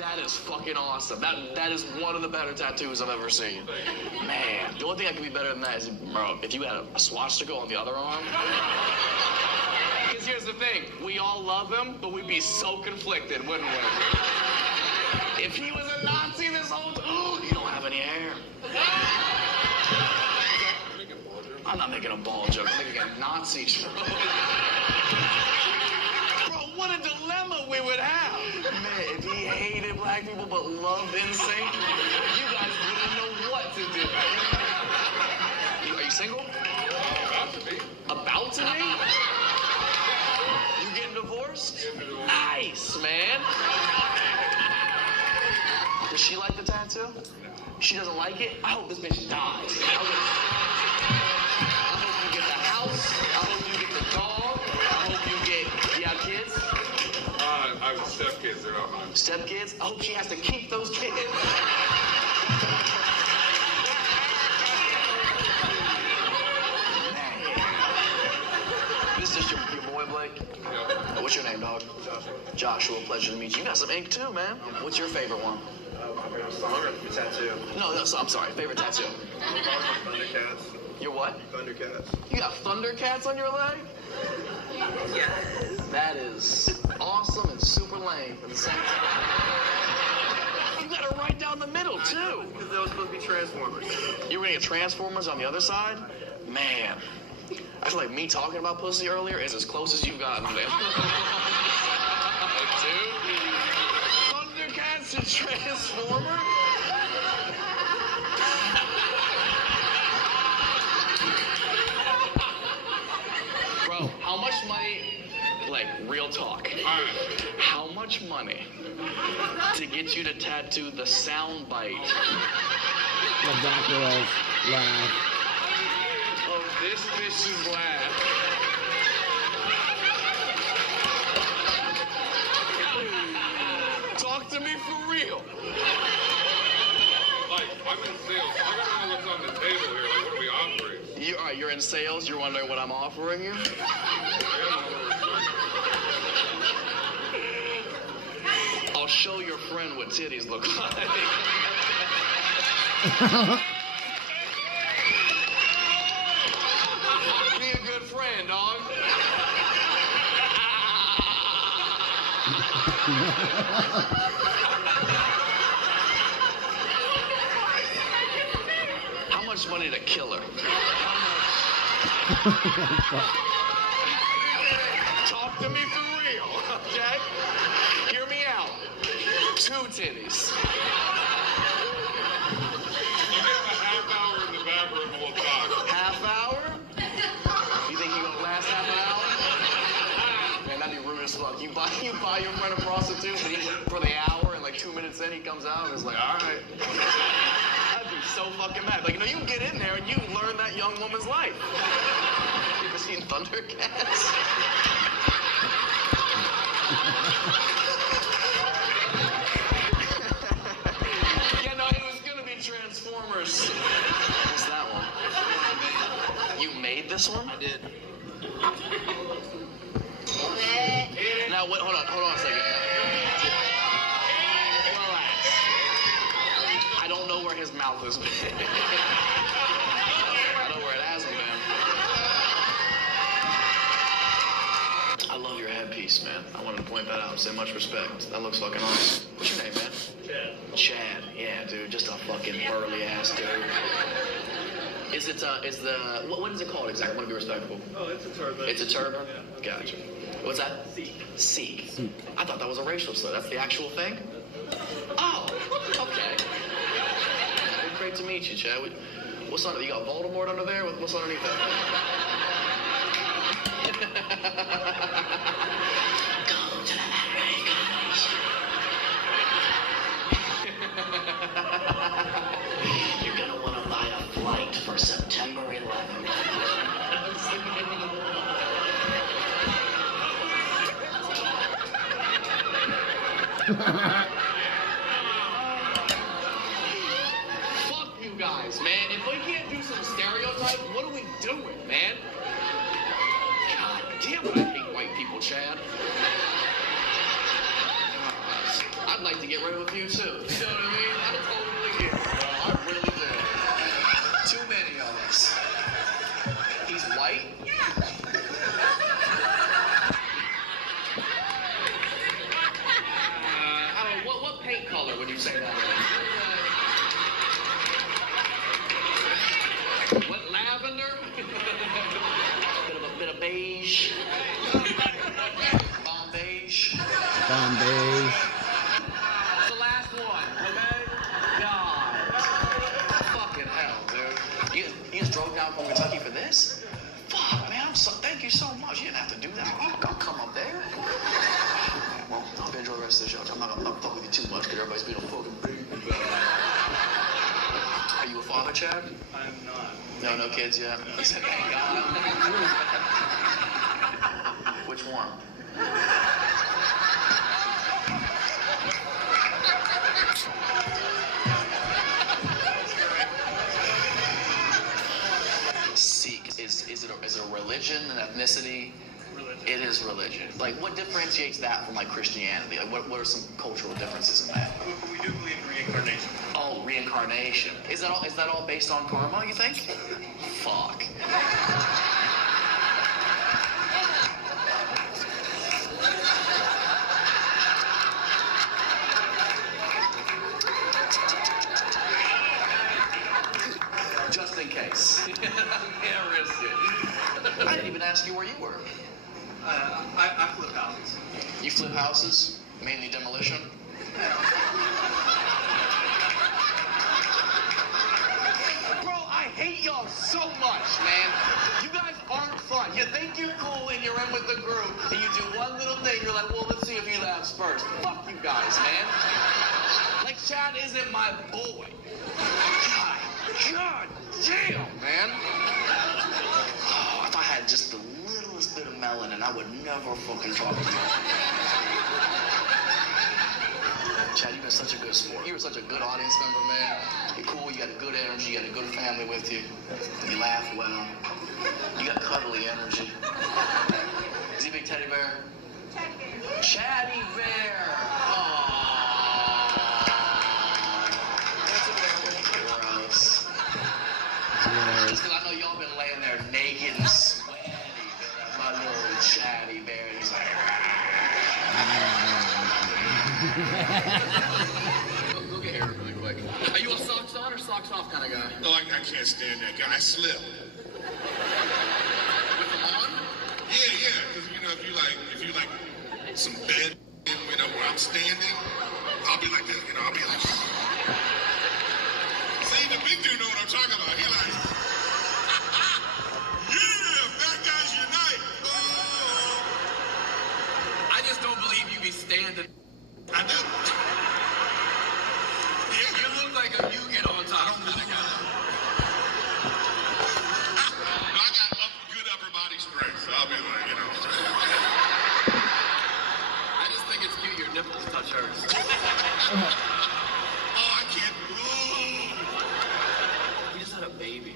That is fucking awesome. That is one of the better tattoos I've ever seen. Man, the only thing that could be better than that is, bro, if you had a swastika on the other arm. Because here's the thing, we all love him, but we'd be so conflicted, wouldn't we? If he was a Nazi this whole time, you don't have any hair. I'm not making a ball joke, I'm making a Nazi joke. Bro, what a dilemma we would have. Man, if he hated black people but loved NSYNC, you guys wouldn't know what to do. Are you single? About to be. About to be? You getting divorced? Nice, man. Does she like the tattoo? She doesn't like it? I hope this bitch dies. I hope you get the house. I hope you get the dog. I hope you get... You have kids? I have stepkids. They're not mine. Stepkids? I hope she has to keep those kids. This is your boy, Blake? Yeah. What's your name, dog? Joshua, pleasure to meet you. You got some ink too, man. What's your favorite one? My favorite song or tattoo? No, so I'm sorry. Favorite tattoo? Thundercats. Your what? Thundercats. You got Thundercats on your leg? Yes. That is awesome and super lame at the same time. You got it right down the middle, too. Because that was supposed to be Transformers. You were gonna get Transformers on the other side? Man, I feel like me talking about pussy earlier is as close as you've gotten, man. a transformer? Bro, how much money, like, real talk, how much money to get you to tattoo the sound bite The Dracula's laugh. of this bitch's laugh? Talk to me for real. Like, I'm in sales. I gotta know what's on the table here. Like, what are we offering? All right, you're in sales. You're wondering what I'm offering you? I'll show your friend what titties look like. Be a good friend, dog. How much money to kill her? Talk to me for real, okay? Hear me out. 2 titties. You have a half hour in the back room and we'll talk. Half hour? You think you're gonna last half an hour? Man, that'd be rude as fuck. You buy your friend a prostitute for the hour, and like 2 minutes in, he comes out and is like, all right. I'd be so fucking mad. Like, you get in there and you learn that young woman's life. You ever seen Thundercats? Yeah, no, it was gonna be Transformers. What's that one? You made this one? I did. Now, wait, hold on a second. Relax. I don't know where his mouth has been. I know where it hasn't been. I love your headpiece, man. I wanted to point that out and say much respect. That looks fucking awesome. What's your name, man? Chad. Yeah, dude, just a fucking burly ass dude. What is it called exactly? I want to be respectful. Oh, it's a turban. It's a turban? Yeah. Gotcha. What's that? Sikh. I thought that was a racial slur. That's the actual thing? Oh, okay. Great to meet you, Chad. What's under? You got Voldemort under there? What's underneath that? Come to the You're gonna want to buy a flight for September 11th. Fuck you guys, man. If we can't do some stereotypes, what are we doing, man? God damn it, I hate white people, Chad. I'd like to get rid of a few, too. You know what I mean? I totally get it, bro. I really do. Too many of us. He's white? What paint color would you say that is? What, lavender? bit of beige. Bomb beige. Bomb beige. It's the last one, okay? God. Fucking hell, dude. You just drove down from Kentucky for this? Fuck, man. Thank you so much. You didn't have to do that. I'll come up there. Well, I hope you enjoy the rest of the show. I'm not gonna fuck with you too much because everybody's being a fucking baby. Are you a father, Chad? I'm not. No kids yet? He said, thank God. Which one? Sikh, is it a religion, an ethnicity? Religion. It is religion. Like, what differentiates that from, like, Christianity? Like, what are some cultural differences in that? We do believe in reincarnation. Oh, reincarnation. Is that all based on karma, you think? Fuck. Just in case. Can't risk it. I didn't even ask you where you were. I flip houses. You flip houses? Mainly demolition? hate y'all so much, man. You guys aren't fun. You think you're cool and you're in with the group, and you do one little thing, you're like, well, let's see if he laughs first. Fuck you guys, man. Like, Chad isn't my boy. God damn, man. Oh, if I had just the littlest bit of melanin, I would never fucking talk to you. Chad, you've been such a good sport. You were such a good audience member, man. You're cool, you got a good energy, you got a good family with you. You laugh well. You got cuddly energy. Is he a big teddy bear? Chatty bear. Aww. Gross. Just because I know y'all been laying there naked and sweaty. My little chatty bear. He's like, go get Eric really quick. Are you a socks on or socks off kind of guy? No, I can't stand that guy. I slip. With them on? Yeah, because if you like some bed, where I'm standing, I'll be like this, I'll be like. See, the big dude know what I'm talking about. He like, yeah, bad guys unite. I just don't believe you be standing. I do. You look like a you get on top kind of guy. I got good upper body strength, so I'll be like, I just think it's cute your nipples touch hers. Oh, I can't. We just had a baby.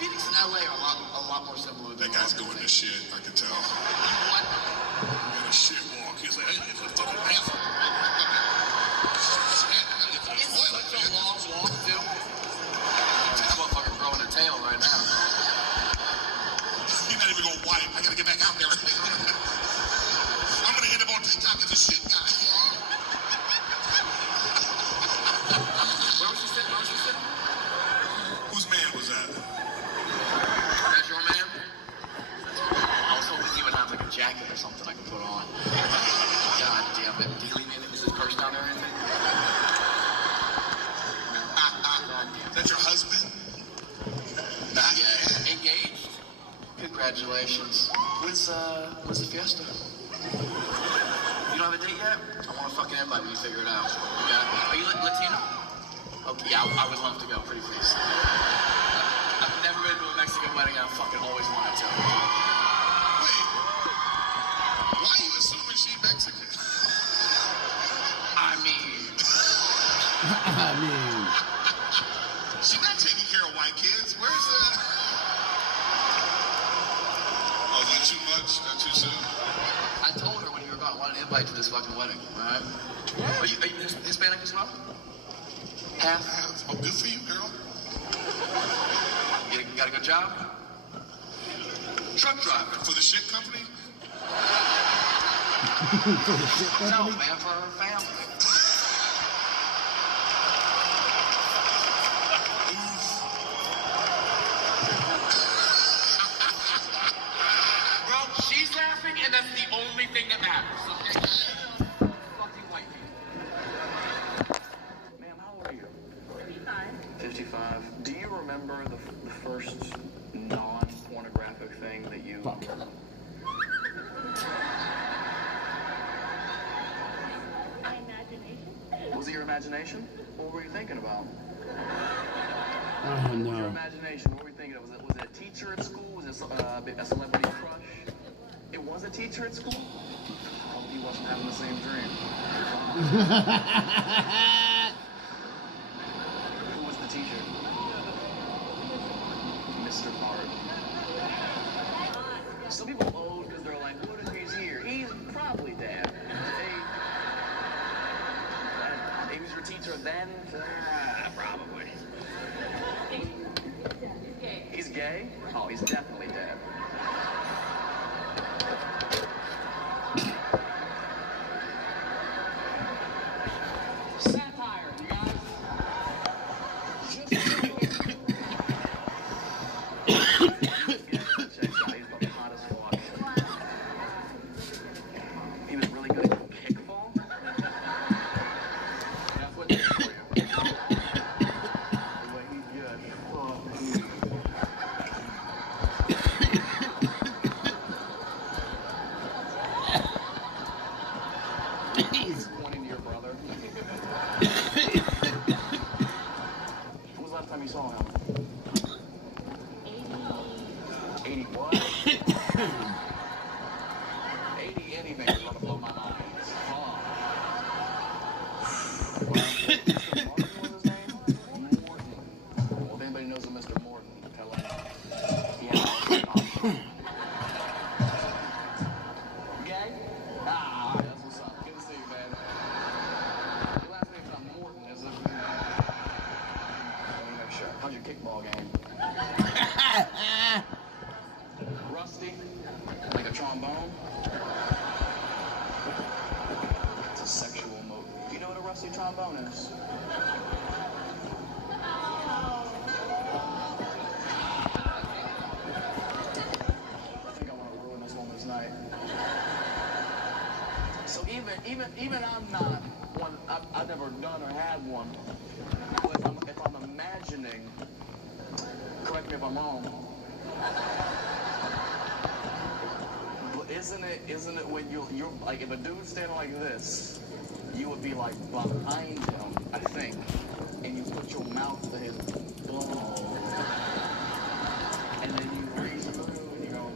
Phoenix and LA are a lot more similar. That guy's doing this shit, I can tell. What? He got a shit walk. He's like, hey, it's a fucking half. It's such a long walk, too. That motherfucker growing a tail right now. He's not even gonna wipe. I gotta get back out there. I'm gonna hit him on TikTok as a shit guy. Where was she sitting? Whose man was that? That's your man? I was hoping you would have like a jacket or something I could put on. God damn it. Did he leave anything? Is his purse down there or anything? Is that your husband? Not yet. Engaged? Congratulations. When's the fiesta? You don't have a date yet? I want to fucking invite you to figure it out. Yeah. Are you Latino? Okay, yeah, I would love to go, pretty please. I've never been to a Mexican wedding, I fucking always wanted to. Wait. Why are you assuming she's Mexican? I mean. She's not taking care of white kids. Where's that? Oh, is that too much? Not too soon? I told her when you were gone, I wanted an invite to this fucking wedding, alright? Are you Hispanic as well? Half? Oh, good for you, girl. You got a good job? Truck driver. For the shit company? No, man, for her family. Bro, she's laughing, and that's the only thing that matters. Okay? Fucking white people. Ma'am, how old are you? 55. Do you remember the first non-pornographic thing that you... Fuck. Was it your imagination? What were you thinking about? Oh, Your no. imagination, what were you thinking of? Was it a teacher at school? Was it a celebrity crush? It was a teacher at school? I hope he wasn't having the same dream. Who was the teacher? Mr. Hart. Some people owe because they're like, what if he's here? He's probably dead. He was your teacher then? Probably. He's gay? Oh, he's definitely dead. Satire, you guys. He's about the hottest fuck. 80 what? 80 anything is gonna blow my mind. Well, if anybody knows a Mr. Morton, tell him he has an option. Gay? Ah, that's what's up. Good to see you, man. Your last name's not Morton, is it? Let me make sure. How's your kickball game? Rusty? Like a trombone? It's a sexual motive. You know what a rusty trombone is? I think I want to ruin this woman's night. So even I'm not one. I've never done or had one. But if I'm imagining, correct me if I'm wrong. But isn't it when you're like if a dude's standing like this, you would be like behind him, I think, and you put your mouth to his ball, and then you reach through and you go.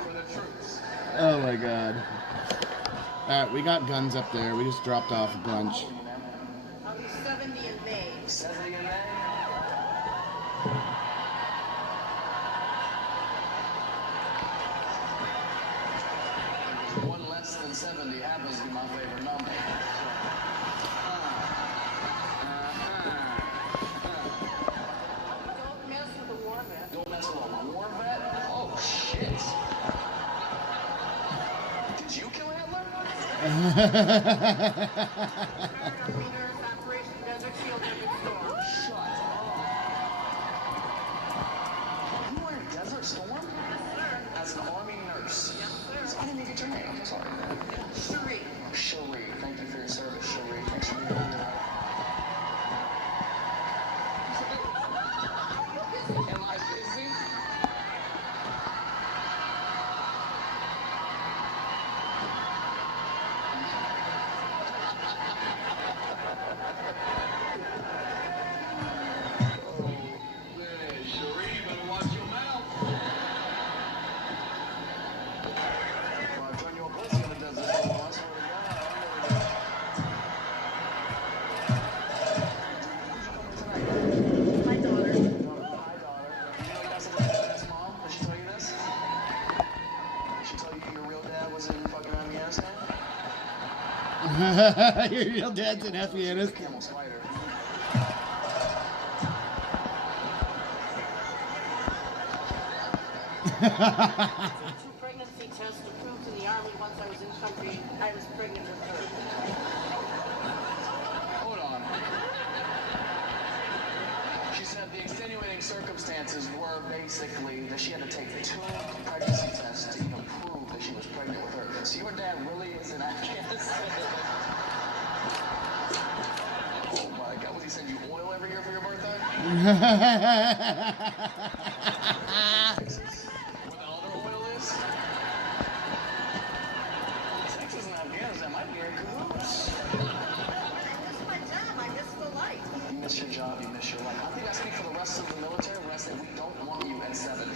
For the troops. Oh my god. Alright, we got guns up there. We just dropped off a bunch. I'll be 70 in May. 70 in May? One less than 70 happens to be my favorite number. Don't mess with a war vet. Don't mess with a war vet? Oh, shit. Did you kill Hitler? Shut up. You were in Desert Storm? As an Army nurse? I didn't even get your name. I'm sorry. Cherie. Cherie. Thank you for your service, Cherie. Thanks for being here. Am I busy? Cherie, better watch your mouth. Well, I'll turn you a pussy in the desert storm, I swear to God. My daughter. Hi, daughter. You know you got such a badass mom? Did she tell you this? Did she tell you your real dad was in fucking Afghanistan? Your real dad's in Afghanistan. Camel spider. Two pregnancy tests approved in the Army once I was in country. I was pregnant with her. Hold on. She said the extenuating circumstances were basically that she had to take 2 pregnancy tests to even prove that she was pregnant with her. So your dad really is in Afghanistan? Oh my God, was he send you oil every year for your birthday? Where the other oil is? Texas and Afghanistan might be in cahoots. I miss my job. I miss the light. You miss your job, you miss your life. I think I speak for the rest of the military when I say we don't want you at 70.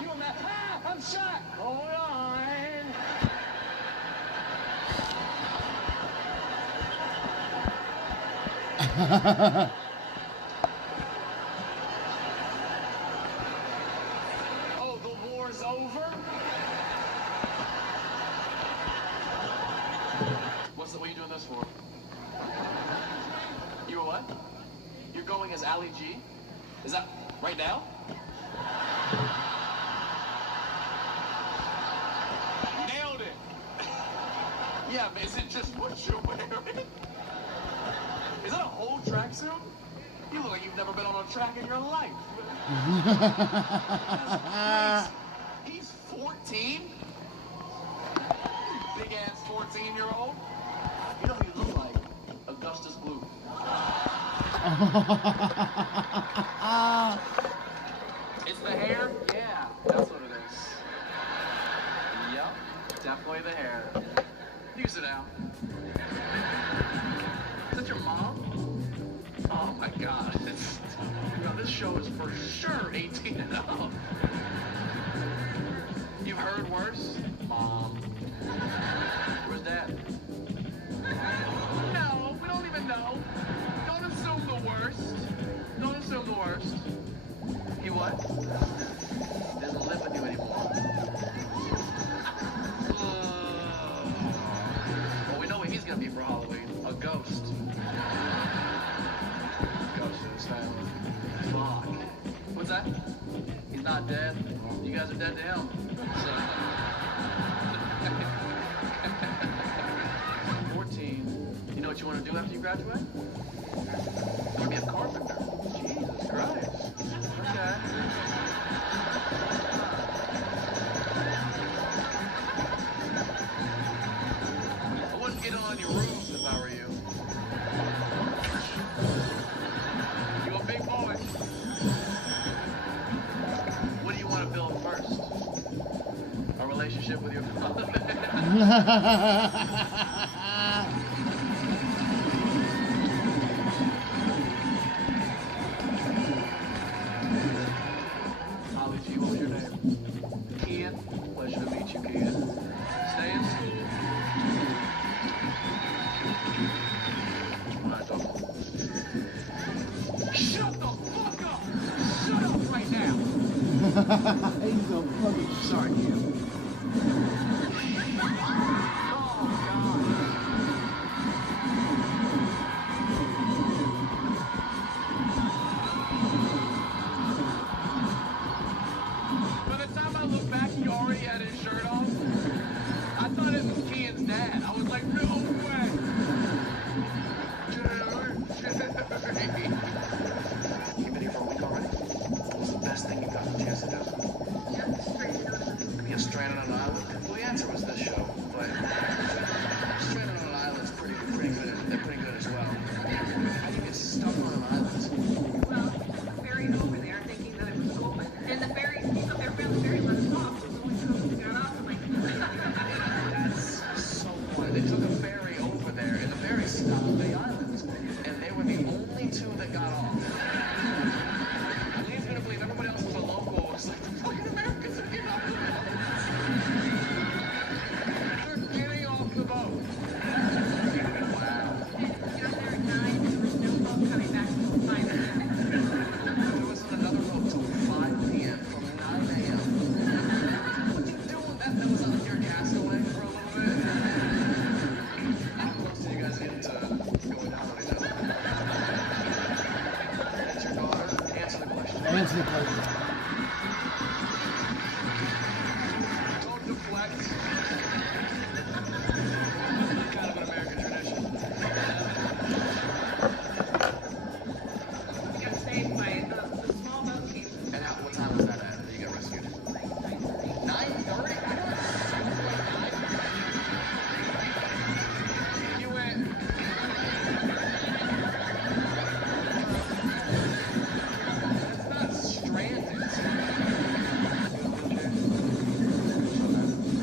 You and that, I'm shot! Hold on! Oh, the war's over? What are you doing this for? You were what? You're going as Ali G? Is that right now? Nailed it! Yeah, but is it just what you're wearing? Is that a whole tracksuit? You look like you've never been on a track in your life. He's 14? Big ass 14-year-old? You know who you look like? Augustus Blue. It's the hair? Yeah, that's worst? Mom. Where's Dad? No, we don't even know. Don't assume the worst. Don't assume the worst. He what? Doesn't live with you anymore. Well, we know what he's gonna be for Halloween. A ghost. Ghost in his family. Fuck. What's that? He's not dead. You guys are dead to him. So. 14. You know what you want to do after you graduate? You want to be a carpenter. Jesus Christ. Okay. I wouldn't get on your roofs if I were you. You're a big boy. What do you want to build first? A relationship with your father? Ollie G, what was your name? Kian. Pleasure to meet you, Kian. Stay in school. Shut the fuck up! Shut up right now! He's so fucking sorry, Kian. By the time I looked back, he already had his shirt off. I thought it was Kian's dad. I was like, no way. You've been here for a week already? What was the best thing you got the chance to do? Get stranded on an island? Well, the answer was this show, but stranded on an island's pretty good. They're pretty good as well. How do you get stuck on an island? Well, the ferry over there thinking that it was open. And the ferry, people there found the ferry let us off. So the only two of us got off. I'm like, That's so funny. They took a ferry over there, and the ferry stopped the island. And they were the only two that got off. Lee's gonna believe everybody else was a local. It's like, the fucking Americans are getting off the boat. They're getting off the boat. Wow. got there at 9, there was no boat coming back until 5 p.m. There wasn't another boat till 5 p.m. from 9 a.m. What you doing? That was on your castaway for a little bit. How close did you guys get to going down on each other? That's your daughter? Answer the question. Answer the question. Don't deflect. Kind of an American tradition. We got saved by the small boat came. And what time was that at? Did you get rescued? 9:30? You went. That's not stranded.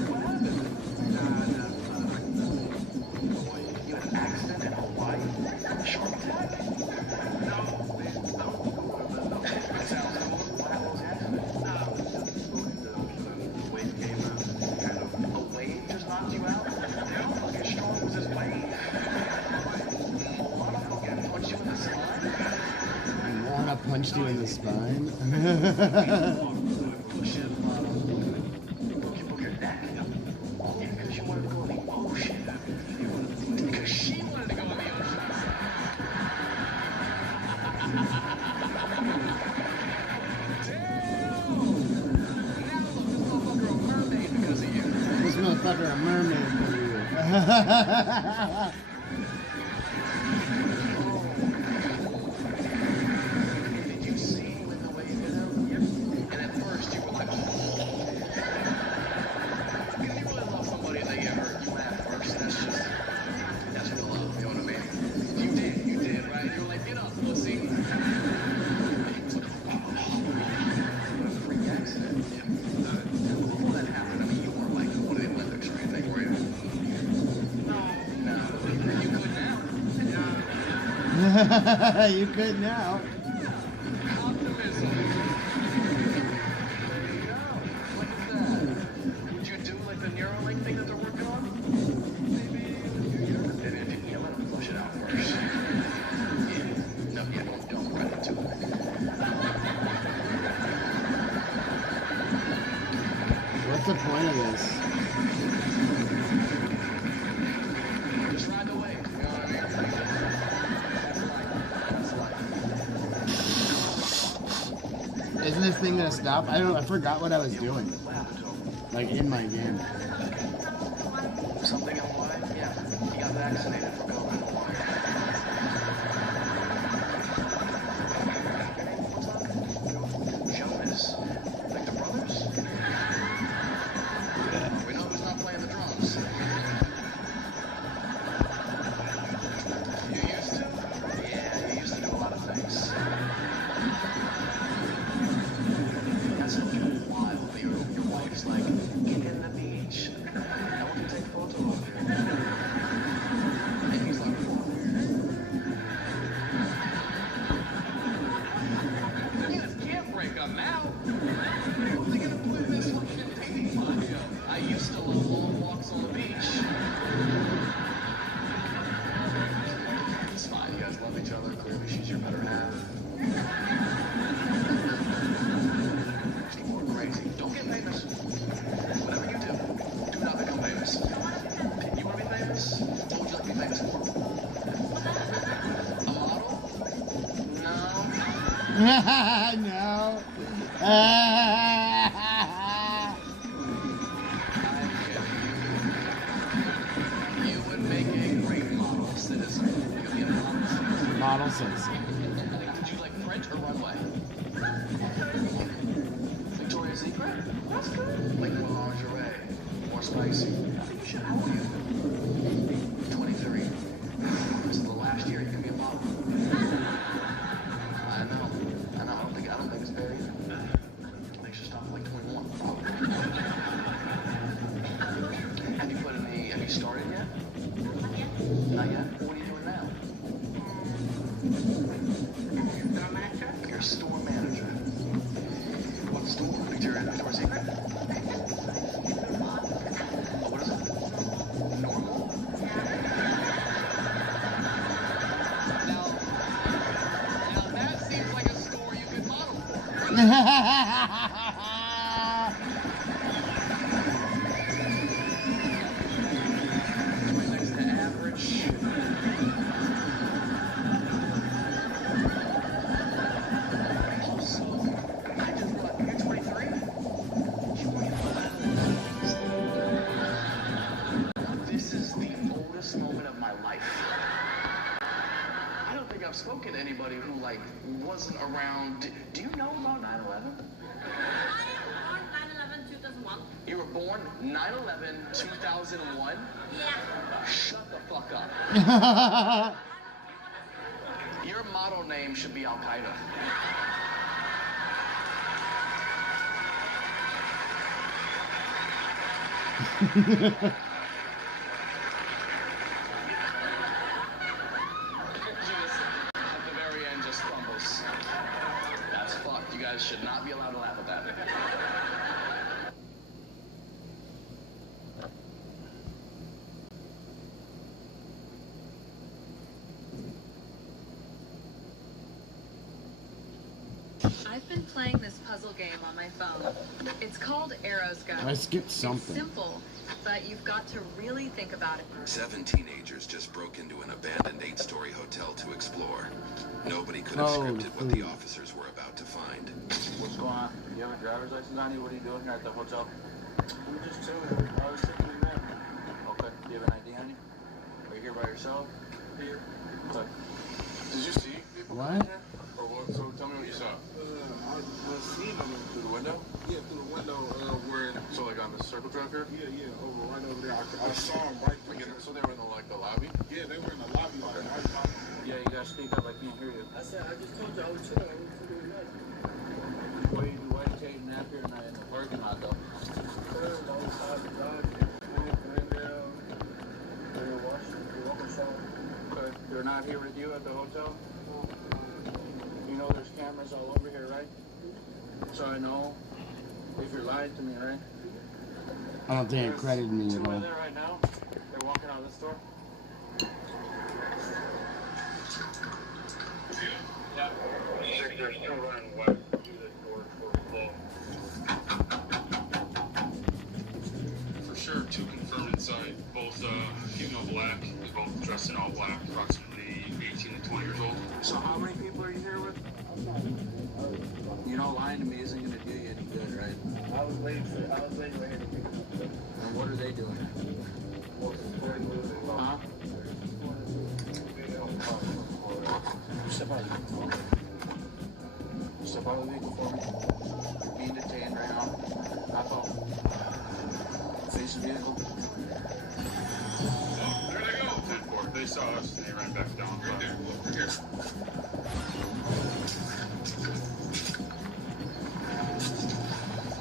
What happened? You had an accident in Hawaii? Shark attack? That sounds cool. What happened was the accident? The wave came out. Kind of a wave just knocked you out? How fucking strong was this wave? Moana fucking punched you in the spine? Wanna punch you in the spine? Push it, broke your neck. All because you wanted to go in the ocean. Because she wanted to go in the ocean. This motherfucker a mermaid for you. Did you see when the wave hit him? And at first you were like, oh. You really love somebody and they get hurt. You laugh first. That's real love. You know what I mean? You did, right? You were like, get up, pussy. And he was like, oh. What a freak accident. Before that happened, I mean, you weren't like one of the Olympics or anything, were you? No. You could now. You could now. Optimism. There you go. Look at that. Would you do What's the point of this? Just ride the wave, you know what I mean? That's life. Isn't this thing gonna stop? I don't know. I forgot what I was doing. Like in my game. Something in why? Yeah. He got vaccinated for COVID. Jonas. Like the brothers? We know who's not playing the drums. You used to? Yeah, you used to do a lot of things. That's wild. Your wife's like, get in the beach. I want to take photos of you. And he's like, you just can't break up now. They're gonna play this fucking dating video. I used to love long walks on the beach. It's fine. You guys love each other. Clearly, she's your better half. People are crazy. Don't get famous. Whatever you do, do not become famous. You want to be famous? What would you like to be famous for? A model? No. No. You would make a great model citizen. You could be a model citizen. Model citizen. Did you like French or runway? Victoria's Secret? That's good. Like more lingerie, more spicy. I think you should. How old are you? 23. This is the last year you can be a model. I know. I don't think it's fair either. They should stop at like 21. Have you started yet? Not yet? What are you doing now? You're a store manager. What store? Victoria's Secret? What is it? Normal? Now that seems like a store you could model for. Right next to average. Also, I just realized you're 23. This is the oldest moment of my life. I don't think I've spoken to anybody who like wasn't around. Do you know about 9/11? You were born 9/11, 2001? Yeah. Shut the fuck up. Your model name should be Al Qaeda. At the very end, just crumbles. That's fucked. You guys should not be allowed to laugh at that. I've been playing this puzzle game on my phone. It's called Arrow's Go. I skipped something. It's simple, but you've got to really think about it. 7 teenagers just broke into an abandoned 8-story hotel to explore. Nobody could have scripted what the officers were about to find. What's going on? You have a driver's license on you? What are you doing here at the hotel? I'm just chilling. I was sitting in there. Okay. Do you have an ID on you? Are you here by yourself? Here. Okay. Did you see people? What? Or what? So tell me what you saw. I seen them Through the window? Yeah, through the window where. So like on the circle jerk here? Yeah, right over there. I saw them right there. So they were in the lobby? Yeah, they were in the lobby. Okay. Yeah, you gotta speak up. I can't hear you. I said, I just told you I was chilling. I wasn't doing nothing. Why you take a nap here in the parking lot though? Okay. They're not here with you at the hotel? You know there's cameras all over here, right? So I know if you're lying to me, right? I don't think it credited me at Two all. in there right now. They're walking out this door. Yeah. There's two running west through this door for flow. inside, both female black, both dressed in all black, approximately 18 to 20 years old. So how many people are you here with? You know, lying to me isn't going to do you any good, right? I was waiting for here to pick them up. And what are they doing? Huh? Step out of the vehicle. Step out of the vehicle for me. You're being detained right now. Hop out. Face the vehicle. Oh, there they go. 10-4. They saw us and they ran back down. Right there. Look, right here.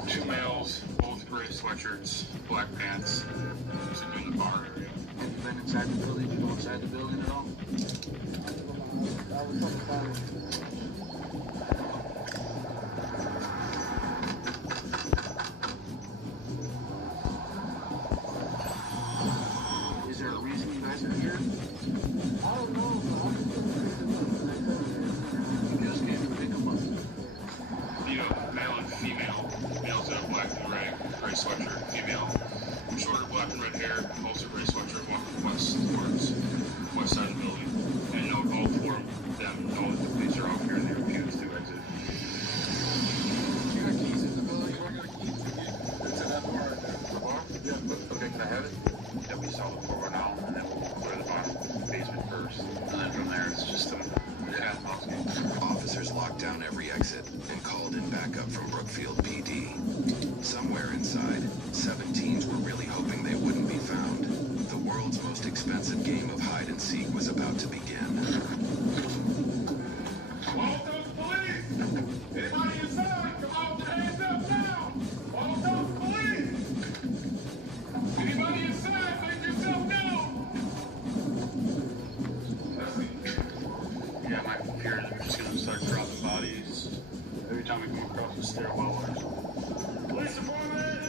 Two males, both gray sweatshirts, black pants, sitting in the bar area. Have you been inside the building? You go inside the building at all? Is there a reason you guys are here? I don't know. You just came to pick them up. Male and female. Males in a black and gray sweatshirt. Female, shorter black and red hair, also gray sweatshirt, walking west towards west side of the building. And all four of them know that the police are out here and they refuse to exit. You got keys in the building? You don't got keys? It's in that bar right there. The bar? Yeah. Okay, can I have it? Yeah, we saw the floor now, and then we'll go to the bottom basement first. And then from there, it's just a cat box game. Officers locked down every exit and called in backup from Brookfield PD. Somewhere inside, 7 teens were really hoping they wouldn't be found. The world's most expensive game of hide and seek was about to begin. All those police! Anybody inside? Come on, hands up now! All those police! Anybody inside? Make yourself known! Yeah, my fear is we're just gonna start dropping bodies every time we come across the stairwell. Police department!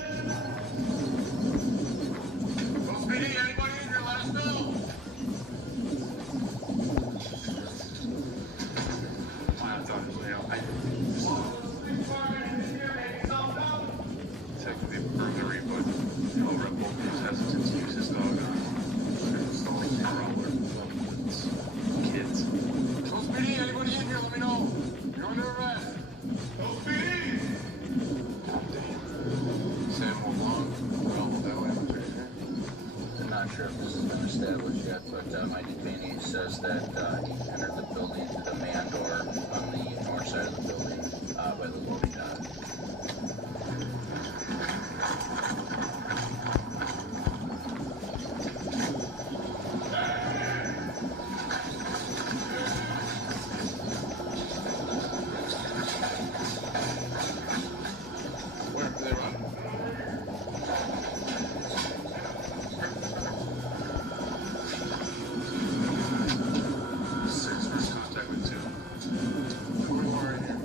Those PD, anybody in here? Let us know! I thought it was, technically burglary, but Red Bull is hesitant to use his dog on installing the growler. It's kids. Those PD, anybody in here? Let me know. You're under arrest. Those PD! Samuel Long, well, that way. I'm not sure if this has been established yet, but my detainee says that he entered the building through the man door on the north side of the building by the loading dock. Where do they run? 6 first contact with 2. Who are in here?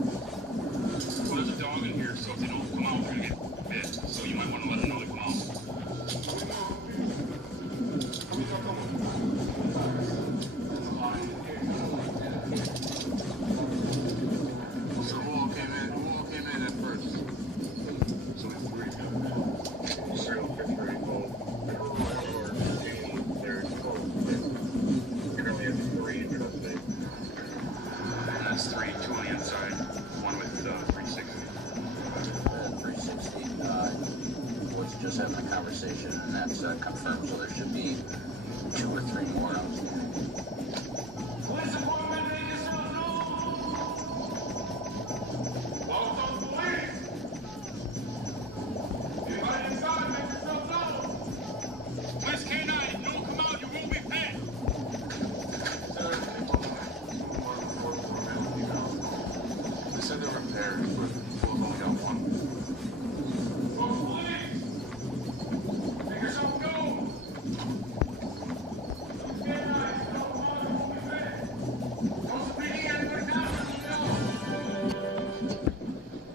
Well, there's a dog in here, so if they don't come out, they're gonna get bit. So you might want to let them know to come out. So who all came in? Who all came in at first? So we have 3. Serial picture info. There's 4. Currently have 3 interested. And that's 3, 2 on the inside, 1 with 360. 360 was just having a conversation, and that's confirmed, so there should be 2 or 3 more outstanding. Police department, make yourself known! All those police! Anybody inside, make yourself known! Police K9, if you don't come out, you will be bit. They said they were paired, but we've only got 1. Those police! Make yourself known!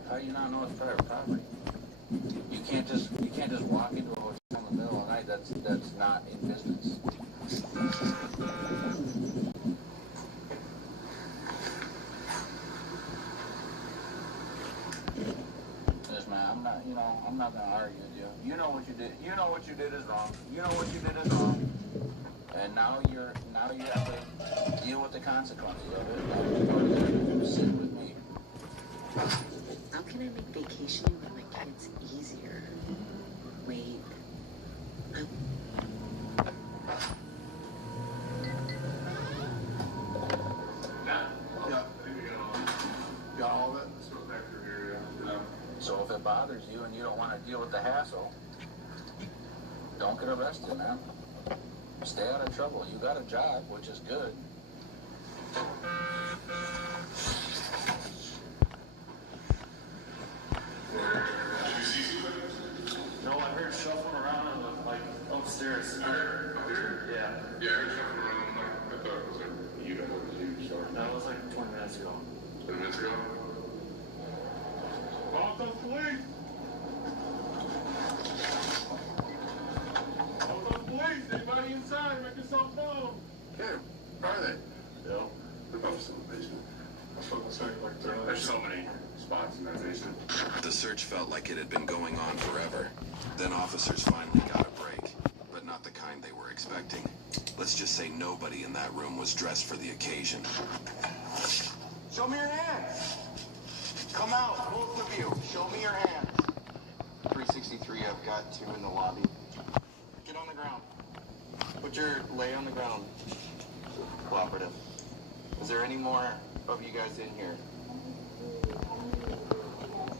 How do you not know it's private property? You can't just walk into a hotel in the middle of the night. That's not in business. Yes, man. I'm not gonna argue with you. You know what you did. You know what you did is wrong. You know what you did is wrong. And now you have to deal with the consequences of it. And sit with me. How can I make vacationing with my kids easier? Wait. Got all of it? So if it bothers you and you don't want to deal with the hassle, don't get arrested, man. Stay out of trouble. You got a job, which is good. No, I heard shuffling around on the, like, upstairs. Up here? Yeah. Yeah, I heard something around, like, I thought it was like, you know, it was you, sorry. No, it was like 20 minutes ago. 20 minutes ago? Call the police! Call the police! Anybody inside? Make yourself known! Yeah, are they? Yeah. They're both in the basement. I was supposed to say, like, there's so many spots in that basement. The search felt like it had been going on forever. Then officers finally got a break, but not the kind they were expecting. Let's just say nobody in that room was dressed for the occasion. Show me your hands. Come out, both of you. Show me your hands. 363, I've got two in the lobby. Get on the ground. Lay on the ground. Cooperative. Is there any more of you guys in here?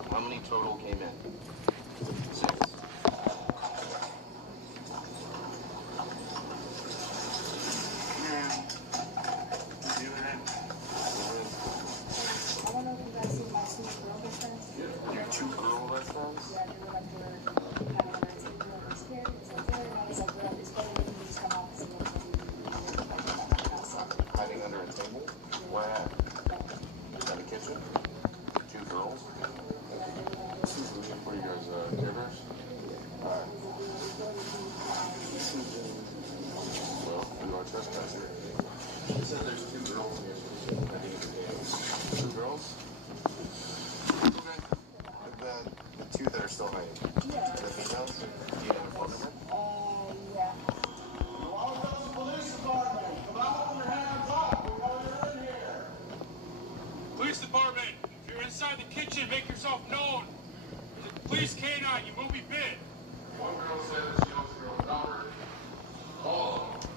How many total came in? 6. Two girl best friends? Hiding under a table? Where at? Is that a kitchen? 2 girls? What are you guys, givers? Alright. Well, you are trespassing. She said there's 2 girls here. 2 girls? Okay. The 2 that are still hiding. Yeah. The females? Do you know what phone number? Yeah. Welcome to the police department. Come out with your hands up. We know you're in here. Police department, if you're inside the kitchen, make yourself known. Police canine, you will be bit. One girl said that she knows the girl's number. All of them.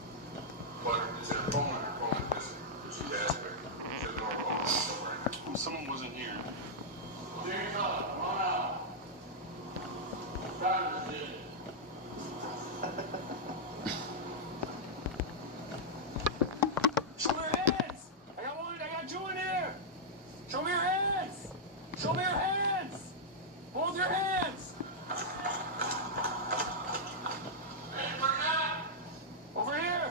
But it's her phone, and her phone is missing. She's asked her. She doesn't know her phone is somewhere. Someone wasn't here. James up. Come on out. Time to see. Show me your hands! I got you in here! Show me your hands! Show me your hands! Hold your hands! Hey, where you at? Over here!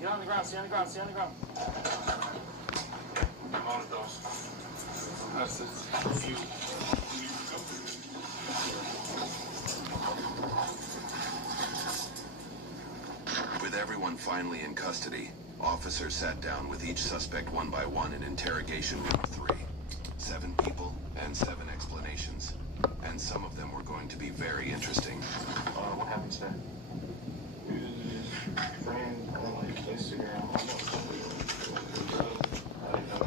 Get on the ground, stay on the ground, stay on the ground. I'm on those. That's it. You. With everyone finally in custody, officers sat down with each suspect one by one in interrogation room 3. 7 people and 7 explanations. And some of them were going to be very interesting. What happened today? Friend on like Instagram. I didn't know.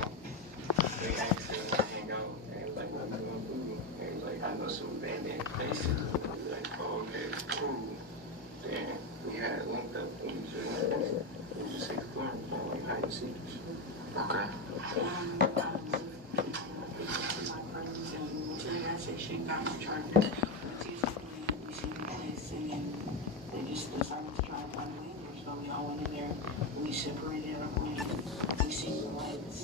They asked me to hang out, and it was like, what am I gonna do? And it was like, I know some abandoned places. I was like, oh, okay, cool. Then we had linked up and we just exploring, like hide and seek. Okay. She got my charger. It's usually we see the place and then they just decided to try to find the windows. So we all went in there, we separated our ways, we see the lights.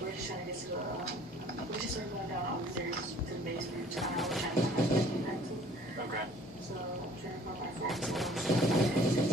We're just trying to get to the, we're just sort of going down upstairs to the basement, just kind of trying to find my phone back to. Okay. So I'm trying to find my phone, so I'm just trying to find my exit.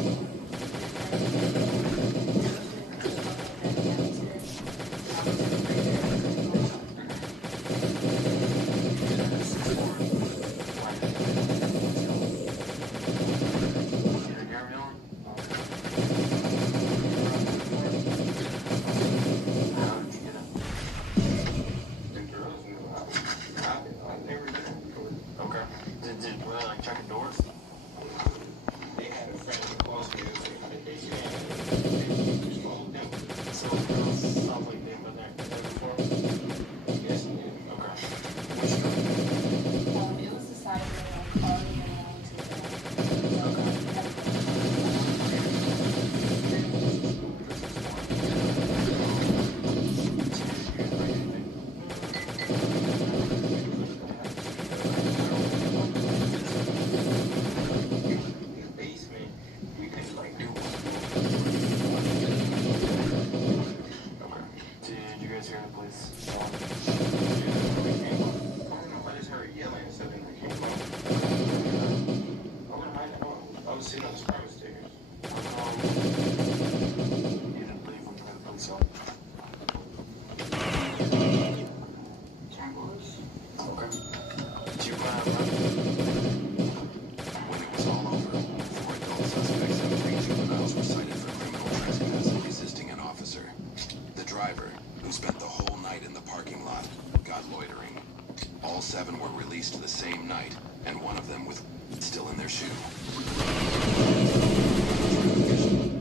All 7 were released the same night, and one of them with still in their shoe.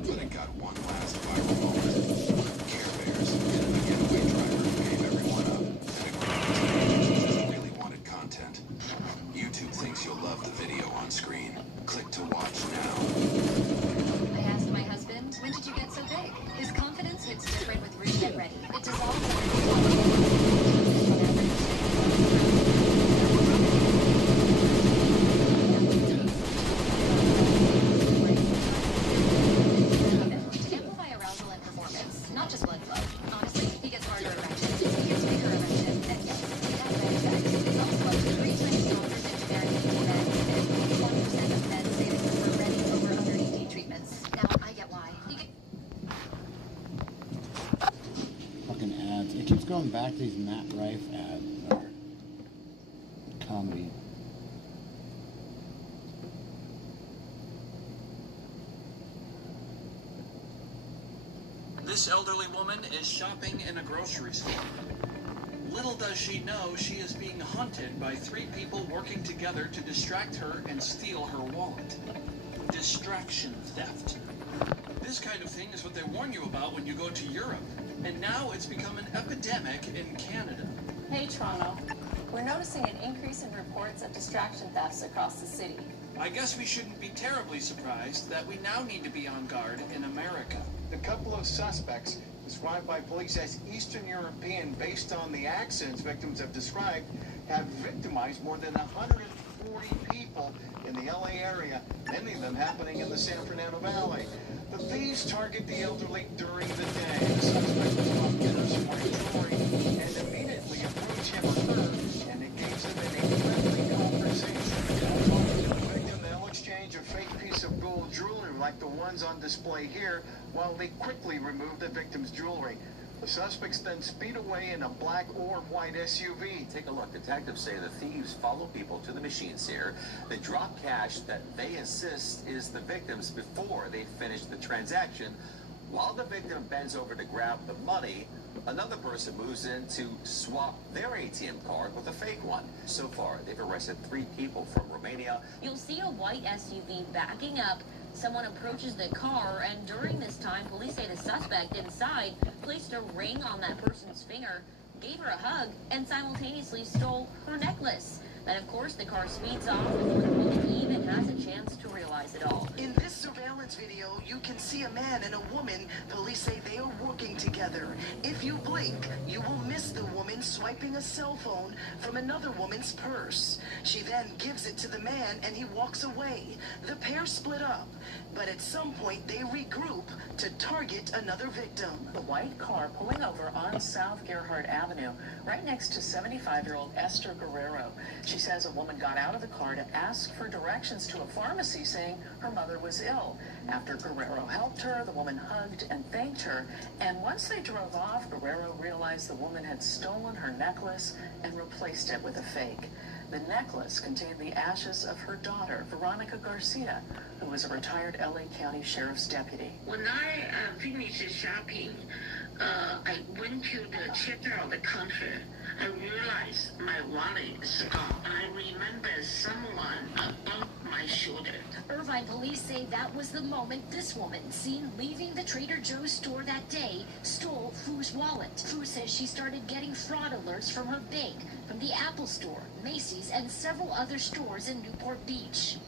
But it got one last viral moment. Care Bears, a getaway driver who gave everyone up, and a group of teenagers who really wanted content. YouTube thinks you'll love the video on screen. Click to watch now. I asked my husband, when did you get so big? His confidence hits different with Reset Ready. It dissolves going back to these Matt Rife ads are comedy. This elderly woman is shopping in a grocery store. Little does she know she is being hunted by 3 people working together to distract her and steal her wallet. Distraction theft. This kind of thing is what they warn you about when you go to Europe. And now it's become an epidemic in Canada. Hey, Toronto. We're noticing an increase in reports of distraction thefts across the city. I guess we shouldn't be terribly surprised that we now need to be on guard in America. The couple of suspects, described by police as Eastern European based on the accents victims have described, have victimized more than 140 people in the LA area, many of them happening in the San Fernando Valley. The thieves target the elderly during the day. The suspect was found in a smart jewelry and immediately approached him or her and engaged them in a friendly conversation. Talking to the victim, they'll exchange a fake piece of gold jewelry like the ones on display here, while they quickly remove the victim's jewelry. The suspects then speed away in a black or white SUV. Take a look. Detectives say the thieves follow people to the machines here. They drop cash that they insist is the victim's before they finish the transaction. While the victim bends over to grab the money, another person moves in to swap their ATM card with a fake one. So far, they've arrested 3 people from Romania. You'll see a white SUV backing up. Someone approaches the car, and during this time, police say the suspect inside placed a ring on that person's finger, gave her a hug, and simultaneously stole her necklace. And of course, the car speeds off before the woman even has a chance to realize it all. In this surveillance video, you can see a man and a woman. Police say they are working together. If you blink, you will miss the woman swiping a cell phone from another woman's purse. She then gives it to the man and he walks away. The pair split up, but at some point they regroup to target another victim. The white car pulling over on South Gerhardt Avenue, right next to 75-year-old Esther Guerrero. She says a woman got out of the car to ask for directions to a pharmacy, saying her mother was ill. After Guerrero helped her, the woman hugged and thanked her. And once they drove off, Guerrero realized the woman had stolen her necklace and replaced it with a fake. The necklace contained the ashes of her daughter, Veronica Garcia, who was a retired LA County Sheriff's deputy. When I finished shopping, I went to the checkout of the counter. I realized my wallet is gone. I remember someone bumped my shoulder. Irvine police say that was the moment this woman, seen leaving the Trader Joe's store that day, stole Fu's wallet. Fu says she started getting fraud alerts from her bank, from the Apple Store, Macy's, and several other stores in Newport Beach.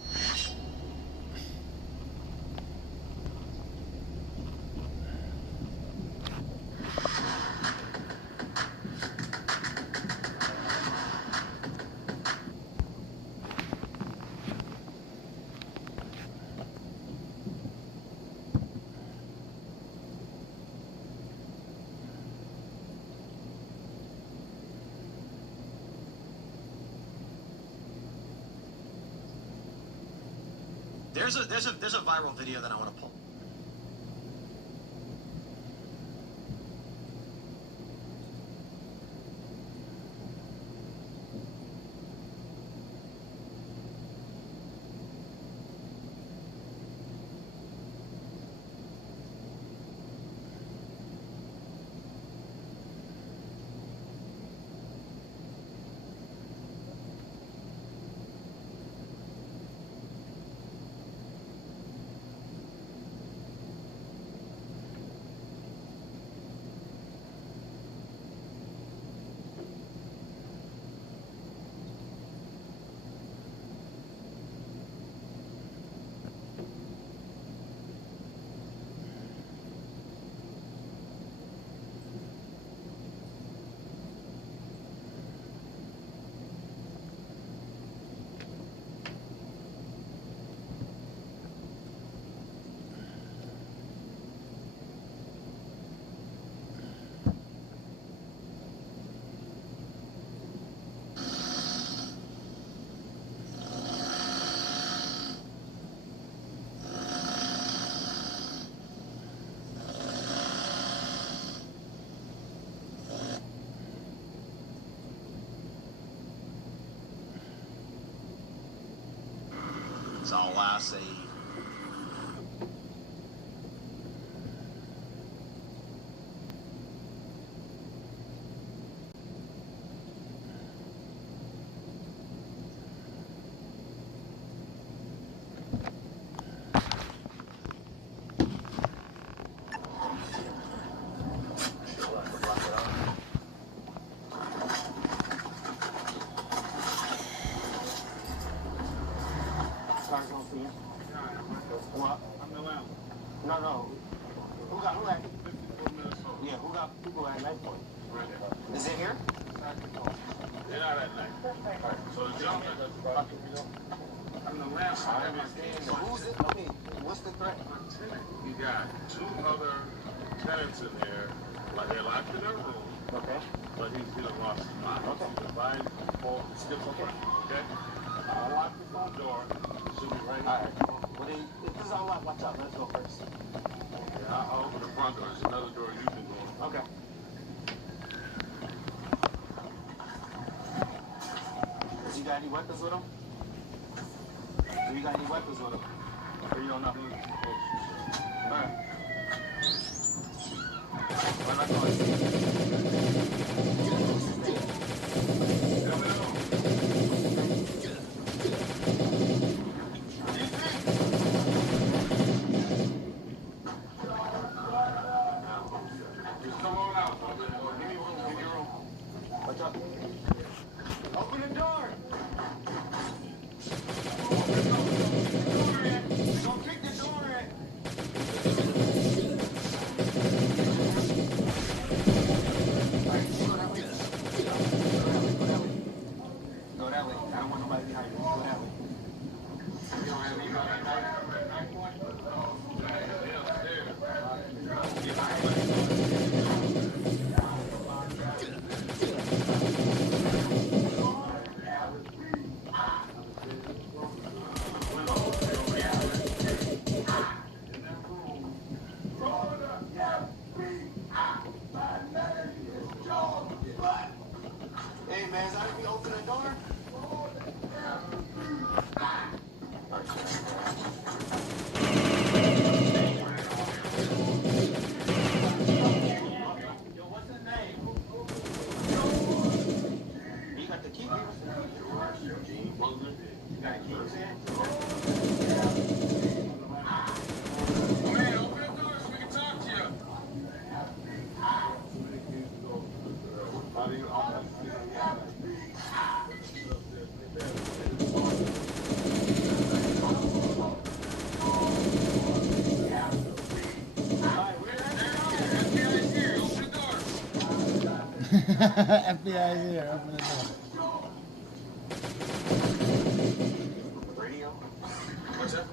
There's a viral video that I want to pull. So I say. What? No. Who got? Yeah, who got people at night point? Right there. Is it here? They're not at night. So the gentleman I'm the last time is game. So who's it? I mean, what's the threat? You got two other tenants in there. Like they're locked in their room. Okay. But he's lost his mind. Okay. The line skips over. Okay? Unlock the front door. Should be right here. All right. Well, if this is unlocked, watch out. Let's go first. Yeah, I'll open the front door. There's another door you can go in. Okay. Does you got any weapons with him? Do you got any weapons with him? Or you don't know? Alright. Where am I going? Open the door! FBI's here, open the door. Radio? What's that?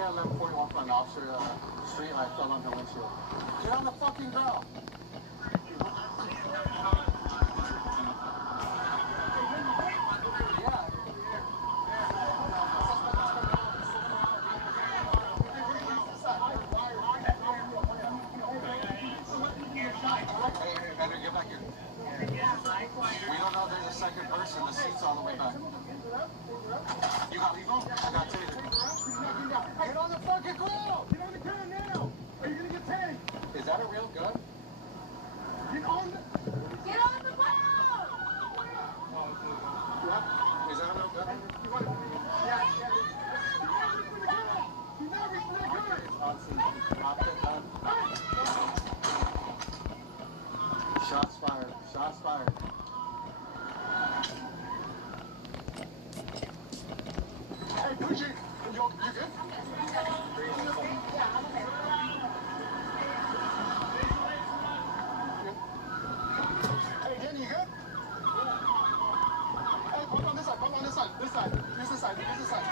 get 1141 from an officer street. I fell on the windshield. Get on the fucking ground. Hey, better get back here. We don't know there's a second person. The seat's all the way back. You got legal? I got taser. Get on the fucking ground! Get on the ground now! Are you gonna get tagged? Is that a real gun? Get on the... Get on the ground! Yeah. Is that a real gun? Yeah. Do not reach for that gun! Shots fired. Shots fired. Hey, push it. You good? Hey, Danny, you good? Hey, pump on this side. Pump on this side. This side. Use this side. Use this side.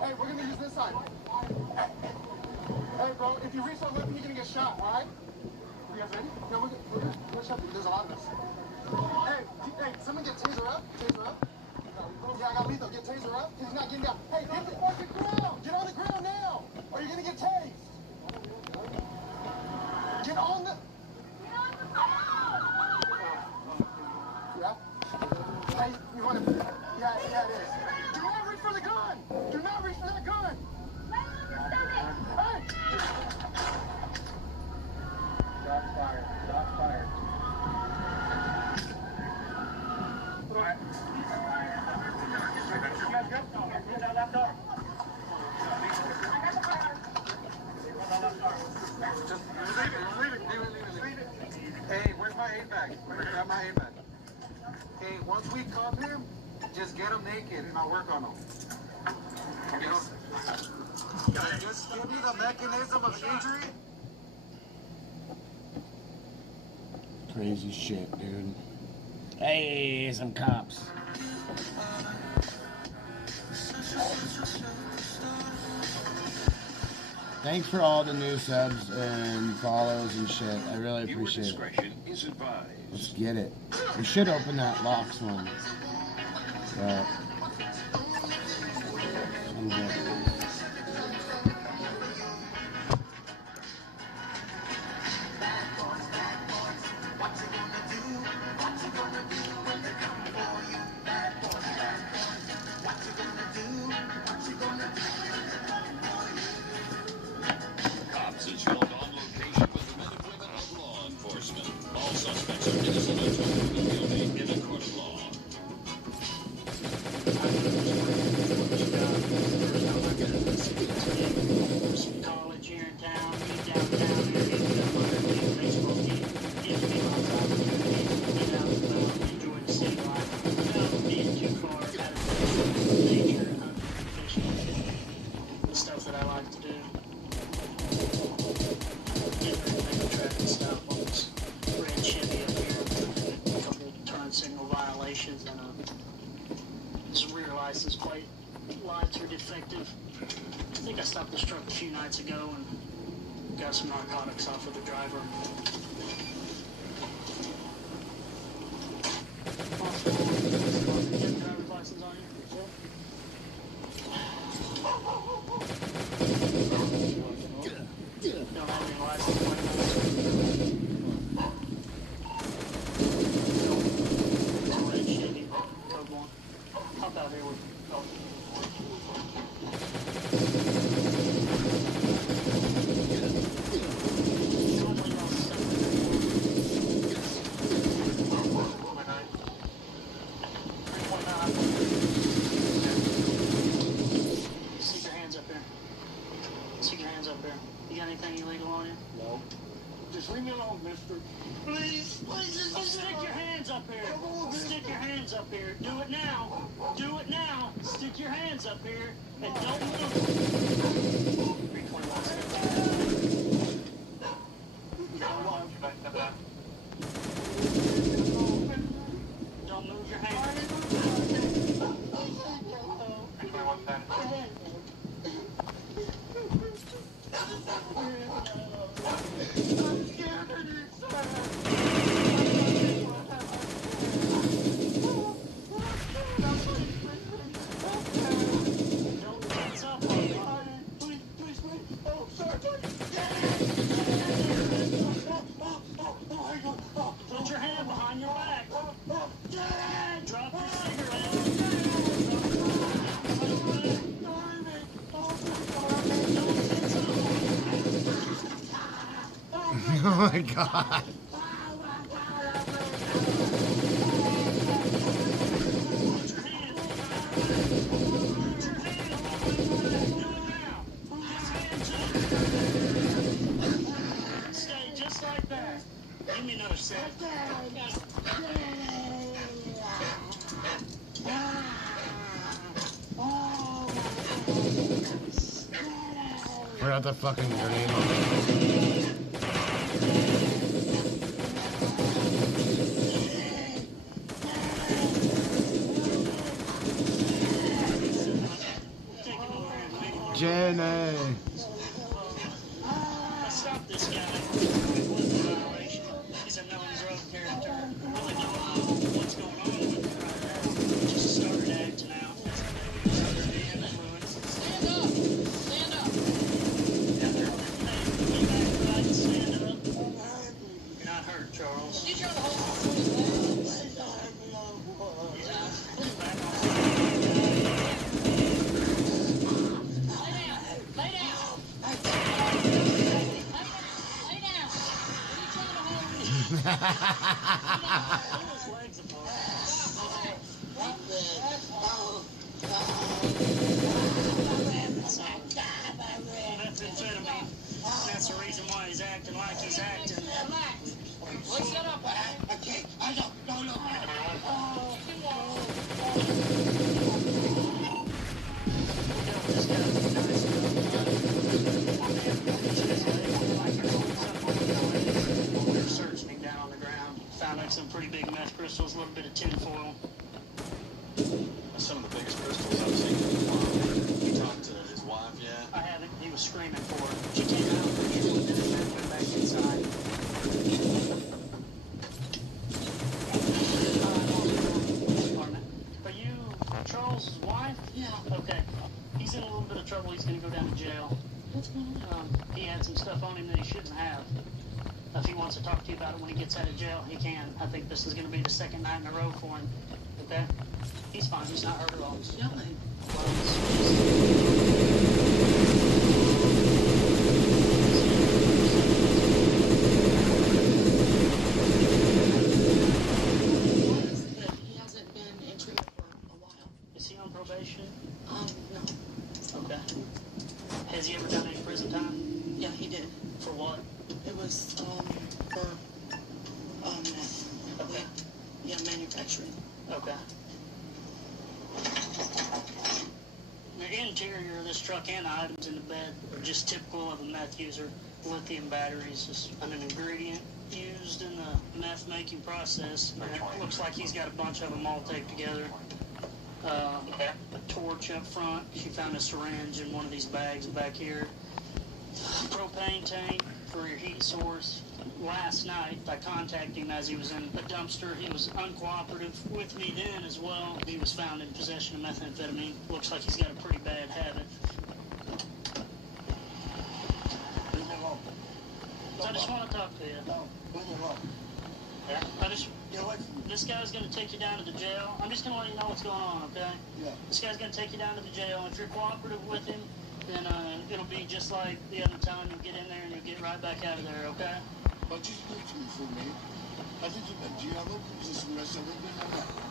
Hey, we're gonna use this side. Hey, bro, if you reach for left, you're gonna get shot, alright? You guys ready? No, we're good. We're shot. There's a lot of us. Hey, someone get taser up. Taser up. Yeah, I got lethal. Get taser up. He's not getting down. Hey, get the fucking ground. Get on the ground now. Or you're gonna get tased. Get on the... Yeah? Hey, you want to... Yeah, it is. Do not reach for the gun. Do not reach for that gun. Hey! Shots fired. Shots fired. Just leave it. Hey, where's my aid bag? Grab my aid bag. Hey, once we cuff him, just get him naked and I'll work on him. Just give me the mechanism of injury. Crazy shit, dude. Hey, some cops. Thanks for all the new subs and follows and shit. I really appreciate it. Let's get it. We should open that locks one. But I'm good. Cops is held on location with the men and women of law enforcement. All suspects are innocent until proven guilty in a court of law. Some college here in town, downtown here, baseball team, gives me lots of opportunity to get out and about, enjoy the city life, without being too far out of nature, hunting, fishing, the stuff that I like to do. Make a traffic stop on this red Chevy up here, a couple turn signal violations, and this rear license plate lights are defective. I think I stopped this truck a few nights ago and got some narcotics off of the driver. You have a driver's license on you? Don't have any license plate. It's a red Chevy, code 1. Hop out here with Stick your hands up there. Stick your hands up there. You got anything illegal on you? No. Just leave me alone, mister. Please, just stick your hands up here. Stick your hands up here. Do it now. Do it now. Stick your hands up here and don't move. 321 Don't move your hands. 321 Put your hand behind your back. Drop your cigarette. Oh my god. Stay just like that. Give me another set. Forgot the fucking grenade on Jenny. I stopped this guy. Violation. He's a known drug character. Really don't know what's going on with him right now. Just started acting out. He's under the influence. Stand up! Stand up! Hey, you act right and stand up. You're not hurt, Charles. Get your whole methamphetamine. That's the reason why he's acting like he's acting. Let's set up. I can't. I don't. No. Searched me down on the ground. Found like some pretty big meth crystals, a little bit of tin foil. That's some of the biggest crystals I've seen. You talked to his wife yet? I haven't. He was screaming for her. She came out and she looked at him and went back inside. Are you Charles' wife? Yeah. Okay. He's in a little bit of trouble. He's going to go down to jail. What's going on? He had some stuff on him that he shouldn't have. If he wants to talk to you about it when he gets out of jail, he can. I think this is going to be the second night in a row for him. Okay? He's fine. He's not hurt at all. He's yelling. He hasn't been in treatment for a while. Is he on probation? No. Okay. Has he ever done any prison time? Yeah, he did. For what? It was, for, meth. Okay. Yeah, manufacturing. Okay. The interior of this truck and items in the bed are just typical of a meth user. Lithium batteries is an ingredient used in the meth making process. And it looks like he's got a bunch of them all taped together. A torch up front. She found a syringe in one of these bags back here. Propane tank for your heat source. Last night, I contacted him as he was in a dumpster. He was uncooperative with me then as well. He was found in possession of methamphetamine. Looks like he's got a pretty bad habit. I just want to talk to you. This guy's going to take you down to the jail. I'm just going to let you know what's going on, okay? Yeah. This guy's going to take you down to the jail. If you're cooperative with him, then it'll be just like the other time. You'll get in there and you'll get right back out of there, okay? But you speak to me for me. I think do you have a position rest of it?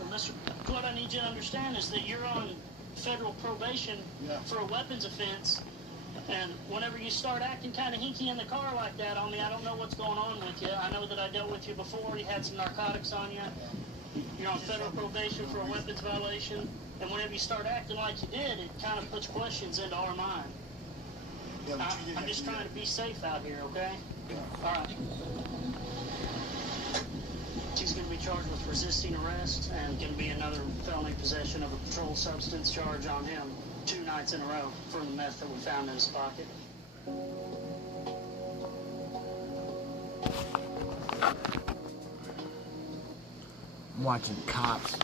Well, listen, what I need you to understand is that you're on federal probation for a weapons offense. And whenever you start acting kind of hinky in the car like that on me, I don't know what's going on with you. I know that I dealt with you before. You had some narcotics on you. You're on federal probation for a weapons violation. And whenever you start acting like you did, it kind of puts questions into our mind. I'm just trying to be safe out here, okay? All right. He's going to be charged with resisting arrest and going to be another felony possession of a controlled substance charge on him 2 nights in a row for the meth that we found in his pocket. I'm watching Cops.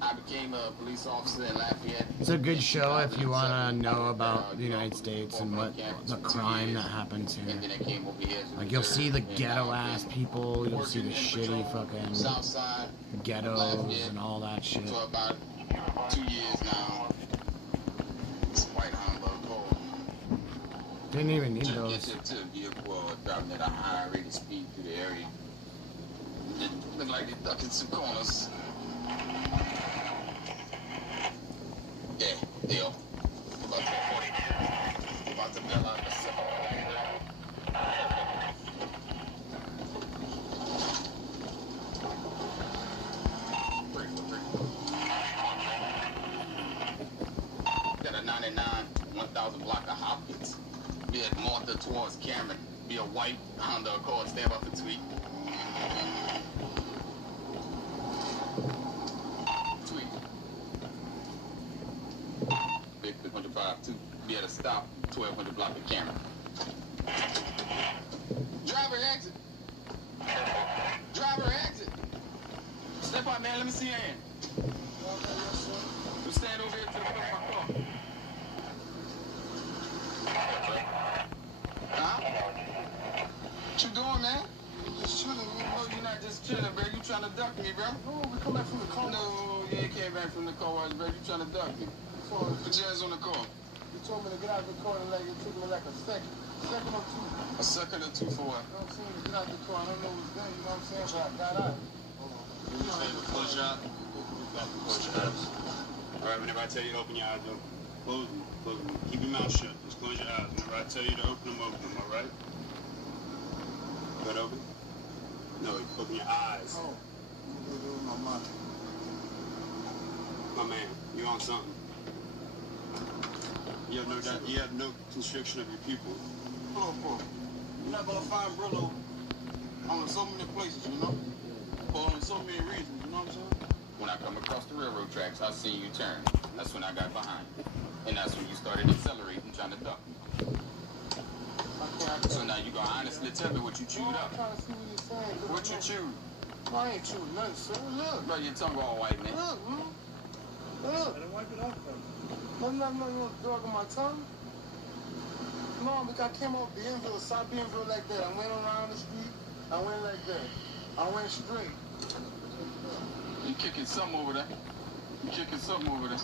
I became a police officer in Lafayette. It's a good show if you want to know about the United States and what the crime that happens here. Like, you'll see the ghetto-ass people, you'll see the shitty fucking ghettos and all that shit. For about 2 years now. It's quite humble. Didn't even need those. To a vehicle driving at a high rate of speed through the area. It looked like they're ducking some corners. Yeah, deal. About 240. About to bail out the Got a 99 1000 block of Hopkins. Be at Martha towards Cameron. Be a white Honda Accord. Stand up for tweet. Big 205 too. Be at a stop, 1200 block of Cameron. Driver exit. Driver exit. Step out, man. Let me see your hand. You stand over here to the front of my car. Huh? What you doing, man? Just chilling. No, you're not just chilling, bro. You trying to duck me, bro? No, we come back from the car. No, you ain't came back from the car wash, bro. You trying to duck me. Put your hands on the car. You told me to get out of the car and like it took me like a second. Second or two. A second or two for what? You know what I'm saying? To get out the car, I don't know what's done, you know what I'm saying? But I got out. Close your eyes. Close your eyes. All right, whenever I tell you to open your eyes, don't close them. Close them. Keep your mouth shut. Just close your eyes. Whenever I tell you to open them, all right? Got open? No, open your eyes. Oh. My mouth. My man, you on something. You have no constriction of your pupils. Hold on, Paul. You're not gonna find Brillo on so many places, you know? For so many reasons, you know what I'm saying? When I come across the railroad tracks, I see you turn. That's when I got behind. And that's when you started accelerating, trying to duck me. So now you gonna honestly tell me what you chewed up. What you chewed? No, I ain't chewed nothing, sir. Look. Bro, your tongue all white, man. Look, man. Look. Better wipe it off, though. No dog on my tongue. No, because I came off Bienville, South Bienville like that. I went around the street. I went like that. I went straight. You kicking something over there. You kicking something over there.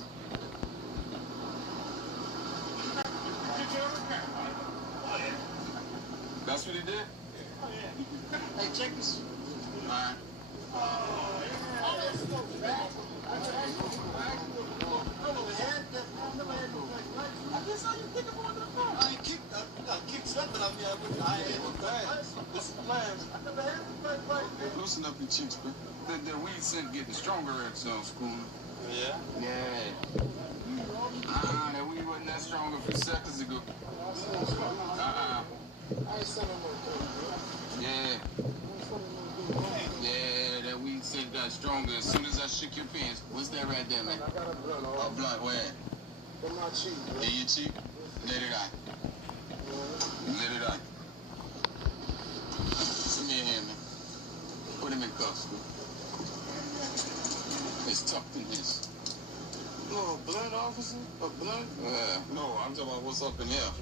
That's what he did? Hey, check this. All right. Loosen up your cheeks, bro. The weed scent getting stronger at school. Yeah? Yeah. That weed wasn't that strong a few seconds ago. Yeah. Yeah, that weed scent got stronger as soon as I shook your pants. What's that right there, man? I got a blunt. A blunt, where? I'm not cheap, bro. Yeah, you cheap? Let it out. Let it out. Send me your hand, man. Put him in cuffs, bro. It's tucked in his. No, a blunt, officer? A blunt? Yeah. No, I'm talking about what's up in here.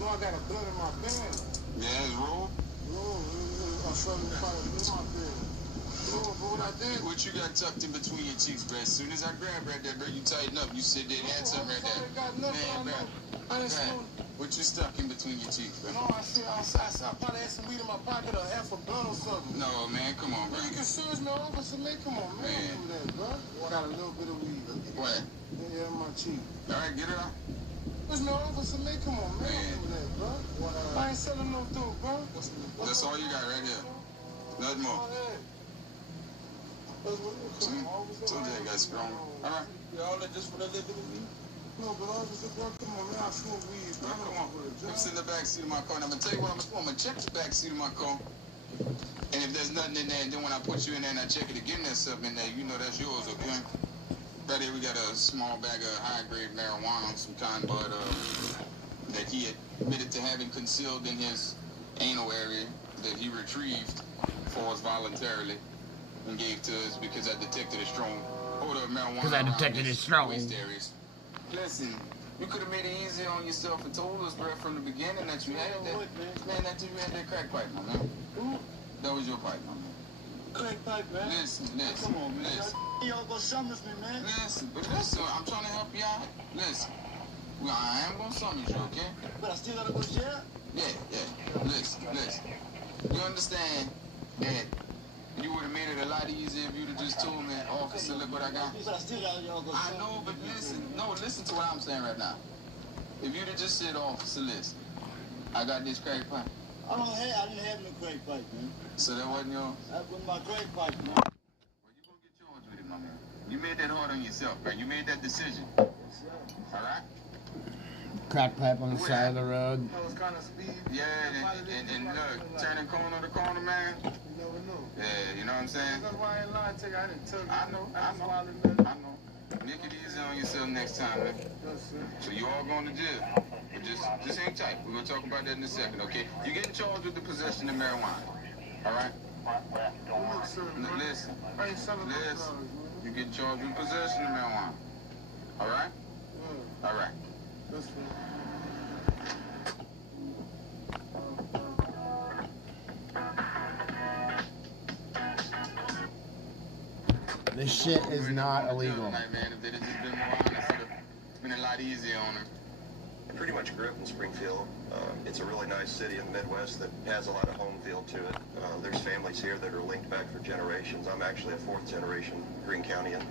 No, I got a blunt in my bed. Yeah, it's roll? No, I shot in my bed. No, but what I did... What you got tucked in between your cheeks, bro? As soon as I grab right there, bro, you tighten up. You sit there and had something right there. Man, bro. I didn't smoke. What you stuck in between your cheeks, bro? No, I probably had some weed in my pocket or half a blunt or something. No, man, come on, bro. You can search me, officer, man. Come on, man. Don't do that, bro. I got a little bit of weed. What? Yeah, in my cheek. All right, get it out. There's no officer, man. Come on, man. Don't do that, bro. I ain't selling no dope, bro. That's all you got right here. Nothing more. Told you I got strong. All right. You all that just for that little bit of weed? No, but officer, bro, come on, man. I smoke weed, bro. Come on. I'm sitting in the back seat of my car. And I'm going to tell you what I'm going to check the back seat of my car. And if there's nothing in there, and then when I put you in there and I check it again, there's something in there, you know that's yours, okay? Right here we got a small bag of high-grade marijuana of some kind, but that he admitted to having concealed in his anal area that he retrieved for us voluntarily and gave to us because I detected a strong odor of marijuana. Because I detected it strong. Waste areas. Listen, you could have made it easier on yourself and told us, bro, from the beginning that you had that. Man, that you had that crack pipe, my man. That was your pipe, my man. Crack pipe, man. Listen. Come on, man. Listen. Y'all go summons me, man. Listen, I'm trying to help you out. Listen. Well, I am gonna summons you, okay? But I still gotta go to jail? Yeah. Listen. You understand that you would have made it a lot easier if you'd have just told me, officer, look what I got. But I still gotta y'all go summons. I know, but listen to what I'm saying right now. If you'd have just said, officer, listen, I got this crack pipe. I didn't have no crack pipe, man. So that wasn't yours? That wasn't my crack pipe, man. Well, you gonna get yours with it, my man. You made that hard on yourself, man. You made that decision. Yes, sir. All right? Crack pipe on the side of the road. That was kind of speed. Yeah, and look, turning corner to corner, man. You never know. Yeah, you know what I'm saying? That's why I ain't lying to you. I didn't tell you. I know. Make it easy on yourself next time, man. Yes, sir. So you all going to jail. But just hang tight. We're going to talk about that in a second, okay? You're getting charged with the possession of marijuana. All right? Listen. You're getting charged with possession of marijuana. All right? All right. This shit is not illegal. Man, if they'd have just been more honest, it would have been a lot easier on her. I pretty much grew up in Springfield. It's a really nice city in the Midwest that has a lot of home field to it. There's families here that are linked back for generations. I'm actually a fourth generation Greene County-an.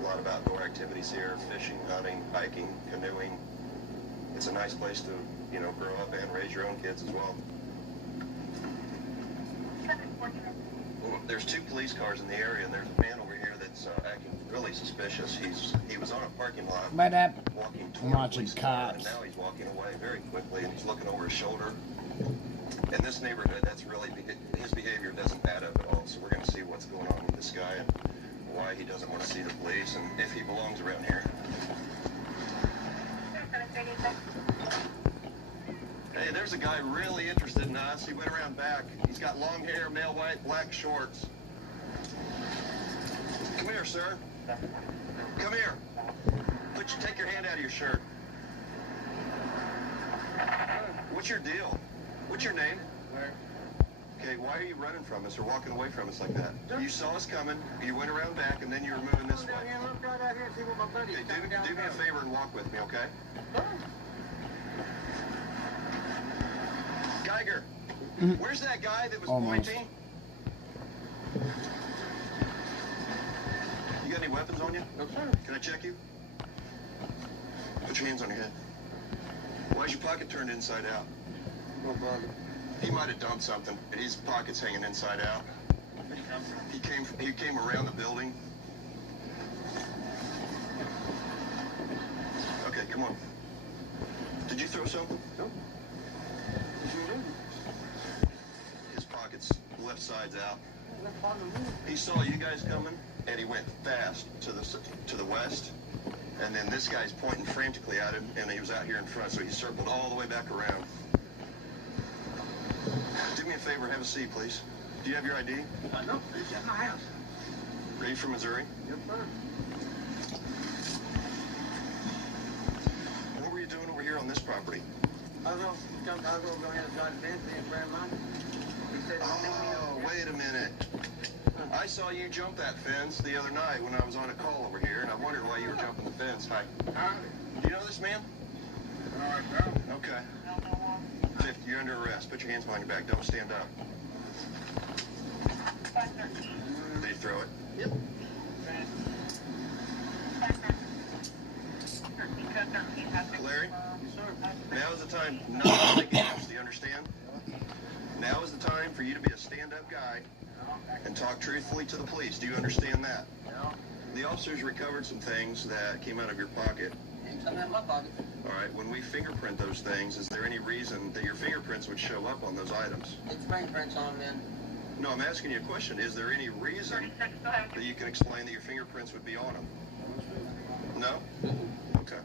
A lot of outdoor activities here, fishing, hunting, hiking, canoeing. It's a nice place to, grow up and raise your own kids as well. There's 2 police cars in the area, and there's a man over here that's acting really suspicious. He was on a parking lot walking toward a police car, and now he's walking away very quickly, and he's looking over his shoulder. In this neighborhood, his behavior doesn't add up at all, so we're going to see what's going on with this guy and why he doesn't want to see the police and if he belongs around here. Hey, there's a guy really interested in us. He went around back. He's got long hair, male white, black shorts. Come here, sir. Come here. Take your hand out of your shirt. What's your deal? What's your name? Okay, why are you running from us or walking away from us like that? You saw us coming, you went around back, and then you were moving this way. Okay, do me a favor and walk with me, okay? Geiger, where's that guy that was pointing? You got any weapons on you? No, sir. Can I check you? Put your hands on your head. Why's your pocket turned inside out? No bother. He might have dumped something, and his pocket's hanging inside out. He came around the building. Okay, come on. Did you throw something? No. His pocket's left side's out. He saw you guys coming, and he went fast to the west. And then this guy's pointing frantically at him, and he was out here in front, so he circled all the way back around. Do me a favor, have a seat, please. Do you have your ID? No, it's at my house. Are you from Missouri? Yes, sir. What were you doing over here on this property? I was going to go ahead and try to fence in Fairmont. He said, oh, wait a minute. I saw you jump that fence the other night when I was on a call over here, and I wondered why you were jumping the fence. Hi. Do you know this man? Okay. Fifth, you're under arrest. Put your hands behind your back. Don't stand up. Did you throw it? Yep. Larry? Yes, sir. Now is the time not to take games. Do you understand? Now is the time for you to be a stand-up guy and talk truthfully to the police. Do you understand that? Yeah. The officers recovered some things that came out of your pocket. Something in my pocket. All right, when we fingerprint those things, is there any reason that your fingerprints would show up on those items? It's fingerprints on them. No, I'm asking you a question. Is there any reason that you can explain that your fingerprints would be on them? No? Okay.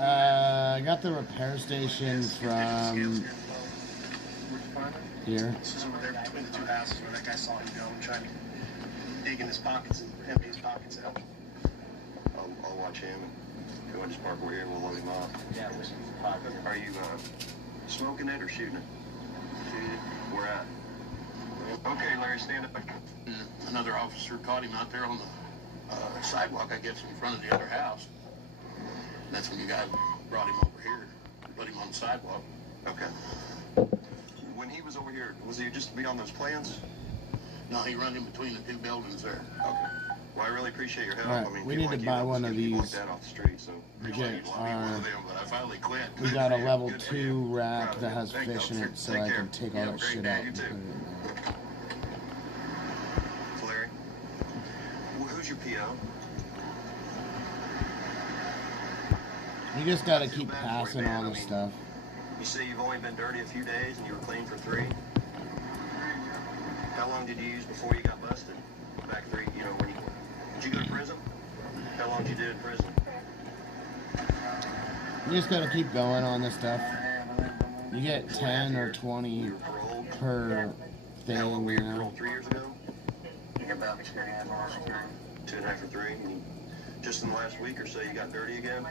I got the repair station from Here. This is over there between the two houses where that guy saw him go and tried to dig in his pockets and empty his pockets out. I'll watch him, and if you want to just park over here, we'll load him up. Yeah, Are you smoking it or shooting it? Shooting it. Where at? Okay, Larry, stand up. Another officer caught him out there on the sidewalk, I guess, in front of the other house. That's when you guys brought him over here, put him on the sidewalk. Okay. When he was over here, was he just beyond those plans? No, he run in between the two buildings there. Okay. Well, I really appreciate your help. Alright, I mean, we people need to like buy you, one of you walk these. that off the street, so. We get our, But I finally quit. we got a level 2 rack that has fish in it, so I can take all that shit out and put it in there. So, Larry, who's your PO? You just gotta keep passing all this stuff. You say you've only been dirty a few days and you were clean for 3. How long did you use before you got busted? Back 3, you know, when you did you go to prison? How long did you do in prison? You just gotta keep going on this stuff. You get 10 or 20 per thing, you know. 3 years ago? About 2.5 or 3. And just in the last week or so, you got dirty again?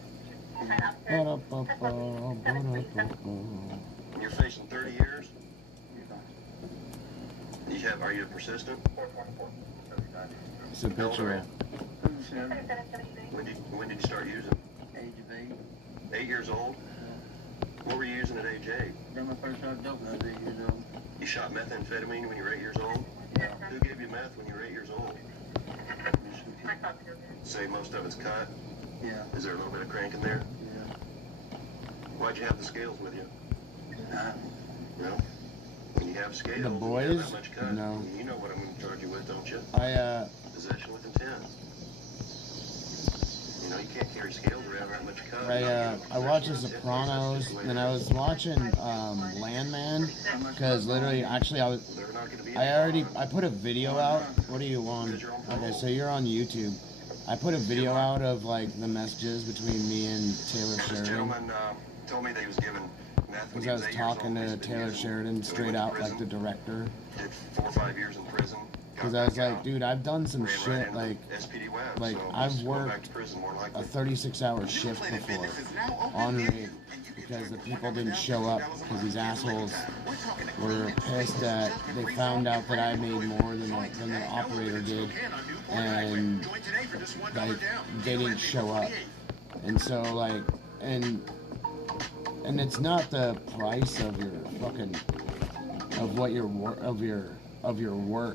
And you're facing 30 years? Are you persistent? It's a picture. When did you start using? Age of 8. 8 years old? What were you using at age 8? Then my first shot dope when I was 8 years old. You shot methamphetamine when you were 8 years old? Yeah. Who gave you meth when you were 8 years old? Say most of it's cut? Yeah. Is there a little bit of crank in there? Yeah. Why'd you have the scales with you? No? When you have scales, The and you boys? have that much cut, No. you know what I'm going to charge you with, don't you? Possession with intent. You know, you can't carry scales around that much cut. I watched The Sopranos, and I was watching Landman, because literally, actually, I put a video out. What do you want? Okay, so you're on YouTube. I put a video out of, like, the messages between me and Taylor This Sheridan. gentleman told me that he was given meth when Because he I was was 8 years old. talking to Taylor Sheridan straight out, like the director. Did 4 or 5 years in prison. Because I was like, dude, I've done some shit, like I've worked a 36-hour shift before on raid because the people didn't show up because these assholes were pissed that they found out that I made more than the operator did, and like they didn't show up, and so like and it's not the price of your fucking of your work.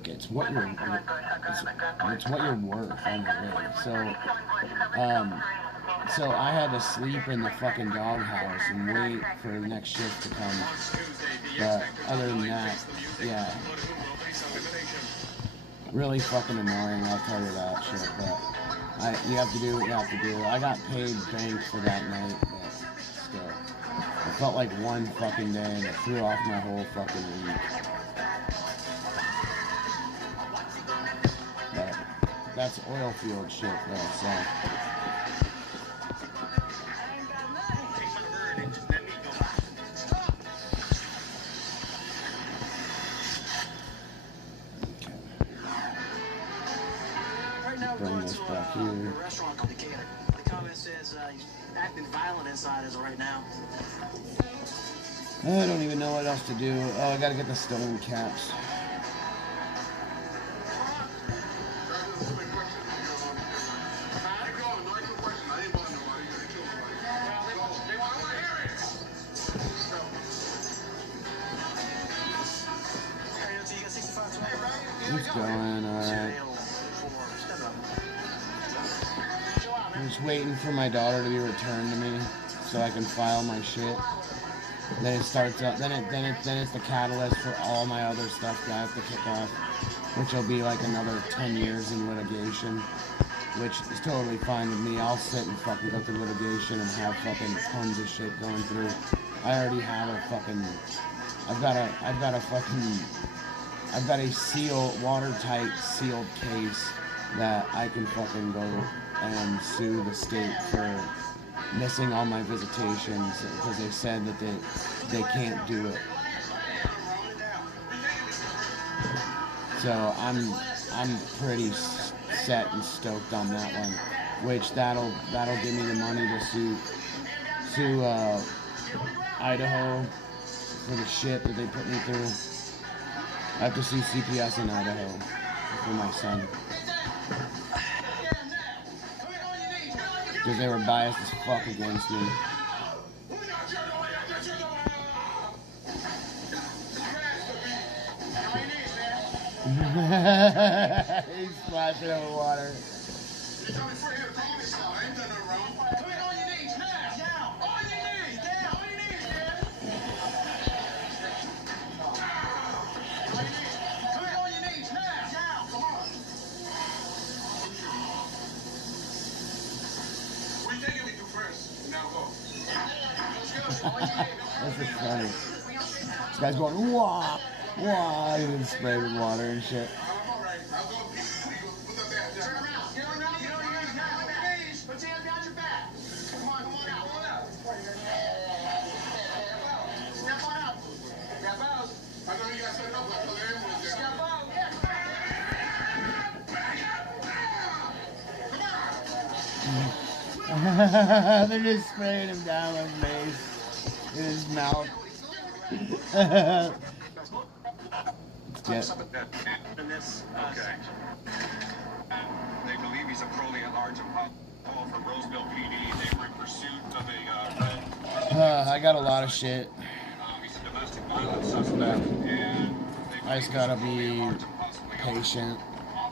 It's what you're it's what you're worth on the road. So I had to sleep in the fucking doghouse and wait for the next shift to come. But other than that, yeah, really fucking annoying. I'll tell you that shit. But you have to do what you have to do. I got paid bank for that night, but still, it felt like one fucking day, and it threw off my whole fucking week. But that's oil field shit though, so. Right now we're Bring going this to back a here. restaurant called Decatur. The comment says he's acting violent inside as of right now. I don't even know what else to do. Oh, I gotta get the stone caps. It's going, alright. I'm just waiting for my daughter to be returned to me so I can file my shit. Then it starts up, then it's the catalyst for all my other stuff that I have to kick off, which will be like another 10 years in litigation, which is totally fine with me. I'll sit and fucking go through litigation and have fucking tons of shit going through. I already have a fucking, I've got a sealed, watertight sealed case that I can fucking go and sue the state for missing all my visitations because they said that they can't do it. So I'm pretty set and stoked on that one, which that'll give me the money to sue Idaho for the shit that they put me through. I have to sue CPS in Idaho for my son. Because they were biased as fuck against me. He's splashing over water. This is funny. This guy's going, wah, wah, he's been sprayed with water and shit. They're just spraying him down with mace in his mouth. Let's get. Okay. They believe he's a parolee at large and call for Roseville PD. They were in pursuit of a I got a lot of shit. he's a domestic violence suspect, and I just gotta be patient.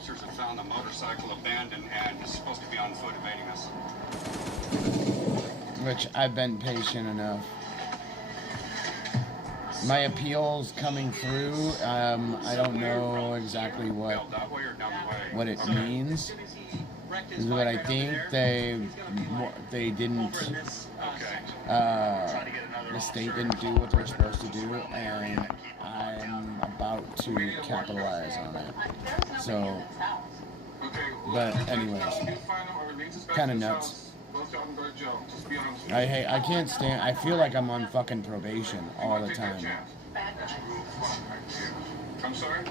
officers have found the motorcycle abandoned, and he's supposed to be on foot evading us. Which I've been patient enough. My appeal's coming through. I don't know exactly what it means, but I think they didn't. The state didn't do what they're supposed to do, and I'm about to capitalize on it. So, but anyways, kind of nuts. I can't stand. I feel like I'm on fucking probation all the time. I'm sorry?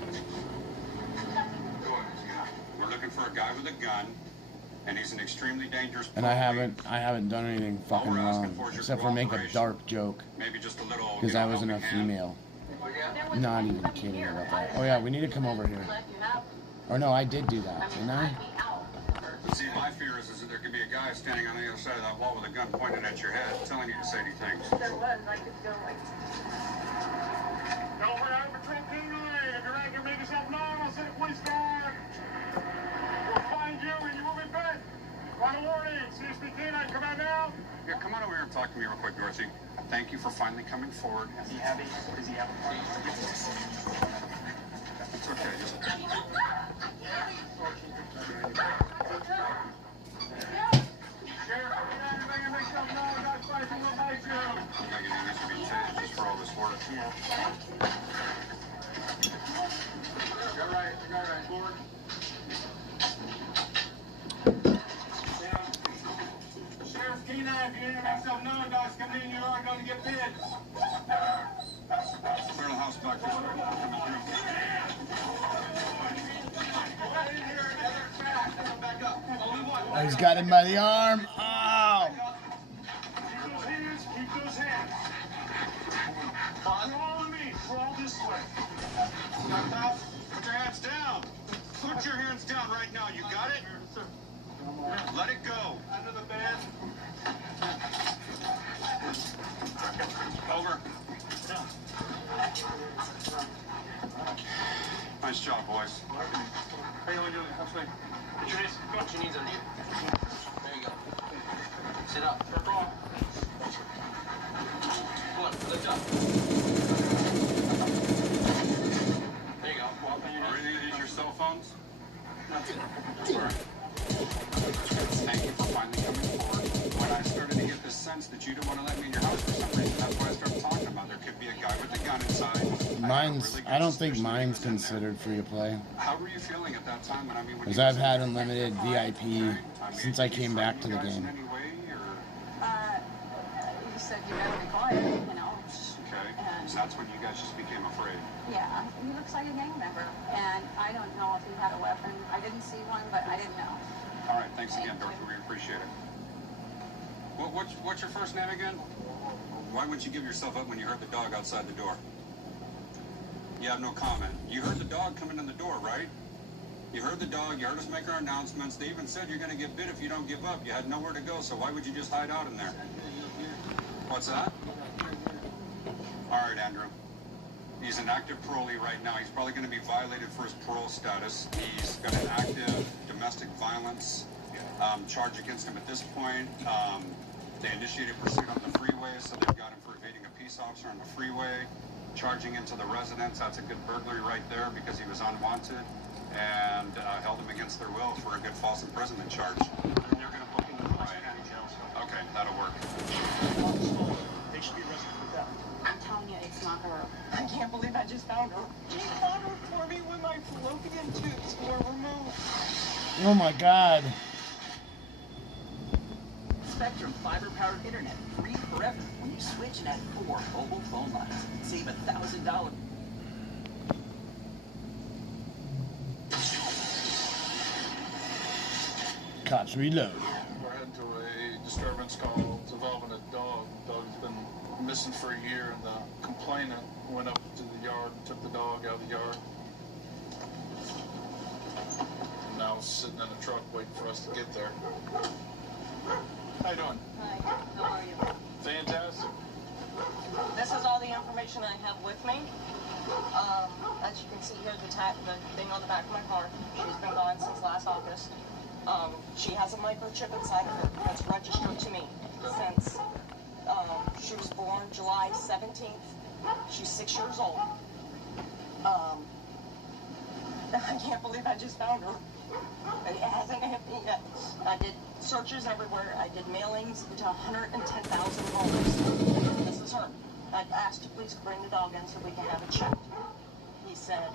We're looking for a guy with a gun, and he's an extremely dangerous person. And I haven't done anything fucking wrong, except for make a dark joke. Maybe just a little. Because I wasn't a female. Not even kidding about that. Oh yeah, we need to come over here. Or no, I did do that, didn't I? See, my fear is that there could be a guy standing on the other side of that wall with a gun pointed at your head, telling you to say things. There was. I could go like. Don't worry, I'm patrol P9. If you're out here making yourself known, I'll send a police car. We'll find you and you will be back. On a warning. CSP K9, come out now. Yeah, come on over here and talk to me real quick, Dorothy. Thank you for finally coming forward. Does he have a party? It's okay. Just... Just for all this work. Yeah. You're right. Forward. Sheriff K9, if you didn't make yourself known, dogs coming in, you are going to get paid. Clear the house back this way. Coming through. Oh, he's got him by the arm. Oh! Keep those hands. Follow me. Crawl this way. Put your hands down. Put your hands down right now. You got it? Let it go. Under the bed. Over. Nice job, boys. How you doing? How's it? Put your knees under you. There you go. Sit up. Come on, lift up. There you go. Walk on your knees. Are any of these your cell phones? Nothing. Sorry. Thank you for finally coming forward. When I started to get this sense that you didn't want to let me in your house for some reason, that's why I started talking about there could be a guy with a gun inside. I don't think mine's considered free to play. How were you feeling at that time? Because I've had unlimited VIP since I came back to the game. You said you better be quiet, you know. Okay. And dogs. That's when you guys just became afraid. Yeah, he looks like a gang member, and I don't know if he had a weapon. I didn't see one, but I didn't know. All right, thanks again, Dorothy. We appreciate it. What's your first name again? Why wouldn't you give yourself up when you heard the dog outside the door? You have no comment. You heard the dog coming in the door, right? You heard the dog. You heard us make our announcements. They even said you're going to get bit if you don't give up. You had nowhere to go, so why would you just hide out in there? What's that? All right, Andrew. He's an active parolee right now. He's probably going to be violated for his parole status. He's got an active domestic violence charge against him at this point. They initiated pursuit on the freeway, so they've got him for evading a peace officer on the freeway, charging into the residence. That's a good burglary right there because he was unwanted, and held him against their will for a good false imprisonment charge. And they're going to book him in the County Jail. So. Okay, that'll work. They should be arrested for theft. I'm telling you, it's not her. I can't believe I just found her. She found her for me when my fallopian tubes were removed. Oh my God. Spectrum fiber-powered internet, free forever when you switch and add 4 mobile phone lines. Save $1,000. Cops reload. We're heading to a disturbance call involving a dog. The dog's been missing for a year, and the complainant went up to the yard and took the dog out of the yard. And now it's sitting in a truck waiting for us to get there. How you doing? Hi, how are you? Fantastic. This is all the information I have with me. As you can see here, the thing on the back of my car. She's been gone since last August. She has a microchip inside of her that's registered to me since she was born July 17th. She's 6 years old. I can't believe I just found her. It hasn't hit me yet. I did searches everywhere. I did mailings to 110,000 homes. This is her. I asked to please bring the dog in so we can have it checked. He said,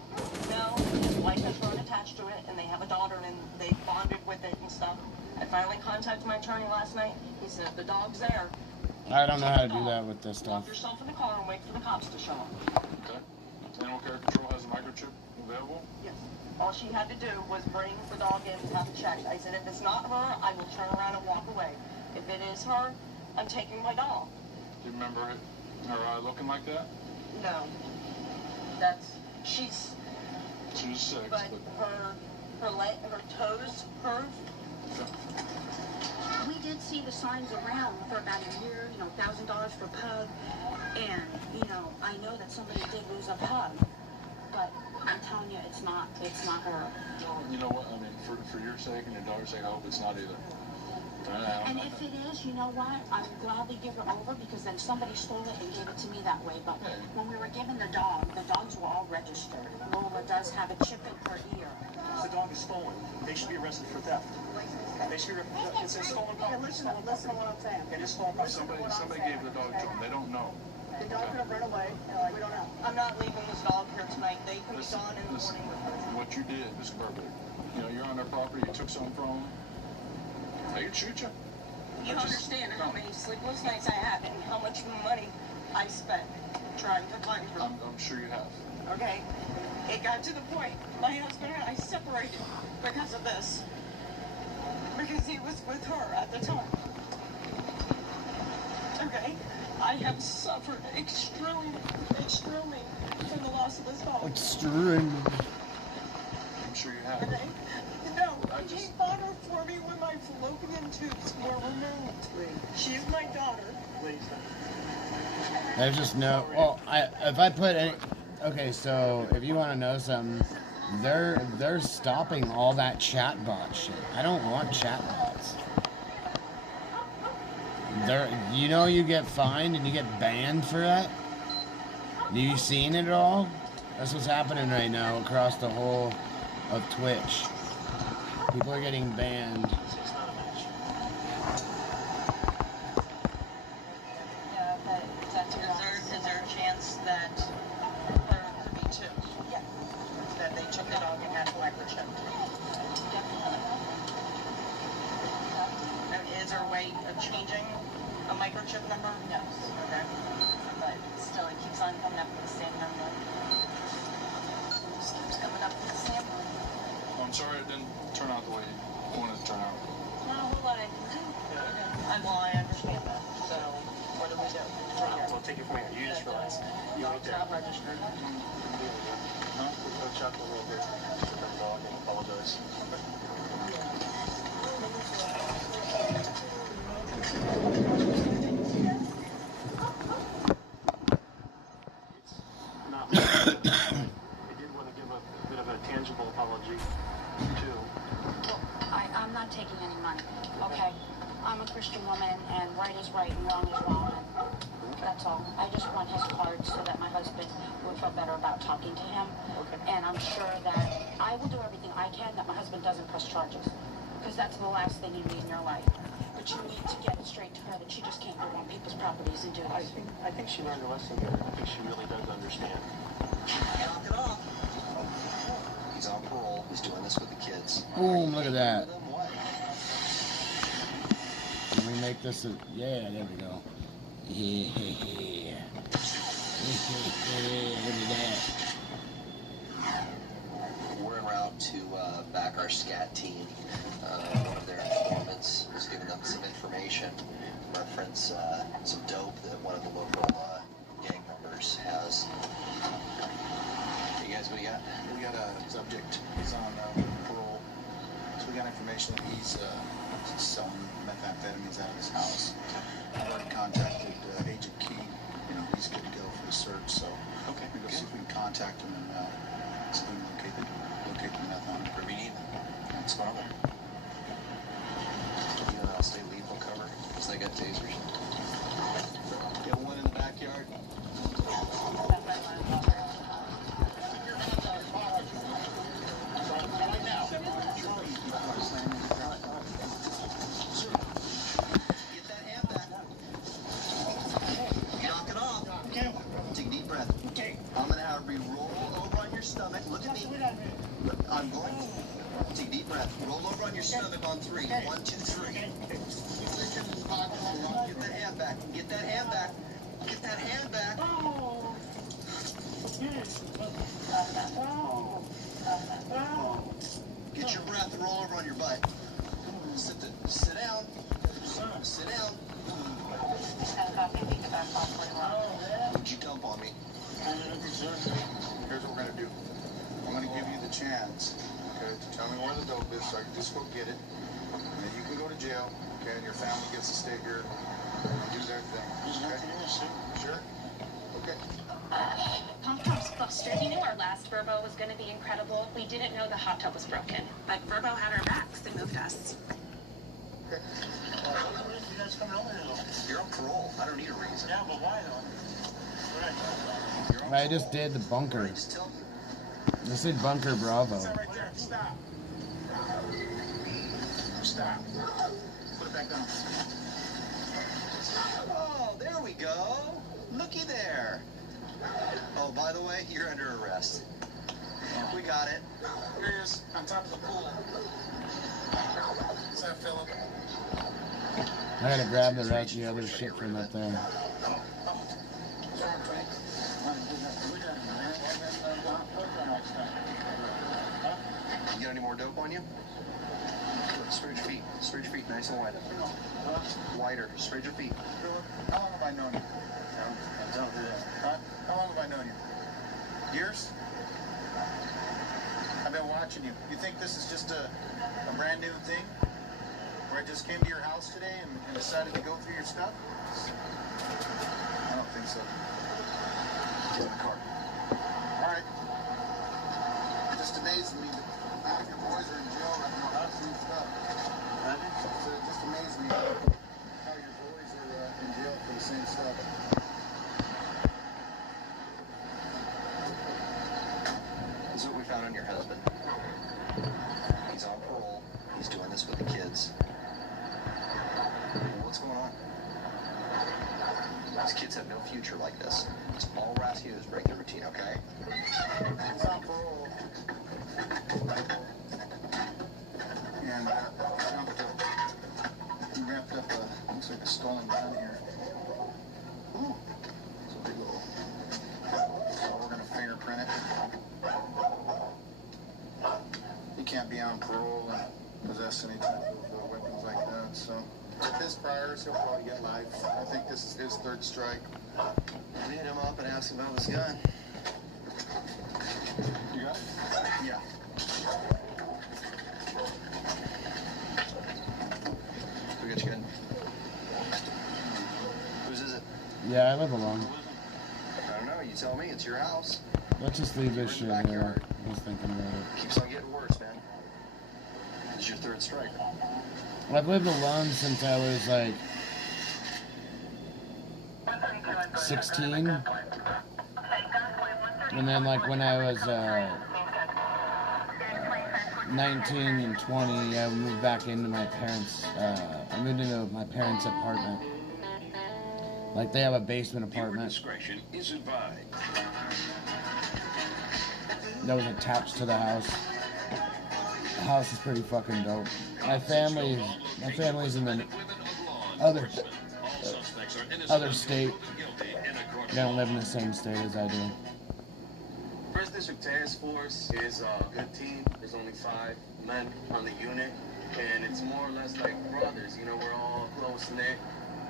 no, his wife has grown attached to it, and they have a daughter, and they bonded with it and stuff. I finally contacted my attorney last night. He said, the dog's there. I don't know how to do that with this stuff. Lock yourself in the car and wait for the cops to show up. Okay. Animal Care Control has a microchip available? Yes. All she had to do was bring the dog in and have it checked. I said, if it's not her, I will turn around and walk away. If it is her, I'm taking my dog. Do you remember her eye looking like that? No. She's She was 6, but her toes curved. We did see the signs around for about a year, $1,000 for pug, and, I know that somebody did lose a pug, but I'm telling you, it's not her. You know what? I mean, for your sake and your daughter's sake, I hope it's not either. And if it is, you know what? I would gladly give her over because then somebody stole it and gave it to me that way. But when we were given the dogs were all registered. Lola does have a chip in her ear. The dog is stolen. They should be arrested for theft. They should be It's a stolen dog. Listen to what I'm saying. It is stolen property. Somebody gave the dog to them. They don't know. The dog could have run away. We don't know. I'm not leaving this dog here tonight. They can be gone in the morning with her. What you did is perfect. You're on their property. You took something from them. They could shoot you. You understand how many sleepless nights I had and how much money I spent trying to find her. I'm sure you have. Okay? It got to the point, my husband and I separated because of this. Because he was with her at the time. Okay? I have suffered extremely from the loss of this dog. Extreme. I'm sure you have. Okay? No, he bought her for me when my fallopian tubes were removed. She's my daughter. There's just no. Well, if I put any. Okay, so if you want to know something, they're stopping all that chatbot shit. I don't want chatbots. You get fined and you get banned for that. Have you seen it at all? That's what's happening right now across the whole of Twitch. People are getting banned. Yeah, but is there a chance that there could be two? Yeah. That they took the dog and had a microchip? Is there a way of changing a microchip number? No. Okay. But still, it keeps on coming up understand that. So, what do we do? We'll take it from here. You just relax. You wait there. Not registered. Huh? Go chuckle a little bit. Sit the dog and apologize. Not much. I did want to give a bit of a tangible apology, too. Look, I'm not taking any money, okay? I'm a Christian woman, and right is right and wrong is wrong, and that's all. I just want his card so that my husband will feel better about talking to him. And I'm sure that I will do everything I can that my husband doesn't press charges, because that's the last thing you need in your life. But you need to get it straight to her that she just can't go on people's properties and do this. I think she learned a lesson here. I think she really does understand. Knock it off. He's on parole. He's doing this with the kids. Boom, look at that. Can we make this a... Yeah, there we go. Yeah. Look at that. We're en route to back our SCAT team. One of their informants was giving them some information, reference some dope that one of the local gang members has. You guys, what do you got? We got a subject. He's on parole. So we got information that he's selling methamphetamines out of his house. I've already contacted Agent Key. You know, he's good to go for the search. So Okay, we'll see if we can contact him and see if we can locate the meth on him. Where we need them. What's going on there? You stay lethal cover, because they got tasers. Get one in the backyard. Get that hand back. Knock it off. Take a deep breath. I'm going to have you roll over on your stomach. Look at me. Look, I'm going to take a deep breath. Roll over on your stomach on 3. 1, 2, 3. Get that hand back. Get that hand back. Get that hand back. Get your breath and roll over on your butt. Sit down. Sit down. Would you dump on me? Here's what we're going to do. I'm going to give you the chance, okay, to tell me where the dope is so I can just go get it. And then you can go to jail, okay, and your family gets to stay here and do their thing. Okay? Sure? Okay. Pom-Pom's flustered. You knew our last Verbo was going to be incredible. We didn't know the hot tub was broken. But Verbo had our backs. They moved us. Okay. You're on parole. I don't need a reason. Yeah, but why though? I just did the bunker. This did Bunker Bravo. Right there. Stop. Stop. Put it back down. Oh, there we go. Looky there. Oh, by the way, you're under arrest. We got it. Here he is, on top of the pool. What's that, Philip? I gotta grab the rest of the other shit from up there. You got any more dope on you? Spread your feet. Spread your feet nice and wide. Wider. Spread your feet. How long have I known you? Don't do that. Huh? How long have I known you? Years? I've been watching you. You think this is just a brand new thing? Where I just came to your house today and decided to go through your stuff? I don't think so. Get in the car. All right. It just amazes me that half your boys are in jail right now. That's some stuff. So it just amazes me how your boys are in jail for the same stuff. This is what we found on your husband. He's on parole. He's doing this with the kids. What's going on? These kids have no future like this. It's all we're asking you is break the routine, okay? He's on parole. And he wrapped up looks like a stolen gun here. Ooh. It's a big old. So we're going to fingerprint it. You can't be on parole and possess any type of weapons like that, so With his priors, he'll probably get life. I think this is his third strike. I hit him up and asked him about his gun. You got it? Yeah. We got your gun. Whose is it? Yeah, I live alone. I don't know. You tell me. It's your house. Let's just leave this shit here. I was thinking about it. Keeps on getting worse, man. This is your third strike. I've lived alone since I was like 16. And then like when I was 19 and 20, I moved back into my parents' I moved into my parents' apartment. Like they have a basement apartment Discretion is advised. that was attached to the house. The house is pretty fucking dope. My family's in the other state. They don't live in the same state as I do. First District Task Force is a good team. There's only 5 men on the unit, and it's more or less like brothers. You know, we're all close knit.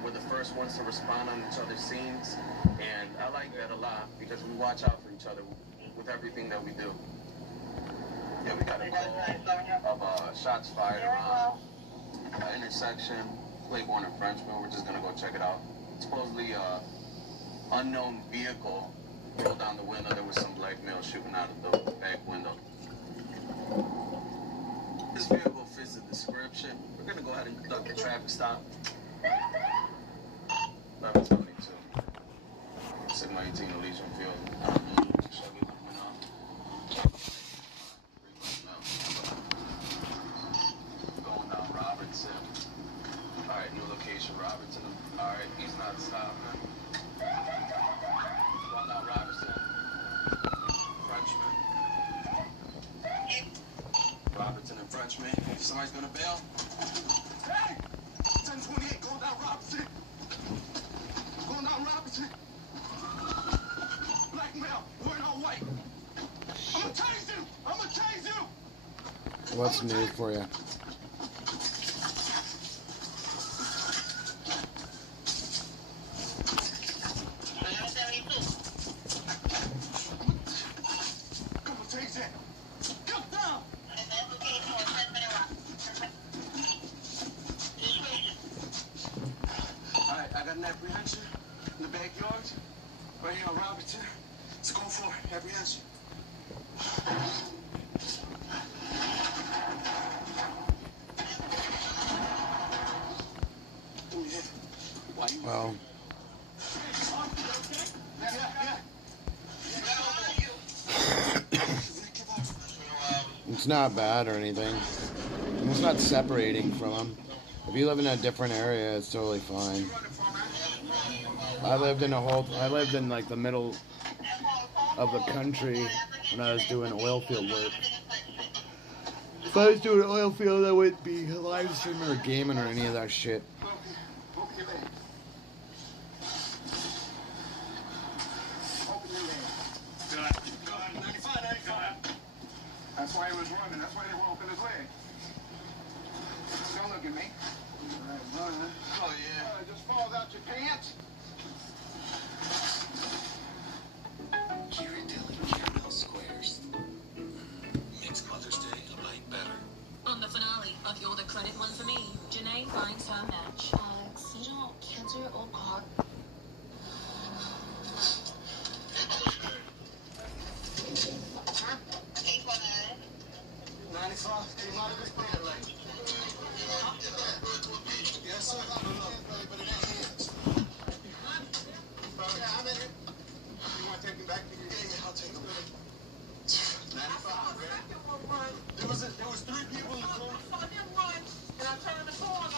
We're the first ones to respond on each other's scenes, and I like that a lot because we watch out for each other with everything that we do. Yeah, we got a call of shots fired around an intersection, Claiborne and Frenchman. We're just gonna go check it out. Supposedly, unknown vehicle rolled down the window. There was some black male shooting out of the back window. This vehicle fits the description. We're gonna go ahead and conduct a traffic stop. 1122. Sigma 18 Elysian Field. Going down Robertson. Alright, new location, Robertson. Alright, he's not stopping. Going down Robertson. Frenchman. Robertson and Frenchman. If somebody's gonna bail. Hey! 1028, going down Robertson. Going down Robertson. Black male, wearing all white. I'm gonna tase you! I'm gonna tase you! What's new for you? Come on, tase it. Come down! Alright, I got an apprehension in the backyard, right here on Robertson. Let's go for it. Apprehension. Well, it's not bad or anything. It's not separating from them. If you live in a different area, it's totally fine. I lived in like the middle of the country when I was doing oil field work. If I was doing oil field, I wouldn't be live streaming or gaming or any of that shit. That's why he was running. That's why they were open his leg. Don't look at me. Oh, yeah. It just falls out your pants. Kieran Dillon, Caramel Squares. Makes Mother's Day a mite better. On the finale of You're the Credit One for Me, Janae finds her match. Alex, you don't cancel your old card. 95, came out of his bed like. Yes, sir. I don't know. But it ain't his. I'm in it. You want to take him back to your game? Yeah, I'll take him back. 95, man. There was 3 people in the car. I saw him run, and I turned the corner. I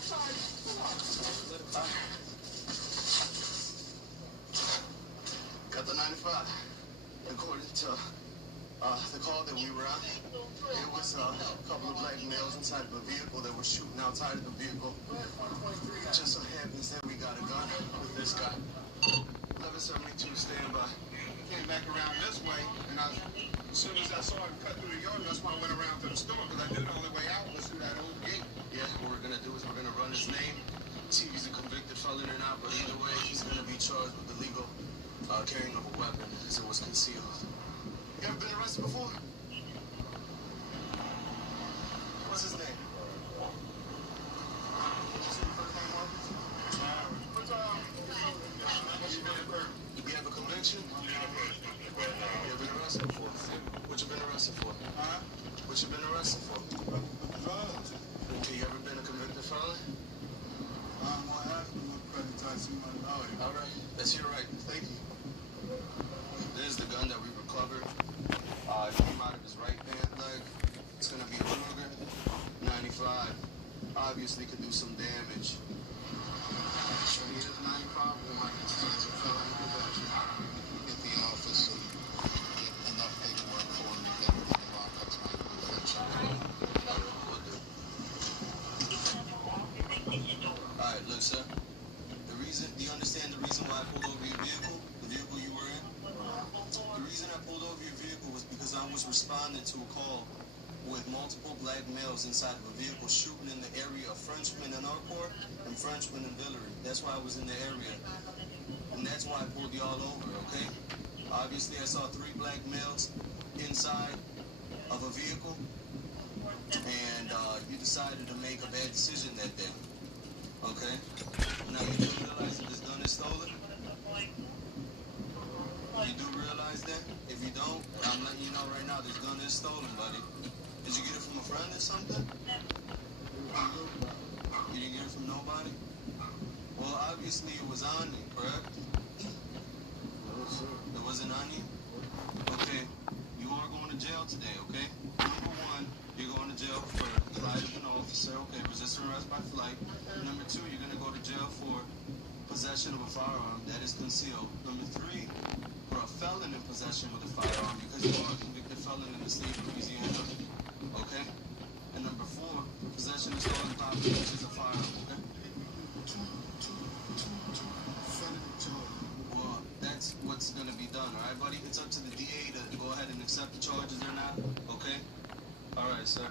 saw him. Got the 95. According to the call that we were on, it was a couple of black males inside of a vehicle that were shooting outside of the vehicle. Just so happens that we got a gun with this guy. 1172 standby. Came back around this way, and I was As soon as I saw him cut through the yard, that's why I went around to the store, because I knew the only way out was through that old gate. Yeah, what we're gonna do is we're gonna run his name, see if he's a convicted felon or not, but either way, he's gonna be charged with illegal carrying of a weapon as it was concealed. You ever been arrested before? What's his name? You have a conviction? You ever been arrested before? What you been arrested for? Huh? What you been arrested for? Drugs. Okay, you ever been a convicted felon? What happened with credit cards? All right, that's your right. Thank you. There's the gun that we recovered. It came out of his right pant leg. It's gonna be a Ruger 95. Obviously could do some damage. So he is 95 or like it's a felony possession. Get the office and get enough paperwork for him to get him in the lockup tonight with conviction. Alright, look, sir. Do you understand the reason why I pulled over your vehicle? The vehicle you were in? The reason I pulled over your vehicle was because I was responding to a call with multiple black males inside of a vehicle shooting in the area of Frenchman and Arcourt and Frenchman and Villeray. That's why I was in the area. And that's why I pulled y'all over, okay? Obviously, I saw 3 black males inside of a vehicle, and you decided to make a bad decision that day, okay? Now, you do realize that this gun is stolen? You do realize that? If you don't, I'm letting you know right now, this gun is stolen, buddy. Did you get it from a friend or something? You didn't get it from nobody? Well, obviously it was on you, correct? It wasn't on you? Okay, you are going to jail today, okay? Number 1, you're going to jail for flight of an officer, okay, resisting arrest by flight. Number 2, you're going to go to jail for possession of a firearm that is concealed. Number 3, for a felon in possession with a firearm, because you are a convicted felon in the state of Louisiana. Okay? And number 4, possession of stolen property, which is a firearm, okay? Well, that's what's gonna be done, alright, buddy? It's up to the DA to go ahead and accept the charges or not, okay? Alright, sir.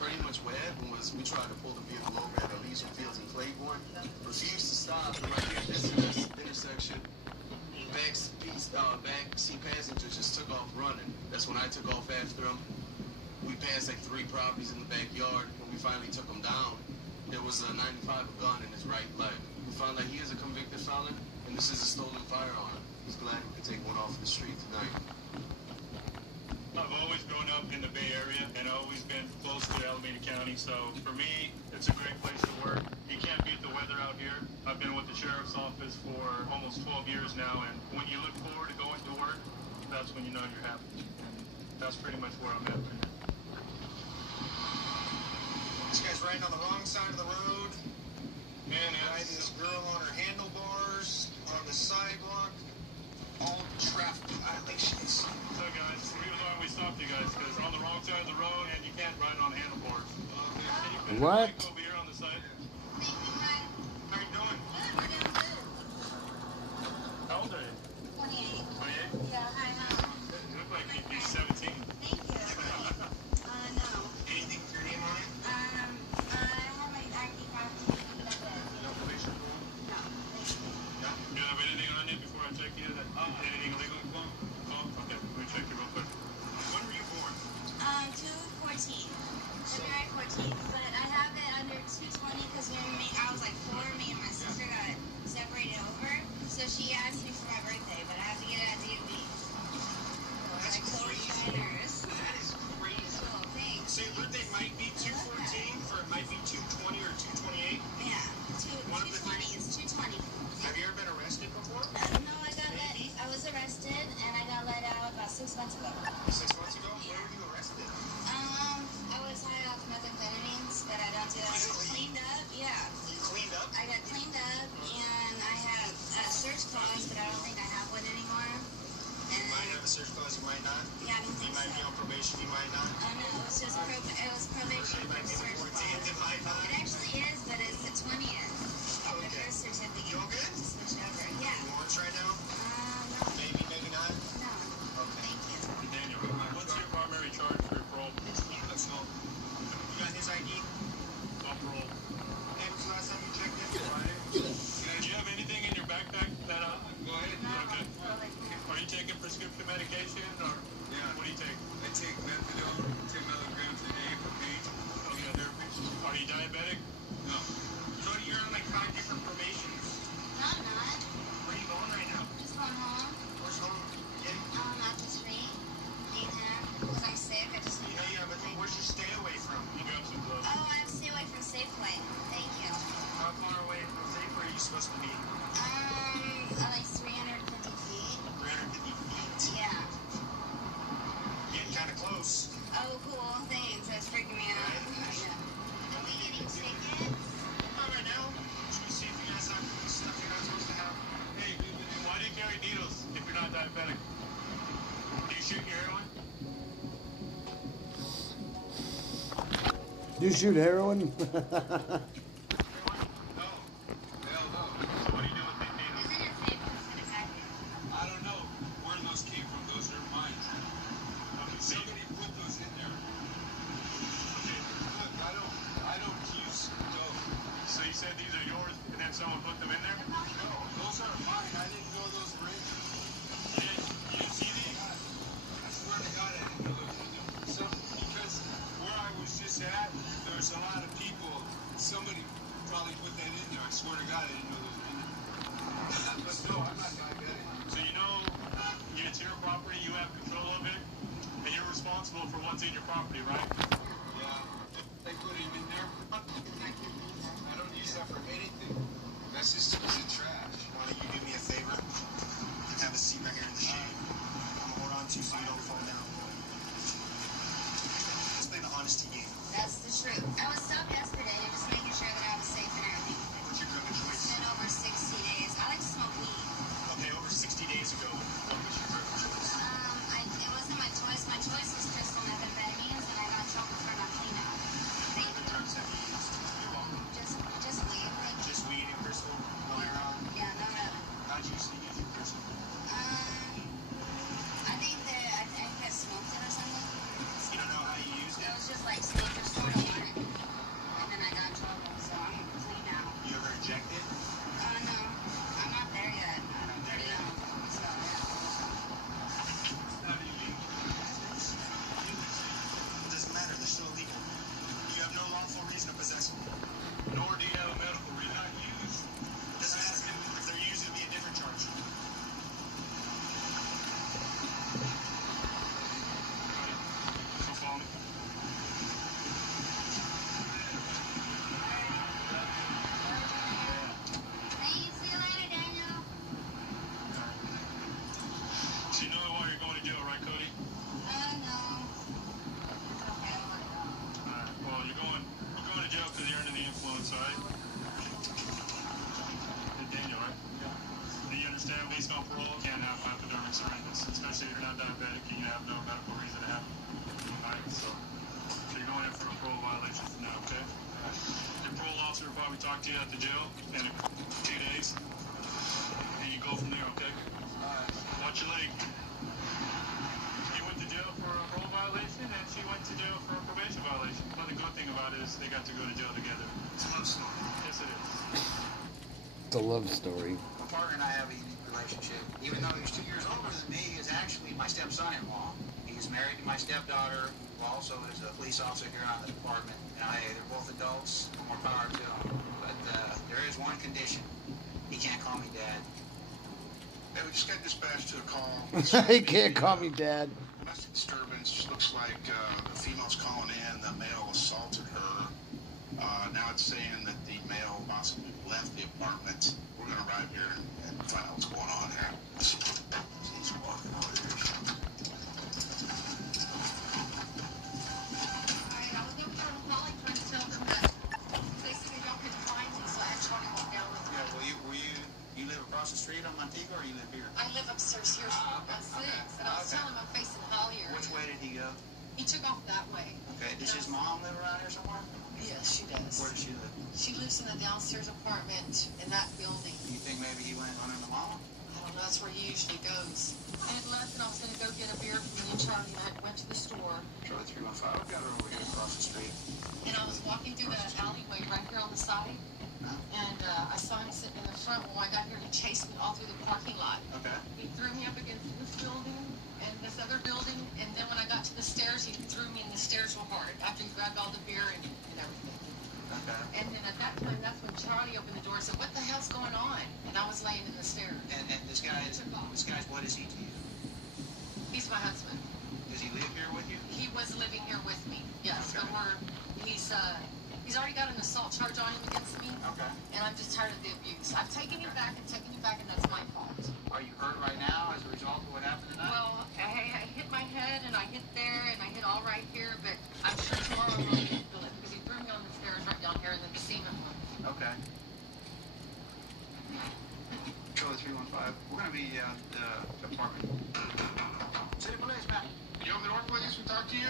Pretty much what happened was we tried to pull the vehicle over at Elysian Fields in Claiborne, refused to stop, and right here at this intersection, back seat passenger just took off running. That's when I took off after him. We passed like 3 properties in the backyard. When we finally took him down, there was a 95 gun in his right leg. We found that he is a convicted felon, and this is a stolen firearm. He's glad he could take one off the street tonight. I've always grown up in the Bay Area and always been close to Alameda County, so for me, it's a great place to work. You can't beat the weather out here. I've been with the Sheriff's Office for almost 12 years now, and when you look forward to going to work, that's when you know you're happy. And that's pretty much where I'm at right now. This guy's riding on the wrong side of the road. Man, riding this girl on her handlebars, on the sidewalk. All traffic violations. So guys, the reason why we stopped you guys, because on the wrong side of the road and you can't ride on handlebars. What? Over here on the side. How you doing? How old are you? 28. 28? Yeah, hi, You look like you're 17. Thank you. No. Anything with your name on it? I have my ID card. No probation? No. No? You have anything on you before I check you? Anything illegal? Oh, okay. Let me check you real quick. When were you born? 2/14. February 14th. But I have it under 220 because I was like 4, me and my sister got separated over. So she asked me for my birthday, but I have to get it at DMV. That's crazy. Generous. That is crazy. Cool, thanks. So your birthday might be 2/14, or it might be 2/20 or 2/28? Yeah, One of the 220. It's 220. Have you ever been arrested before? No, I was arrested and I got let out about 6 months ago. 6 months ago? Where were you arrested? I was high off methamphetamines, but I don't do that. I got cleaned up, yeah. You cleaned up? I got cleaned up and I had a search clause, but I don't think I have one anymore. You might have a search clause, you might not. Yeah, I don't think You might be on probation, you might not. Oh no, it was just probation You for might be search 14, clause. it might not. It actually is, but it's the 20th. The Okay. birth certificate. You all good? Switched over. Yeah. You orange right now? No. Maybe, maybe not? No. Okay. Thank you. Do you shoot heroin? I don't know where those came from. Those are mine. Okay, somebody put those in there. Okay, look, I don't use dope. So you said these are yours, and then someone put them in there? No, those are mine. I didn't know those were in there. You didn't see these? I swear to God, I didn't know those were in there. So, because where I was just at, there's a lot of people. Somebody probably put that in there. I swear to God, I didn't know those were in there. But no, I'm not diabetic. So you know, it's your property, you have control of it, and you're responsible for what's in your property, right? Yeah. They put him in there. I don't use that for anything. That's just trash. Why don't you do me a favor? Have a seat right here in the shade. I'm gonna hold on to you so you don't fall down. Let's play the honesty game. That's the truth. I was stopped yesterday, just making sure that I was safe and everything. What's your drug of choice? It's been over 60 days. I like to smoke weed. Okay, over 60 days ago, what was your drug of choice? It wasn't my choice. My choice was crystal methamphetamines, and I got in trouble for not clean out. What other drugs have you used? You're welcome. Just weed. Just weed and crystal? No heroin? Yeah, no heroin. How'd you used to use your crystal? I think I smoked it or something. You don't know how you used It it? was just like sneakers sort of on it. And then I got in trouble, so I'm clean now. You ever injected? No. I'm not there yet. I'm pretty young. So, yeah. It doesn't matter, they're still illegal. You have no lawful reason to possess them. Nor do you have a medical reason. Not used. Doesn't matter. If they're used, it'd be a different charge. So follow me. Hey, see you later, Daniel. So you know why you're going to jail, right, Cody? No. Okay, I'm gonna go. Alright, well, you're going to jail because you're under the influence, alright? Daniel, right? Yeah. Do you understand, based on parole, you can't have hypodermic syringes, especially if you're not diabetic and you have no medical reason to have them. Alright, so you're going in for a parole violation for now, okay? Your parole officer will probably talk to you at the jail in 2 days, and you go from there, okay? Watch your leg. You went to jail for a parole violation, and she went to jail for a probation violation. But the good thing about it is they got to go to jail together. It's a love story. Yes, it is. It's a love story. My partner and I have a unique relationship. Even though he's 2 years older than me, he is actually my stepson-in-law. He's married to my stepdaughter, who also is a police officer here on the department. Now, hey, they're both adults, more power to them. But there is one condition. He can't call me dad. Hey, we just got dispatched to a call. He can't call me dad. Domestic disturbance. Looks like the female's calling in. The male assaulted her. Now it's saying that the male possibly left the apartment. We're going to arrive here and find out what's going on here. He's walking over here. Alright, I was looking for a colleague trying to tell them that they said they don't get to find me, so I had to walk down with them. Yeah, well, you live across the street on Montego, or you live here? I live upstairs here on 6, and I was telling him I'm facing Hollier. Which way did he go? He took off that way. Okay, does his mom live around here somewhere? Yes, she does. Where does she live? She lives in the downstairs apartment in that building. You think maybe he went under the mom? I don't know, that's where he usually goes. I had left and I was going to go get a beer from me and Charlie, and I went to the store. Charlie 315, I've got her over here across the street. And I was walking through the alleyway right here on the side, and I saw him sitting in the front. When I got here, he chased me all through the parking lot. Okay. He threw me up against this building and this other building, and then when I got to the stairs, he threw me in the stairs real hard after he grabbed all the beer and everything. Okay. And then at that time, that's when Charlie opened the door and said, "What the hell's going on?" And I was laying in the stairs. And this guy's what is he to you? He's my husband. Does he live here with you? He was living here with me, yes, but he's already got an assault charge on him against me. Okay. And I'm just tired of the abuse. I've taken him back, and that's my fault. Are you hurt right now as a result of what happened tonight? Well, I hit my head, and I hit there, and I hit all right here, but I'm sure tomorrow I'm going to feel it, because he threw me on the stairs right down here, and then the cement one. Okay. Charlie 315, we're going to be at the apartment. City police, man. You open the door, please? We talk to you?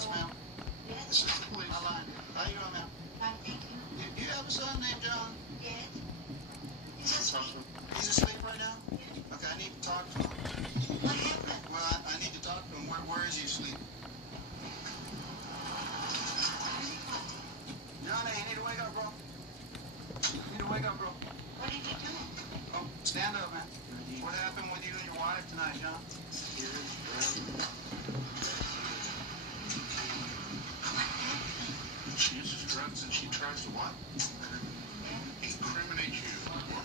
Yes, ma'am. This is the police. How you doing, ma'am? Do you have a son named John? Yes. He's asleep right now? Okay, I need to talk to him. What happened? Well, I need to talk to him. Where is he asleep? Johnny, you need to wake up, bro. You need to wake up, bro. What did you do? Oh, stand up, man. What happened with you and your wife tonight, John? She uses drugs and she tries to what? Incriminate you.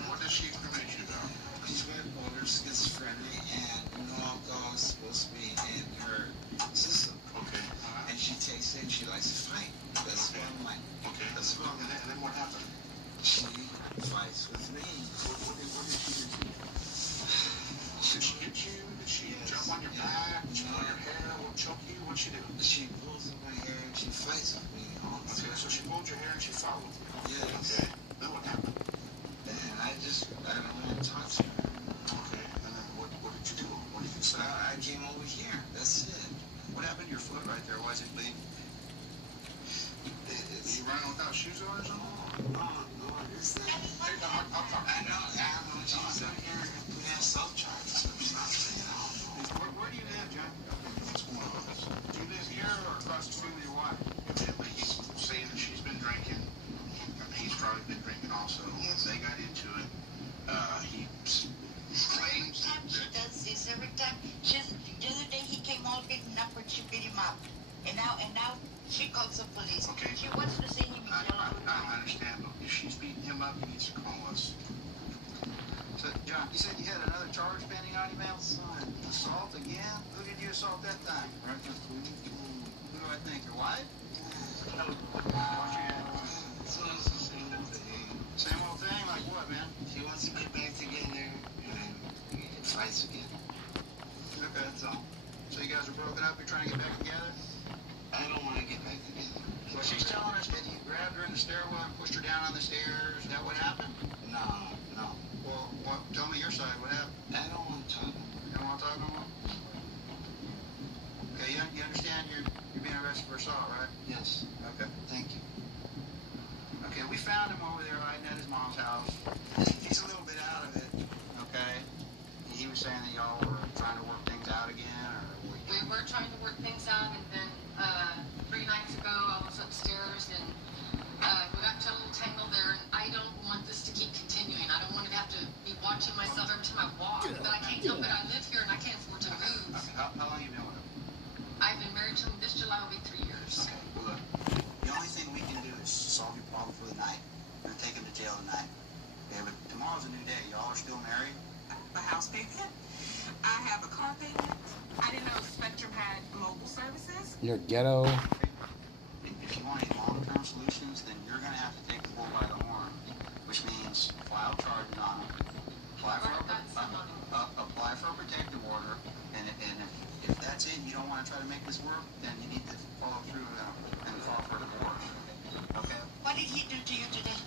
What does she incriminate you about? She's bipolar, schizophrenic, and alcohol is supposed to be in her system. Okay. And she takes it and she likes to fight. That's what I'm like. Okay. That's what I'm And like. then what happened? She fights with me. What did she do to you? Did she hit you? Did she jump on your back? Did she pull your hair? What choke you? What'd she do? She pulls in my hair and she fights with me. Okay, so she pulled your hair and she fought with you. Yes. Okay. Then what happened? And I don't want to talk to her. Okay. And then what did you do? What did you say? I came over here. That's it. What happened to your foot right there? Why is it bleeding? You running without shoes on or something? No, it's not. I'll talk. I know what you said here. We have self-charges. Where do you live, John? It's one of us. Do you live here or across the street with your wife? Evidently, he's saying that she's been drinking. He's probably been drinking also. They got into it. He claims Every time she that does this, every time the other day he came all beaten up when she beat him up. And now she calls the police. Okay. She wants to see him in jail all the I time. understand, but if she's beating him up, he needs to call us. So, John, you said you had another charge pending on you, man? Assault again? Who did you assault that time? Who do I think? Your wife? What's your same old thing? Like what, man? She wants to get back together and it fights again. Okay, that's all. So you guys are broken up, you're trying to get back together? I don't want to get back together. Well, she's telling us that you grabbed her in the stairwell and pushed her down on the stairs. Is that what happened? No. Well, tell me your side. What happened? I don't want to talk. You don't want to talk no more? Okay, you understand you're being arrested for assault, right? Yes. Okay. Thank you. Okay, we found him over there hiding at his mom's house. He's a little bit out of it, okay? He was saying that y'all were trying to work things out again, or... We were trying to work things out, and then 3 nights ago I was upstairs and we got into a little tangle there, and I don't want this to keep continuing. I don't want to have to be watching myself every time I walk, but I can't help it. I live here and I can't afford to move. How long have you been with him? I've been married to him. This July will be 3 years. Okay, well look, the only thing we can do is solve your problem for the night. We're gonna take him to jail tonight. Okay, but tomorrow's a new day. Y'all are still married? A house payment. I have a car payment. I didn't know Spectrum had mobile services. Your ghetto. If you want any long-term solutions, then you're going to have to take the bull by the horn, which means file charges on him, apply for a protective order, and if that's it, you don't want to try to make this work, then you need to follow through and file for a divorce. Okay? What did he do to you today?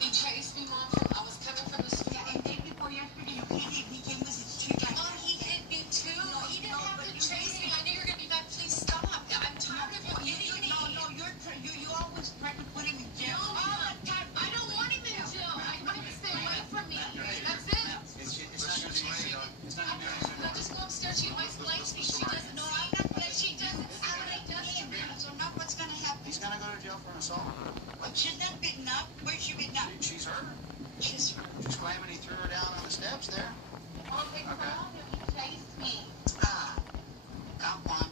He chased me, Mom, I was coming from the school. Yeah, and then before yesterday you hit him. He came with his two guys. Oh, he hit me too. He didn't have to chase me. I knew you were going to be back. Please stop. I'm tired of you hitting me. You always try to put him in jail. No, All the time. I don't want him in jail. I want him to stay away from me. That's it. It's not going to be easy, though. It's not going to be easy. I'll just go upstairs. She always blames me. She doesn't. No, I'm not blaming She doesn't. See what he does to me. So now what's going to happen? He's going to go to jail for an assault. But she's not beaten up. Where's she beaten up? She's hurt. She's hurt. She's claiming he threw her down on the steps there. Oh, they called him. He chased me. Come on.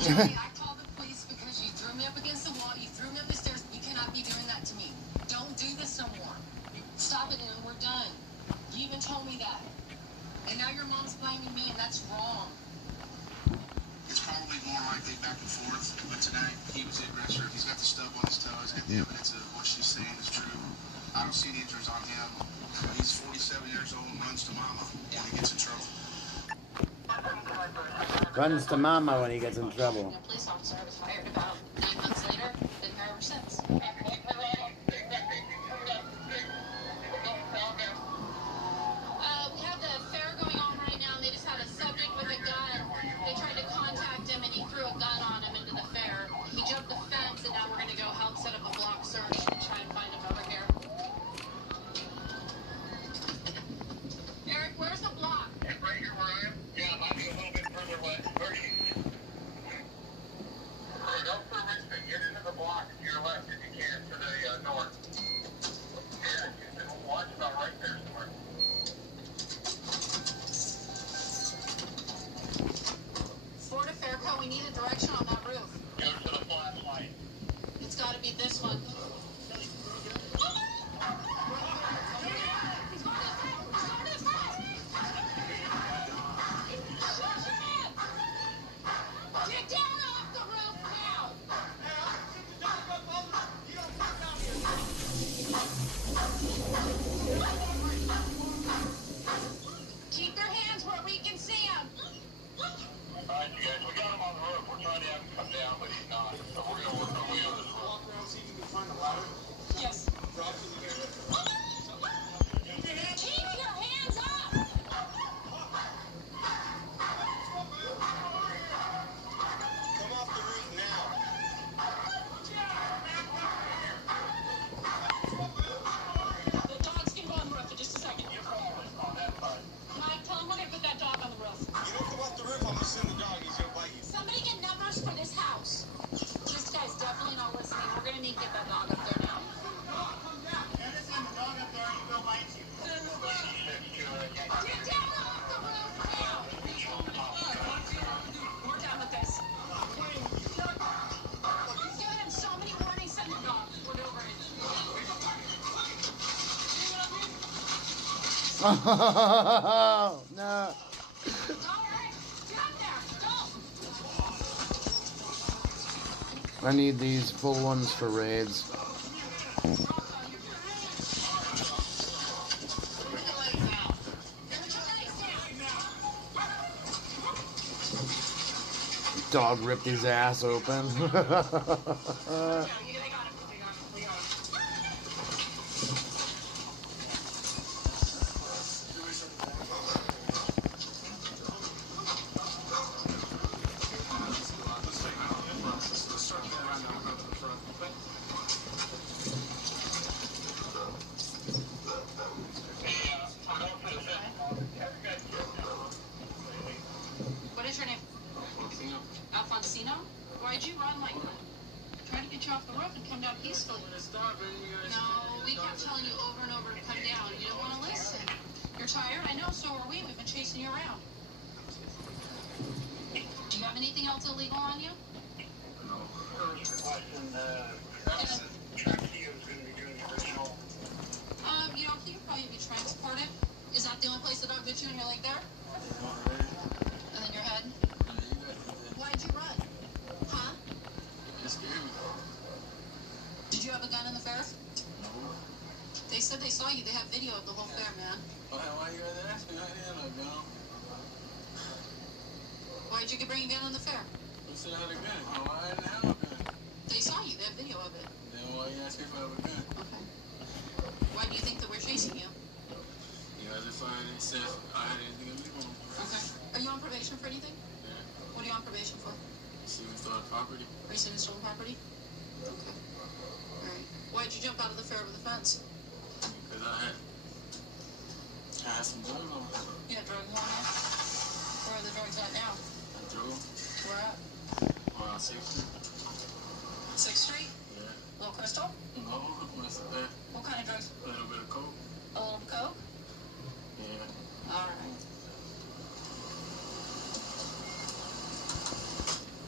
Johnny, I called the police because you threw me up against the wall. You threw me up the stairs. You cannot be doing that to me. Don't do this no more. Stop it, and we're done. You even told me that. And now your mom's blaming me, and that's wrong. it's probably more likely back and forth, but tonight he was the aggressor. He's got the stub on his toe. He's got the evidence of what she's saying is true. I don't see the injuries on him. He's 47 years old and runs to mama when he gets in trouble. Runs to mama when he gets in trouble. A police officer I was fired about 9 months later. Been here ever since. We have the fair going on right now, and they just had a subject with a gun. They tried to contact him, and he your left if you can to the north. Yeah, you can watch about right there somewhere. Florida Fairco, we need a direction on that roof. Go to the flashlight. It's got to be this one. Get down off the roof now! Keep your hands where we can see them. Alright, you guys, we got him on the roof. We're trying to have him come down, but he's not. So we're going to work our way on this roof. Yes. Keep your hands up! Come off the roof now. The dogs can go on the roof in just a second. Mike, tell him we're gonna put that dog on the roof. You don't come off the roof, I'm gonna send the dog. He's gonna bite you. Somebody get numbers for this house. This guy's definitely not listening. We're gonna need to get that dog up there now. Get down off the roof now! We're done with this. You've given him so many warnings, send the dog. We're over it. Oh, no. All right, get up there. Go! I need these full ones for raids. Dog ripped his ass open. What is your name? Alfonsino? Why'd you run like that? Trying to get you off the roof and come down peacefully. No, we kept telling you over and over to come down. You didn't want to listen. You're tired? I know, so are we. We've been chasing you around. Do you have anything else illegal on you? You know, can you probably be transported? Is that the only place the dog bit you and your leg there? And then your head? Why'd you run? Huh? Did you have a gun in the fair? No. They said they saw you. They have video of the whole fair, man. Why you rather ask me? I didn't have a gun. Why'd you bring a gun in the fair? Who said I had a gun? Oh, I didn't have a gun. They saw you. They have video of it. Then why you ask me if I have a gun? Okay. Why do you think that we're chasing you? Because if I didn't say I had anything illegal. Okay. Are you on probation for anything? Yeah. What are you on probation for? Stealing stolen property. Are you stealing stolen property? Okay. Alright. Why'd you jump out of the fair over the fence? Because I had some drugs on me. You had drugs on you? Where are the drugs at now? I threw them. Where at? Around 6th Street. 6th Street? Yeah. Little Crystal? No, what's that? What kind of drugs? A little bit of coke. A little coke? Yeah. Alright.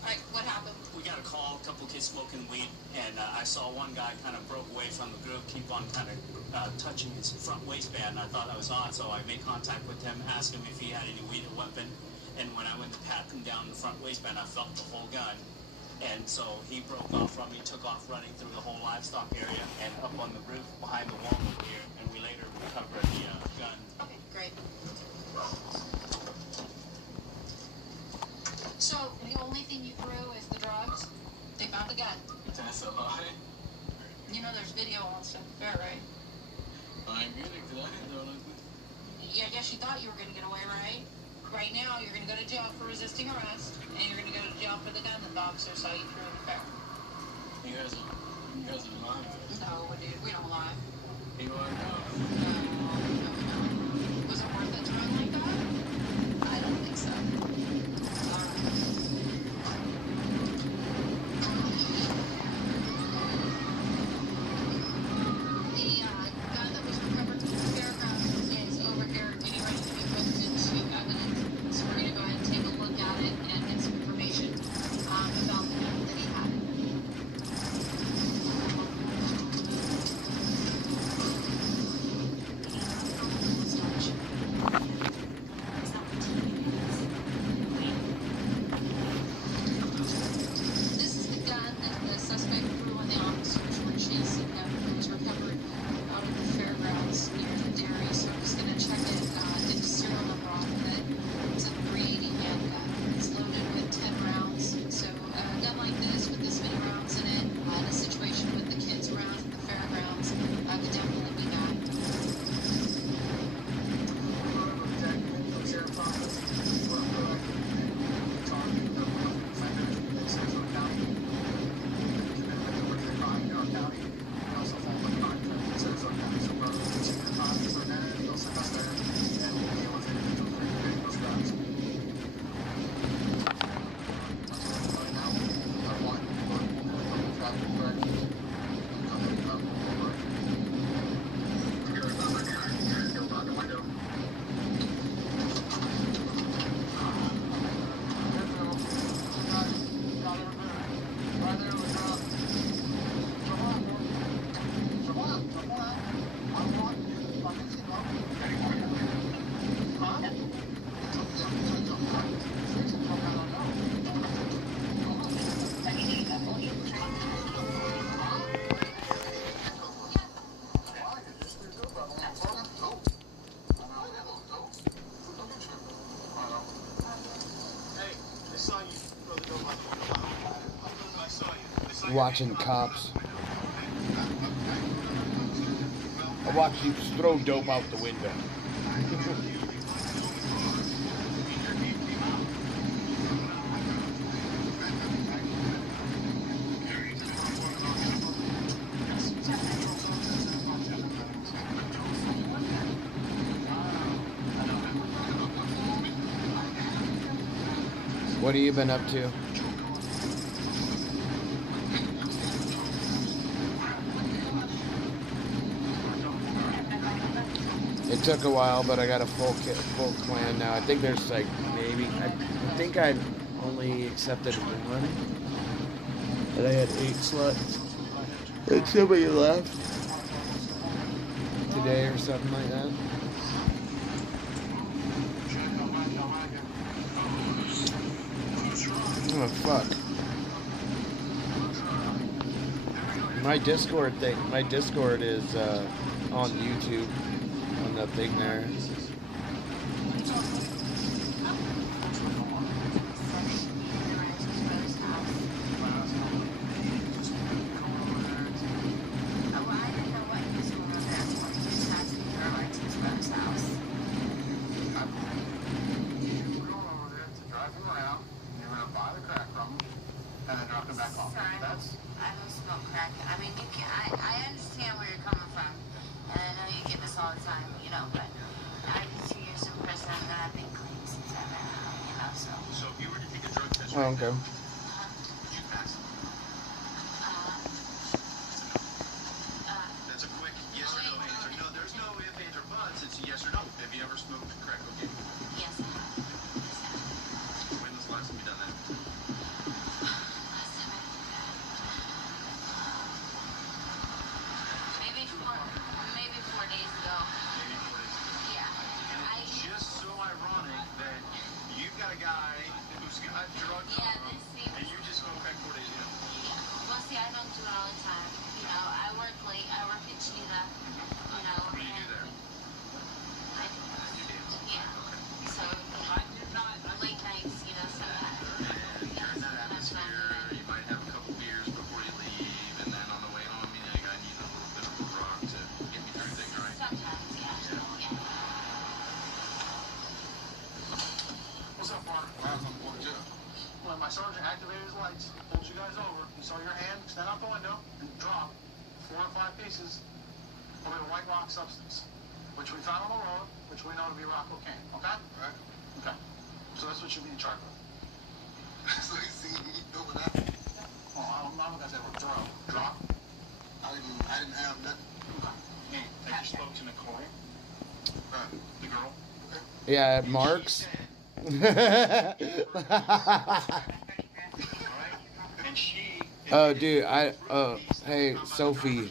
Alright, what happened? We got a call, a couple kids smoking weed, and I saw one guy kind of broke away from the group, keep on kind of touching his front waistband. I thought that was odd, so I made contact with him, asked him if he had any weed or weapon, and when I went to pat him down the front waistband, I felt the whole gun. And so he broke off from me, took off running through the whole livestock area and up on the roof behind the wall over here, and we later recovered the gun. Okay, great. So, the only thing you threw is the drugs? They found the gun? That's a lie. You know there's video on stuff fair, right? I ain't get it because I didn't do nothing. Yeah, I guess you thought you were going to get away, right? Right now, you're going to go to jail for resisting arrest, and you're going to go to jail for the gun that the officer saw you threw in the fair. You guys are lying. No, dude, we don't lie. You are now. Was it worth it to run like that? I don't think so. Alright. watching cops. I watched you throw dope out the window. What have you been up to? It took a while, but I got a full clan now. I think there's like maybe I think I only accepted one, and I had 8 slots. And somebody left today or something like that. Oh fuck! My Discord is on YouTube. On the thing there. Oh, okay. That's a quick yes or no answer. No, there's no if, ands, or buts. It's a yes or no. Have you ever smoked crack cocaine? Yes, I have. When was the last time you done that? Maybe 4 days ago. Maybe 4 days ago. Yeah. It's just so ironic that you've got a guy who's got drug problems, and you just smoked crack 4 days ago. Well, see, I don't do it all the time. You know, I work late. I work at China. You know. What do you do there? You dance. Yeah. So late nights, you know, sometimes. And you're in that atmosphere. You might have a couple beers before you leave, and then on the way home, you know, I need a little bit of a rock to get me through things, right? Sometimes, yeah. What's up, Mark? When my sergeant activated his lights, pulled you guys over, he saw your hand extend out the window and drop 4 or 5 pieces of a white rock substance, which we found on the road, which we know to be rock cocaine. Okay? Right. Okay. So that's what you're being charged with. So you see me doing that? Oh, I don't know what I said. Throw. Drop. I didn't have nothing. Okay. Hey, I just spoke to Nicole. The girl. Yeah, at Mark's. Oh, dude, hey, Sophia.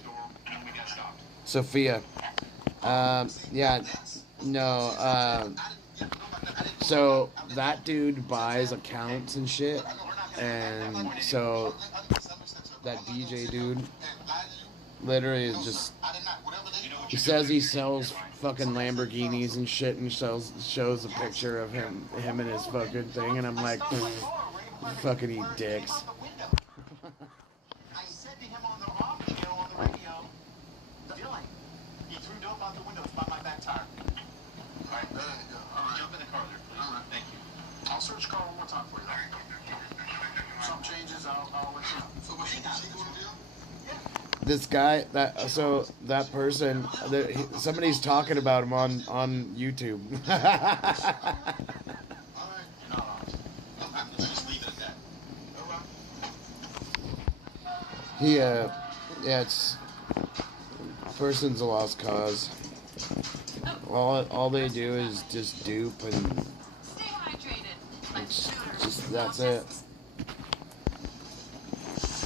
Yeah, no, so that dude buys accounts and shit, and so that DJ dude literally is just, he says he sells fucking Lamborghinis and shit, and shows a picture of him and his fucking thing, and I'm like, fucking eat dicks. I said to him on the radio, Dylan, he threw dope out the window by my back tire. All right, there you go. All right. Jump in the car there, please. All right. Thank you. I'll search the car one more time for you. If something changes, I'll let you know. So what, she going to jail? This guy, that person, somebody's talking about him on YouTube. Just leave it at that. Yeah, it's person's a lost cause. All they do is just dupe, and it's just that's it.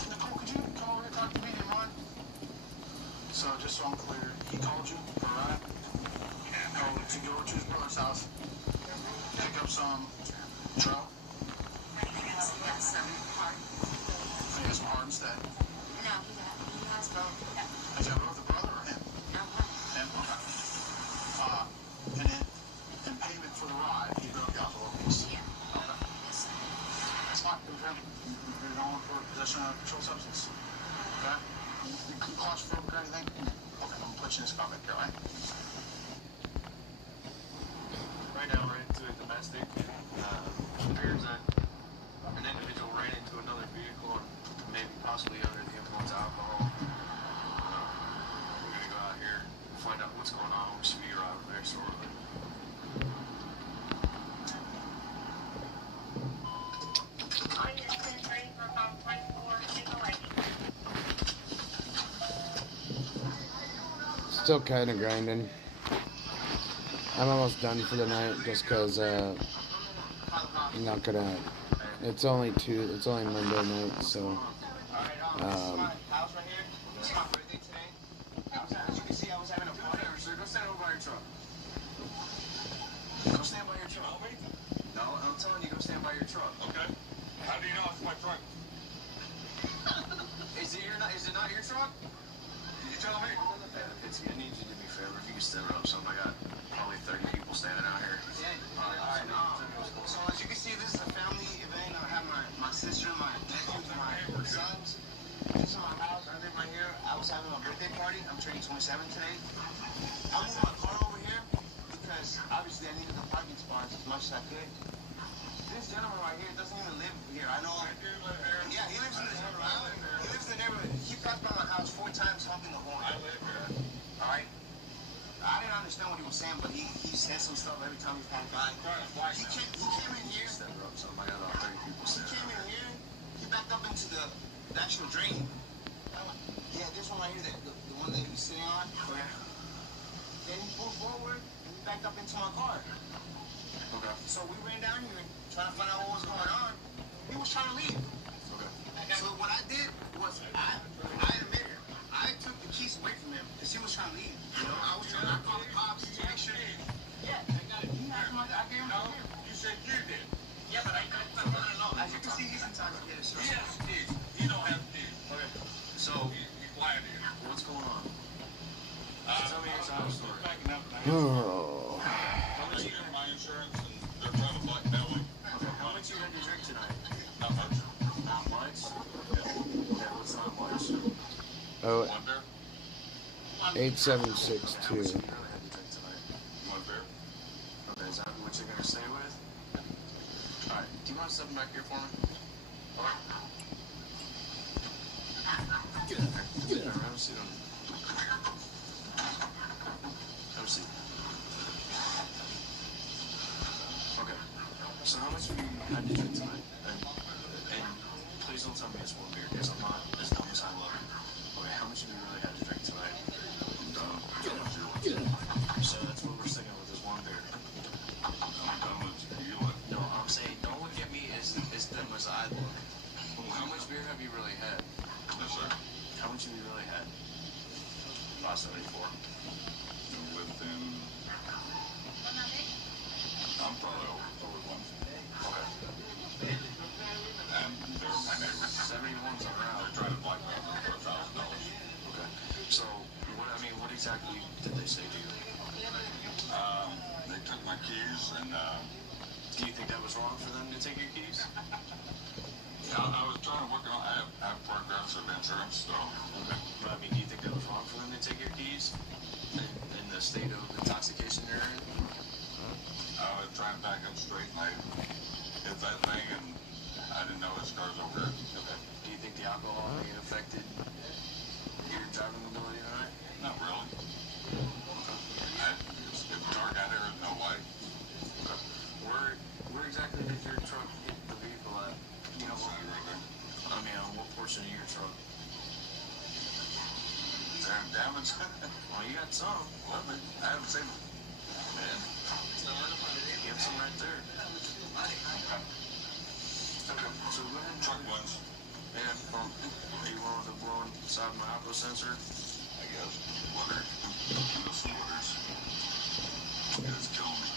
Nicole, could you come over and talk to me, do you mind? So, just so I'm clear, he called you for a ride? No, to go to his brother's house, pick up some tro. He has some hard instead. No, he has both. Is that both the brother or him? Him, okay. And then, in payment for the ride, he broke out the little piece. Yeah. Okay. That's fine. Good for him. You're going for possession of a controlled substance. claustrophobic or anything? Okay, I'm gonna put you in this car back there, all right? Right now, we're into a domestic. Appears that an individual ran into another vehicle and maybe possibly under the influence of alcohol. We're gonna go out here and find out what's going on. We should be arriving there shortly. Still kind of grinding. I'm almost done for the night just because I'm not gonna. It's only Monday night, so. House right here. It's my birthday today. As you can see, I was having a party. So go stand over by your truck. Go stand by your truck. No, I'm telling you, go stand by your truck. Okay. How do you know it's my truck? Is it not your truck? You tell me. Pitsy, I need you to do me a favor. If you can stand up, something. I got probably 30 people standing out here. Alright. So as you can see, this is a family event. I have my sister, my nephews, my sons. This is my house. I live right here. I was having a birthday party. I'm turning 27 today. I moved my car over here because obviously I needed the parking spots as much as I could. This gentleman right here doesn't even live here. I know. Yeah, he lives in the neighborhood. He lives in the neighborhood. He passed by my house 4 times honking the horn. I live here. Alright? I didn't understand what he was saying, but he said some stuff every time he passed by. He came in here. I got about 30 people He came in here. He backed up into the actual drain. Yeah, this one right here, the one that he's sitting on. Yeah. Then he pulled forward and he backed up into my car. Okay. So we ran down here trying to find out what was going on. He was trying to leave. Okay. So what I did was I admit it. I took the keys away from him because he was trying to leave. You know, I was trying to call the cops to make sure. Yeah, I got it. I gave him the key. You said you did. Yeah, but I no. As you can see, he's intoxicated. So. He has keys. You don't have keys. Okay. So, He's lying to you. what's going on? Tell me your side of the story. Backing up now. Oh. How much They you get my insurance and they're trying to black that way. Okay. How much you had to drink tonight? Not much. Not much. Okay, what's not much? Oh, One beer? 8762. How much you really had to drink tonight? One beer? Okay, is that what you're gonna stay with? Alright, do you mind stepping back here for me? Get in there. Get in there. Have a seat on. Have a seat. Okay. So how much have you had to drink tonight? And please don't tell me it's one beer, because I'm not as dumb as I look. Okay, how much have you really had to drink tonight? So that's what we're sticking with, is one beer. No, I'm saying don't look at me as dumb as I look. How much beer have you really had? Yes, sir. How much have you really had? 574. Within... I'm probably over one. Okay. And they're my neighbors. 71's around. They're trying to blackmail me for $1,000. Okay. So, what exactly did they say to you? They took my keys and, Do you think that was wrong for them to take your keys? yeah, I was trying to work on, I have progressive insurance, so. Okay. But I mean, do you think that was wrong for them to take your keys? In the state of intoxication you're in? I was trying to back up straight and I hit that thing and I didn't know his car's over here. Okay. Do you think the alcohol may have affected your driving ability tonight? Not really. It's dark out here, there's no light. Okay. Where exactly did your truck hit the vehicle at? You know, I mean, on what portion of your truck? Is there any damage? Well, you got some. Well, I haven't seen it. Man. You have some right there. Okay, so go ahead and Truck ones, yeah, are you willing to blow inside my oppo sensor? I guess. Water. No splitters. It's killing me.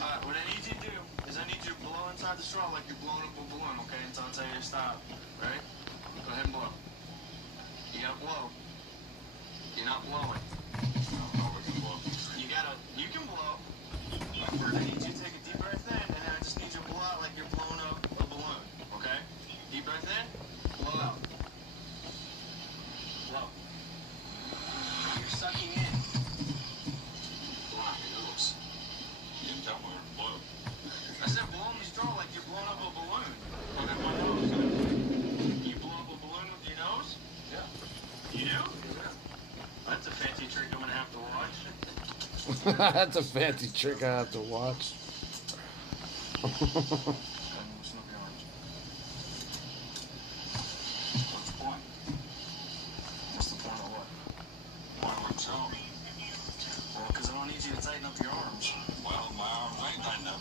Alright, what I need you to do is I need you to blow inside the straw like you're blowing up a balloon, okay? Until I tell you to stop. Ready? Go ahead and blow. You gotta blow. You're not blowing. You can blow. I need you to take a deep breath in, and then I just need you to blow out like you're blowing up a balloon, okay? Deep breath in, blow out. Blow. You do? That's a fancy trick I'm gonna have to watch. That's a fancy trick I have to watch. What's the point? What's the point of what? Why would you? Well, because I don't need you to tighten up your arms. Well, my arms ain't tightened up.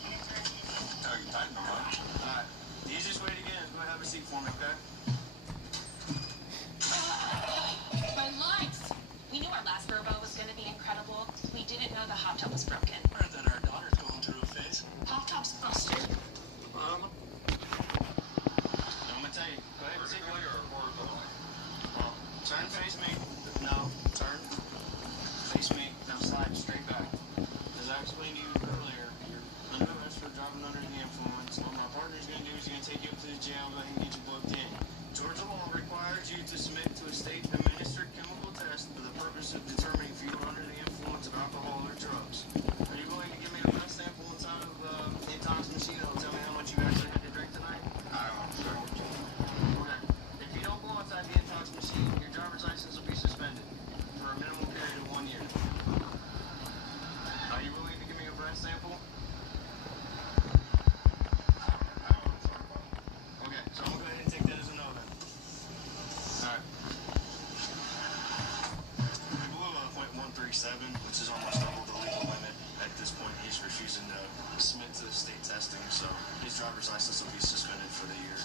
How you tighten them up? Alright. The easiest way to get in is go have a seat for me, okay? My lights! We knew our last Verbo was going to be incredible. We didn't know the hot tub was broken. Or that our daughter's going through a phase. Hot tub's busted. I'm gonna tell you. Go ahead and sit. Vertically or horizontally? Well, turn, face me. No, turn. Face me. Now slide straight back. As I explained to you earlier, you're under arrest for driving under the influence. What my partner's gonna do is he's gonna take you up to the jail, go ahead and get you booked in. Georgia law requires you to submit to a state-administered chemical test for the purpose of determining if you are under the influence of alcohol or drugs. Are you willing to give me a breath sample inside of the intox machine that'll tell me how much you actually had to drink tonight? I don't know. Okay. If you don't go outside the intox machine, your driver's license will be suspended for a minimum period of 1 year. Are you willing to give me a breath sample? Okay, so I'm going to go ahead and take that as a no then. Alright. We blew a .137, which is almost double the legal limit. At this point, he's refusing to submit to the state testing, so his driver's license will be suspended for the year.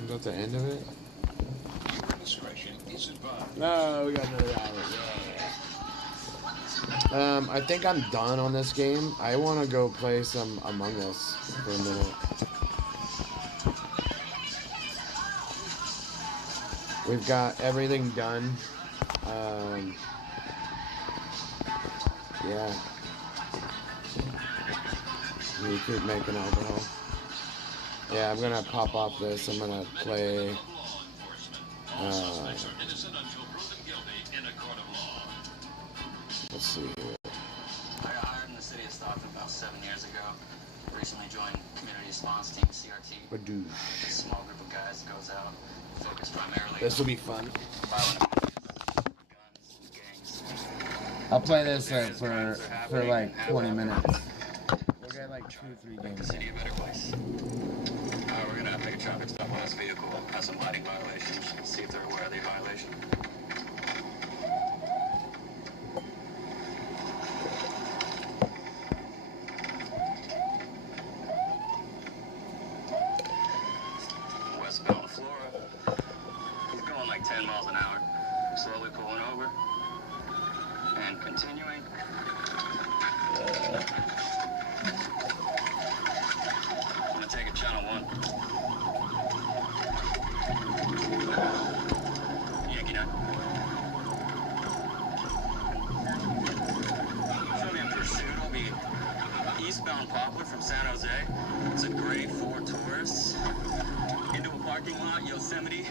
Is that the end of it? Your discretion is advised. No, we got another hour. Yeah. I think I'm done on this game. I want to go play some Among Us for a minute. We've got everything done. Yeah. We keep making alcohol. Yeah, I'm gonna pop off this. I'm gonna play. Let's see here. I got hired in the city of Stockton about 7 years ago. Recently joined community response team CRT. Badoo. A small group of guys that goes out, focused primarily. This will be fun. Violent guns, gangs. I'll play this for like 20 minutes. We'll get like 2-3 Make the games. city a better place. We're gonna have to take a traffic stop on this vehicle. Have some lighting violations. See if they're aware of the violation. Westbound Flora. He's going like 10 miles an hour. Slowly pulling over. And continuing. I'm gonna take a channel 1. Yankee 9. Show me in pursuit. I'll be eastbound Poplar from San Jose. It's a gray Ford Taurus. Into a parking lot, Yosemite.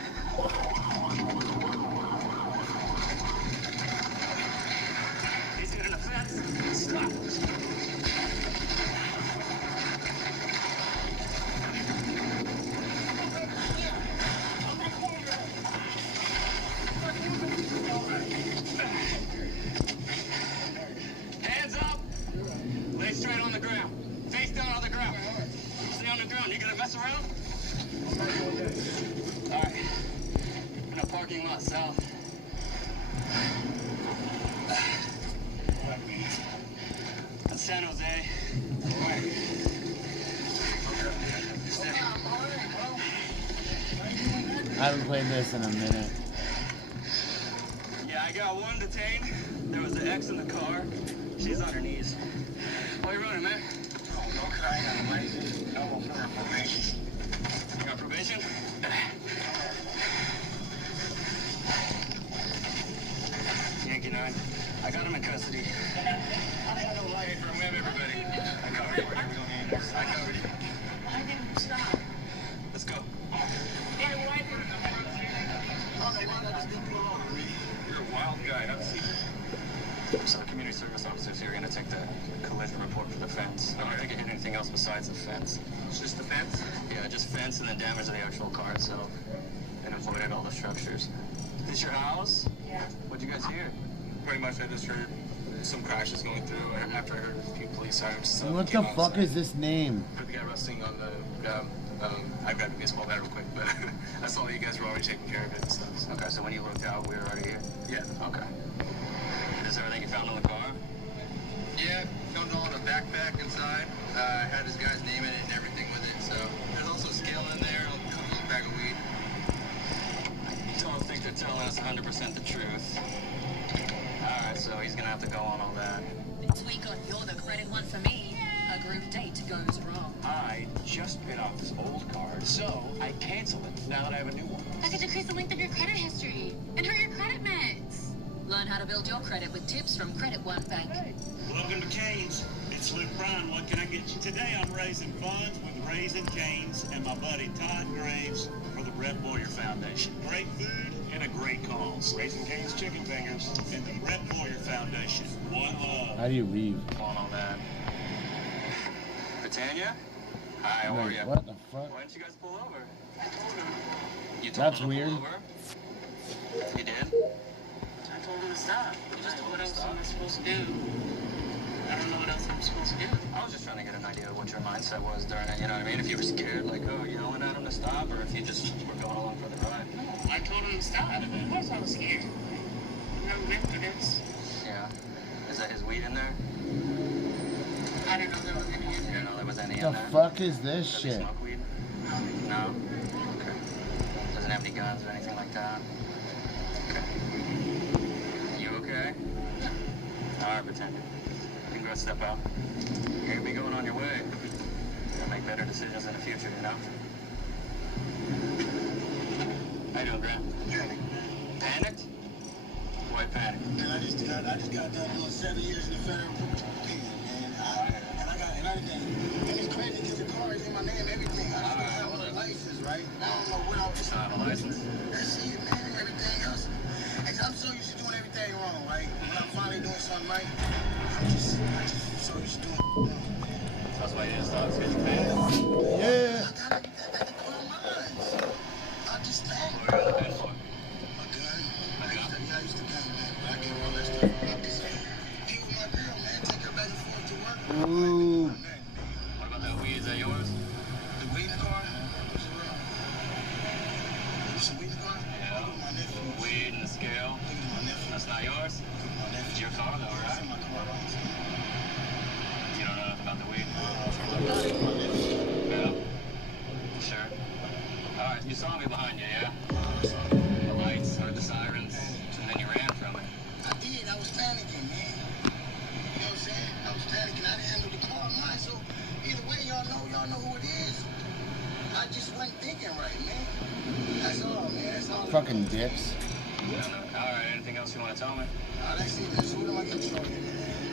He's hitting a fence. Stop. Hands up. Lay straight on the ground. Face down on the ground. Stay on the ground. You gonna mess around? All right. In a parking lot south. San Jose. I haven't played this in a minute. Yeah, I got one detained. There was an ex in the car. She's on her knees. Why are you running, man? No crying on the way. No probation. You got probation? Yankee 9. I got him in custody. I got no right for him, everybody. I covered it. I covered it. I didn't stop. Let's go. Hey, why You're a wild guy. I've seen it. So the community service officers here are going to take the collision report for the fence. I don't think it hit anything else besides the fence. It's just the fence? Yeah, just fence and then damage to the actual car itself. And avoided all the structures. This your house? Yeah. What'd you guys hear? Pretty much, I just heard some crashes going through. And after I heard a few police sirens. What the fuck is this name? Heard the guy wrestling on the. I grabbed a baseball bat real quick, but I saw you guys were already taking care of it and stuff. So. Okay, so when you looked out, we were already here? Yeah. Okay. Is there everything you found in the car? Yeah, found all the backpack inside. Had his guy's name in it and everything with it. So there's also scale in there, a little bag of weed. I don't think they're telling us 100% the truth. Alright, so he's gonna have to go on all that. This week on You're the Credit One for Me, a group date goes wrong. I just paid off this old card, so I cancel it now that I have a new one. That could decrease the length of your credit history and hurt your credit mix. Learn how to build your credit with tips from Credit One Bank. Welcome to Cane's. It's Luke Bryan. What can I get you? Today I'm raising funds with Raising Cane's and my buddy Todd Graves for the Brett Boyer Foundation. Great food and a great cause. Raising Cane's Chicken Fingers and the Brett Boyer Foundation. One love. How do you leave? On all that. Britannia? Hi, how are you? What the fuck? Why didn't you guys pull over? I told him. You told That's him to weird. pull over? You did? I told him to stop. What else am I supposed to do? I don't know what else I'm supposed to do. I was just trying to get an idea of what your mindset was during it, you know what I mean? If you were scared, like, oh, yelling at him to stop, or if you just were going along for the ride. No, I told him to stop. Of course I was scared. I've never been through this. Yeah. Is that his weed in there? I didn't know there was any in You there. didn't know there was any The in there? fuck is this Does he shit? smoke weed? No? Okay. Doesn't have any guns or anything like that? Okay. You okay? Alright, Britannia. You can go step out. You're gonna be going on your way. You're gonna make better decisions in the future, you know? How you doing, Grant? Panicked? Why panic? And I just got done doing 7 years in the federal pen, man. And it's crazy because the car is in my name, everything. I don't have a license, right? I don't know what I was. You don't have a license? That's it, man. Everything else. I'm so used to doing everything wrong, right? When I'm finally doing something right, I'm just so used to doing wrong, man. That's why you didn't stop, because you're panicked? Yeah. I gotta put on mine. I just panicked. What are you gonna do for? My gun. I used to gun, man. But I gave all that stuff up. I just be with my girl, man. Take her back and forth to work. Ooh. What about that weed? Is that yours? The weed in the car? What's wrong? Some weed in the car? Yeah. My nephew. Weed and the scale? My nephew. That's not yours? My nephew. It's your car though, right? My car. You don't know nothing about the weed? Yeah. Sure. Alright, you saw me behind you, yeah? The lights, heard the sirens, and then you ran from it. I did. I was panicking, man. You know what I'm saying? I was panicking. I didn't handle the car of mine. So either way, y'all know who it is. I just wasn't thinking right, man. That's all, man. That's all. Fucking dicks. Alright, anything else you want to tell me? That's it. That's what am I getting charged with?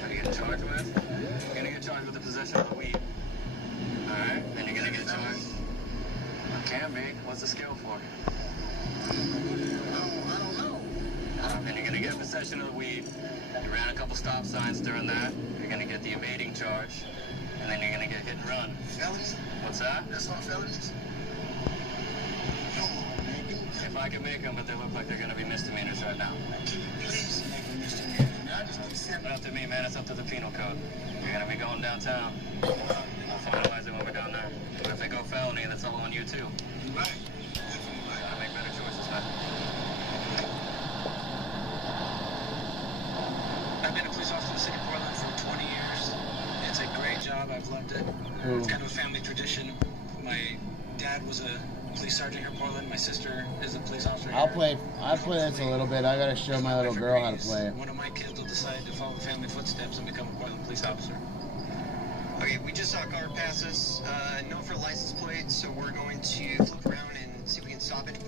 What are you getting charged with? You're gonna get charged with the possession of the weed. Alright, then you're gonna get charged. Can be. What's the scale for? I don't know. Then you're gonna get possession of the weed. You ran a couple stop signs during that. You're gonna get the evading charge. And then you're gonna get hit and run. Felonies? What's that? That's all felonies? Come on, man. If I can make them, but they look like they're gonna be misdemeanors right now. Please make me misdemeanor. I just need It's not up to me, man. It's up to the penal code. You're gonna be going downtown. We'll finalize it when we're down there. But if they go felony, that's all on you too. You're right. Definitely right. Gotta make better choices, man. I've been a police officer in the city of Portland for 20 years, and job, I've loved it. Who? It's kind of a family tradition. My dad was a police sergeant here in Portland. My sister is a police officer here. I'll play this a little bit. I gotta show my little girl how to play it. One of my kids will decide to follow the family footsteps and become a Portland police officer. Okay, we just saw a car pass us. No for license plate, so we're going to flip around and see if we can stop it.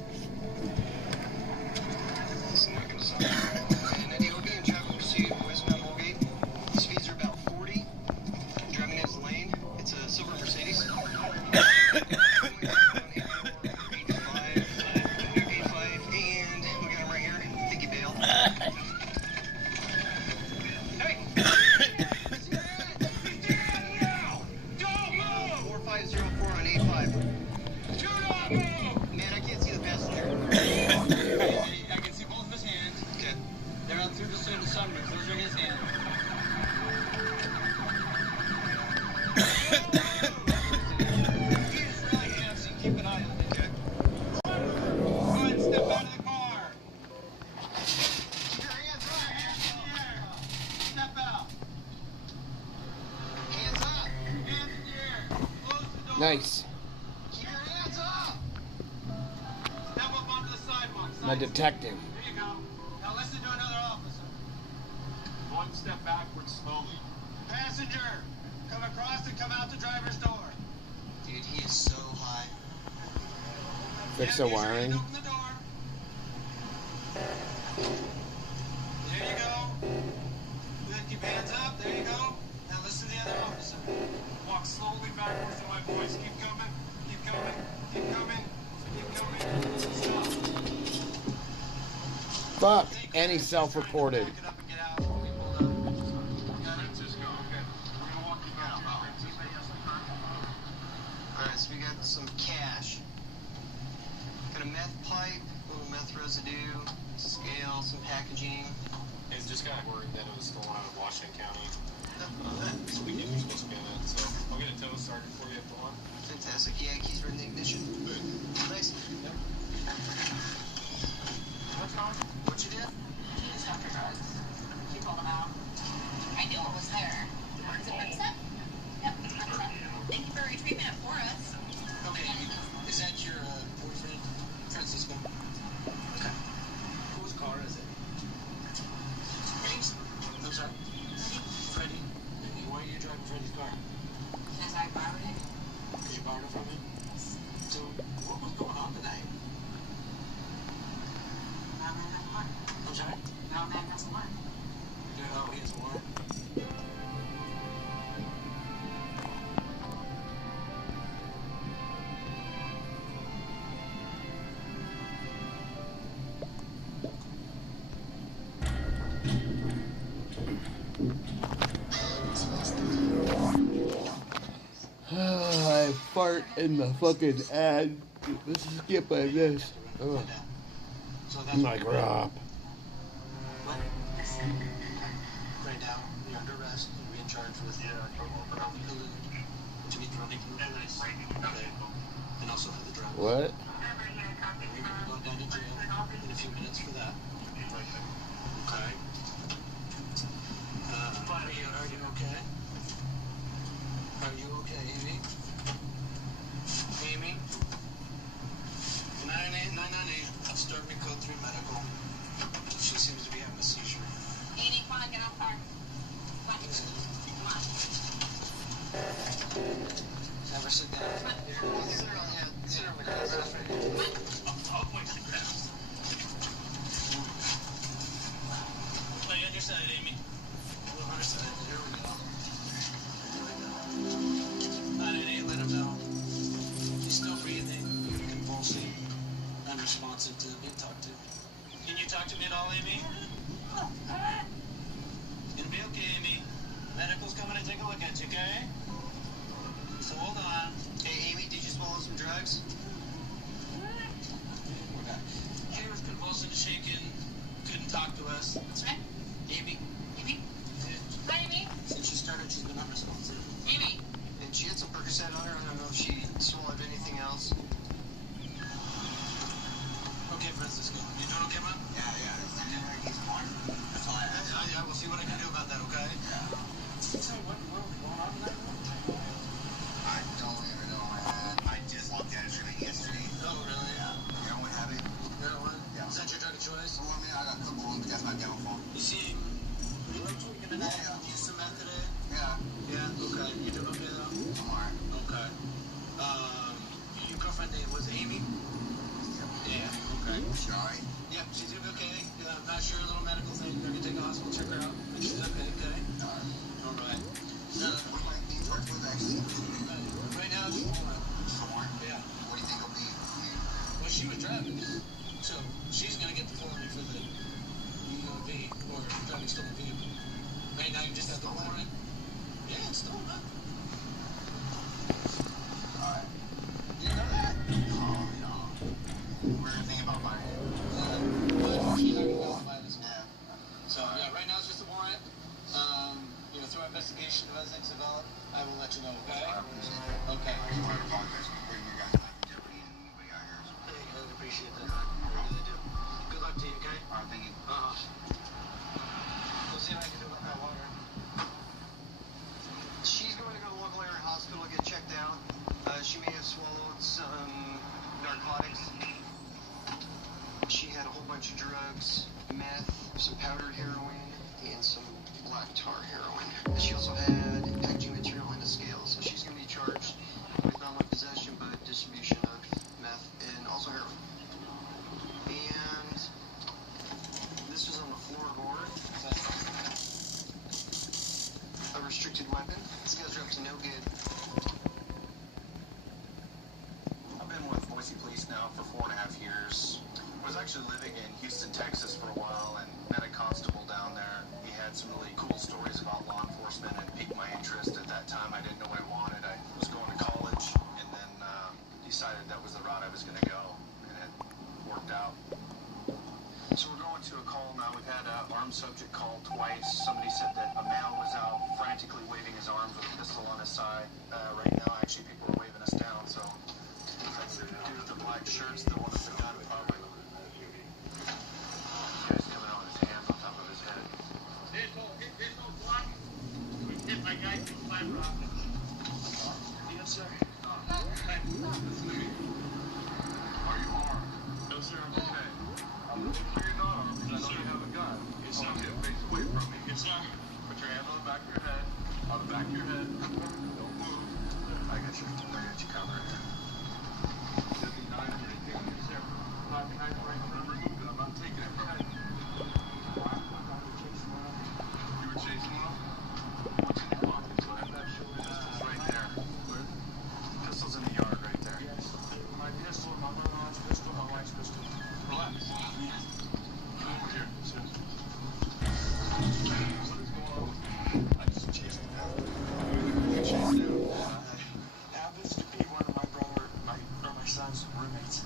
It's not going to stop. And Eddie, we're getting traffic pursuit westbound Holgate. The speeds are about 40. Driving in his lane. It's a silver Mercedes. Nice. My detective. There you go. Now listen to another officer. One step backwards slowly. Passenger, come across and come out the driver's door. Dude, he is so high. Fix the wiring. Open the door. There you go. Good, keep hands up. There you go. Now listen to the other officer. Walk slowly backwards to my voice. Keep coming. Keep coming. Keep coming. Keep coming. Stop. Fuck. And he self-reported. Alright, so we got some cash. Got a meth pipe, a little meth residue, scale, some packaging. It's just kind of worried that it was stolen out of Washington County. So we knew we were supposed to be on that. So I'll get a tow started for you if you want. Fantastic. Yeah, keys are in the ignition. Good. Nice. Yep. What's wrong? What you did? He was after drugs. He pulled him out. I knew it was there. Is it Princeton? Yep, it's Princeton. Thank you for retrieving it for us. Okay, is that your boyfriend, Francisco? Okay. Whose car is it? Freddie's? I'm sorry? Freddie. Why are you driving Freddie's car? Because I borrowed it. Because you borrowed it from him? So, what was going on tonight? No man has one. I'm sorry? No man has one. Oh, he has one. I fart in the fucking ad. Let's skip by this. Ugh. I'm like, Rob. What? Right now, you're under arrest. You'll be in charge with illegal to be running from the police. Okay. And also for the drug. What? You're going to go down to jail in a few minutes for that. Okay. Are you okay? Are you okay, Amy? Amy? 998, start me code 3 medical. She seems to be having a seizure. Amy, come on, get off the car. Come on. Have her sit down. Sit her on the head. Sit her with her. Play on your side, Amy. We're on her side. Here we go. 988, let him know. He's still breathing, convulsing, unresponsive to being talked to. Can you talk to me at all, Amy? It'll be okay, Amy. Medical's coming to take a look at you, okay? So hold on. Hey, Amy, did you swallow some drugs? She was convulsing, shaking, couldn't talk to us. That's right. Amy? Amy? Hi, Amy. Since she started, she's been unresponsive. Amy. And she had some Percocet on her. I don't know if she swallowed anything else. Okay, Francisco. You doing okay, man? Yeah. That's all I have. I will see what I can do about that, okay? So what was going on tonight? shy? Yeah, she's gonna be okay. I'm not sure, a little medical thing. They're gonna take her to the hospital, check her out. But she's okay, okay? All right. What might be drugs with actually? Right now, it's 4. 4? Yeah. What do you think it'll be? Well, she was driving, so she's gonna get the 400 for the UUV or driving stolen vehicle. Right now, you just have the warrant. Yeah, it's stolen. Huh? Alright. You know that? Oh, no. We're gonna think about buying it. She's already got to buy this one. So, yeah, right now it's just a warrant. Through our investigation, if things develop, I will let you know, okay? Okay. I just want to apologize for putting you guys in jeopardy and we got here. Hey, I appreciate that. I really do. Good luck to you, okay? Alright, thank you. We'll see what I can do about that water. She's going to go to the local area hospital to get checked out. She may have swallowed some narcotics. She had a whole bunch of drugs, meth, some powdered heroin, and some black tar heroin. She also had packaging material in the scales, so she's going to be charged with not only possession but distribution of meth and also heroin. And this was on the floorboard. A restricted weapon. These guys are up to no good. I've been with Boise Police now for 4.5 years. I was actually living in Houston, Texas for a while and met a constable down there. He had some really cool stories about law enforcement and piqued my interest. At that time, I didn't know what I wanted. I was going to college and then decided that was the route I was going to go, and it worked out. So we're going to a call now. We've had an armed subject call twice. Somebody said that a male was out frantically waving his arms with a pistol on his side. Right now, actually, people are waving us down, so that's the dude with the black shirt's the one with the gun, probably. Guy's coming on his hands on top of his head. There's no block. We hit my guy through fiber optics. Yes, sir. Listen to me. Are you armed? No, sir, I'm okay. I'm looking for your non-armed because I know you have a gun. Yes, I want sir. you to face away from me. Yes, sir. Put your hand on the back of your head. On the back of your head. Don't move. I got you covered. There's any knives or anything on you, sir. Not behind the right I'm gonna remove it. I'm not taking it from you. You were chasing one? What's in your pocket, bud? Pistol's right there. Where? Pistol's in the yard right there. Yes, my pistol, my brother-in-law's pistol, my wife's pistol. Relax. Come over here. Something's going on with you. I just chased him down. You chased him? Happens to be one of my son's roommates.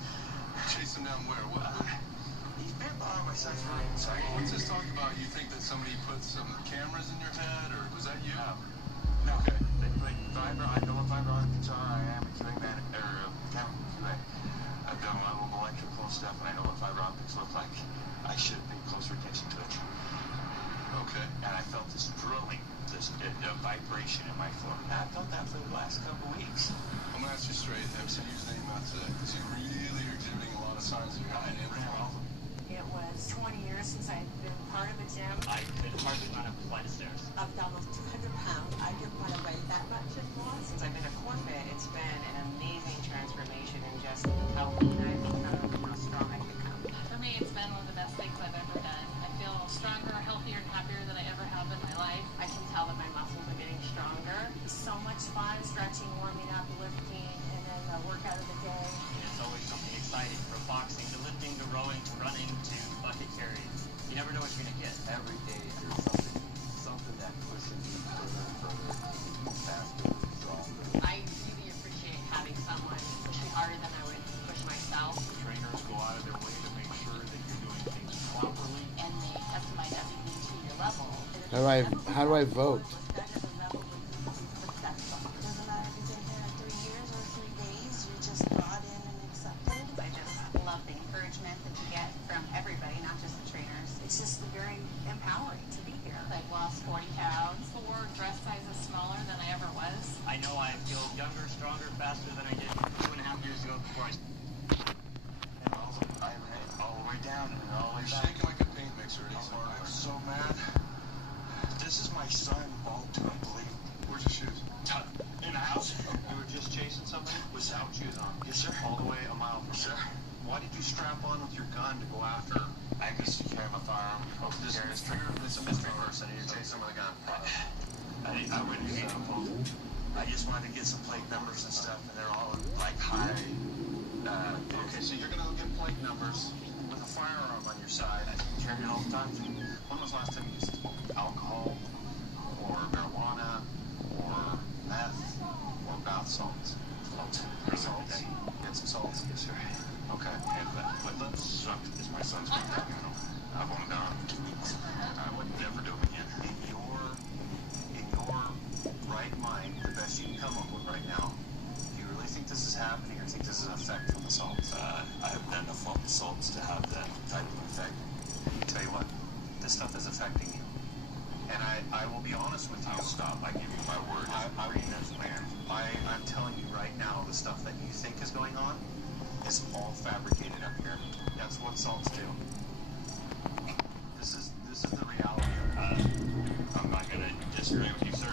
Chase him down where? What? He's been behind my son's room. Sorry. What's this talking about? You think that somebody put some cameras in your head, or was that you? No. Okay. They play fiber. I know what fiber optics are. I am a QA man, or chemical QA. I've done a lot of electrical stuff, and I know what fiber optics look like. I should have paid closer attention to it. Okay. And I felt this drilling, this vibration in my floor. And I felt that for the last couple weeks. I'm gonna ask you straight. Have you used any meth today? Because you really are exhibiting a lot of signs of your It was 20 years since I'd been part of a gym. I could hardly run up a flight of stairs. I've done almost 200 pounds. I didn't want to weigh that much anymore. Since I've been a corporate, it's been an amazing transformation in just how lean I've become and how strong I've become. For me, it's been one of the best things I've ever done. I feel stronger, healthier, and happier than I ever have in my life. I can tell that my muscles are getting stronger. It's so much fun, stretching, warming up, lifting, and then the workout of the day. And it's always something exciting, from boxing to lifting to rowing to running to bucket carrying. You never know what you're going to get. Every day there's something that pushes you further, faster, stronger. I really appreciate having someone push me harder than I would push myself. Trainers go out of their way to make sure that you're doing things properly. And they customize everything to your level. How do I vote? It's just very empowering to be here. I've lost 40 pounds, 4 dress sizes smaller than I ever was. I know I feel younger, stronger, faster than I did 2.5 years ago before And also, I ran all the way down and all the way You're back. shaking like a paint mixer. I'm so mad. This is my son, Walt. Unbelievable. Where's your shoes? In the house. You were just chasing somebody without shoes on. Yes, sir. All the way a mile from Sir. Why did you strap on with your gun to I just wanted to get some plate numbers and stuff, and they're all like high. Okay, so you're gonna go get plate numbers with a firearm on your side. I carry it all the time. When was the last time you used alcohol, or marijuana, or meth, or bath salts? Salts. Get some salts. Yes, sir. Okay. And but sucked is my son's name. I've only gone 2 weeks. I would never do it again. In your right mind, the best you can come up with right now, do you really think this is happening, or think this is an effect from the salts? I have done enough of the salts to have that type of effect. Tell you what, this stuff is affecting you. And I will be honest with you. I'll stop. I give you my word. I'm telling you right now, the stuff that you think is going on is all fabricated up here. That's what salts do. This is the reality. I'm not going to disagree with you, sir.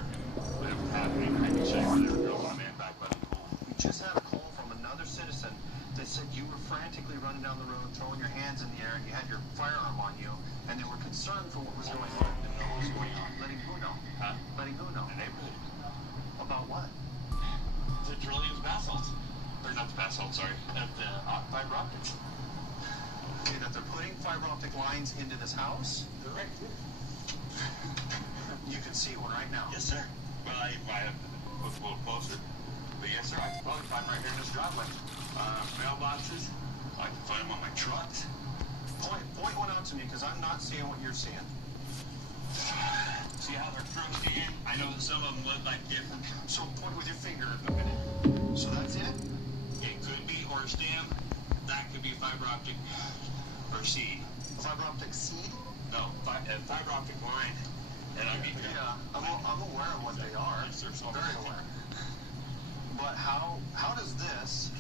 Whatever's happening, I can show you where they were throwing my man back by the pool. We just had a call from another citizen that said you were frantically running down the road, throwing your hands in the air, and you had your firearm on you, and they were concerned for what was going on. Didn't know what was going on. Letting who know? Huh? Letting who know? The neighborhood. About what? The drilling of bath salts. Or not the bath salts, sorry. The fiber optics. Okay, that they're putting fiber optic lines into this house? Correct. You can see one right now. Yes, sir. Well, I have to look a little closer. But yes, sir, I can probably find them right here in this driveway. Mailboxes. I can find them on my trucks. Point one out to me, because I'm not seeing what you're seeing. See how they're crooked in? I know that some of them look like different. So point with your finger a minute. So that's it? It could be, or a stem. That could be fiber optic or seed. Fiber optic seed? No, fiber optic line. And I mean, yeah, I'm aware of what they are. Yes, sir. So very aware. But how does this?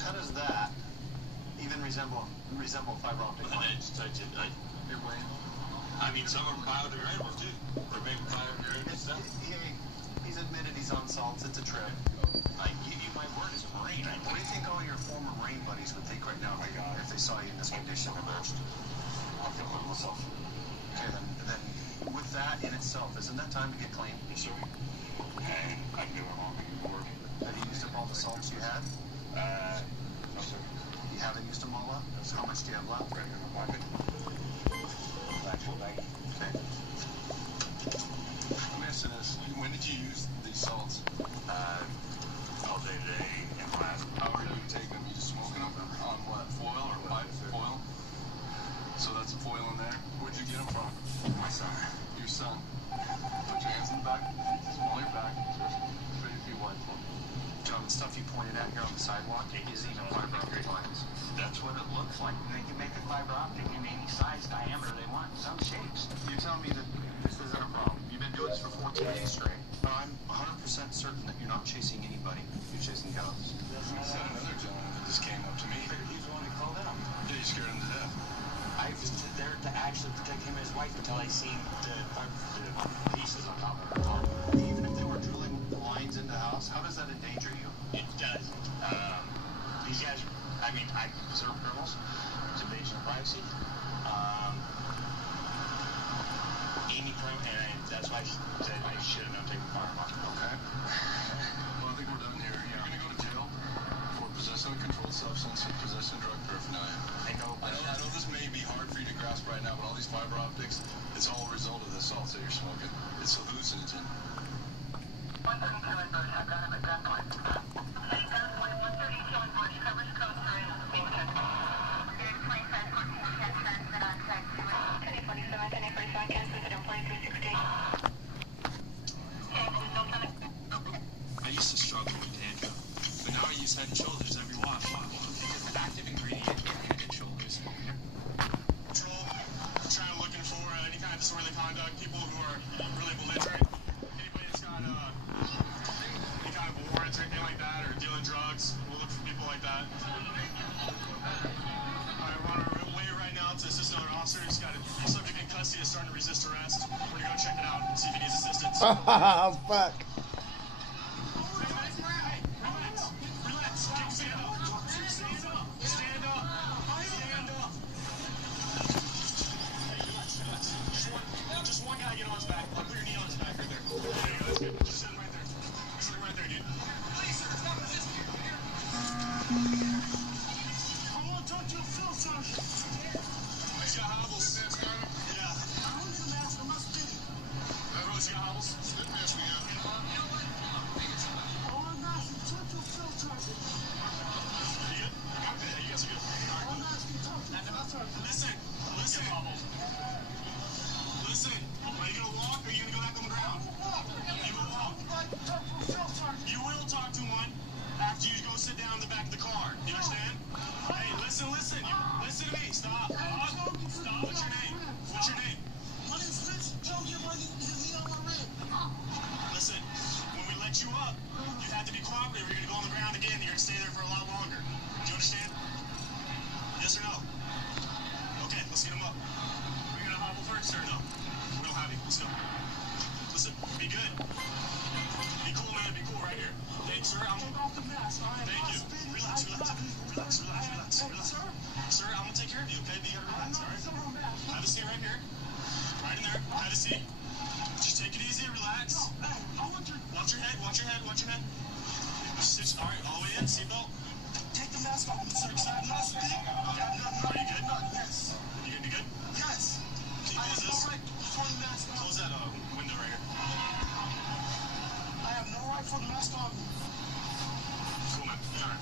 How does that even resemble fiber optic line? It's touch it. I mean, some of them biodegradable too, or maybe biodegradable stuff. He's admitted he's on salts. It's a trip. I give you my word as a Marine. What do you think all your former Marine buddies would think right now if they saw you in this condition? I'll feel good myself. Okay, then with that in itself, isn't that time to get clean? Yes, sir. And I can do it on board. Have you used up all the salts you had? No, sir. You haven't used them all up? How much do you have left? Right in my pocket. Actual bag. Okay. Let me ask you this. When did you use these salts? All day today and last. How are you taking them? You just smoking them? On what? Foil or pipe? Foil? So that's a foil in there? Where'd you get them from? My son. Your son. Put your hands in the back. Small your back. Straight if you want. John, the stuff you pointed at here on the sidewalk is even fiber optic lines. That's what it looks like. They can make a fiber optic in any size, diameter they want, some shapes. You're telling me that this isn't a problem. You've been doing this for 14 days straight. But I'm 100% certain that you're not chasing anybody. You're chasing ghosts. You said another gentleman that just came up to me. He's the one who called out. Yeah, you scared him to death. I was there to actually protect him and his wife until I seen the pieces on top of her. Even if they were drilling lines in the house, how does that endanger you? It does. These guys, I mean, I consider criminals. It's invasion of privacy. Any crime, and that's why I said I should have not taken the firearm off. Okay. Well, I think we're done here. You're going to go to jail for possession of a controlled substance and possession of drug paraphernalia. I know this may be hard for you to grasp right now, but all these fiber optics, it's all a result of the salts that you're smoking. It's hallucinogen. 132 and Bird have got him at gunpoint. Heading gunpoint, 132 and Bird covers code 3. There's 25 14 10 transmit on track 2. 1047, 1045, cancel it on 4360. I used to struggle with handcuff, but now I use Head and Shoulders every wash. It's an active ingredient in Head and Shoulders. Patrol, I'm trying to looking for any kind of disorderly conduct, people who are really belligerent, anybody that's got any kind of warrants or anything like that, or dealing drugs. We'll look for people like that. Alright, we're on our way right now to assist another officer. He's got a subject in custody that's starting to resist arrest. We're gonna go check it out and see if he needs assistance. Oh, fuck. Just one guy get on his back. I'll put your knee on his Fellas, you got hobbles? Good mess we have. Listen, are you gonna walk or are you gonna go back on the ground? You will walk. You will talk to one after you go sit down in the back of the car. You understand? Hey, listen. Listen to me. Stop. Stop. What's your name? What's your name? My name's Rich. Joe, you want to hit me on my rib. Listen, when we let you up, you have to be cooperative. You're gonna go on the ground again. You're gonna stay there for a lot longer. Do you understand? Yes or no? Okay, let's get him up. We're gonna hobble first or no? We don't have him. Let's go. Listen, be good. Be cool, man. Be cool right here. Thanks, sir. Thank you. Relax. Sir, I'm gonna take care of you, okay? You gotta relax, all right? Have a seat right here. Right in there. Have a seat. Just take it easy. Relax. Watch your head. All right, all the way in. Seatbelt. Take the mask off, sir. Are you good? Yes. You gonna be good? Yes. Can you close this? Close that window right here. I have no right for the mask on. Cool, man. All right.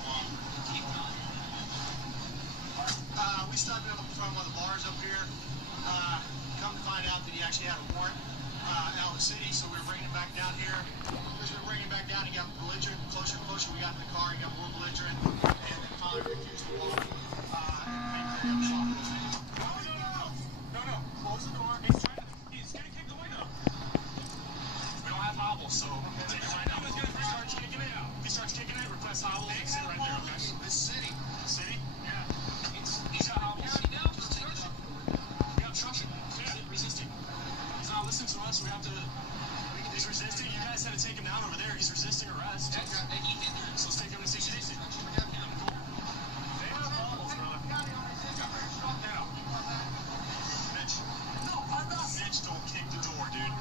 We stopped him in front of one of the bars up here. Come to find out that he actually had a warrant out of the city, so we were bringing him back down here. As we were bringing him back down, he got belligerent. Closer we got in the car, he got more belligerent, and then finally refused to walk. And made the No. Close the door. He's gonna kick the window. We don't have hobbles, so take it right now. If he starts kicking it, request hobble. Sit right there, okay? This city. City? Yeah. He's got hobbles. Just take it up. We got obstruction. He's resisting. He's not listening to us. We have to. He's resisting. You guys had to take him down over there. He's resisting arrest. So let's take him to 60. Cool. They have hobbles, brother. Stop now. Mitch, don't kick the door, dude.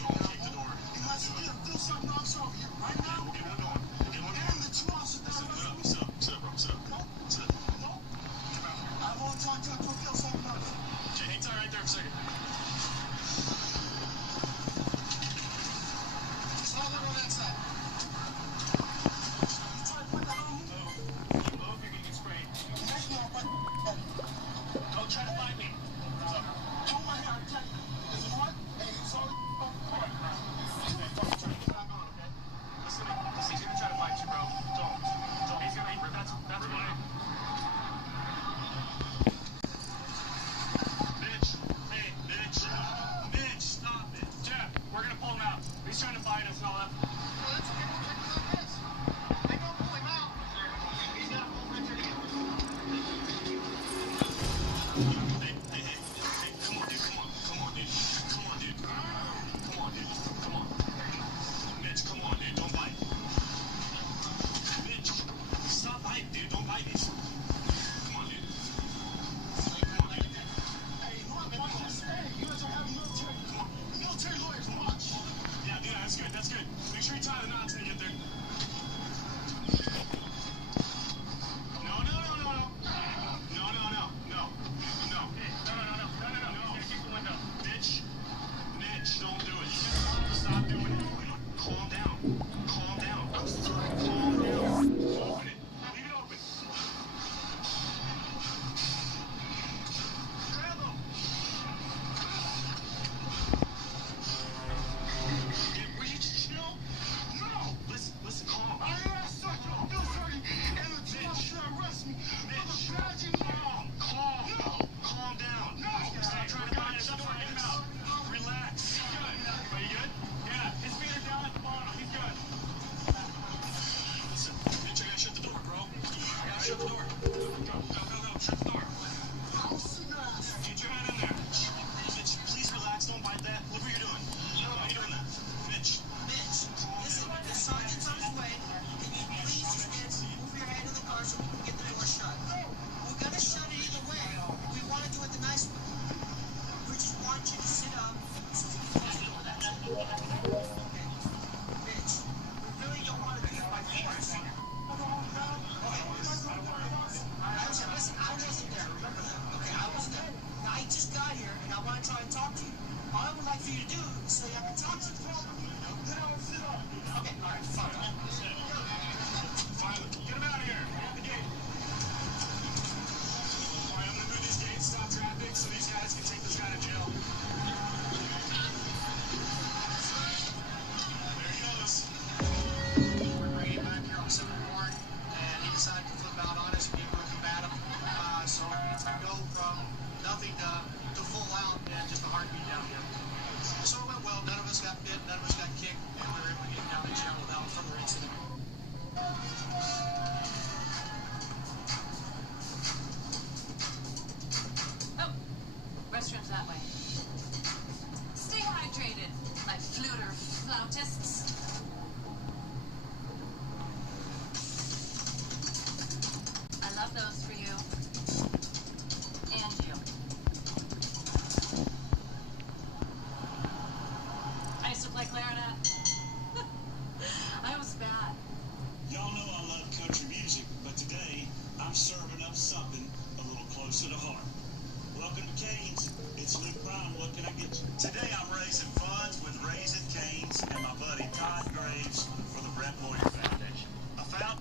Don't kick the door. Do something else over here right now. We'll get one going. And the two officers that are Sit up, bro. Sit up. I want to talk to something else. Okay, hang tight right there for a second. Just hold it on that side. You try to put that on me? Move, you're gonna get sprayed. Next one, Don't try to fight me. pull my hair, attack me. Is it what? Hey, it's all Listen, he's gonna try to fight you, bro. Don't. He's gonna. That's why. Mitch, stop it. Jeff, we're gonna pull him out. He's trying to fight us and all that. They don't pull him out. He's got to pull Richard in. Hey, come on, dude. Mitch, come on, dude. Don't bite. Mitch, stop biting, dude. Don't bite me. Come on, dude. Hey, look, watch this. Hey, you guys are having military lawyers. Watch. Yeah, dude, that's good. Make sure you tie the knots when you get there. No. Mitch, don't do it. Stop doing it. Calm down. Open it. Leave it open. Grab him. Will you just chill? No. Listen, calm. I asked such a military and the two officers arrest me. Calm down. No. Stop trying to find us. Relax. Are you good? Yeah, his feet are down at the bottom. He's good. Listen, Mitch, I gotta shut the door, bro. I gotta shut the door. Go. Shut the door. Get your hand in there. Mitch, please relax. Don't bite that. Look what you're doing. Why are you doing that? Mitch, Listen, the sergeant's on his way. Can you please just move your hand in the car so we can get the door shut? We're gonna shut it either way. We want to do it the nice way. We just want you to sit up so we can close the door. That's it. Okay. Mitch, we really don't want to do it by force. Listen, I wasn't there. Remember that? Okay, I wasn't there. I just got here and I want to try and talk to you. All I would like for you to do is so I can talk to you. artists. I love those for you. And you. I used to play clarinet. I was bad. Y'all know I love country music, but today I'm serving up something a little closer to heart. Welcome to Cane's. It's Luke Brown. What can I get you? Today I'm raising funds with Raising Cane's and my buddy Todd Graves for the Brett Moyer Foundation. I found.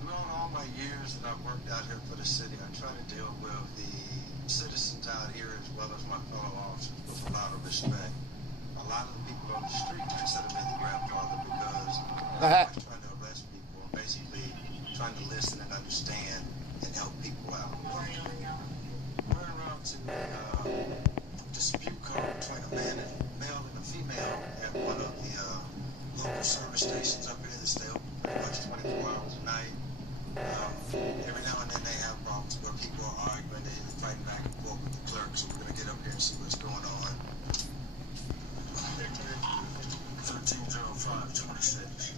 Throughout all my years that I've worked out here for the city, I try to deal with the citizens out here as well as my fellow officers with a lot of respect. A lot of the people on the street consider me the grandfather because I'm always trying to arrest people and basically trying to listen and understand and help people out. We're around to dispute call between a male and a female at one of the local service stations up here that stay open pretty much 24 hours a night. Every now and then they have problems where people are arguing, they're fighting back and forth with the clerk, so we're going to get up here and see what's going on. 130526.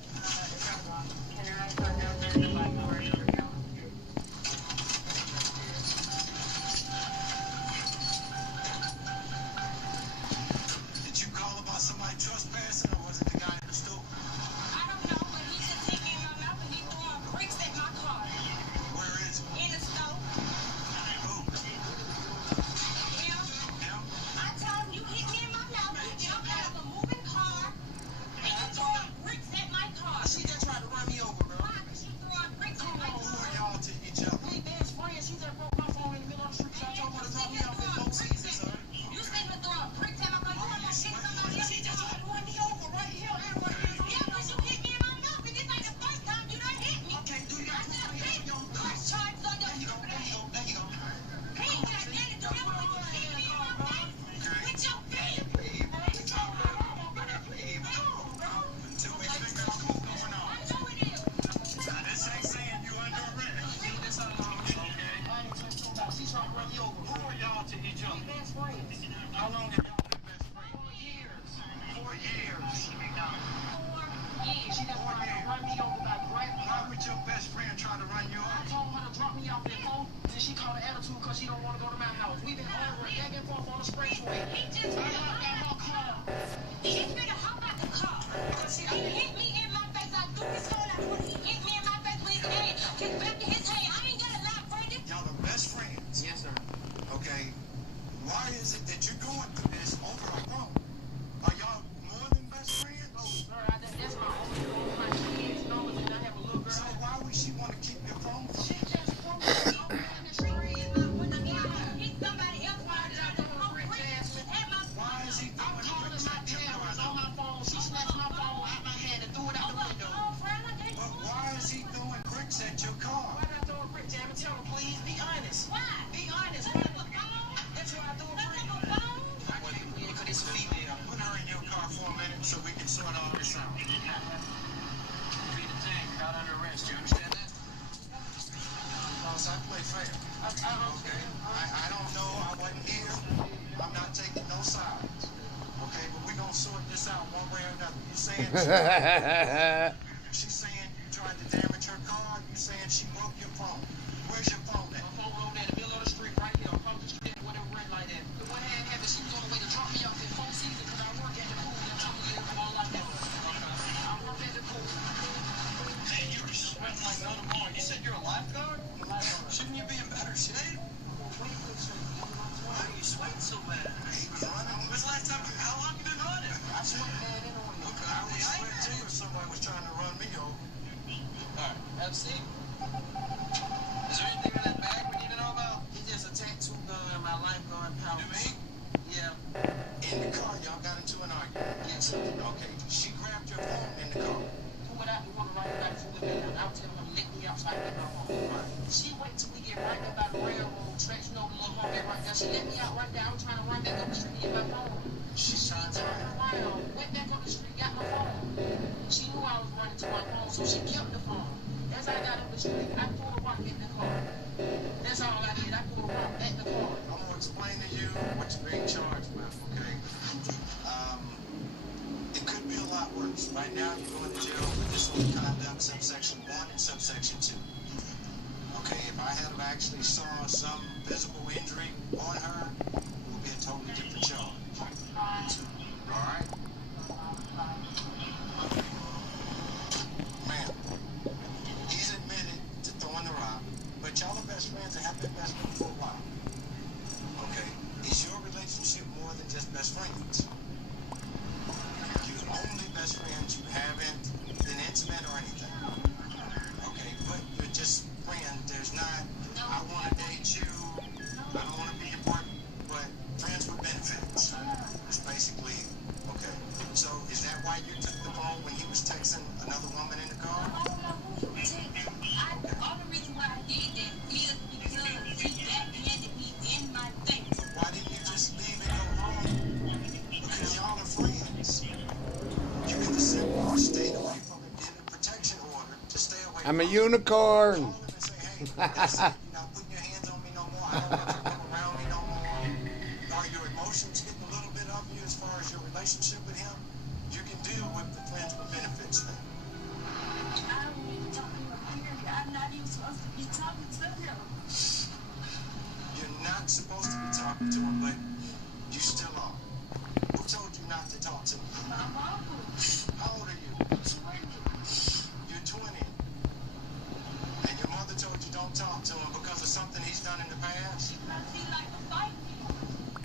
Did you call about somebody trespassing, or was it the guy in the store? I don't know, but he just hit me in my mouth and he throwing bricks at my car. Where is it? In the stove. Who? Him. Him? I told him you hit me in my mouth, you jumped out of a moving car, and you throwing bricks at my car. She just tried to run me over, bro. Why? Because you throwing bricks at my Who car. are y'all to each other? We best friends. She just broke my phone in the middle of the street. I told her to drop me off at Four Seasons, sir. You sitting there throwing bricks at my car. You almost hit somebody else. She just tried to run me over right here and right here. Yeah, because you hit me in my mouth, and it's like the first time you done hit me. Okay, do you I got got two big press charges on your stupid ass. There you go. He ain't got nothing to do with it. You hit me in my face with your feet. Until we figure out what's going on. I know it is. Now, this ain't saying you under arrest. Leave this alone. Okay. I ain't touched nobody. She tried to run me over. Who are y'all to each We other? best friends. How long have y'all been best friends? 4 years. 4 years. 4 years. She just tried to run me over by grabbing Why her. would your best friend try to run you I over? told her to drop me off at Four, then she called an attitude because she don't want to go to my house. We've been arguing back and forth on the expressway. He just I finna hopped out her car. He finna hop out the car. He hit me in my face. I threw his phone out when he hit me in my face with his hand. His back of his hand. I ain't got a lot, Brandon. Y'all are best friends. Yes, sir. Okay. Why is it that you're going through this over a phone? Are y'all more than best friends? No, sir. That's my only my kids' numbers, and I have a little girl. So why would she want to keep your phone from She you? just broke me over in the street. Hit somebody else while I was at my Why is he I'm throwing calling bricks my at your parents car? on my phone. She snatched my phone out my hand and threw it out the window. But why is he throwing bricks at your car? Why did I throw a brick, Jam? Tell her, please, be honest. Why? Be honest. That's why I threw a brick. I can't win because it's a female. Put her in your car for a minute so we can sort all this out. Be the thing. You're not under arrest. You understand that? Boss, I play fair. I don't Okay? I don't know. I wasn't here. I'm not taking no sides. Okay? But we're going to sort this out one way or another. You saying she's saying you tried to damage her car? You saying she broke your phone? Where's your phone at? My phone over there in the middle of the street right here. Across the street, whatever red light at. The one hand had she was on the way to drop me off at Four Seasons because I work at the pool. And I'm telling you, all like that. I work at the pool. Man, you were sweating like none of mine. You said you're a lifeguard? Shouldn't you be in better shape? Why are you sweating so bad? He was running. When's the last time how long you been running? I sweat bad anyway. Okay, I would sweat too if somebody was trying to run me over. Alright, have a seat. Is there anything in that bag we need to know about? It's just a tattoo gun and my lifeguard pouch. You mean? Yeah. In the car, y'all got into an argument. Yes, sir. Okay, she grabbed your phone in the car. Pull it out, you want to write it back before we get done. I'll tell her to lick me out so I can get my phone. Right. She wait till we get right there by the railroad tracks, you know, the little hump there right there. She let me out right there. I was trying to run back up the street to get my phone. She turned around, went back up the street, got my phone. She knew I was running to my phone, so she kept the phone. As I got up the street, I threw a rock in the car. That's all I did. I threw a rock at the car. I'm going to explain to you what you're being charged with, okay? Right now, you're going to jail for disorderly conduct, subsection 1 and subsection 2. Okay, if I had actually saw some visible injury on her, it would be a totally different charge. All right? Ma'am, he's admitted to throwing the rock, but y'all are best friends and have been best friends for a while. Okay? Is your relationship more than just best friends? You're only best friends, you haven't been intimate or anything. Okay, but you're just friends. There's not, I want to date you, I don't want to be your partner, but friends with benefits. It's basically, okay. So is that why you took the phone when he was texting another woman in the car? The only reason why I did that is because he backhanded me in my face. So why didn't you just leave and go home? Because y'all are friends. You get to simply stay away from it, get a protection order to stay away I'm a from unicorn. Call him and say, hey, that's it. You're not putting your hands on me no more. I don't want you to come around me no more. Are your emotions getting a little bit of you as far as your relationship with him? You can deal with the friends with benefits thing. I don't need to talk to him, period. I'm not even supposed to be talking to him. You're not supposed to be talking to him, but you still are. Who told you not to talk to him? My mom. How old are you? 20. You're 20. And your mother told you don't talk to him because of something he's done in the past? He like to fight me.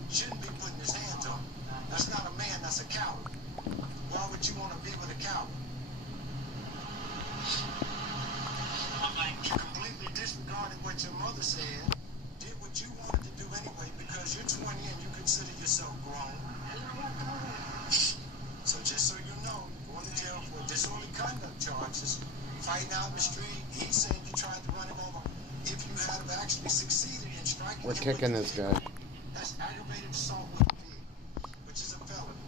Shouldn't be putting his hands on you. That's not a man, that's a coward. Why would you want to be with a coward? You completely disregarded what your mother said, did what you wanted to do anyway because you're 20 and you consider yourself grown. So just so you know, you're going to jail for disorderly conduct charges, fighting out in the street. He's saying you tried to run him over. If you had have actually succeeded in striking We're him kicking with this the guy. that's aggravated assault with a vehicle, which is a felony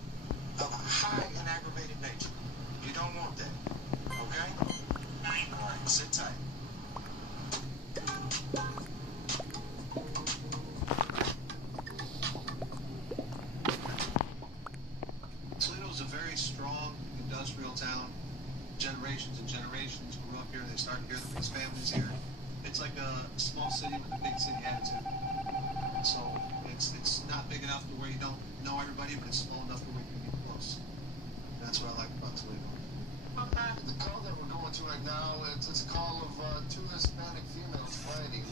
of a high and aggravated nature. You don't want that. Okay? All right, sit tight. Toledo's a very strong industrial town. Generations and generations grew up here. They started here. There's families here. It's like a small city with a big city attitude. So it's not big enough to where you don't know everybody, but it's small enough to where you can be close. That's what I like about Toledo. The call that we're going to right now, it's a call of two Hispanic females fighting.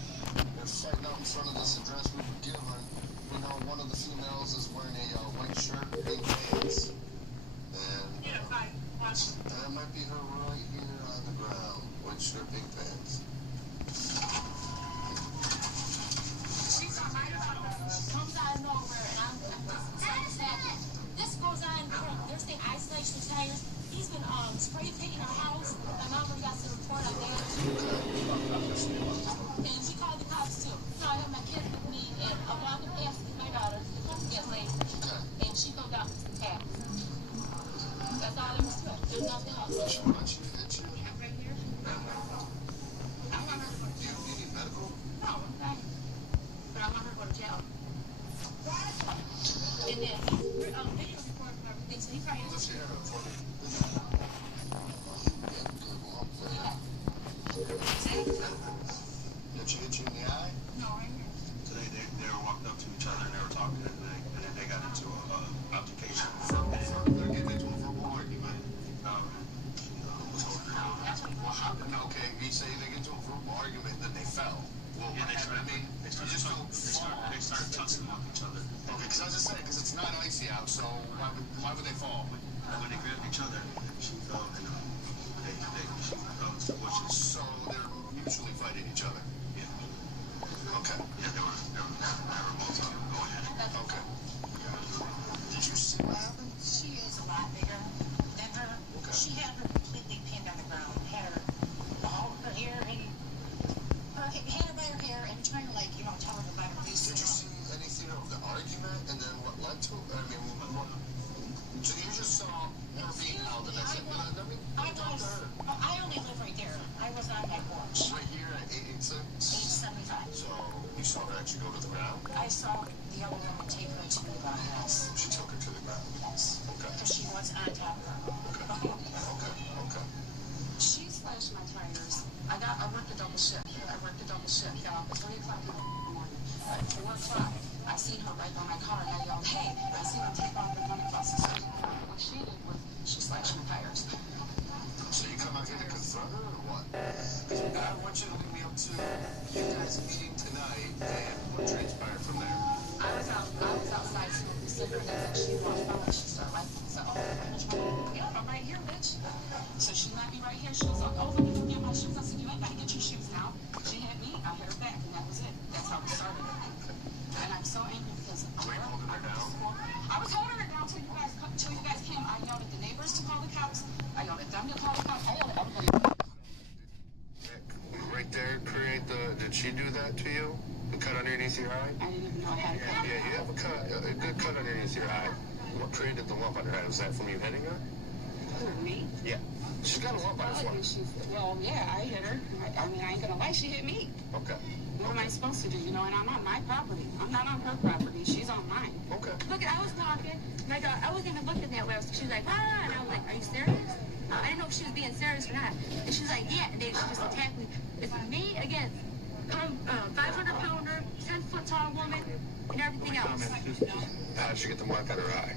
They're fighting out in front of this address we were given. We know one of the females is wearing a white shirt, pink pants. And that might be her right here on the ground. White shirt, pink pants. Comes out of nowhere, and I'm just savage. This goes on. There's the isolation tires. He's been spray painting our house. My mom already got to the report on that. And she called the cops too. So I have my kids with me, and I'm walking past with my daughter to get later. And she go down to the tap. That's all there was to it. There's nothing else. She wants you to hit you. Right here. I want her to go to Do jail. you need medical? No, I'm fine. But I want her to go to jail. And then video recording everything, so he probably Lift your hair up for me. Did she hit you in the eye? No, right here. Today they were walking up to each other and they were talking and then they got into an altercation. They're getting into a verbal argument. Was holding her down. Okay, you say they get into a verbal argument, then they fell. Well, Yeah, they started tussling with each other. Okay, because I was just saying, because it's not icy out, so why would they fall? When they grabbed each other, she fell and she fell into the bushes. So they're mutually fighting each other. Yeah. Okay. Yeah, they were both going at it. Okay. Did you see what happened? She is a lot bigger than her. Okay. She had her completely pinned on the ground. Had her all her hair and had her by her hair and trying to tell her about her face. Did you see anything of the argument and then what led to it? I mean, so you just saw her being held and that's it. I only live right there. I was on my porch. Right here at 886? 875. So you saw her actually go to the ground? I saw the other woman take her to the house. She took her to the ground. Yes. Okay. Because she was on top of her. Okay. I worked a double shift. Got off at 3 o'clock in the morning. At 4 o'clock, I seen her right by my car, and I yelled, "Hey!" I seen her take off and run across the street. What she did was she slashed my tires. So you come out here to confront her or what? I want you to lead me up to you guys meeting tonight and what transpired from there. I was outside smoking cigarettes, and she walked by and she started like, so, oh, what's wrong? Yeah, I'm right here, bitch. So she let me right here. She was like, oh, let me go get my shoes. I said, you ain't gotta get your shoes now. She hit me, I hit her back, and that was it. That's how it started. And I'm so angry because Were you holding her down? I was holding her down till you guys came. I yelled at the neighbors to call the cops. I yelled at them to call the cops. I yelled at everybody. Right there, did she do that to you? The cut underneath your eye? I didn't even know I had a cut. Yeah, you have a good cut underneath your eye. What created the lump on her eye? Was that from you hitting her? Who, me? Yeah. She's got a lump on her forehead. Well, yeah, I hit her. I mean, I ain't gonna lie, she hit me. Okay. What am I supposed to do? You know, and I'm on my property. I'm not on her property. She's on mine. Okay. Look, I was talking. My daughter, I wasn't even looking that way. She was like, ah, and I was like, are you serious? I didn't know if she was being serious or not. And she was like, yeah. And she just attacked me. It's me against 500-pounder, 10-foot tall woman, and everything else. How did she get the mark on her eye?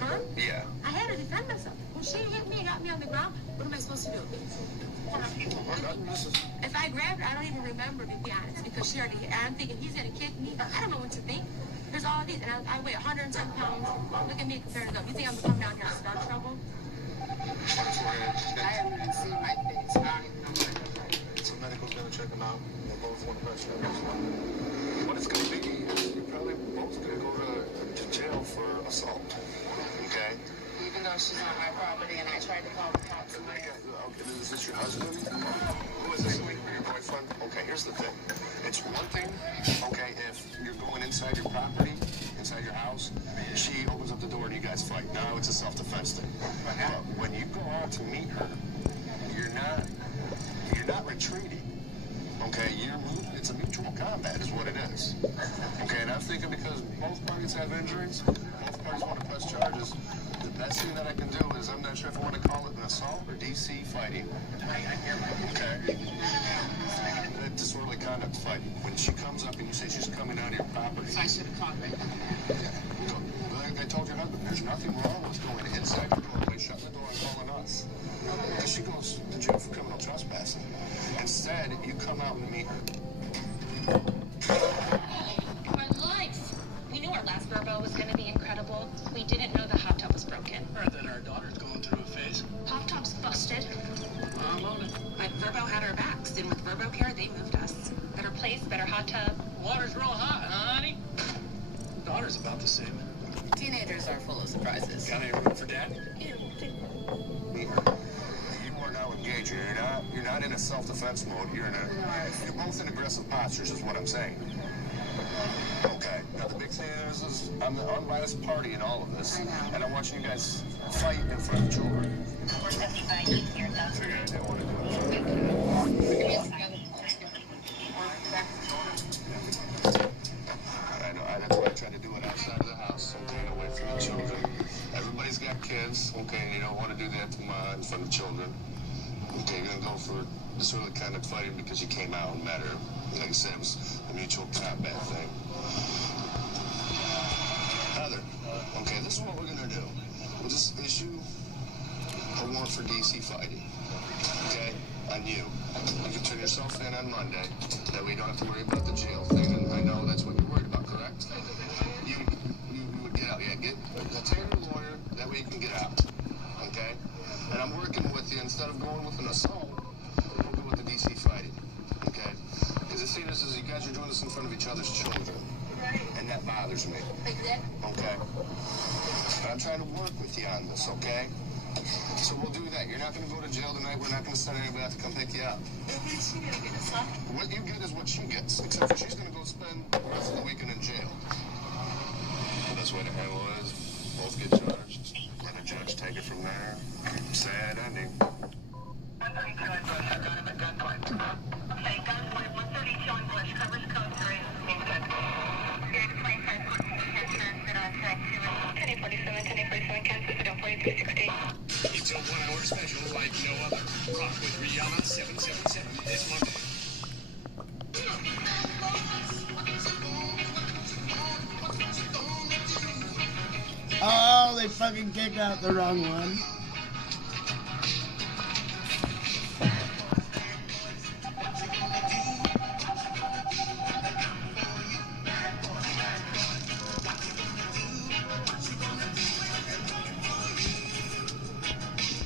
Her? Yeah. I had to defend myself. When she hit me and got me on the ground, what am I supposed to do? If I grabbed her, I don't even remember, to be honest, because she already hit. I'm thinking he's going to kick me. I don't know what to think. There's all these, and I weigh 110 pounds. Look at me compared to them. You think I'm going to come down here and start trouble? I haven't even seen my face. I don't even know. So medical's gonna check them out. They both want to press charges. What it's gonna be is you're probably both gonna go to jail for assault. Okay? Even though she's on my property and I tried to call the cops. Okay, is this your husband? Who is this? Your boyfriend? Okay, here's the thing. It's one thing, okay, if you're going inside your property, inside your house, she opens up the door and you guys fight. Now it's a self-defense thing. But when you go out to meet her, you're not retreating. Okay, it's a mutual combat is what it is. Okay, and I'm thinking because both parties have injuries, both parties want to press charges, the best thing that I can do is, I'm not sure if I want to call it an assault or DC fighting. Okay. Disorderly conduct fighting. When she comes up and you say she's coming out of your property. So I should have called right now. Yeah. Like I told your husband, there's nothing wrong with going inside the doorway, shutting the door and calling us. Because she goes to jail for criminal trespassing. Instead, you come out and meet her. My life! We knew our last Verbo was going to be incredible. We didn't know the hot tub was broken. Heard that our daughter's going through a phase. Hot tub's busted. I'm on it. But Verbo had our backs, and with Verbo Care, they moved us. Better place, better hot tub. Water's real hot, huh, honey? Daughter's about the same. Teenagers are full of surprises. Got any room for dad? You are now engaging. You're not in a self-defense mode. You're both in aggressive postures, is what I'm saying. Okay. Now the big thing is I'm the unbiased party in all of this, and I'm watching you guys fight in front of children. I didn't want to do it. That's why I try to do it outside of the house, okay, away from the children. Everybody's got kids, okay, and you don't want to do that in front of children. Okay, you're gonna go for disorderly conduct fighting because you came out and met her. Like I said, it was a mutual combat thing. Heather, okay, this is what we're gonna do. We'll just issue a warrant for DC fighting, okay, on you. You can turn yourself in on Monday, that way you don't have to worry about the jail thing, and I know that's what you're worried about, correct? You would get out, yeah, take your lawyer, that way you can get out, okay? And I'm working with you, instead of going with an assault, we'll go with the DC fighting, okay? Because the thing is you guys are doing this in front of each other's children, and that bothers me, okay? But I'm trying to work with you on this, okay? So we'll do that. You're not going to go to jail tonight. We're not going to send anybody out to come pick you up. What you get is what she gets, except for she's going to go spend the rest of the weekend in jail. The best way to handle it is both get charged. Let a judge take it from there. Sad ending. Okay, gunpoint, 132 on Bush, covers code 3. Here to 25 1047, cancel it on 4360. It's a 1 hour special like no other. Rock with Rihanna 777 is my fucking kicked out the wrong one.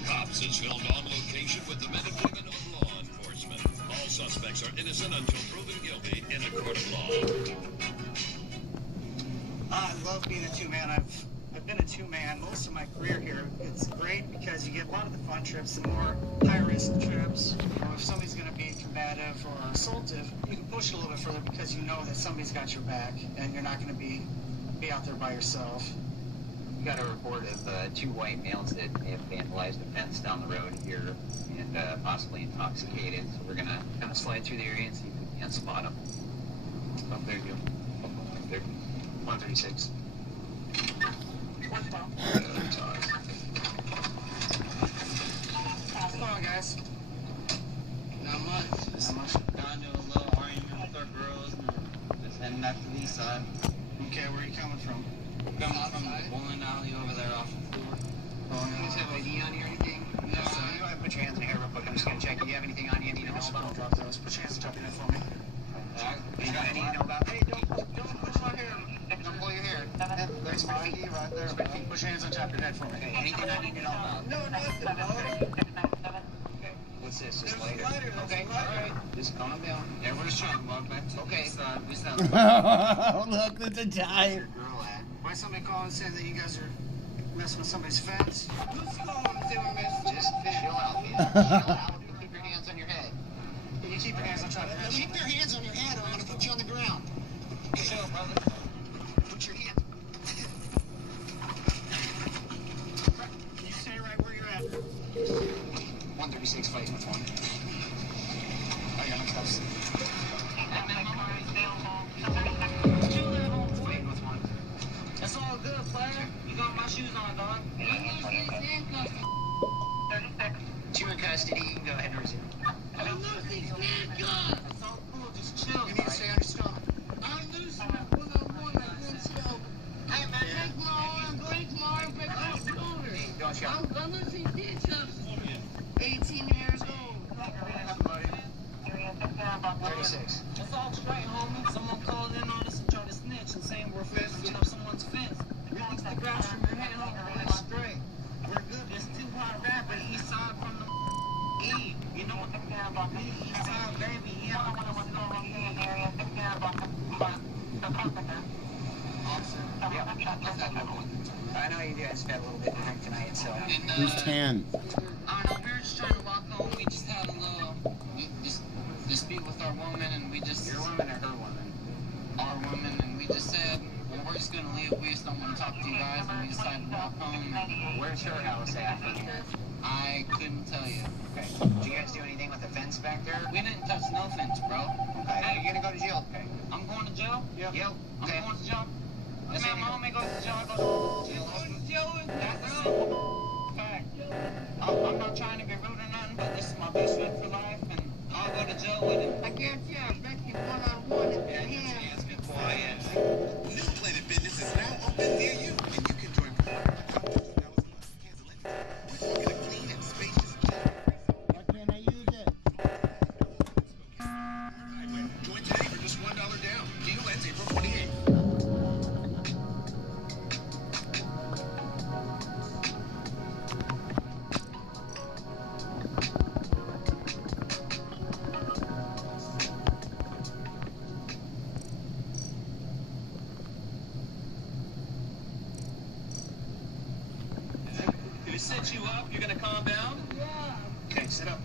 Cops is filmed on location with the men and women of law enforcement. All suspects are innocent until proven guilty in a court of law. I love being a two-man. I've been a two-man most of my career here. It's great because you get a lot of the fun trips, the more high-risk trips. You know, if somebody's going to be combative or assaultive, you can push it a little bit further because you know that somebody's got your back and you're not going to be out there by yourself. We got a report of two white males that have vandalized a fence down the road here and possibly intoxicated. So we're going to kind of slide through the area and see if we can spot them. Oh, there you go. Right there. 136. What's going on, guys? Not much. Just got into a little argument with our girls and just heading back to the east side. Okay, where are you coming from? Coming from the bowling alley over there off the floor. Oh, you guys have ID on you or anything? No. So you go ahead and put your hands in the hair real quick. I'm just going to check. Do you have anything on you? Need to know about? Drop those. Put your hands on top of your head for me. You got anything to know about? Hey, don't push my hair. Don't pull your hair. There's my ID right there. Put your hands on top of your head for me. Hey, anything I need to know about? No, nothing, dog. What's this? Just later. Okay, all right. Just calm down. Everyone's trying to walk back to the east side. We sound Look, there's a tie. Why somebody calling saying that you guys are messing with somebody's fence? Who's calling and say we're messing? Just chill out, man. Chill out. Keep your hands on your head. You keep your hands on top of your head. Keep your hands on your head or I'm going to put you on the ground. Chill, brother. Put your hands. Can you stay right where you're at? 136 fighting with one. I got my cuffs. Fighting with one. That's all good, player. You got my shoes on, dog. 36. Two in custody. You can go ahead and resume. It's all cool. Just chill. You need to stay on your stomach. I'm losing it one-on-one. Let's go. Hey, man, take my arm, break my shoulder. Don't shout. I'm losing bitches. 18 years old. 36. It's all straight, homie. Someone called in on us and tried to snitch and saying we're fixing up someone's fence. Release the grass from your head, homie. It's straight. We're good. It's too hot rapper. East side from the E. You know what the east side, baby. Yeah, I want to know what the area. I know you guys got a little bit of drink tonight, so. Who's 10? I don't know. We were just trying to walk home. We just had a little dispute with our woman, and we just. Your woman or her woman? Our woman, and we just said, well, we're just gonna leave. We just don't want to talk to you guys, and we decided to walk home. Where's her house at? I couldn't tell you. Okay. Did you guys do anything with the fence back there? We didn't touch no fence, bro. Okay. You're gonna go to jail. Okay. I'm going to jail? Yep. I'm going to jail. Yes, Man, my homie goes to jail. I go to jail. That's a fact. I'm not trying to be rude or nothing, but this is my best friend for life, and I'll go to jail with him. I guarantee I'll back you one-on-one at the hand. Be quiet. New Planet Business is now open near you, and you can join We're talking a clean and spacious. Why can't I use it? Join today for just $1 down. Deal ends April 28th. If it sets you up, you're gonna calm down? Yeah. Okay, sit up.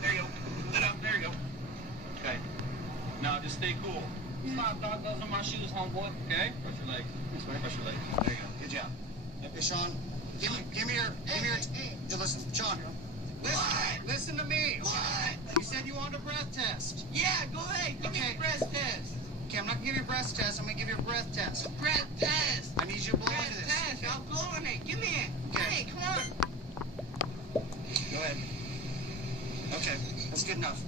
There you go. Sit up. There you go. Okay. Now just stay cool. Stop, dog. Those are my shoes, homeboy. Okay? Brush your legs. Brush your legs. There you go. Good job. Hey, Sean, give me your. Hey, listen, Sean. Listen to me. What? You said you wanted a breath test. Yeah, go ahead. Give me a breath test. Okay, I'm not gonna give you a breath test. I'm gonna give you a breath test. Breath test. I need you to blow into this. Breath test. I'll blow on it. Give me it. Okay. Hey, come on. Go ahead. Okay, that's good enough.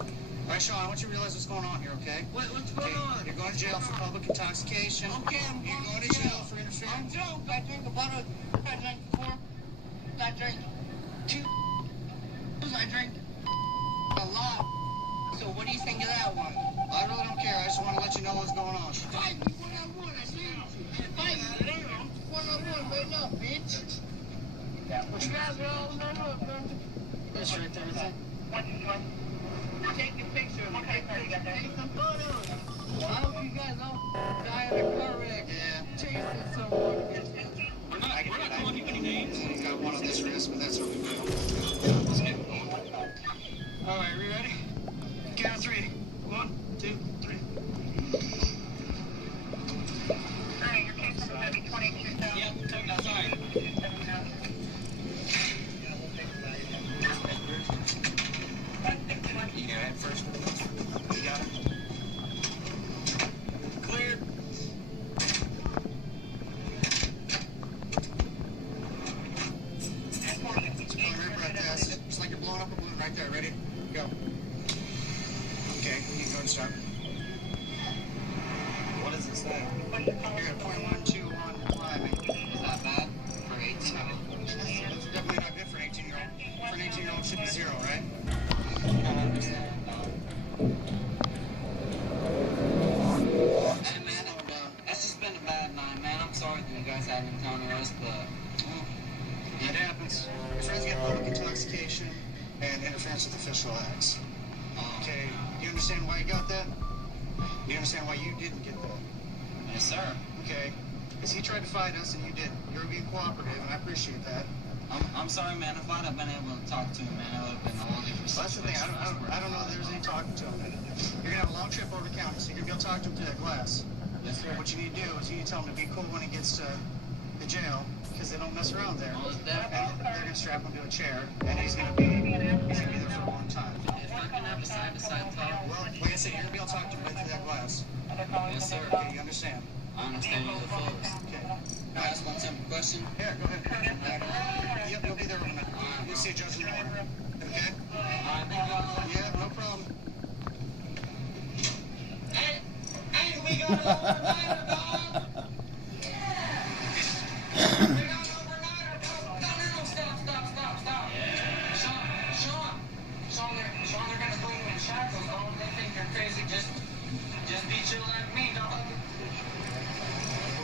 All right, Sean, I want you to realize what's going on here, okay? What's going on? You're going to jail for public intoxication. Okay, I'm You're going going to to jail jail. for I'm drunk. I drink a bottle. I drank 4. I drank 2. I drink a lot. So what do you think of that one? I really don't care. I just want to let you know what's going on. Fight me one-on-one. I need you. Fight me one-on-one right now, bitch. What you guys are all on? That's right there. Take a picture of me. Take some photos. I hope you guys all die in a car wreck. Yeah. Chasing someone. We're not calling you any names. He's got one on this wrist, but that's okay. Let's get it going. All right, we ready? Count of 3. 1, 2, 3. Alright, your case is going to be 22,000. Yep, no, sorry. You go ahead first. You got it. Clear. It's blowing right breath test. It's like you're blowing up a balloon right there. Ready? Go. Okay, you can go and start. What does it say? You're at 0.12 on climbing. Is that bad for 18? It's definitely not good for an 18-year-old. For an 18-year-old, it should be 0, right? I don't understand. Hey man, it's just been a bad night, man. I'm sorry that you guys had to encounter us, but It happens. Your friends get public intoxication and interference with official acts. Okay, you understand why you got that? You understand why you didn't get that? yes, sir. Okay, because he tried to fight us and you didn't. You were being cooperative, and I appreciate that. I'm sorry, man. If I'd have been able to talk to him, man, it would have been a whole different Well, that's the thing. I don't know if there's any talking to him. You're gonna have a long trip over the county, so you're gonna be able to talk to him through that glass. Yes, sir. What you need to do is you need to tell him to be cool when he gets to the jail, because they don't mess around there. Most And definitely. they're gonna strap him to a chair, and he's gonna be there for a long time. If I can have a side-to-side talk. Well, like I said, you're gonna be able to talk to him right through that glass. Yes, sir. Okay, you understand? I understand you the fullest. Okay. Can I ask one simple question? Yeah, go ahead. Yep, you'll be there overnight. You'll see a judge in the morning. Okay? Alright, thank you. Yeah, no problem. Hey, we got an overnighter, dog! We got an overnighter, dog! No, stop. Sean, they're gonna put you in shackles, dog. They think you're crazy. Just be chill like me, dog.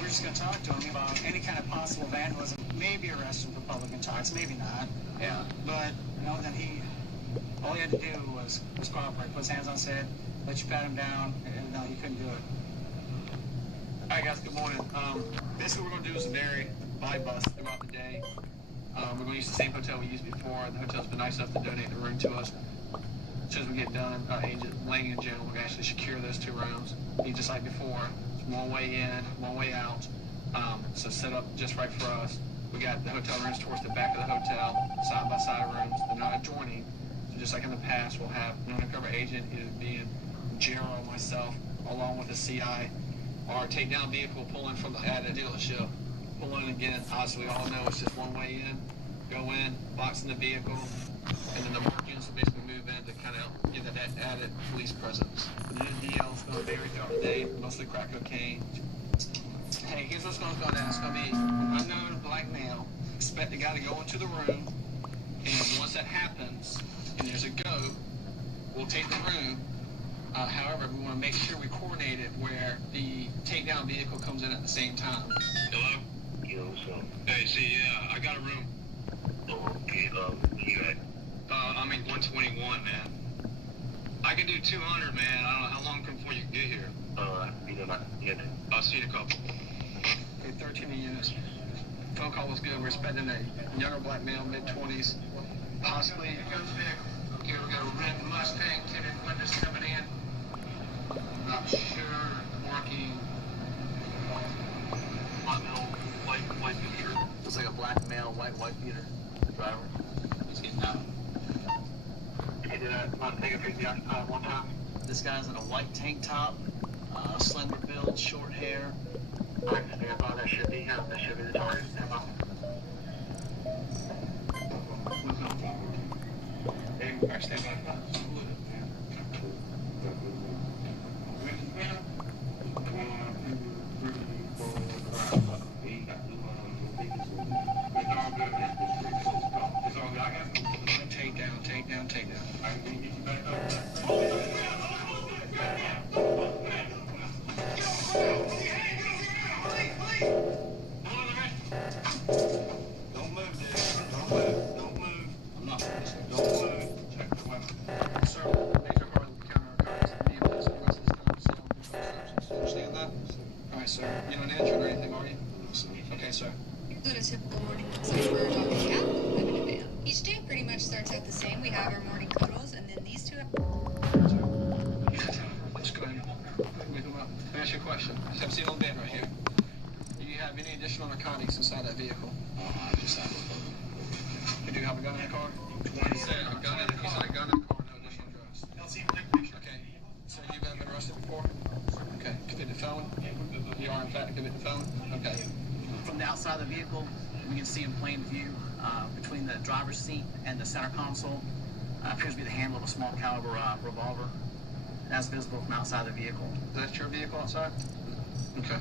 We're just gonna talk to him about any kind of possible vandalism. Maybe arrest him for public intox, maybe not. Yeah. But, then all he had to do was cooperate, put his hands on his head, let you pat him down, and no, he couldn't do it. Hi guys, good morning. Basically what we're going to do is vary by bus throughout the day. We're going to use the same hotel we used before. The hotel's been nice enough to donate the room to us. As soon as we get done, Agent Lang and Jen will actually secure those 2 rooms. Just like before, it's one way in, one way out. So set up just right for us. We got the hotel rooms towards the back of the hotel, side-by-side rooms. They're not adjoining. So just like in the past, we'll have an undercover agent, either being Gerald or myself, along with a CI. Our takedown vehicle pulling from the at a dealership. Pulling again, obviously we all know it's just one way in. Go in, box in the vehicle, and then the markings will basically move in to kind of give that added police presence. The DL is going to vary throughout the day, mostly crack cocaine. Hey, here's what's going on. It's going to be unknown black male. Expect the guy to go into the room, and once that happens, and there's a go, we'll take the room. However, we want to make sure we coordinate it where the takedown vehicle comes in at the same time. Hello? Yo, so. Hey, see, yeah, I got a room. Okay, you at? I'm in 121, man. I can do 200, man. I don't know how long before you can get here. I'll see you in a couple. Okay, 13 units. Phone call was good. We're expecting a younger black male, mid-20s, possibly. Here goes Vic. Here we got a red Mustang, tinted windows coming in. Not sure, working. Black male, white beater. Looks like a black male, white beater driver. He's getting out. Hey, did I not take a picture one time? This guy's in a white tank top, slender build, short hair. Alright, stand by. That should be him. That should be the target. Stand by. Hey, alright, stand by. between the driver's seat and the center console. Appears to be the handle of a small caliber revolver. That's visible from outside the vehicle. Is that your vehicle outside? Okay.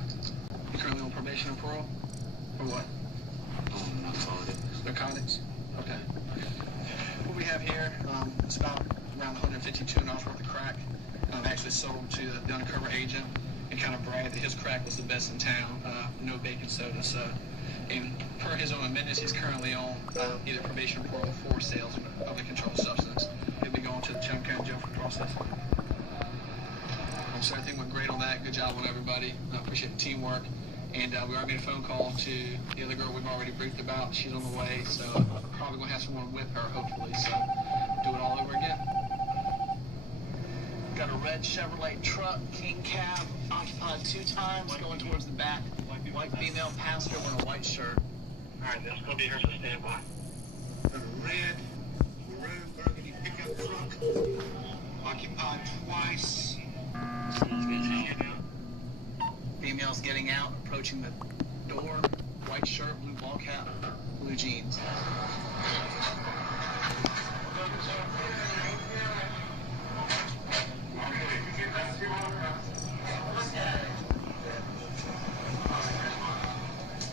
You currently on probation or parole? Or what? Narcotics? Okay. What we have here is about around 152 ounces worth of crack. Actually sold to the undercover agent and kind of bragged that his crack was the best in town. No baking soda. So, and per his own admittance, he's currently on either probation or parole for sales of a controlled substance. He'll be going to the Chum County Jail for processing. So everything went great on that. Good job on everybody. I appreciate the teamwork. And we already made a phone call to the other girl we've already briefed about. She's on the way, so probably going to have someone with her, hopefully. So do it all over again. Got a red Chevrolet truck, king cab, occupied 2 times, going towards the back. White female passenger wearing a white shirt. All right, that's going to be here for standby. A red maroon burgundy pickup truck, occupied twice. Female's getting out, approaching the door. White shirt, blue ball cap, blue jeans.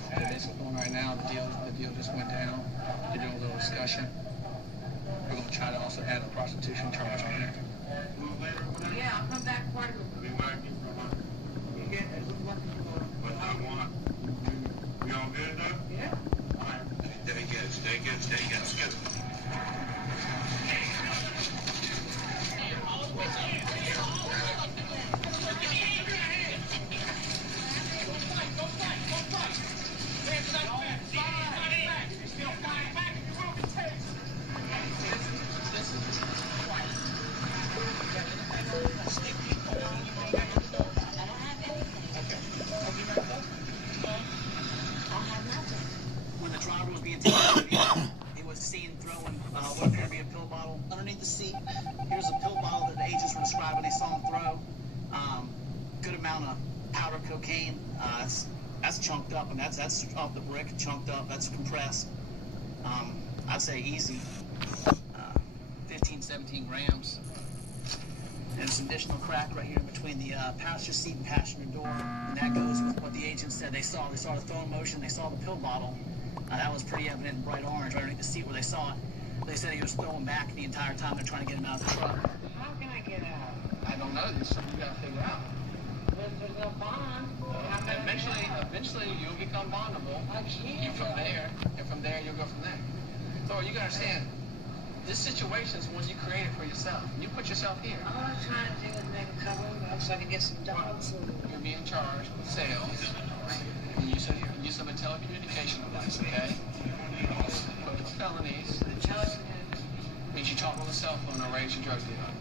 They're basically going right now. The deal just went down. They're doing a little discussion. We're going to try to also add a prostitution charge on there. Yeah, I'll come back for it. We all good though? Yeah. All right. Stay good. When the driver was being taken, he was seen throwing what appeared to be a pill bottle underneath the seat. Here's a pill bottle that the agents were describing they saw him throw. Good amount of powder cocaine. That's chunked up, and that's off the brick, chunked up. That's compressed. I'd say easy 15, 17 grams. And some additional crack right here in between the passenger seat and passenger door. And that goes with what the agents said they saw. They saw the throwing motion, they saw the pill bottle. That was pretty evident in bright orange right underneath the seat where they saw it. They said he was throwing back the entire time they're trying to get him out of the truck. How can I get out? I don't know. This is something you got to figure out. There's no bond. Eventually you'll become bondable. And from there you'll go from there. So you got to understand, this situation is one you created for yourself. You put yourself here. All I'm trying to do is make a couple of bucks so I can get some dog food. You're being charged with sales. And use of a telecommunication device, okay? With felonies. Means you talk on the cell phone or raise your drug dealer.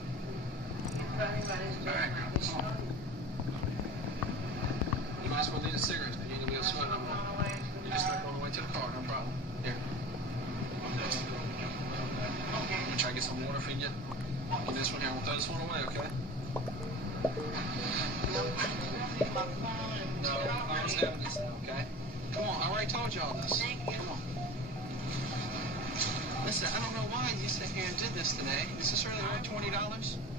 You might as well need a cigarette. You need to be able to smoke no more. You just smoke on the way to the car, no problem. Here. I'm gonna try to get some water for you. Get this one here. We'll throw this one away, okay? No, there's evidence, okay? Come on, I already told you all this. Come on. Listen, I don't know why you sit here and did this today. Is this really worth $20?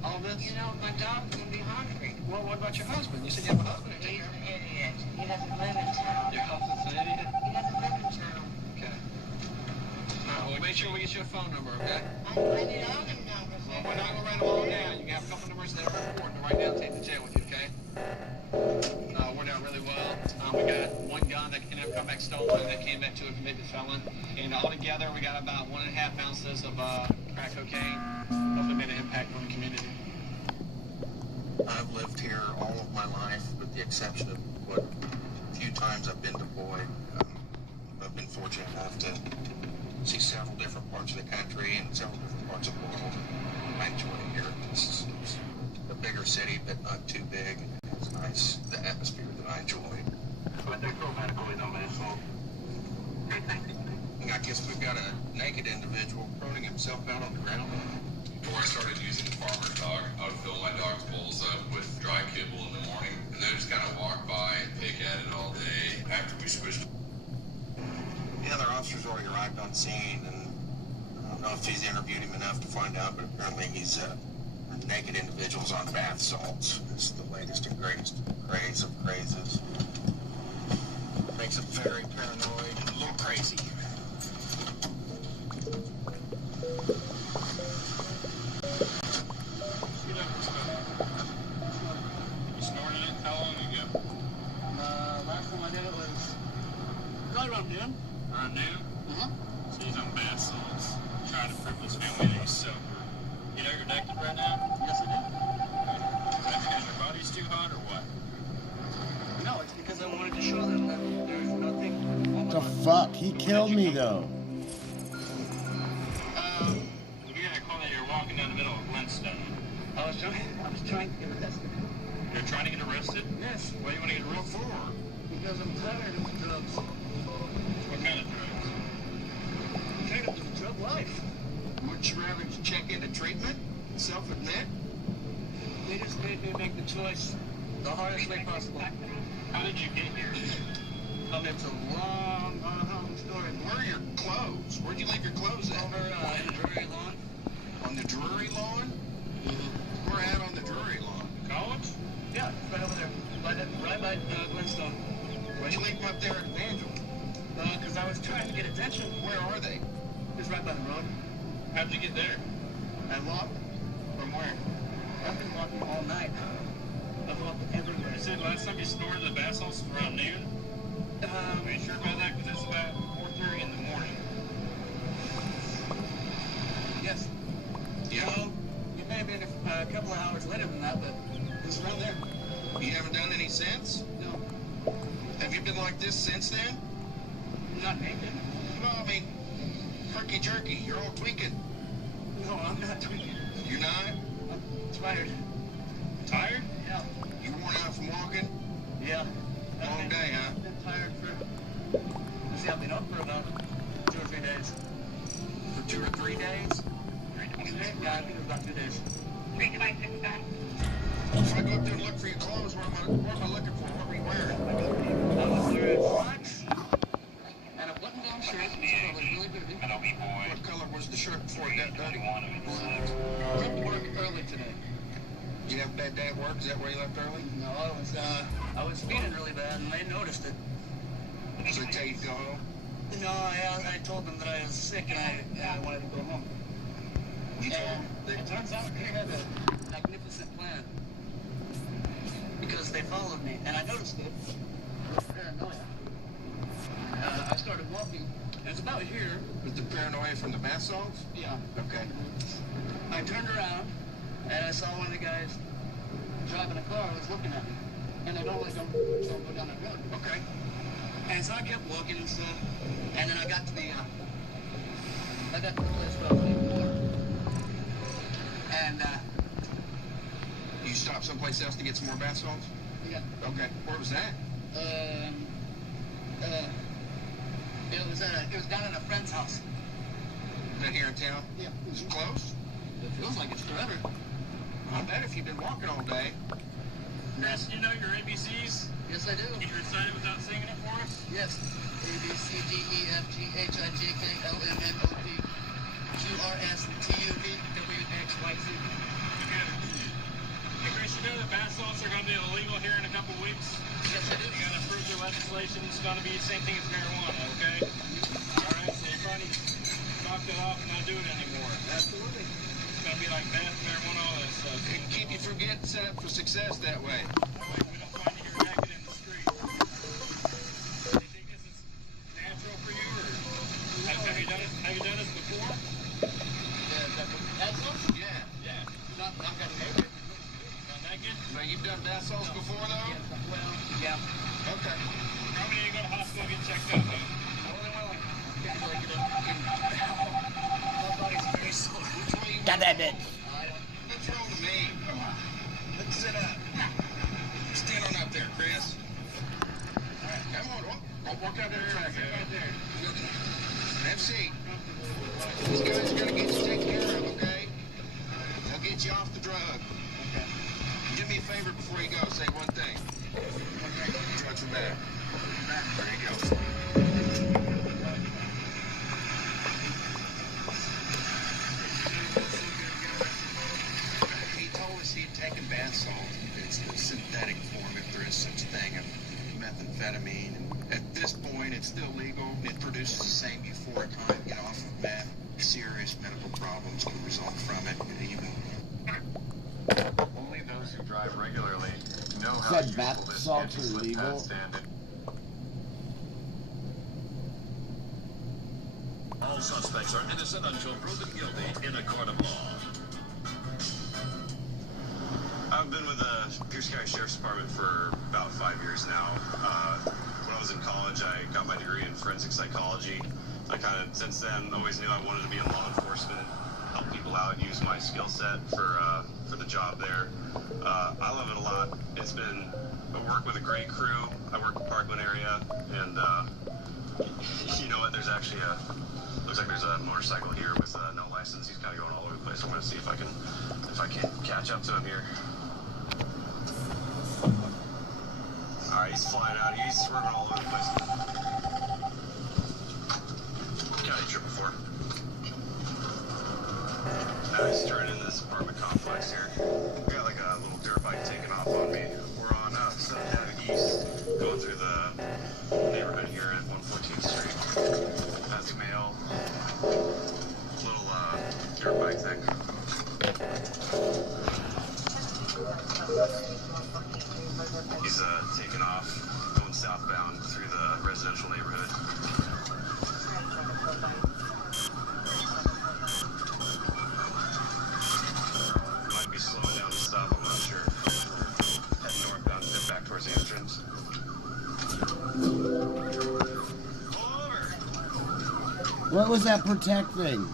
All this? You know, my dog's gonna be hungry. Well, what about your husband? You said you have a husband. He's an idiot. He doesn't live in town. Your husband's an idiot? He doesn't live in town. Okay. Well, make sure we get you a phone number, okay? I need all them numbers. Well, we're not gonna write them all down. You can have a couple numbers that are important to write down and take to jail with you, okay? Worked out really well. We got one gun that ended up coming back stolen that came back to a convicted felon. And altogether, we got about 1.5 ounces of crack cocaine. Hopefully made an impact on the community. I've lived here all of my life, with the exception of what few times I've been deployed. I've been fortunate enough to see several different parts of the country and several different parts of the world. I enjoy it here. It's a bigger city, but not too big. It's nice, the atmosphere that I enjoy. I guess we've got a naked individual proning himself out on the ground. Before I started using the farmer's dog, I would fill my dog's bowls up with dry kibble in the morning, and then just kind of walk by and pick at it all day after we switched. The other officers already arrived on scene, and I don't know if he's interviewed him enough to find out, but apparently he's naked individuals on bath salts. It's the latest and greatest craze of crazes. Makes him very paranoid and a little crazy. You snorted it? How long ago? Last time I did it was right around noon. Around noon? Mm-hmm. So he's on bath salts, trying to prove his family that he's sober. You know you're naked right now? Yes, I do. Is that because your body's too hot or what? No, it's because I wanted to show them that there's nothing. The fuck? He killed me though. You gotta call that you're walking down the middle of Glenstone. I was trying to get arrested. You're trying to get arrested? Yes. What do you want to get arrested for? Because I'm tired of the drugs. What kind of drugs? I'm tired of the drug life. Would you rather check into treatment? Self-admit? They just made me make the choice the hardest way possible. How did you get here? It's a long story. Where are your clothes? Where'd you leave your clothes at? Over in the Drury Lawn. On the Drury Lawn? We're at on the Drury Lawn. College? Yeah, right over there. Right by Glenstone. Why'd you leave them up there at Evangel? Because I was trying to get attention. Where are they? It's right by the road. How'd you get there? I walked. From where? I've been walking all night. I've walked everywhere. You said last time you snorted the bath salts was around noon? Are you sure about that? Because it's about 4:30 in the morning. Yes. Yeah. Well, it may have been a couple of hours later than that, but it's around there. You haven't done any since? No. Have you been like this since then? Not naked. No, I mean, herky-jerky. You're all tweaking. No, I'm not tweaking. You're not? I'm tired. Tired? Yeah. You worn out from walking? Yeah. Long day, huh? I've been tired for... I've been up for about 2 or 3 days. For 2 or 3 days? Yeah, I think it was about 2 days. 326 If I go up there and look for your clothes, what am I looking for? What were you wearing? I was wearing slacks and a button-down shirt, which is probably really dirty. What color was the shirt before it got dirty? I left work early today. Did you have a bad day at work? Is that why you left early? No, I was feeling really bad, and they noticed it. So they tell you to go home? No, I told them that I was sick and I wanted to go home. And it turns out they had a magnificent plan. Because they followed me, and I noticed it with paranoia. I started walking, and it's about here. Was the paranoia from the bath salts? Yeah. Okay. I turned around, and I saw one of the guys driving a car was looking at me. And I normally don't go down that road. Okay. And so I kept walking and stuff, and then I got to the place where I was leaving water. And, You stopped someplace else to get some more bath salts? yeah. Okay. Where was that? It was down at a friend's house. Is that here in town? Yeah. Is it close? It feels like it's forever. I bet if you've been walking all day. Chris, you know your ABCs? Yes, I do. Can you recite it without singing it for us? Yes. A, B, C, D, E, F, G, H, I, J, K, L, M, N, O, P, Q, R, S, T, U, V, W, X, Y, Z. Good. Hey, Chris, you know that bath salts are going to be illegal here in a couple weeks? Yes, I do. You got to approve the legislation. It's going to be the same thing as marijuana, okay? All right, so you probably knocked it off and not do it anymore. Absolutely. It's going to be like meth, marijuana, all that stuff. It can keep you from getting set up for success that way. We don't find you here naked in the street. Do you think this is natural for you, or have you done this before? Bath salts? Yeah. Yeah. Not naked. Not naked? Now, you've done bath salts before, though? Well, yeah. Okay. Probably need to go to the hospital and get checked out, though. More than willing. Can't like it up. My body's very sore. Which way you Got that bitch. What's wrong with me? Let's sit up. Stand on up there, Chris. All right, come on. Walk out that track right there. Have a seat. These guys are going to get you taken care of, okay? They'll get you off the drug. Okay. Do me a favor before you go. Say one thing. Okay. Watch your back. There you go. problems can result from it. Even Only those who drive regularly know how Said useful bath this salts are anti-slip legal. pad stand is. All suspects are innocent until proven guilty in a court of law. I've been with the Pierce County Sheriff's Department for about 5 years now. When I was in college, I got my degree in forensic psychology. I kind of, since then, always knew I wanted to be in law enforcement, help people out, use my skill set for the job there. I love it a lot. It's been, I work with a great crew. I work in the Parkland area, and you know what, there's actually looks like there's a motorcycle here with no license. He's kind of going all over the place. I'm going to see if I can catch up to him here. All right, he's flying out. He's swerving all over the place. County trip before. Now he's turning in this apartment complex here. We got like a little dirt bike taking off on me. We're on Southern Avenue East, going through the neighborhood here at 114th Street. That's the mail. Little dirt bike thing. He's taking off, going southbound through the residential neighborhood. Might be slowing down to stop, I'm not sure. Heading northbound, head back towards the entrance. Pull over! What was that protect thing?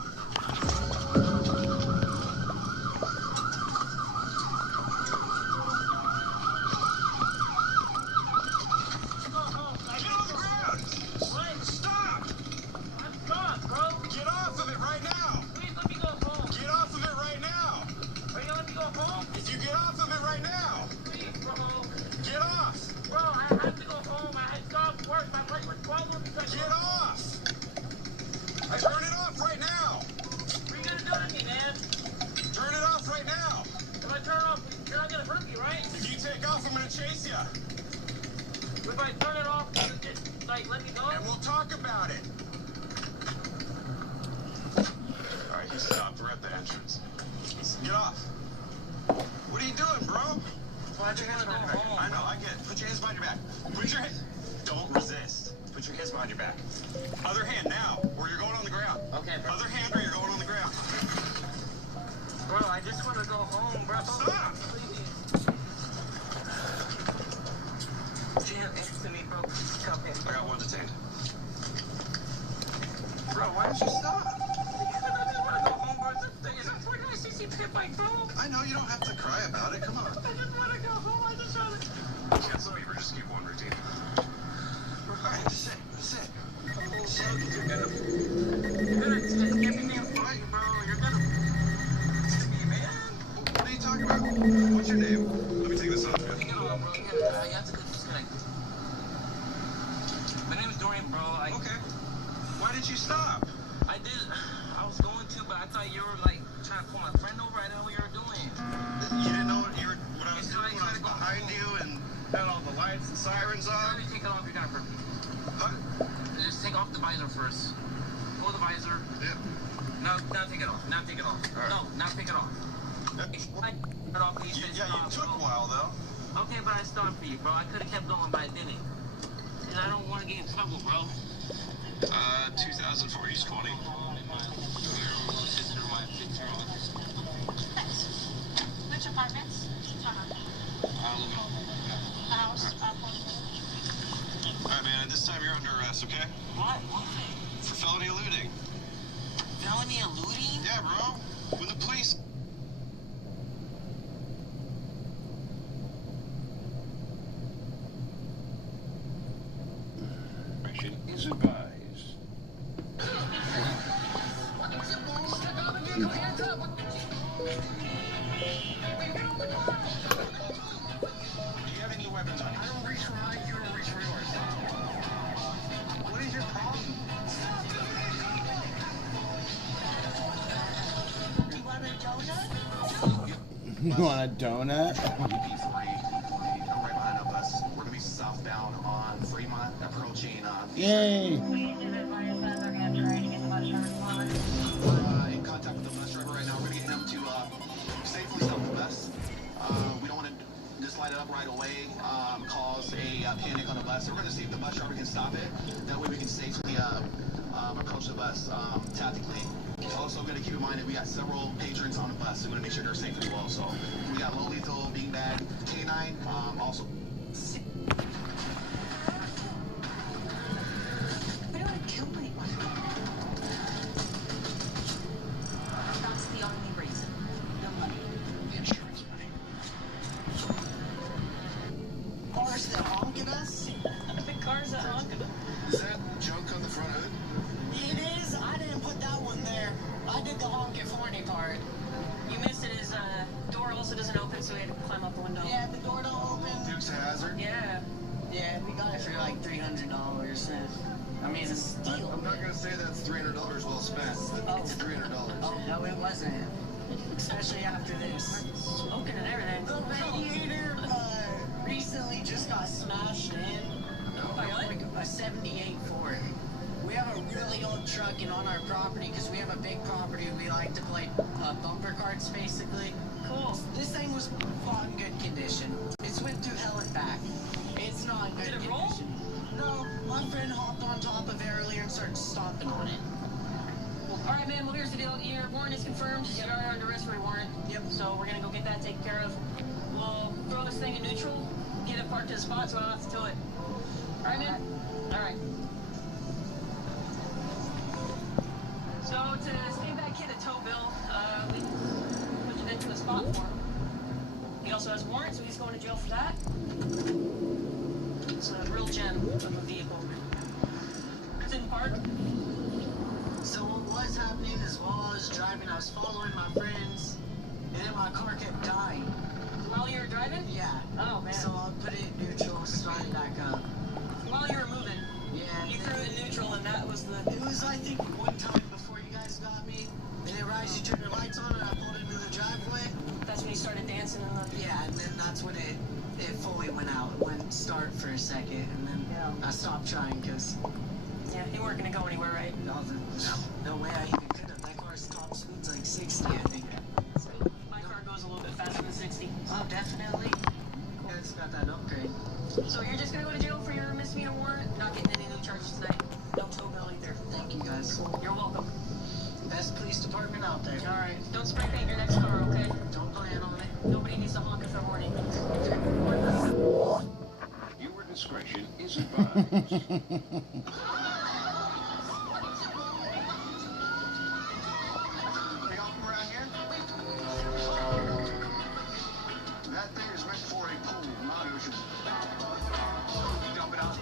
You want a donut? I'm right behind a bus. We're gonna be southbound on Fremont, approaching Yay! we're in contact with the bus going to see if the bus driver can stop it. That way we can safely approach the bus tactically. Also going to keep in mind that we got several patrons on the bus, so we're going to make sure they're safe as well. So we got low lethal, beanbag, K9, also. I don't want to kill anyone. That's the only reason. No money. The insurance money. Cars that honk at us? The cars that honk at us. Is that junk on the front hood? It is. I didn't put that one there. I did the honk it for me part. You missed it. His door also doesn't open, so we had to climb up the window. Yeah, the door don't open. Dukes of Hazzard? Yeah. Yeah, we got it for like $300. I mean, it's a steal. I'm not going to say that's $300 well spent. It's $300. Oh, no, it wasn't. Especially after this. Smoking and everything. The radiator recently just got smashed in. Like a 78 Ford. We have a really old truck and on our property, because we have a big property, we like to play bumper carts basically. Cool. This thing was fought in good condition. It's went through hell and back. It's not in good Did it condition. No, my friend hopped on top of it earlier and started stomping on it. All right, man. Well, here's the deal. Your warrant is confirmed. You are under arrest for a warrant. Yep. So we're gonna go get that taken care of. We'll throw this thing in neutral, get it parked to the spot, so I don't have to tow it. All right, man. All right. So to save that kid a tow bill, we put it into the spot for him. He also has a warrant, so he's going to jail for that. It's a real gem of a vehicle. It's in park. So what was happening is while I was driving, I was following my friends, and then my car kept dying. While you were driving? Yeah. Oh, man. So I put it in neutral, started back up. While you were moving? Yeah. You threw it in neutral, and that was the... It was, I think, one time before you guys got me, and then right as you turned your lights on and I pulled into the driveway. That's when you started dancing and the... Yeah, and then that's when it fully went out. It went start for a second, and then I stopped trying, because... Yeah, you weren't going to go anywhere, right? No way I even could have. That car's top speed's like 60, I think. My car goes a little bit faster than 60. Oh, definitely. Yeah, it's got that upgrade. So you're just going to go to jail for your misdemeanor warrant? Not getting any new charges tonight? No tow bill either? Thank you, guys. You're welcome. Best police department out there. All right. Don't spray paint your next car, okay? Don't plan on it. Nobody needs to honk if they're warning. Viewer discretion is advised. That thing is meant for a pool, not ocean. Dump it out.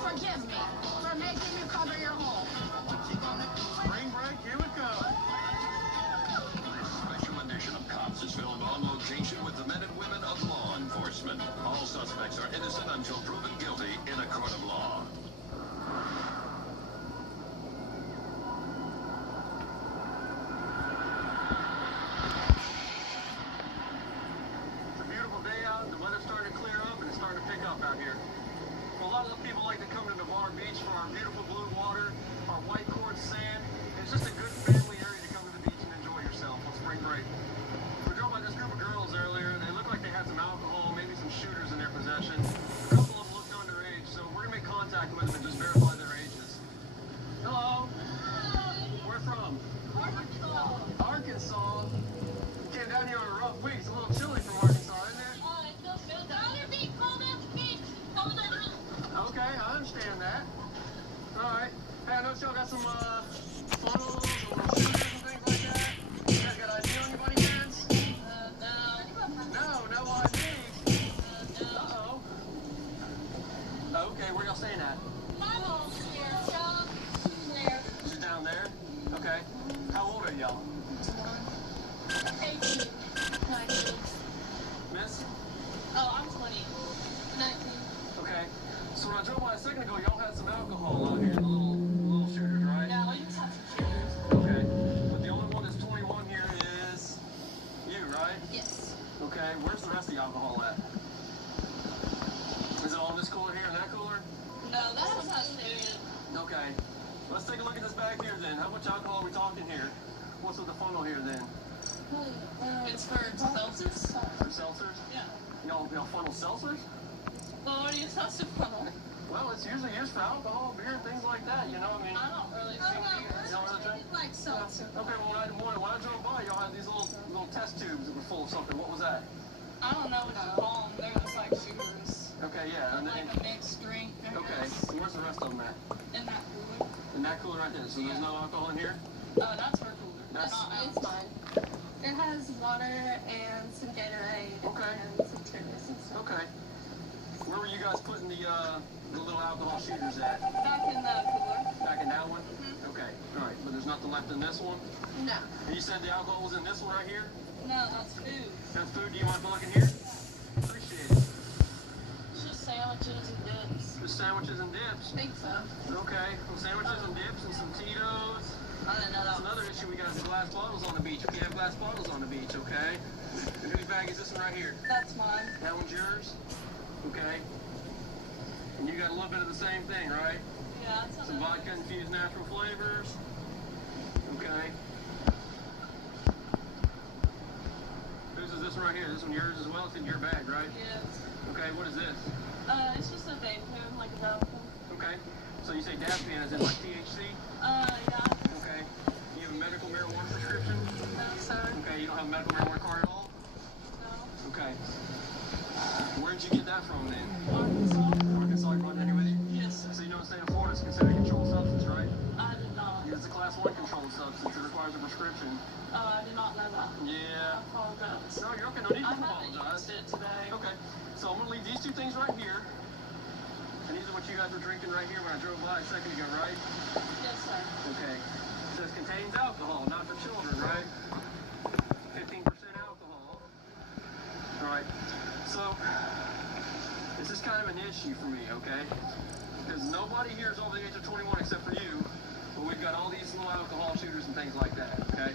Forgive me for making you cover your hole. Spring break, here we go. Special edition of Cops is filmed on location with the men and women of law enforcement. All suspects are innocent until proven guilty in a court of law. It's a beautiful day out, the weather's starting to clear up, and it's starting to pick up out here. Well, a lot of the people like to come to Navarre Beach for our beautiful blue water, our white quartz sand. It's just a good family area to come to the beach and enjoy yourself on spring break. We drove by this group of girls earlier. They looked like they had some alcohol, maybe some shooters in their possession. A couple of them looked underage, so we're going to make contact with them and just verify their ages. Hello? Where from? Arkansas. Arkansas? You came down here on a rough week. It's a little chilly from Arkansas, isn't it? Oh, it still feels rather be cold as beach. Colder than... Okay, I understand that. Alright. Hey, I noticed y'all got some, funnels or shooters and things like that. You guys got ID on your buddy hands? No ID. Uh-oh. Okay, where y'all staying at? My home's here, Sean. There. Is it down there? Okay. How old are y'all? 18. 19. Miss? Oh, I'm 20. 19. Okay. So when I drove by a second ago, y'all had some alcohol out here, the little shooters, right? No, you just have some shooters. Okay. But the only one that's 21 here is you, right? Yes. Okay. Where's the rest of the alcohol at? Is it all in this cooler here and that cooler? No, that was not serious. Okay. Let's take a look at this bag here then. How much alcohol are we talking here? What's with the funnel here then? It's for seltzers. For seltzers? Yeah. Y'all funnel seltzers? Well, what do you supposed to funnel? Well, it's usually used for alcohol, beer, and things like that, you know? I mean, I don't really drink beer. you don't really drink? Like seltzer. Okay, well, when I drove by, y'all had these little test tubes that were full of something. What was that? I don't know what you call them. They're just like sugars. Okay, yeah. And Like a mixed drink. okay, so where's the rest of them at? In that cooler. In that cooler right there. So there's no alcohol in here? That's her cooler. It's fine. It has water and some Gatorade and some triggers and stuff. Okay. Where were you guys putting the little alcohol shooters at? Back in the cooler. Back in that one? Okay, all right. But there's nothing left in this one? No. And you said the alcohol was in this one right here? No, that's food. That's food? Do you want to look in here? Appreciate it. It's just sandwiches and dips. Just sandwiches and dips? I think so. Okay. Well, sandwiches and dips and some Tito's. I didn't know that. That's another issue we got is glass bottles on the beach. We can't have glass bottles on the beach, okay? And whose bag is this one right here? That's mine. That one's yours? Okay. And you got a little bit of the same thing, right? Yeah, that's some vodka infused natural flavors. Okay. Whose is this one right here? This one yours as well? It's in your bag, right? Yes. Okay, what is this? It's just a vape pen, like a vape pen. Okay. So you say Daspian is in like THC? Yeah. Okay. You have a medical marijuana prescription? No, sir. Okay, you don't have a medical marijuana card at all? No. Okay. Where'd you get that from then? Arkansas. Arkansas, you brought that here with you? Yes, sir. So you know the state of Florida is considered a controlled substance, right? I did not. It's a class 1 controlled substance. It requires a prescription. I did not know that. Yeah. I apologize. No, you're okay. No need to I haven't apologize. used it today. Okay. So I'm going to leave these two things right here. And these are what you guys were drinking right here when I drove by a second ago, right? Yes, sir. Okay. It says contains alcohol, not for children, right? 15% alcohol. All right. So this is kind of an issue for me, okay? Because nobody here is over the age of 21 except for you. But we've got all these little alcohol shooters and things like that, okay?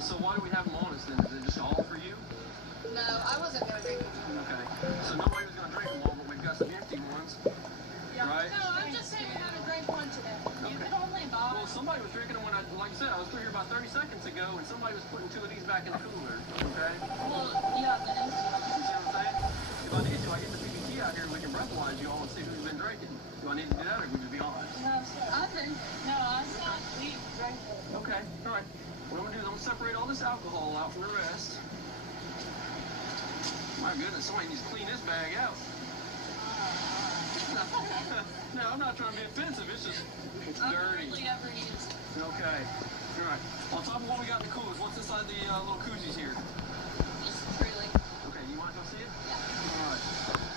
So why do we have them on us then? Is it just all for you? No, I wasn't going to drink it. Okay. So nobody was going to drink them all, but we've got some empty ones. Yeah. Right? No, I'm just saying you're going to drink one today. You can only buy. Well, somebody was drinking them when like I said, I was through here about 30 seconds ago, and somebody was putting 2 of these back in the cooler, okay? Well, yeah, the You see what I'm saying? If I need to, I get the PPT out here and we can breathalyze you all and see who's been drinking. Do I need to do that, or can we just be honest? No, sir. I think. No, I thought we drank it. Okay, all right. What I'm going to do is I'm going to separate all this alcohol out from the rest. My goodness, somebody needs to clean this bag out. No, I'm not trying to be offensive. It's just, it's I've dirty. hardly ever used it. Okay. All right. On top of what we got in the coolers, what's inside the little koozies here? Just Truly. Okay, you want to go see it? Yeah. All right.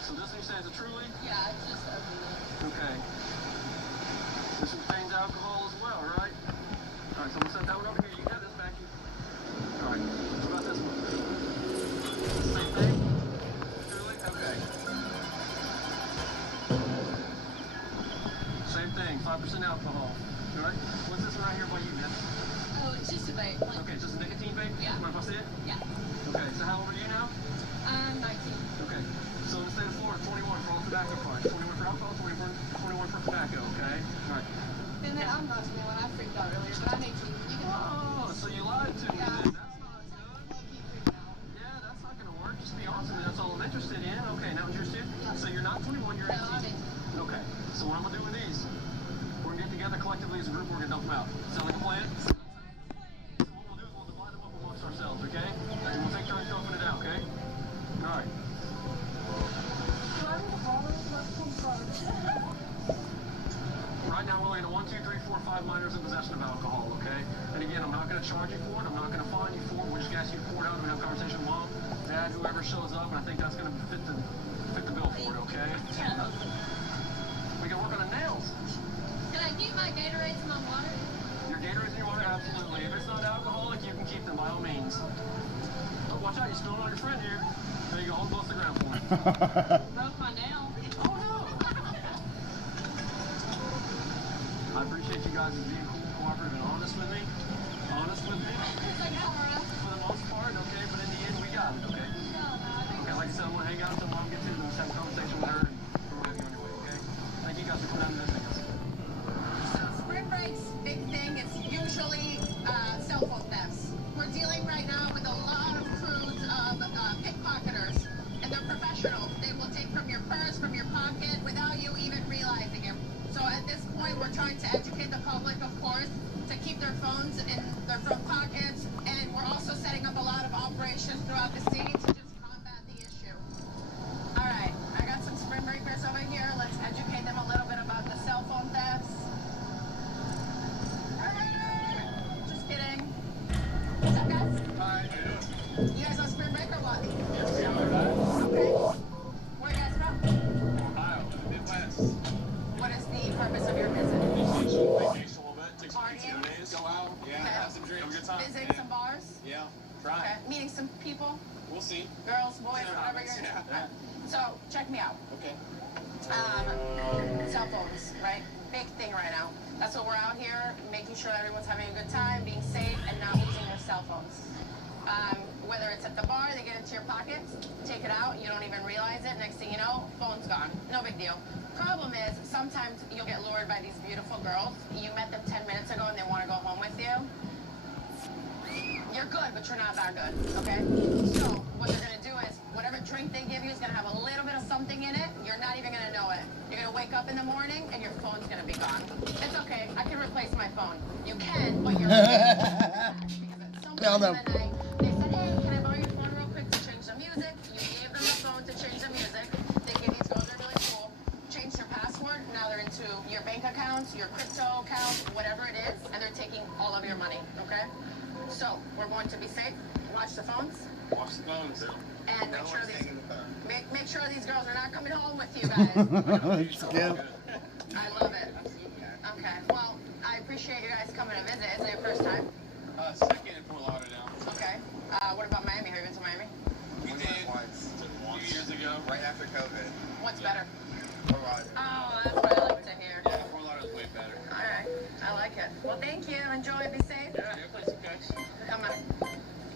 So this one says a Truly? Yeah, it's just open it. Okay. This one contains alcohol as well, right? All right, so I'm going to set that one over here. You got this back here. All right. What about this one? Same thing? Truly? Okay. Same thing, 5% alcohol. All right. What's this one right here by you, miss? Oh, it's just a vape. Okay, just a nicotine vape? Yeah. Mind if I see it? Yeah. Okay, so how old are you now? I'm 19. Okay. So in the state of Florida, 21 for all tobacco products. 21 for alcohol, 21 for tobacco, okay? All right. And then I'm not 21. I freaked out earlier, but I'm 18. You can Oh, so you lied to me Yeah. then. That's not good. Yeah, that's not going to work. Just be honest with me. That's all I'm interested in. Okay, now yours too? Yeah. So you're not 21, you're 18. No, I'm 18. Okay. So what I'm going to do with these, we're going to get together collectively as a group, we're going to dump them out. Sound like a plan? So what we'll do is we'll divide them up amongst ourselves, okay? And we'll take turns dumping it out, okay? All right. Right now, we're looking at 1, 2, 3, 4, 5 minors in possession of alcohol, okay? And again, I'm not going to charge you for it. I'm not going to fine you for it. We're just going to ask you to pour it out and have a conversation with mom, dad, whoever shows up, and I think that's going to fit the bill for it, okay? Yeah. We can work on the nails. Can I keep my Gatorades and my water? Your Gatorades and your water, absolutely. If it's not alcoholic, you can keep them by all means. Oh, watch out, you're spilling on your friend here. There you go, hold close to the ground for me. Broke my nail. Oh, no. I appreciate you guys as being cool, cooperative, and honest with me. Honest with me. For the most part, okay, but in the end, we got it, okay? Okay, like I said, I'm going to hang out until mom gets in and just have a conversation with her, and we're going to be on your way, okay? Thank you guys for coming out and visiting us. So spring break's big thing is usually cell phone thefts. We're dealing right now with a lot of crews of pickpocketers point, we're trying to educate the public, of course, to keep their phones in their front pockets, and we're also setting up a lot of operations throughout the city to just combat the issue. All right, I got some spring breakers over here. Let's educate them a little bit about the cell phone thefts. Just kidding. What's up, guys? Hi. You guys on spring break or what? Okay. Where are you guys from? Ohio, Midwest. What is the purpose of your visit? Vacation a little bit. Take some Partying? days. Go out. Yeah, Okay. have some drinks. Have a good time. Visiting some bars? Yeah. Try. Okay. Meeting some people? We'll see. Girls, boys, Yeah, whatever you're yeah. into. So, check me out. Okay. Cell phones, right? Big thing right now. That's what we're out here, making sure everyone's having a good time, being safe, and not losing their cell phones. Whether it's at the bar, they get into your pockets, take it out, you don't even realize it. Next thing you know, phone's gone. No big deal. Problem is, sometimes you'll get lured by these beautiful girls. You met them 10 minutes ago and they want to go home with you. You're good, but you're not that good, okay? So, what they're gonna do is, whatever drink they give you is gonna have a little bit of something in it. You're not even gonna know it. You're gonna wake up in the morning and your phone's gonna be gone. It's okay, I can replace my phone. You can, but you're No, no. they said, hey, can I borrow your phone real quick to change the music? You gave them the phone to change the music. They give these girls, they're really cool. Change their password, now they're into your bank accounts, your crypto account, whatever it is, and they're taking all of your money, okay? So, we're going to be safe. Watch the phones. Watch the phones. And make sure these girls are not coming home with you guys. It's good. I love it. Okay, well, I appreciate you guys coming to visit. Is it your first time? Second in Fort Lauderdale. Okay. What about Miami? Have you been to Miami? We did once. A few years ago. Right after COVID. What's better? Fort Lauderdale. Oh, that's what I like to hear. Yeah, Fort Lauderdale's way better. All right. I like it. Well, thank you. Enjoy. Be safe. Yeah, your place is good. Come on.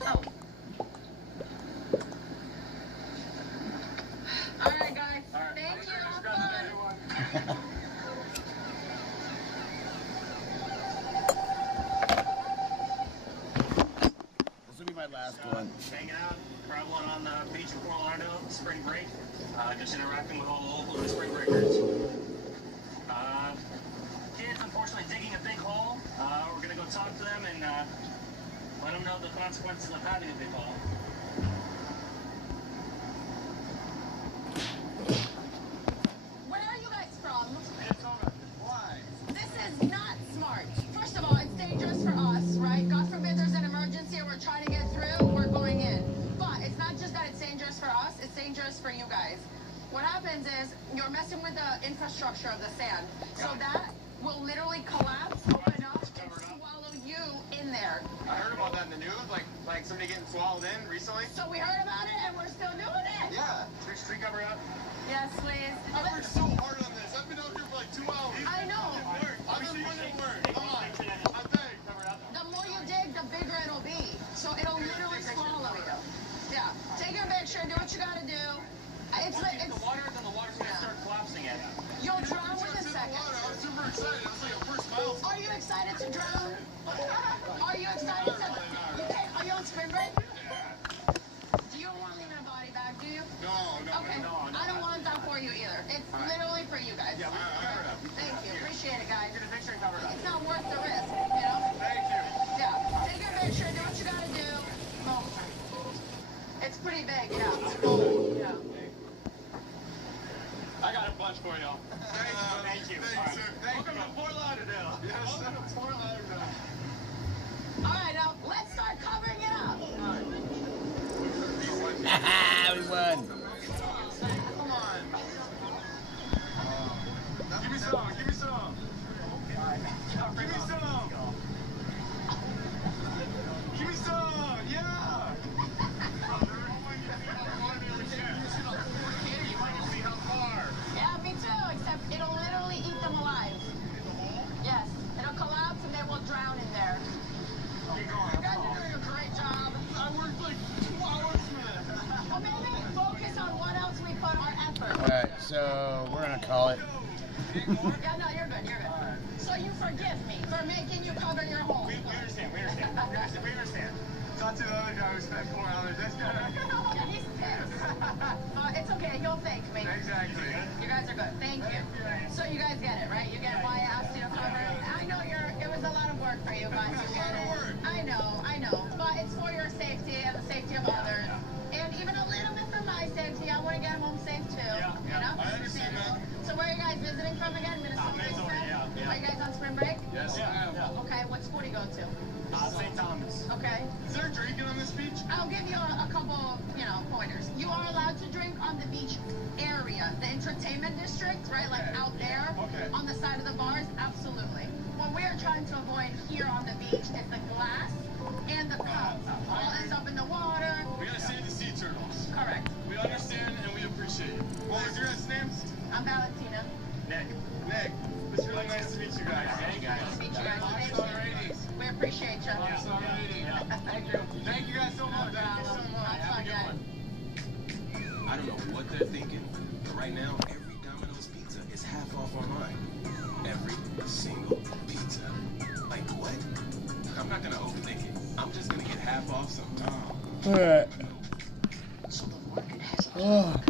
Oh. All right, guys. All right. Thank you. Have Congrats, fun. everyone. This will be my last one. Hanging out, traveling on the beach in Fort Lauderdale, spring break, just interacting with all the local and spring breakers. Kids, unfortunately, digging a big hole. We're going to go talk to them and let them know the consequences of having a big hole. Where are you guys from? Minnesota. Why? This is not smart. First of all, it's dangerous for us, right? God forbid there's an emergency or we're trying to get through, we're going in. But it's not just that it's dangerous for us, it's dangerous for you guys. What happens is you're messing with the infrastructure of the sand. So that will literally collapse, open up, and swallow you in there. I heard about that in the news, like somebody getting swallowed in recently. So we heard about it and we're still doing it. Yeah. Tree cover up. Yes, please. I worked so hard on this. I've been out here for like 2 hours. I know. I've been putting in work. Come on. I beg. The more you dig, the bigger it'll be. So it'll literally swallow you. Yeah. Take your picture, do what you gotta do. It's like the water, then the water's going to start collapsing at you. You'll drown within seconds. I was super excited. It was like a first milestone. Are you excited to drown? Are you excited to? Are you on spring break? Do you want to leave in a body bag? Do you? No. Okay. I don't want that for you either. It's literally for you guys. Yeah, Thank you. Appreciate it, guys. Get a picture and cover it up. It's not worth the risk, you know? Thank you. Yeah. Take your picture, do what you gotta do. Oh. It's pretty big, yeah. Yeah. I got a bunch for y'all. Thank you. Thanks, sir. Welcome to Fort Lauderdale. Yes, welcome to Fort Lauderdale. All right, now let's start covering it up. Haha, we won. Come on. Give me some. Give me some. Give me some. Give me some. Yeah. Yeah, me too, except it'll literally eat them alive. Yes, it'll collapse and they will drown in there. You guys are doing a great job. I worked like 2 hours for this. Well, maybe focus on what else we put our effort. Alright, so we're gonna call it. Yeah, no, you're good, you're good. So you forgive me for making you cover your hole. We understand. We understand. Talk to the other guy who spent 4 hours. That's good. Yeah, he's pissed. It's okay, he'll thank me. Exactly. You guys are good. Thank you. So you guys get it, right? You get why I asked you for you guys to get it. I know, but it's for your safety and the safety of others. And even a little bit for my safety. I want to get home safe too. You know? I understand that. So where are you guys visiting from again? Minnesota? Yeah. Are you guys on spring break? Yes, Yeah. Okay, what school do you go to? St. Thomas. Okay. Is there drinking on this beach? I'll give you a couple, pointers. You are allowed to drink on the beach area, the entertainment district, right? Like out there, on the side of the bars, absolutely. What we are trying to avoid here on the beach is the glass and the cups. All ends up in the water. We gotta save the sea turtles. Correct. We understand and we appreciate it. What was your guys' names? I'm Valentina. Nick. It's really nice to meet you guys. Nice to meet you guys. Thank you. We appreciate you. Thank you. Thank you guys so much. Thank you so much. Have a good one. I don't know what they're thinking, but right now, every Domino's pizza is half off online. Every single pizza. Like what? I'm not gonna overthink it. I'm just gonna get half off sometime. Alright. Oh.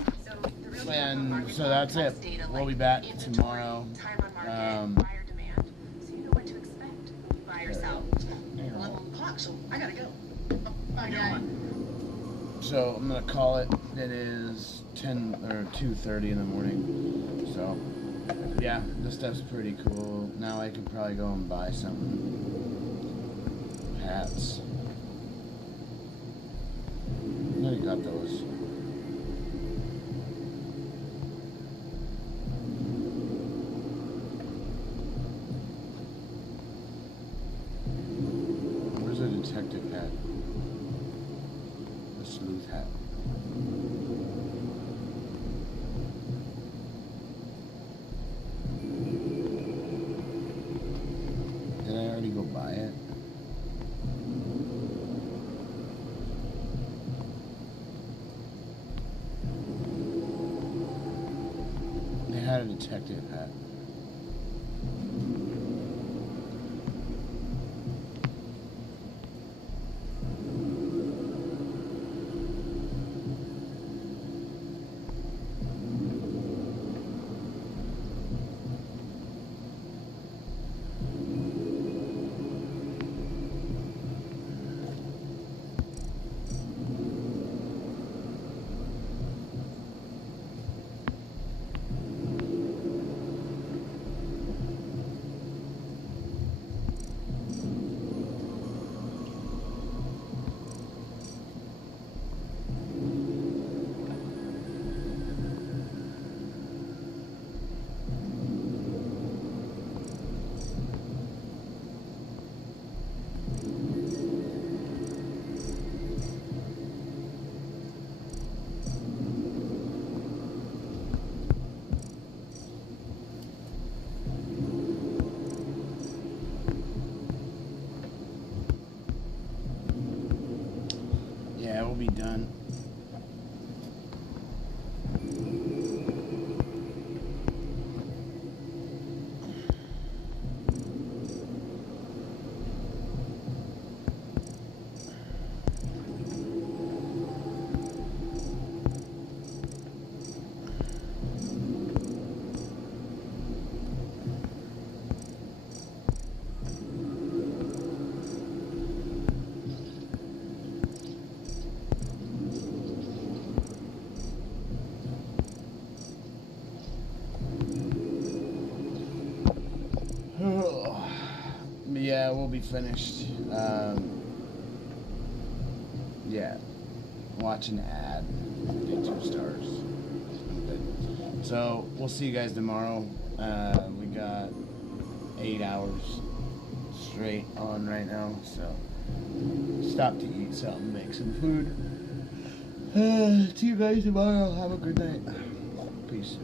And so that's it. We'll be back tomorrow. I gotta go. So I'm gonna call it. It is 10 or 2:30 in the morning. So yeah, this stuff's pretty cool. Now I could probably go and buy some hats. I already got those. Where's the detective hat? The sleuth hat. Did I already go buy it? They had a detective hat. Yeah, we'll be done. Yeah, we'll be finished. Yeah, watch an ad. Get 2 stars. So we'll see you guys tomorrow. We got 8 hours straight on right now. So stop to eat something, make some food. See you guys tomorrow. Have a good night. Peace.